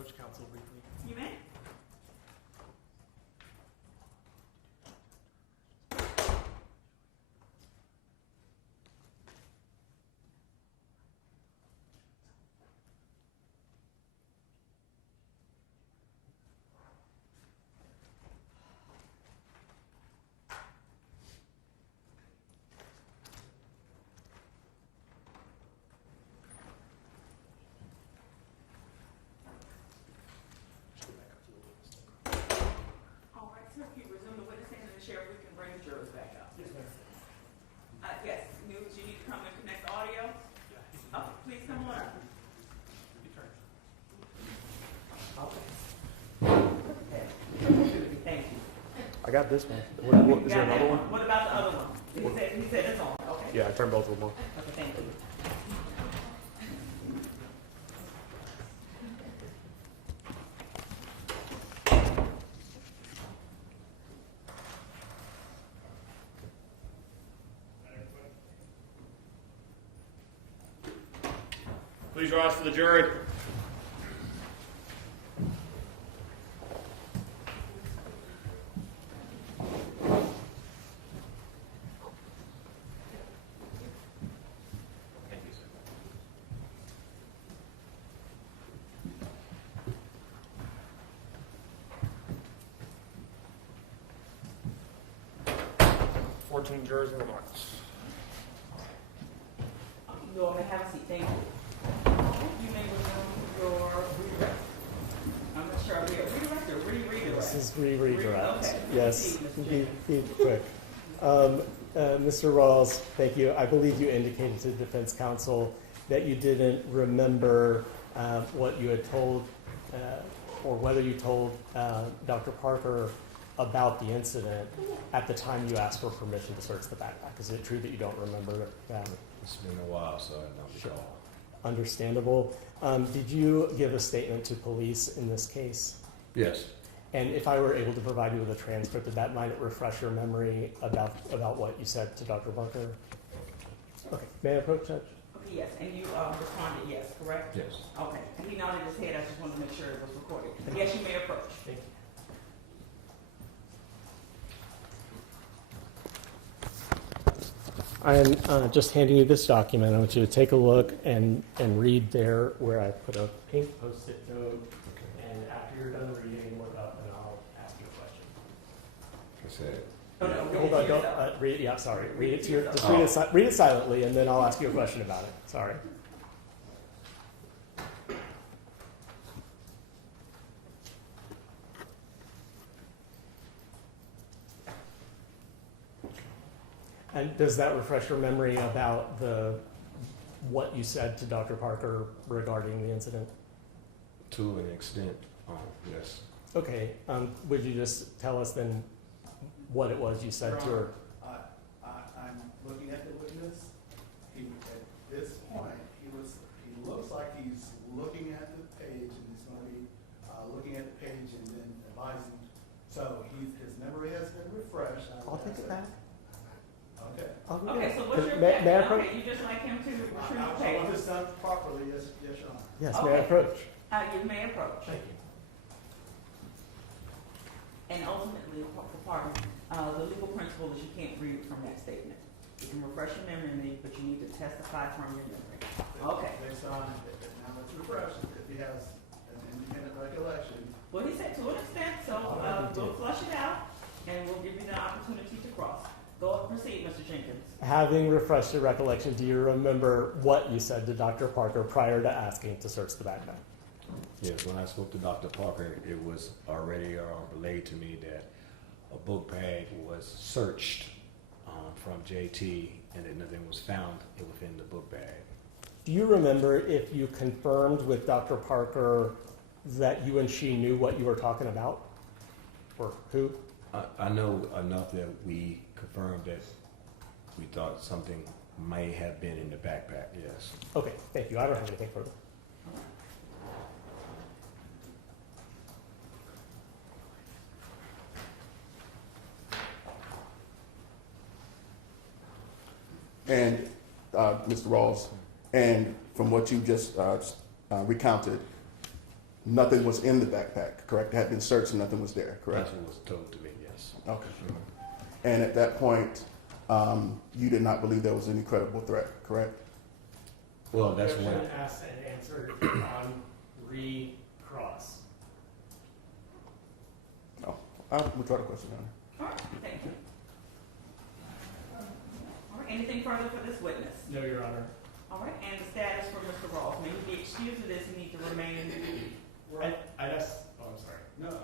approach counsel briefly? You may. All right, sir, if you resume the witness stand, and the sheriff, we can bring the jurors back up. Yes, ma'am. Yes, you need to come and connect the audio. Oh, please come on up. Okay. Thank you. I got this one. You Is there got that another one? What about the other one? He said it's on, okay. Yeah, I turned both of them on. Okay, thank you. Please rise for the jury. Thank you, sir. Jurors in the box. You all may have a seat, thank you. You may resume your redirect. I'm not sure, are we a redirect or re-redirect? This is redirect. Okay. Yes, Proceed, be quick. Mr. Rawls, thank you. I believe you indicated to the defense counsel that you didn't remember what you had told or whether you told Dr. Parker about the incident at the time you asked for permission to search the backpack. Is it true that you don't remember that? It's been a while, so I don't recall. Understandable. Did you give a statement to police in this case? Yes. And if I were able to provide you with a transcript of that, might it refresh your memory about what you said to Dr. Parker? Okay. May I approach, Judge? Okay, yes, and you responded yes, correct? Yes. Okay, and he nodded his head, I just wanted to make sure it was recorded. Yes, you may approach. Thank you. I am just handing you this document. I want you to take a look and read there where I put a pink Post-it note. And after you're done reading, look up and I'll ask you a question. I said, Oh, no, Hold on, don't read. Yeah, sorry. Read it to your. Just read it silently, and then I'll ask you a question about it. Sorry. And does that refresh your memory about what you said to Dr. Parker regarding the incident? to an extent, yes. Okay. Would you just tell us then what it was you said to her? I'm looking at the witness. At this point, he looks like he's looking at the page, and he's going to be looking at the page and then advising. So his memory has been refreshed. I'll take it back. Okay. Okay, so what's your May I question? approach? Okay, you just like him to retrieve the I want page. this done properly, yes, Your Honor. Yes, Okay. may I approach? You may approach. Thank you. And ultimately, for pardon, the legal principle is you can't read from that statement. You can refresh your memory, but you need to testify from your memory. Okay. Based on, now let's refresh, if he has an independent recollection. Well, he said to an extent, so we'll flush it out, and we'll give you the opportunity to cross. Go and proceed, Mr. Jenkins. Having refreshed your recollection, do you remember what you said to Dr. Parker prior to asking to search the backpack? Yes, when I spoke to Dr. Parker, it was already relayed to me that a book bag was searched from JT and that nothing was found within the book bag. Do you remember if you confirmed with Dr. Parker that you and she knew what you were talking about? Or who? I know enough that we confirmed that we thought something may have been in the backpack, yes. Okay, thank you. I don't have anything further. And Mr. Rawls, and from what you just recounted, nothing was in the backpack, correct? It had been searched and nothing was there, correct? That's what was told to me, yes. Okay. And at that point, you did not believe there was any credible threat, correct? Well, that's when. Objection asked and answered on recross. Oh, I'll withdraw the question, Your Honor. All right, thank you. All right, anything further for this witness? No, Your Honor. All right, and the status for Mr. Ross, may he be excused of this and need to remain in duty? I'd ask, oh, I'm sorry. No,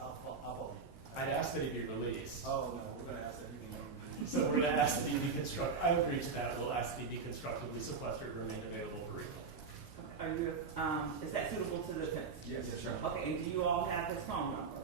I'll follow you. I'd ask that he be released. Oh, no, we're gonna ask that you can name. So we're gonna ask that he be I agree to that. We'll ask that he be constructively sequestered, remain available for recall. Are you, is that suitable to the defense? Yes, sure. Okay, and do you all have his phone number?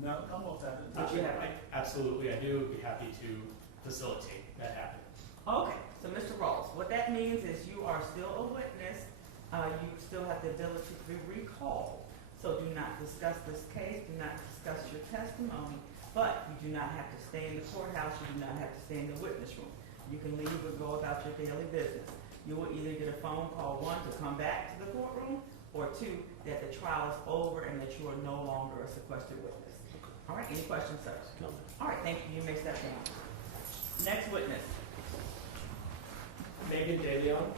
No, I'm off that. But you have it? Absolutely, I do. Be happy to facilitate that happening. Okay, so Mr. Ross, what that means is you are still a witness. You still have the ability to be recalled. So do not discuss this case, do not discuss your testimony, but you do not have to stay in the courthouse, you do not have to stay in the witness room. You can leave and go about your daily business. You will either get a phone call, 1, to come back to the courtroom, or 2, that the trial is over and that you are no longer a sequestered witness. All right, any questions, sir? No. All right, thank you. You may step down. Next witness. Megan DeLeon.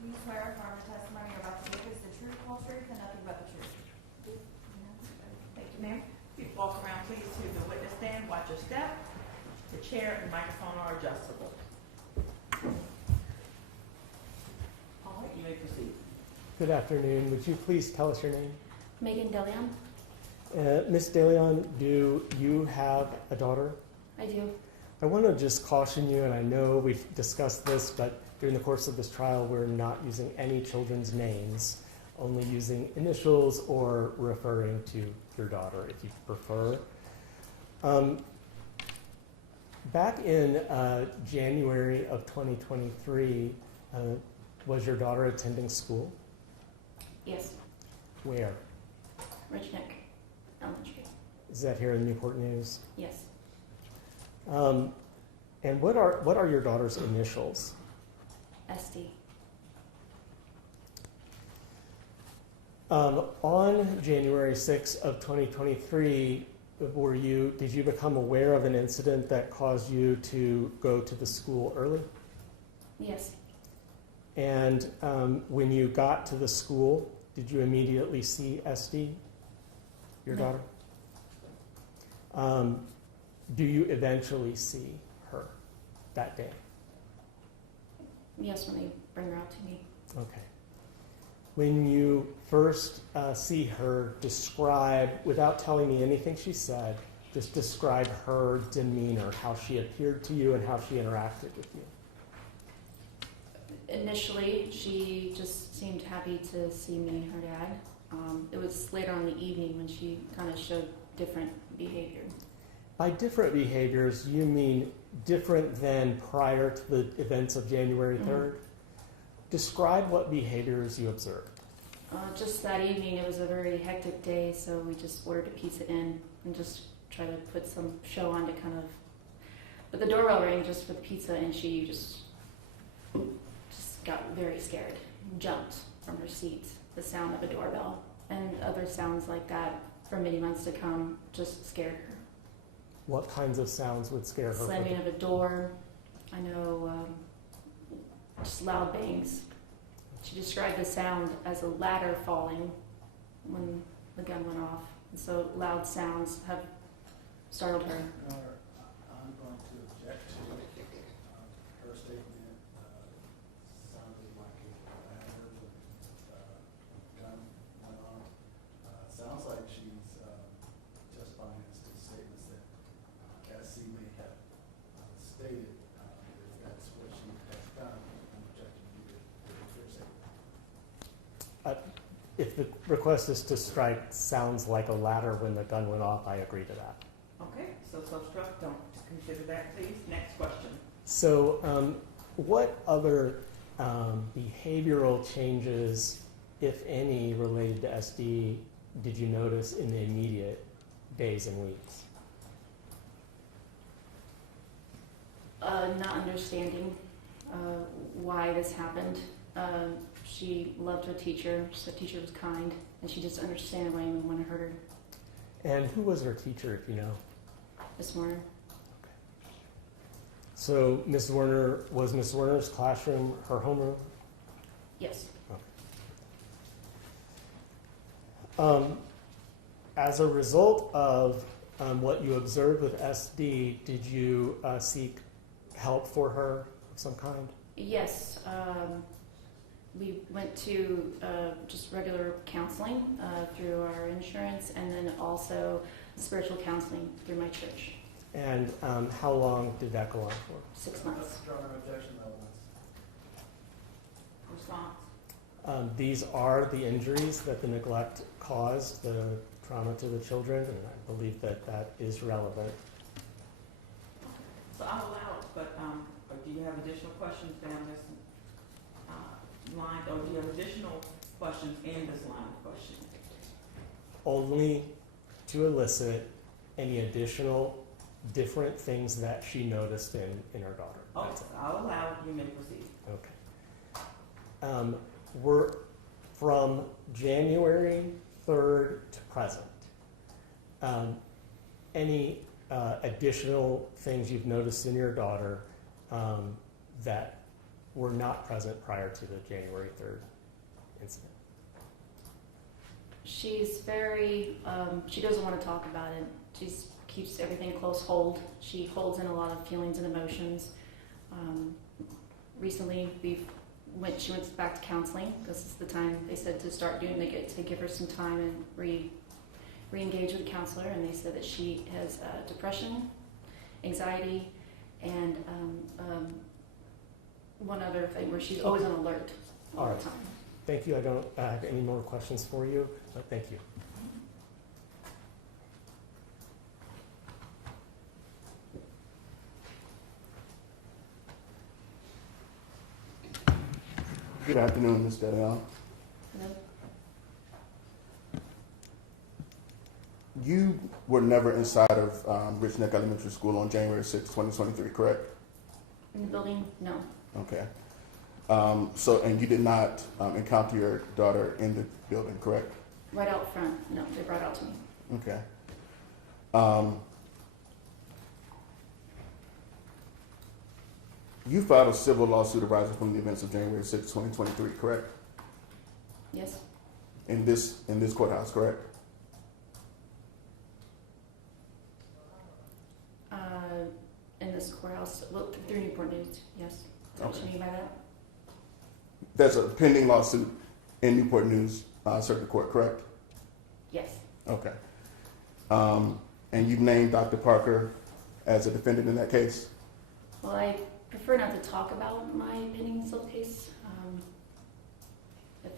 Do you swear affirm the testimony you're about to give is the truth, whole truth, and nothing but the truth? Thank you, ma'am. If you walk around, please, to the witness stand. Watch your step. The chair and microphone are adjustable. All right, you may proceed. Good afternoon. Would you please tell us your name? Megan DeLeon. Ms. DeLeon, do you have a daughter? I do. I want to just caution you, and I know we've discussed this, but during the course of this trial, we're not using any children's names, only using initials or referring to your daughter if you prefer. Back in January of 2023, was your daughter attending school? Yes. Where? Richneck Elementary. Is that here in Newport News? Yes. And what are your daughter's initials? SD. On January 6th of 2023, did you become aware of an incident that caused you to go to the school early? Yes. And when you got to the school, did you immediately see SD, your No. daughter? Do you eventually see her that day? Yes, when they bring her out to me. Okay. When you first see her, describe, without telling me anything she said, just describe her demeanor, how she appeared to you and how she interacted with you. Initially, she just seemed happy to see me and her dad. It was later on in the evening when she kind of showed different behavior. By different behaviors, you mean different than prior to the events of January 3rd? Describe what behaviors you observed. Just that evening, it was a very hectic day, so we just ordered a pizza in and just tried to put some show on to kind of... But the doorbell rang just for the pizza, and she just got very scared, jumped from her seat. The sound of a doorbell and other sounds like that for many months to come just scared her. What kinds of sounds would scare her? Slamming of a door, I know just loud bangs. She described the sound as a ladder falling when the gun went off. And so loud sounds have startled her. Your Honor, I'm going to object to her statement. Sounded like a ladder when the gun went off. Sounds like she's testifying as to statements that SC may have stated. If that's what she has done, I'm objecting to your statement. If the request is to strike sounds like a ladder when the gun went off, I agree to that. Okay, so struck, don't consider that, please. Next question. So what other behavioral changes, if any, related to SD did you notice in the immediate days and weeks? Not understanding why this happened. She loved her teacher. She said the teacher was kind, and she just understood why anyone wanted to hurt her. And who was her teacher, if you know? Miss Warner. So Ms. Zwerner, was Ms. Zwerner's classroom her homeroom? Yes. Okay. As a result of what you observed with SD, did you seek help for her of some kind? Yes. We went to just regular counseling through our insurance, and then also spiritual counseling through my church. And how long did that go on for? 6 months. Your Honor, objection, Response. These are the injuries that the neglect caused, the trauma to the children, and I believe that that is relevant. So I'll allow it, but do you have additional questions down this line, or do you have additional questions in this line of questioning? Only to elicit any additional different things that she noticed in her daughter. Okay, I'll allow it. You may proceed. Okay. We're from January 3rd to present. Any additional things you've noticed in your daughter that were not present prior to the January 3rd incident? She's very, she doesn't want to talk about it. She keeps everything close hold. She holds in a lot of feelings and emotions. Recently, she went back to counseling. This is the time they said to start doing. They get to give her some time and re-engage with a counselor, and they said that she has depression, anxiety, and one other thing where she's always on alert all the time. Thank you. I don't have any more questions for you, but thank you. Good afternoon, Ms. Danielle. Hello? You were never inside of Richneck Elementary School on January 6, 2023, correct? In the building? No. Okay. And you did not encounter your daughter in the building, correct? Right out front? No, they brought it out to me. Okay. You filed a civil lawsuit arising from the events of January 6, 2023, correct? Yes. In this courthouse, correct? In this courthouse, well, through Newport News, yes. Is that what you mean by that? There's a pending lawsuit in Newport News Circuit Court, correct? Yes. Okay. And you've named Dr. Parker as a defendant in that case? Well, I prefer not to talk about my pending civil case. If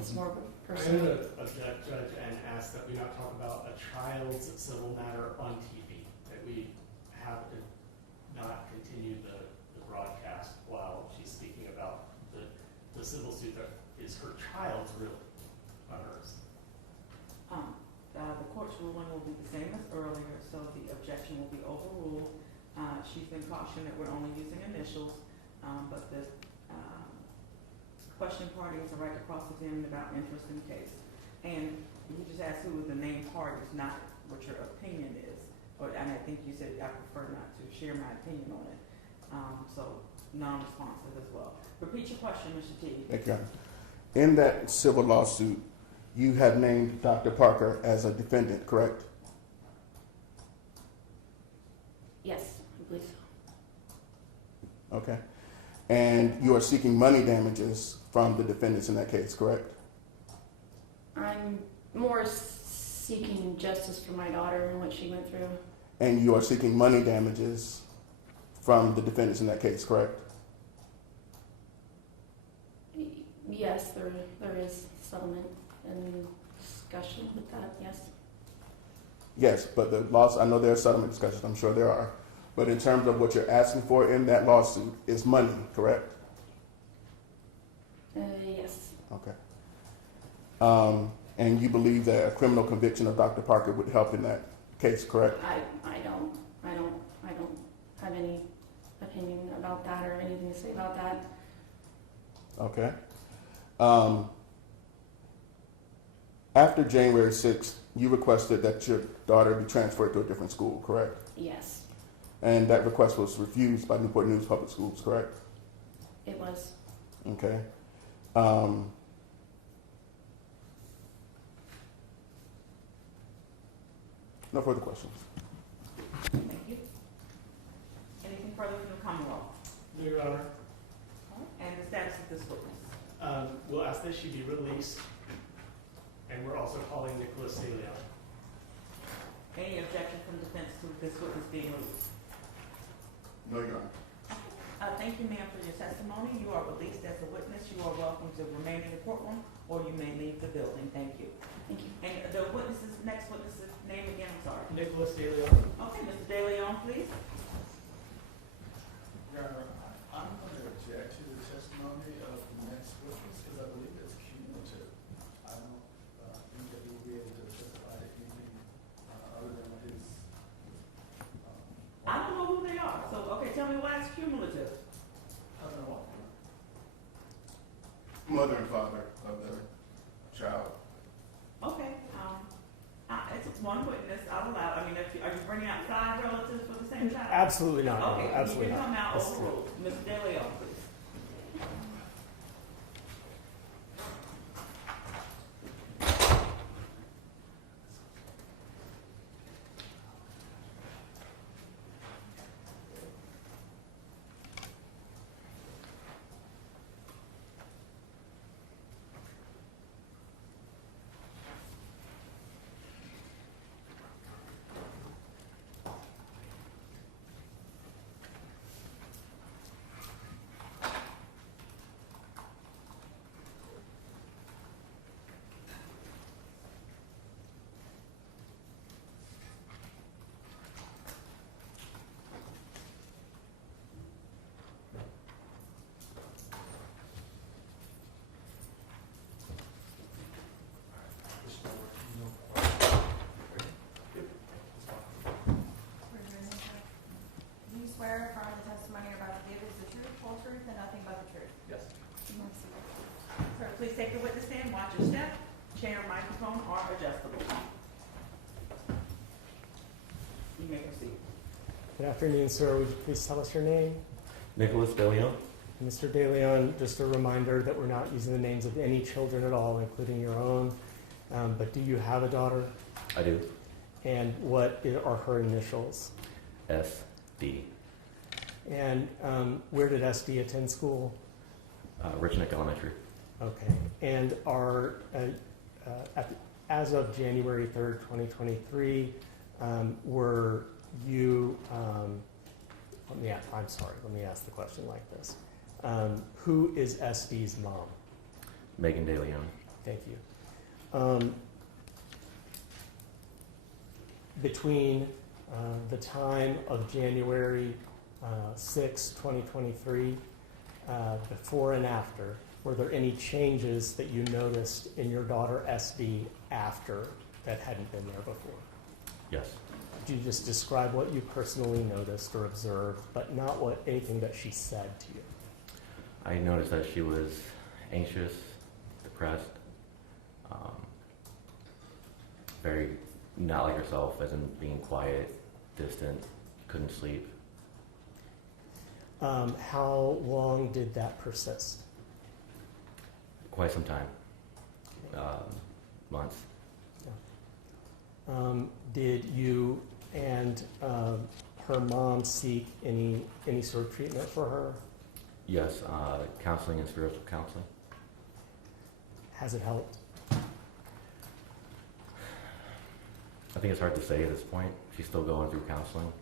it's more of a personal. I'm going to object, Judge, and ask that we not talk about a child's civil matter on TV, that we have to not continue the broadcast while she's speaking about the civil suit that is her child's, really, not hers. The court's ruling will be the same as earlier, so the objection will be overruled. She's been cautioned that we're only using initials, but the question party has a right to cross-examine about interest in the case. And you just asked who the named parties, not what your opinion is. And I think you said I prefer not to share my opinion on it. so non-responsive as well. Repeat your question, Mr. T. Thank you, Your Honor. In that civil lawsuit, you have named Dr. Parker as a defendant, correct? Yes, I believe so. Okay. And you are seeking money damages from the defendants in that case, correct? I'm more seeking justice for my daughter and what she went through. And you are seeking money damages from the defendants in that case, correct? Yes, there is settlement and discussion with that, yes. Yes, but the loss, I know there are settlement discussions, I'm sure there are. But in terms of what you're asking for in that lawsuit is money, correct? Yes. Okay. And you believe that a criminal conviction of Dr. Parker would help in that case, correct? I don't have any opinion about that or anything to say about that. Okay. After January 6th, you requested that your daughter be transferred to a different school, correct? Yes, And that request was refused by Newport News Public Schools, correct? it was. Okay. No further questions. Thank you. Anything further from the Commonwealth? No, Your Honor. And the status of this witness? We'll ask that she be released, and we're also calling Nicholas De Leon. Any objection from defense to this witness being released? No, Your Honor. Thank you, ma'am, for your testimony. You are released as a witness. You are welcome to remain in the courtroom, or you may leave the building. Thank you. Thank you. And the next witness's name again, I'm sorry. Nicholas De Leon. Okay, Mr. De Leon, please. Your Honor, I'm going to object to the testimony of the next witness because I believe it's cumulative. I don't think that he will be able to testify to anything other than what his. I don't know who they are, so, okay, tell me why it's cumulative. I don't know. Mother and father of the child. Okay, it's one witness, I'll allow, are you bringing out 5 relatives for the same child? Absolutely not. Okay, no, absolutely you not. can come out That's- overruled. Mr. De Leon, please. Do you swear or affirm the testimony you're about to give is the truth, whole truth, and nothing but the truth? Yes. Sir, please take the witness stand, watch your step. Chair and microphone are adjustable. You may proceed. Good afternoon, sir. Would you please tell us your name? Nicholas De Leon. Mr. De Leon, just a reminder that we're not using the names of any children at all, including your own. But do you have a daughter? I do. And what are her initials? SD. And where did SD attend school? Richneck Elementary. Okay. And are, as of January 3rd, 2023, were you, let me ask the question like this. Who is SD's mom? Megan De Leon. Thank you. Between the time of January 6, 2023, before and after, were there any changes that you noticed in your daughter SD after that hadn't been there before? Yes. Could you just describe what you personally noticed or observed, but not anything that she said to you? I noticed that she was anxious, depressed, very not like herself, as in being quiet, distant, couldn't sleep. How long did that persist? Quite some time. Months. Did you and her mom seek any sort of treatment for her? Yes, counseling and spiritual counseling. Has it helped? I think it's hard to say at this point. She's still going through counseling.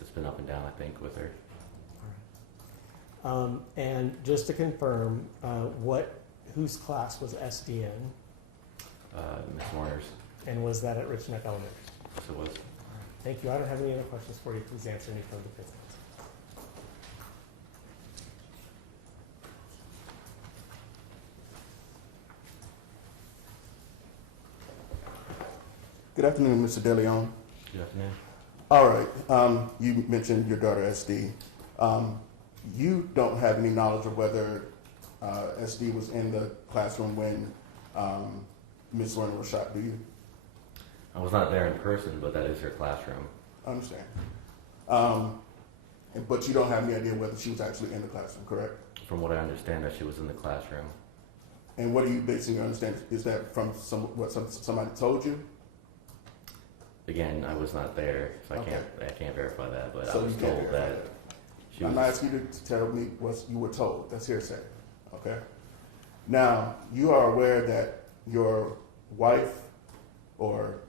It's been up and down, I think, with her. And just to confirm, whose class was SD in? Ms. Warner's. And was that at Richneck Elementary? Yes, it was. Thank you. I don't have any other questions for you. Please answer any further business. Good afternoon, Mr. DeLeon. Good afternoon. All right. You mentioned your daughter, SD. You don't have any knowledge of whether SD was in the classroom when Ms. Zwerner was shot, do you? I was not there in person, but that is her classroom. I understand. But you don't have any idea whether she was actually in the classroom, correct? From what I understand, that she was in the classroom. And what are you basing your understanding? Is that from somebody told you? Again, I was not there, so Okay. I can't verify that. But So I was you can't told verify that she I'm was. not asking you to tell me what you were told. That's hearsay. Okay. Now you are aware that your wife, or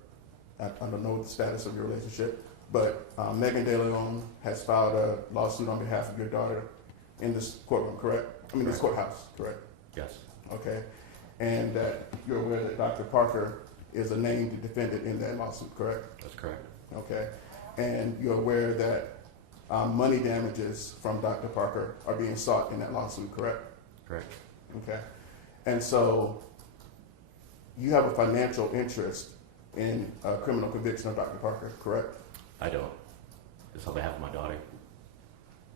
I don't know the status of your relationship, but Megan DeLeon has filed a lawsuit on behalf of your daughter in this courtroom, correct? I mean, this courthouse, correct? Yes. Okay. And that you're aware that Dr. Parker is a named defendant in that lawsuit, correct? That's correct. Okay. And you're aware that money damages from Dr. Parker are being sought in that lawsuit, correct? Correct. Okay. And so you have a financial interest in a criminal conviction of Dr. Parker, correct? I don't. It's on behalf of my daughter.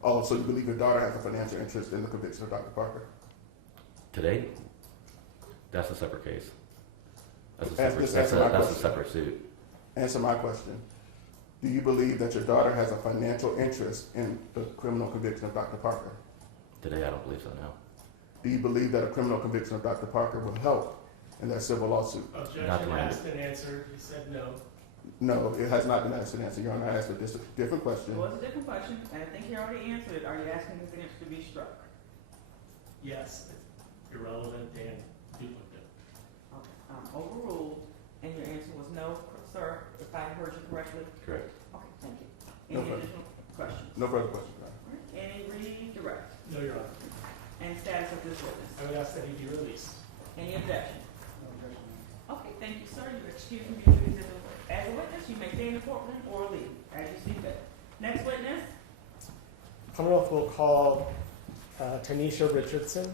Oh, so you believe your daughter has a financial interest in the conviction of Dr. Parker? Today? That's a separate case. That's Answer my a question. separate suit. Answer my question. Do you believe that your daughter has a financial interest in the criminal conviction of Dr. Parker? Today, I don't believe so, no. Do you believe that a criminal conviction of Dr. Parker will help in that civil lawsuit? Objection Not to my asked and answered. He said no. No, it has not been asked and answered. Your Honor, I asked a different question. It was a different question, and I think you already answered it. Are you asking this answer to be struck? Yes, it's irrelevant and duplicative. Okay. Overruled, and your answer was no, sir, if I heard you correctly? Correct. Okay, thank you. No Any further. additional questions? No further questions, Your Honor. All right. Any redirect? No, Your Honor. And status of this witness? I would ask that he be released. Any objection? No objection. Okay, thank you, sir. You're excused from your duties as a witness. You may stay in the courtroom or leave, as you see fit. Next witness? Commonwealth will call Tanisha Richardson.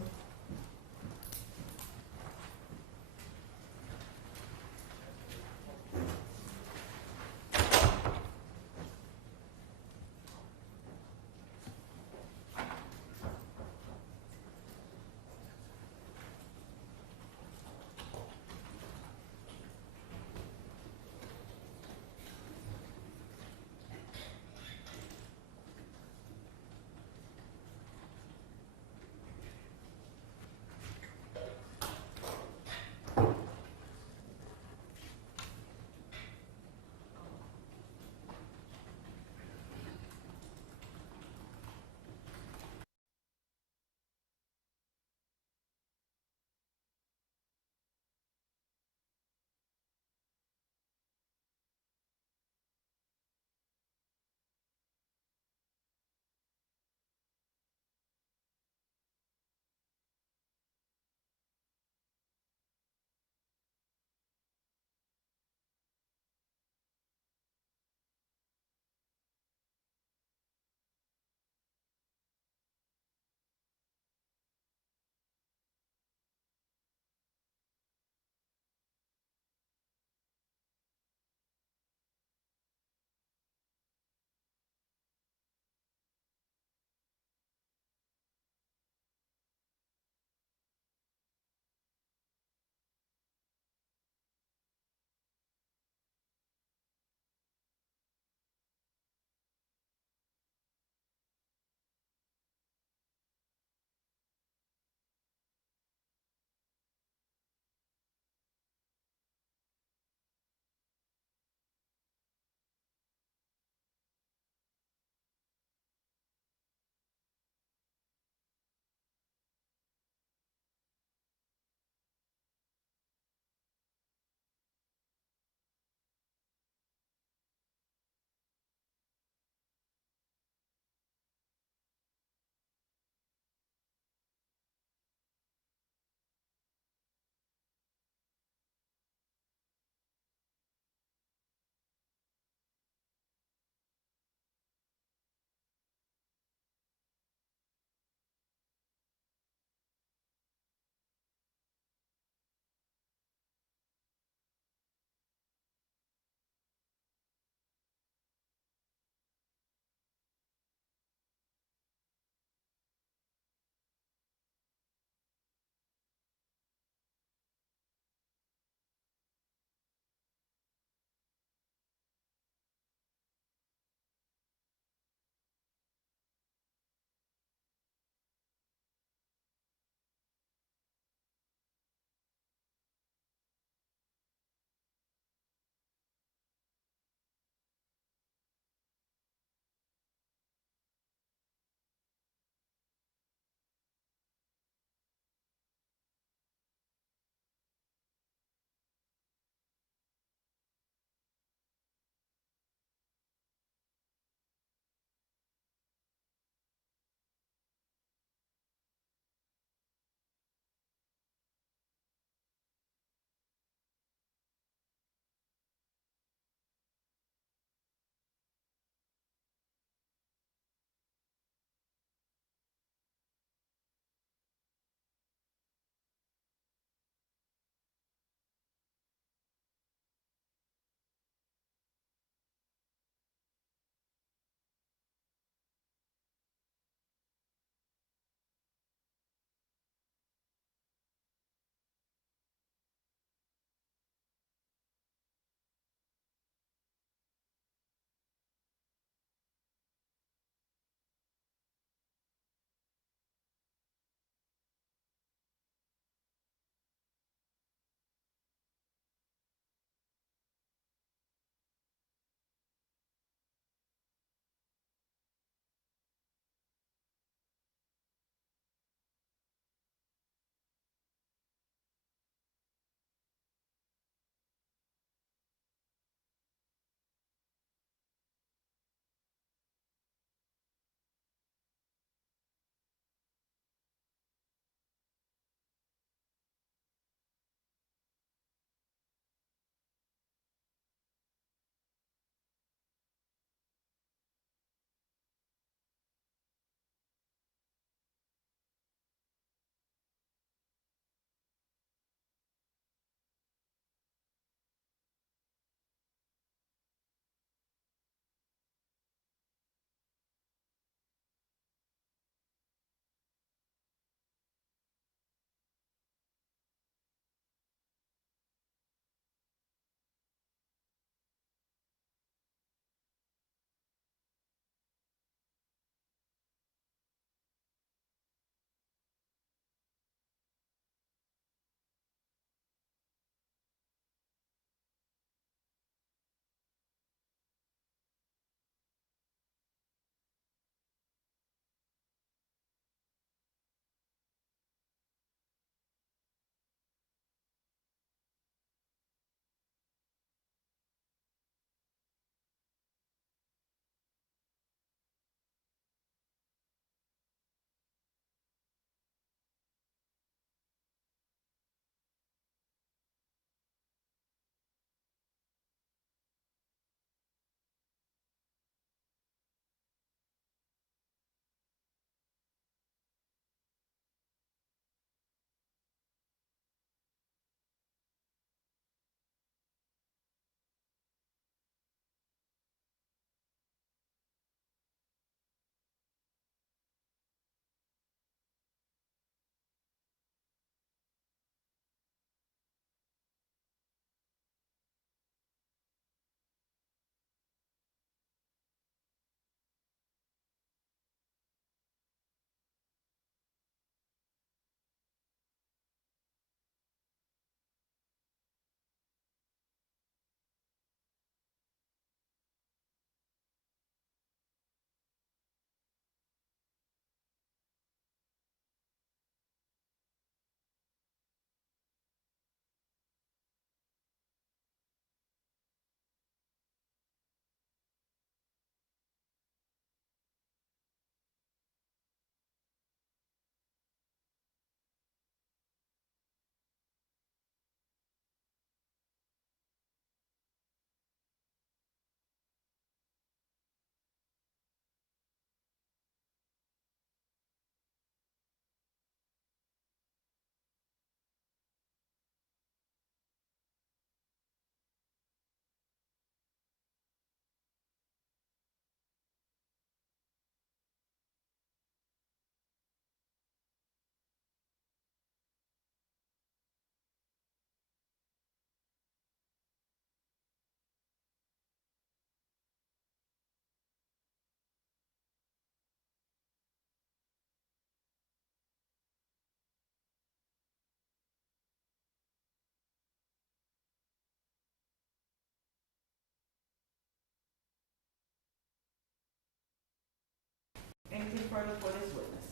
further for this witness?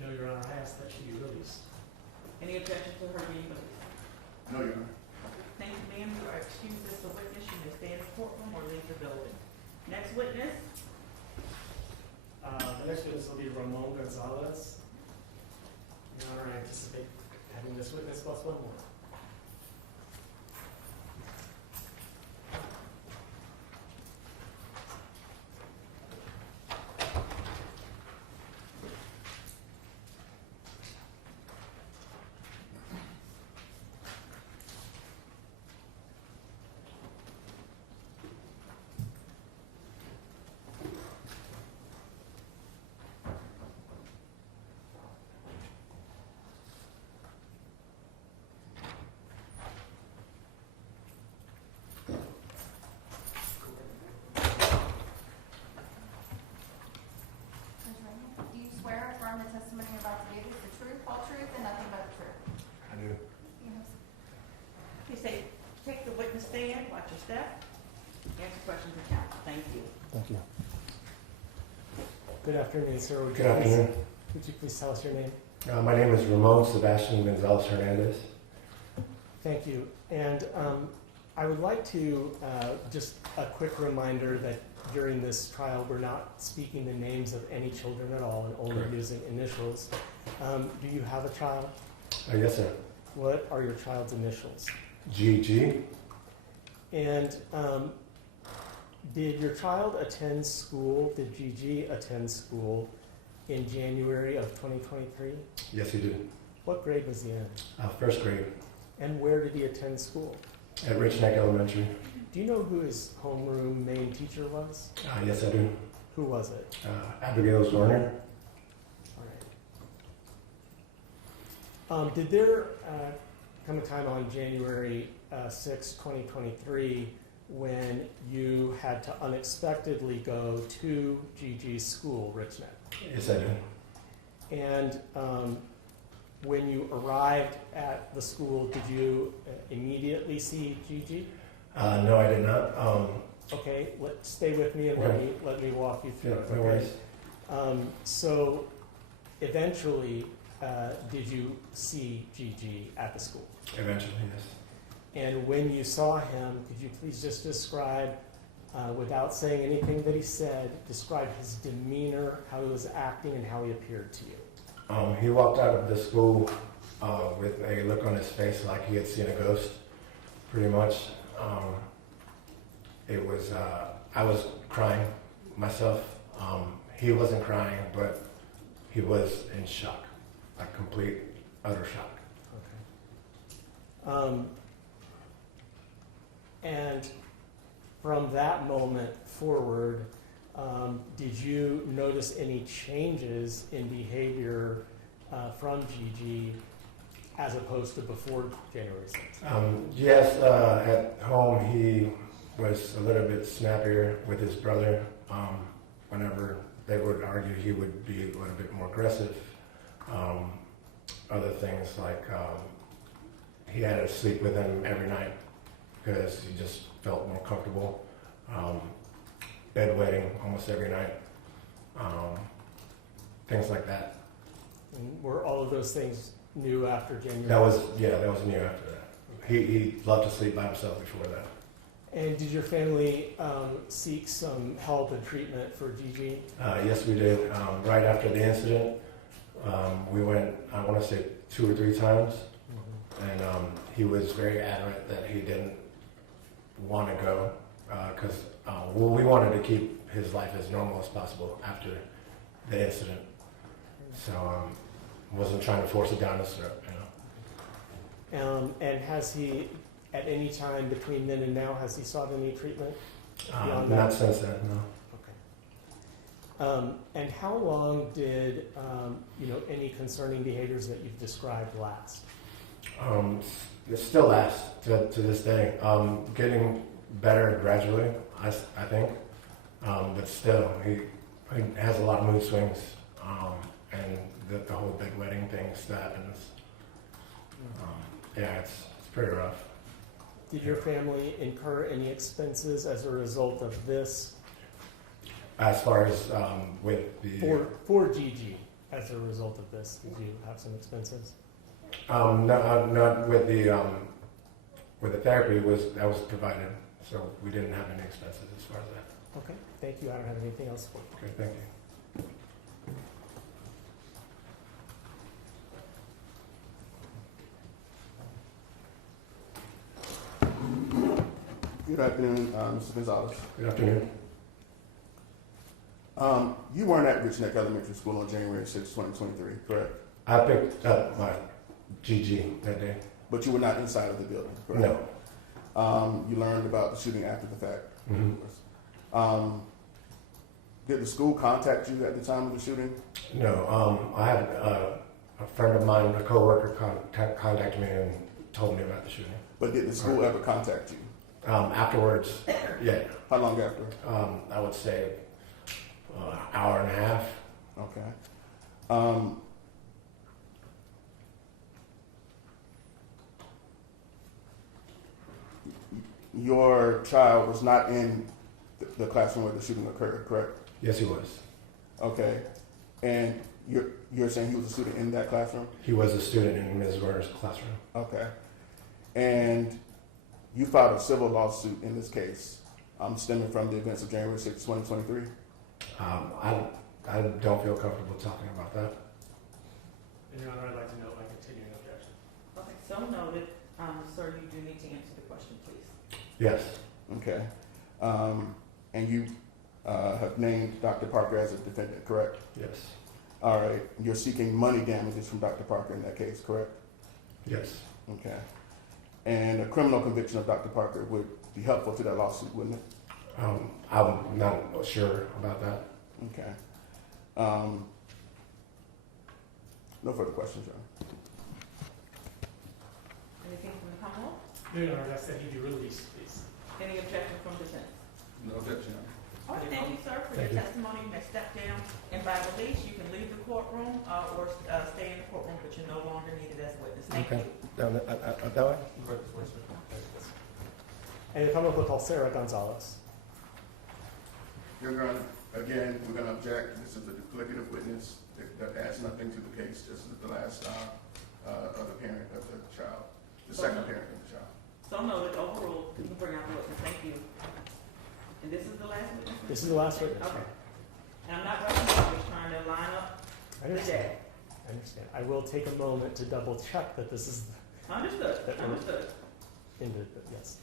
No, Your Honor, I ask that she be released. Any objection to her being released? No, Your Honor. Thank you, ma'am. You are excused as the witness. You may stay in the courtroom or leave the building. Next witness? The next witness will be Ramon Gonzalez. Your Honor, I anticipate having this witness plus one more. Do you swear or affirm the testimony you're about to give is the truth, whole truth, and nothing but the truth? I do. Yes. Please take the witness stand, watch your step, answer questions of counsel. Thank you. Thank you. Good afternoon, sir. Good afternoon. Would you please tell us your name? My name is Ramon Sebastian Gonzalez Hernandez. Thank you. And I would like to, just a quick reminder that during this trial, we're not speaking the names of any children at all and only Correct. using initials. Do you have a child? Yes, sir. What are your child's initials? GG. And did your child attend school, did GG attend school in January of 2023? Yes, he did. What grade was he in? First grade And where did he attend school? at Richneck Elementary. Do you know who his homeroom main teacher was? Yes, I do. Who was it? Abby Zwerner. All right. Did there come a time on January 6, 2023, when you had to unexpectedly go to GG's school, Richneck? Yes, I do. And when you arrived at the school, did you immediately see GG? No, I did not. Okay, stay with me and Okay. let me walk you through Yeah, it. no okay? worries. So eventually, did you see GG at the school? Eventually, yes. And when you saw him, could you please just describe, without saying anything that he said, describe his demeanor, how he was acting, and how he appeared to you? He walked out of the school with a look on his face like he had seen a ghost, pretty much. I was crying myself. He wasn't crying, but he was in shock, like complete, utter shock. Okay. And from that moment forward, did you notice any changes in behavior from GG as opposed to before January 6th? Yes, at home he was a little bit snappier with his brother. Whenever they would argue, he would be a little bit more aggressive. Other things like he had to sleep with him every night because he just felt more comfortable. Bedwetting almost every night. Things like that. And were all of those things new after January? That was new after that. He loved to sleep by himself before that. And did your family seek some help and treatment for GG? Yes, we did. Right after the incident, we went, I want to say 2 or 3 times, and he was very adamant that he didn't want to go because we wanted to keep his life as normal as possible after the incident. So wasn't trying to force it down his throat, you know. And has he, at any time between then and now, has he sought any treatment? Not since then, no. Okay. And how long did any concerning behaviors that you've described last? It still lasts to this day. Getting better gradually, I think. But still, he has a lot of mood swings, and the whole bedwetting thing still happens. Yeah, it's pretty rough. Did your family incur any expenses as a result of this? As far as with the For GG, as a result of this, did you have some expenses? not with the therapy that was provided, so we didn't have any expenses as far as that. Okay, thank you. I don't have anything else for you. Okay, thank you. Good afternoon, Mr. Gonzalez. Good afternoon. You weren't at Richneck Elementary School on January 6, 2023, correct? I picked up my GG that day. But you were not inside of the building, correct? No. You learned about the shooting after the fact. Mm-hmm. Did the school contact you at the time of the shooting? No. I had a friend of mine, a coworker, contacted me and told me about the shooting. But did the school ever contact you? Afterwards, yeah. How long after? I would say hour and a half. Okay. Your child was not in the classroom where the shooting occurred, correct? Yes, he was. Okay. And you're saying he was a student in that classroom? He was a student in Ms. Zwerner's classroom. Okay. And you filed a civil lawsuit in this case, stemming from the events of January 6, 2023? I don't feel comfortable talking about that. And Your Honor, I'd like to note my continuing objection. Okay, so noted. Sir, you do need to answer the question, please. Yes. Okay. And you have named Dr. Parker as a defendant, correct? Yes. All right. You're seeking money damages from Dr. Parker in that case, correct? Yes. Okay. And a criminal conviction of Dr. Parker would be helpful to that lawsuit, wouldn't it? I'm not sure about that. Okay. No further questions, Your Honor. Anything from the Commonwealth? No, Your Honor, I said he be released, please. Any objection from defense? No objection, Your Honor. All right, thank you, sir, for your testimony. You may step down, and by release, you can leave the courtroom or stay in the courtroom, but you're no longer needed as a witness. Thank you. Down that way? And the Commonwealth will call Sarah Gonzalez. Your Honor, again, we're going to object. This is a duplicative witness that adds nothing to the case. This is the last other parent of the child, the second parent of the child. So noted, overruled. You can bring out the witness. Thank you. And this is the last witness? This is the last witness. Okay. And I'm not rushing, I'm just trying to line up I the understand. day. I understand. I will take a moment to double check that this is Understood, that we're understood. yes.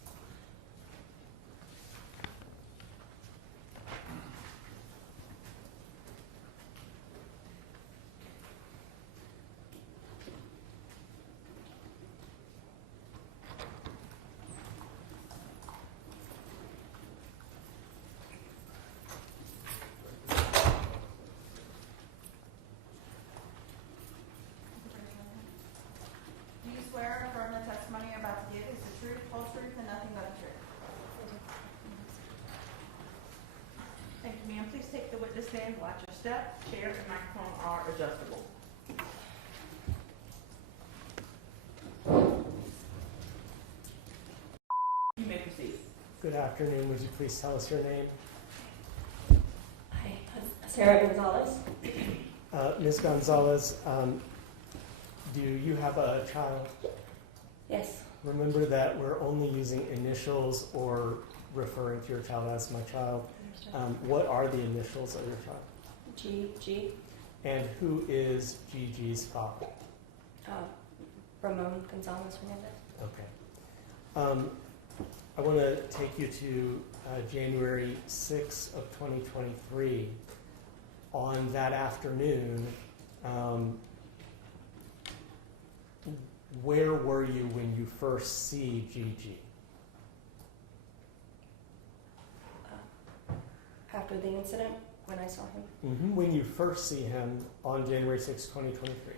Do you swear or affirm the testimony you're about to give is the truth, whole truth, and nothing but the truth? Thank you, ma'am. Please take the witness stand, watch your step. Chair and microphone are adjustable. You may proceed. Good afternoon. Would you please tell us your name? Hi, Sarah Gonzalez. Ms. Gonzalez, do you have a child? Yes. Remember that we're only using initials or referring to your child as my child. What are the initials of your child? G. And who is Gigi's father? Ramon Gonzalez Hernandez. Okay. I want to take you to January 6th of 2023. On that afternoon, where were you when you first see Gigi? After the incident, when I saw him. Mm-hmm. When you first see him on January 6th, 2023?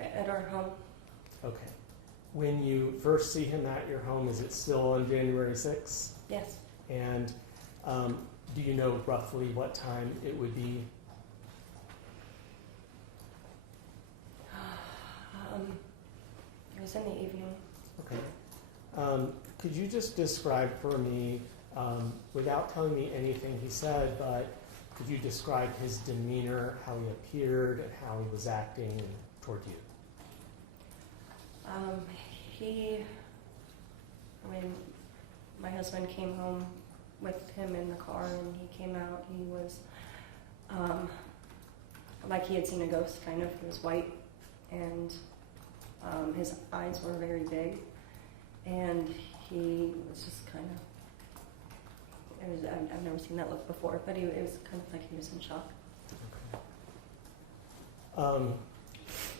At our home. Okay. When you first see him at your home, is it still on January 6th? Yes. And do you know roughly what time it would be? It was in the evening. Okay. Could you just describe for me Without telling me anything he said, but could you describe his demeanor, how he appeared, and how he was acting toward you? My husband came home with him in the car, and he came out. He was like he had seen a ghost, kind of. He was white, and his eyes were very big, and he was just kind of. I've never seen that look before, but it was kind of like he was in shock.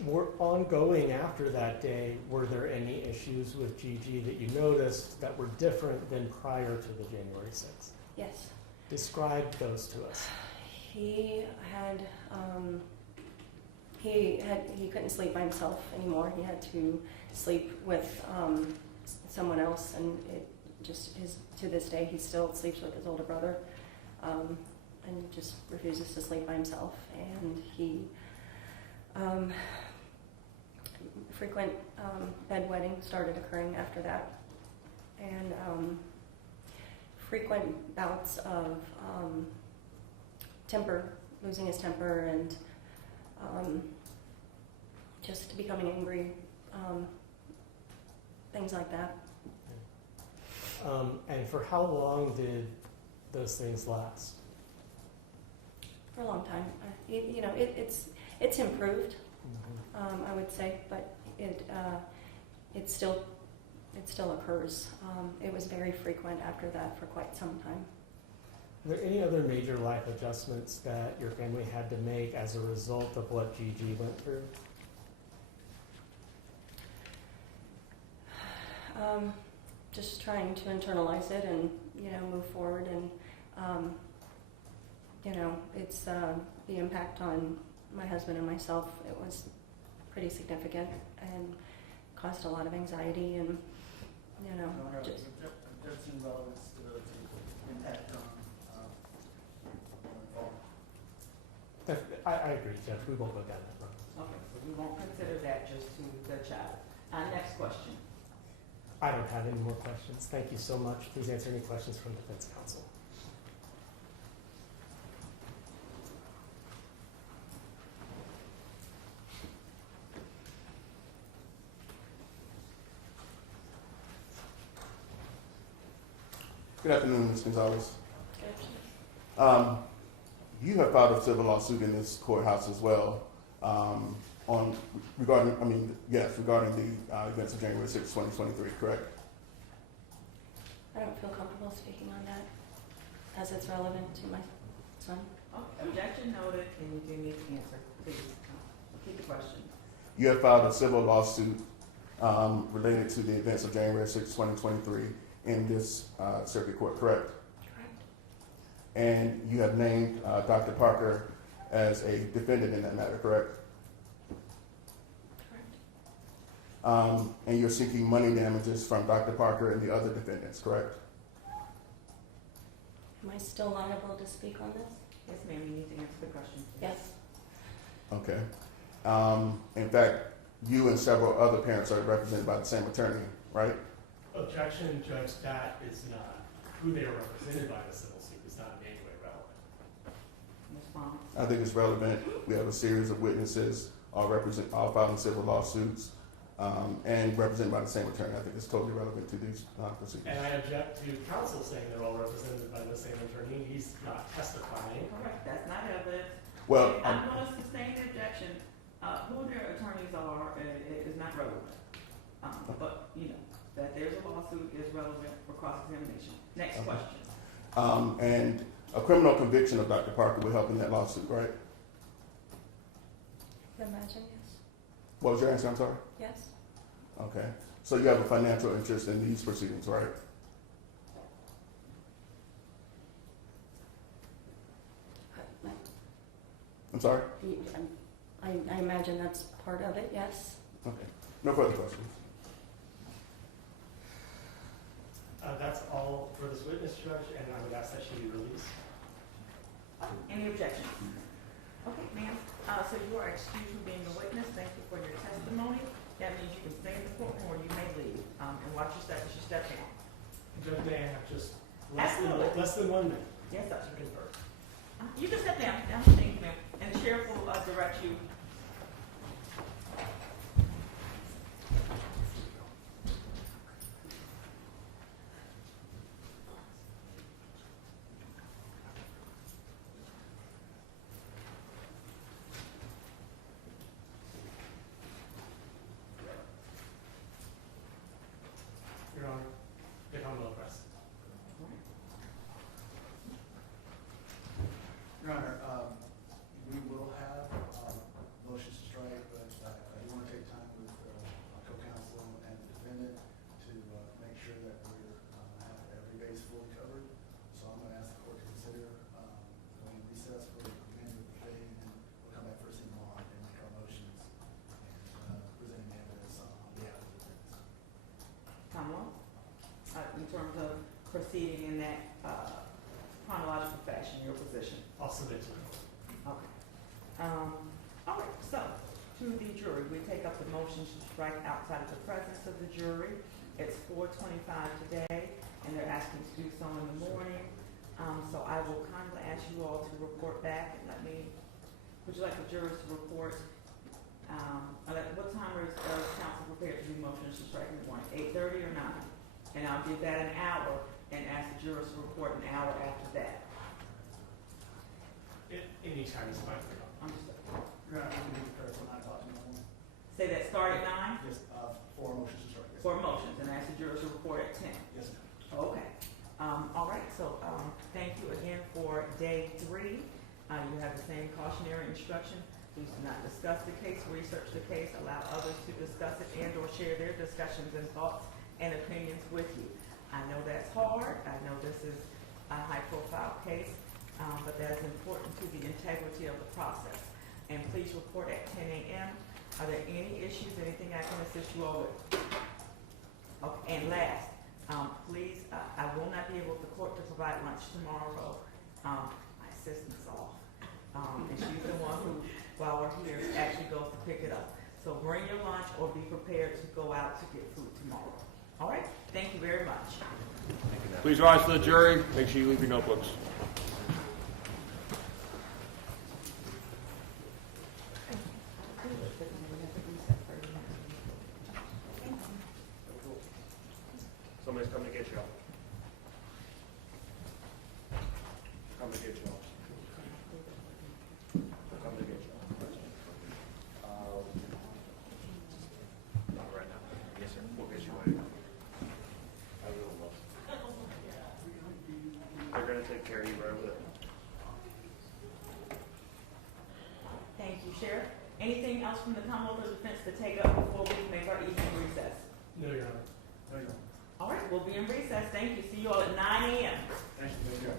Were ongoing after that day, were there any issues with Gigi that you noticed that were different than prior to the January 6th? Yes. Describe those to us. He couldn't sleep by himself anymore. He had to sleep with someone else, and to this day he still sleeps with his older brother, and just refuses to sleep by himself. And he frequent bedwetting started occurring after that, and frequent bouts of losing his temper, and just becoming angry, things like that. And for how long did those things last? For a long time. It's improved, I would say, but it still occurs. It was very frequent after that for quite some time. Are there any other major life adjustments that your family had to make as a result of what Gigi went through? Just trying to internalize it and move forward, and it's the impact on my husband and myself. It was pretty significant and caused a lot of anxiety, and just Objection relevance to the impact on going forward. I agree, Judge. We won't go down that road. Okay, so we won't consider that just to the child. Next question. I don't have any more questions. Thank you so much. Please answer any questions from defense counsel. Good afternoon, Ms. Gonzalez. Good afternoon. You have filed a civil lawsuit in this courthouse as well, regarding the events of January 6, 2023, correct? I don't feel comfortable speaking on that as it's relevant to my son. Okay, objection noted. Can you give me the answer, please? Repeat the question. You have filed a civil lawsuit related to the events of January 6, 2023 in this circuit court, correct? Correct. And you have named Dr. Parker as a defendant in that matter, correct? Correct. And you're seeking money damages from Dr. Parker and the other defendants, correct? Am I still liable to speak on this? Yes, ma'am. You need to answer the question, please. Yes. Okay. In fact, you and several other parents are represented by the same attorney, right? Objection, Judge, that is not who they are represented by the civil suit. Is not in any way relevant. Response. I think it's relevant. We have a series of witnesses, all filing civil lawsuits, and represented by the same attorney. I think it's totally relevant to these proceedings. And I object to counsel saying they're all represented by the same attorney. He's not testifying. Correct. That's not evidence. Well, I'm going to sustain the objection. Who their attorneys are is not relevant. But that there's a lawsuit is relevant for cross-examination. Next question. And a criminal conviction of Dr. Parker would help in that lawsuit, right? I imagine, yes. What was your answer? I'm sorry? Yes. Okay. So you have a financial interest in these proceedings, right? I'm sorry? I imagine that's part of it, yes. Okay. No further questions. That's all for this witness, Judge, and I would ask that she be released. Any objections? Okay, ma'am. So you are excused from being a witness. Thank you for your testimony. That means you can stay in the courtroom or you may leave. And watch your step as you step down. Judge, may I have just Absolutely. Less than 1 minute. Yes, sir. You can sit down. Thank you, ma'am. And the sheriff will direct you. Your Honor, if I'm well pressed. Your Honor, we will have motions to strike, but I do want to take time with my co-counsel and the defendant to make sure that we're have every base fully covered. So I'm going to ask the court to consider going in recess for the remainder of the day, and then we'll come back first thing tomorrow and make our motions and present the evidence on behalf of the defense. Kamala, in terms of proceeding in that chronological fashion, your position. I'll submit to it. Okay. All right, so to the jury, we take up the motion to strike outside of the presence of the jury. It's 4:25 today, and they're asking to do so in the morning. So I will kindly ask you all to report back and would you like the jurors to report? What time is counsel prepared to do motions to strike in the morning? 8:30 or 9? And I'll give that an hour and ask the jurors to report an hour after that. Any time is fine. Understood. Your Honor, we can be prepared for 9 o'clock tomorrow morning. Say that start at 9? Yes, 4 motions to strike. Yes, 4 motions, and ask the jurors to report at 10. Yes, ma'am. Okay. All right, so thank you again for day 3. You have the same cautionary instruction. Please do not discuss the case, research the case, allow others to discuss it and or share their discussions and thoughts and opinions with you. I know that's hard. I know this is a high-profile case, but that is important to the integrity of the process. And please report at 10 a.m. Are there any issues, anything I can assist you all with? Okay, and last, please, I will not be able, the court to provide lunch tomorrow. My assistant's off. And she's the one who, while we're here, actually goes to pick it up. So bring your lunch or be prepared to go out to get food tomorrow. All right? Thank you very much. Please rise for the jury. Make sure you leave your notebooks. Somebody's coming to get you. Come to get you. Come to get you. Not right now. Yes, sir. We'll get you later. They're going to take care of you right over there. Thank you, Sheriff. Anything else from the Commonwealth of Defense to take up before we make our evening recess? No, Your Honor. No, Your Honor. All right, we'll be in recess. Thank you. See you all at 9 a.m. Thank you.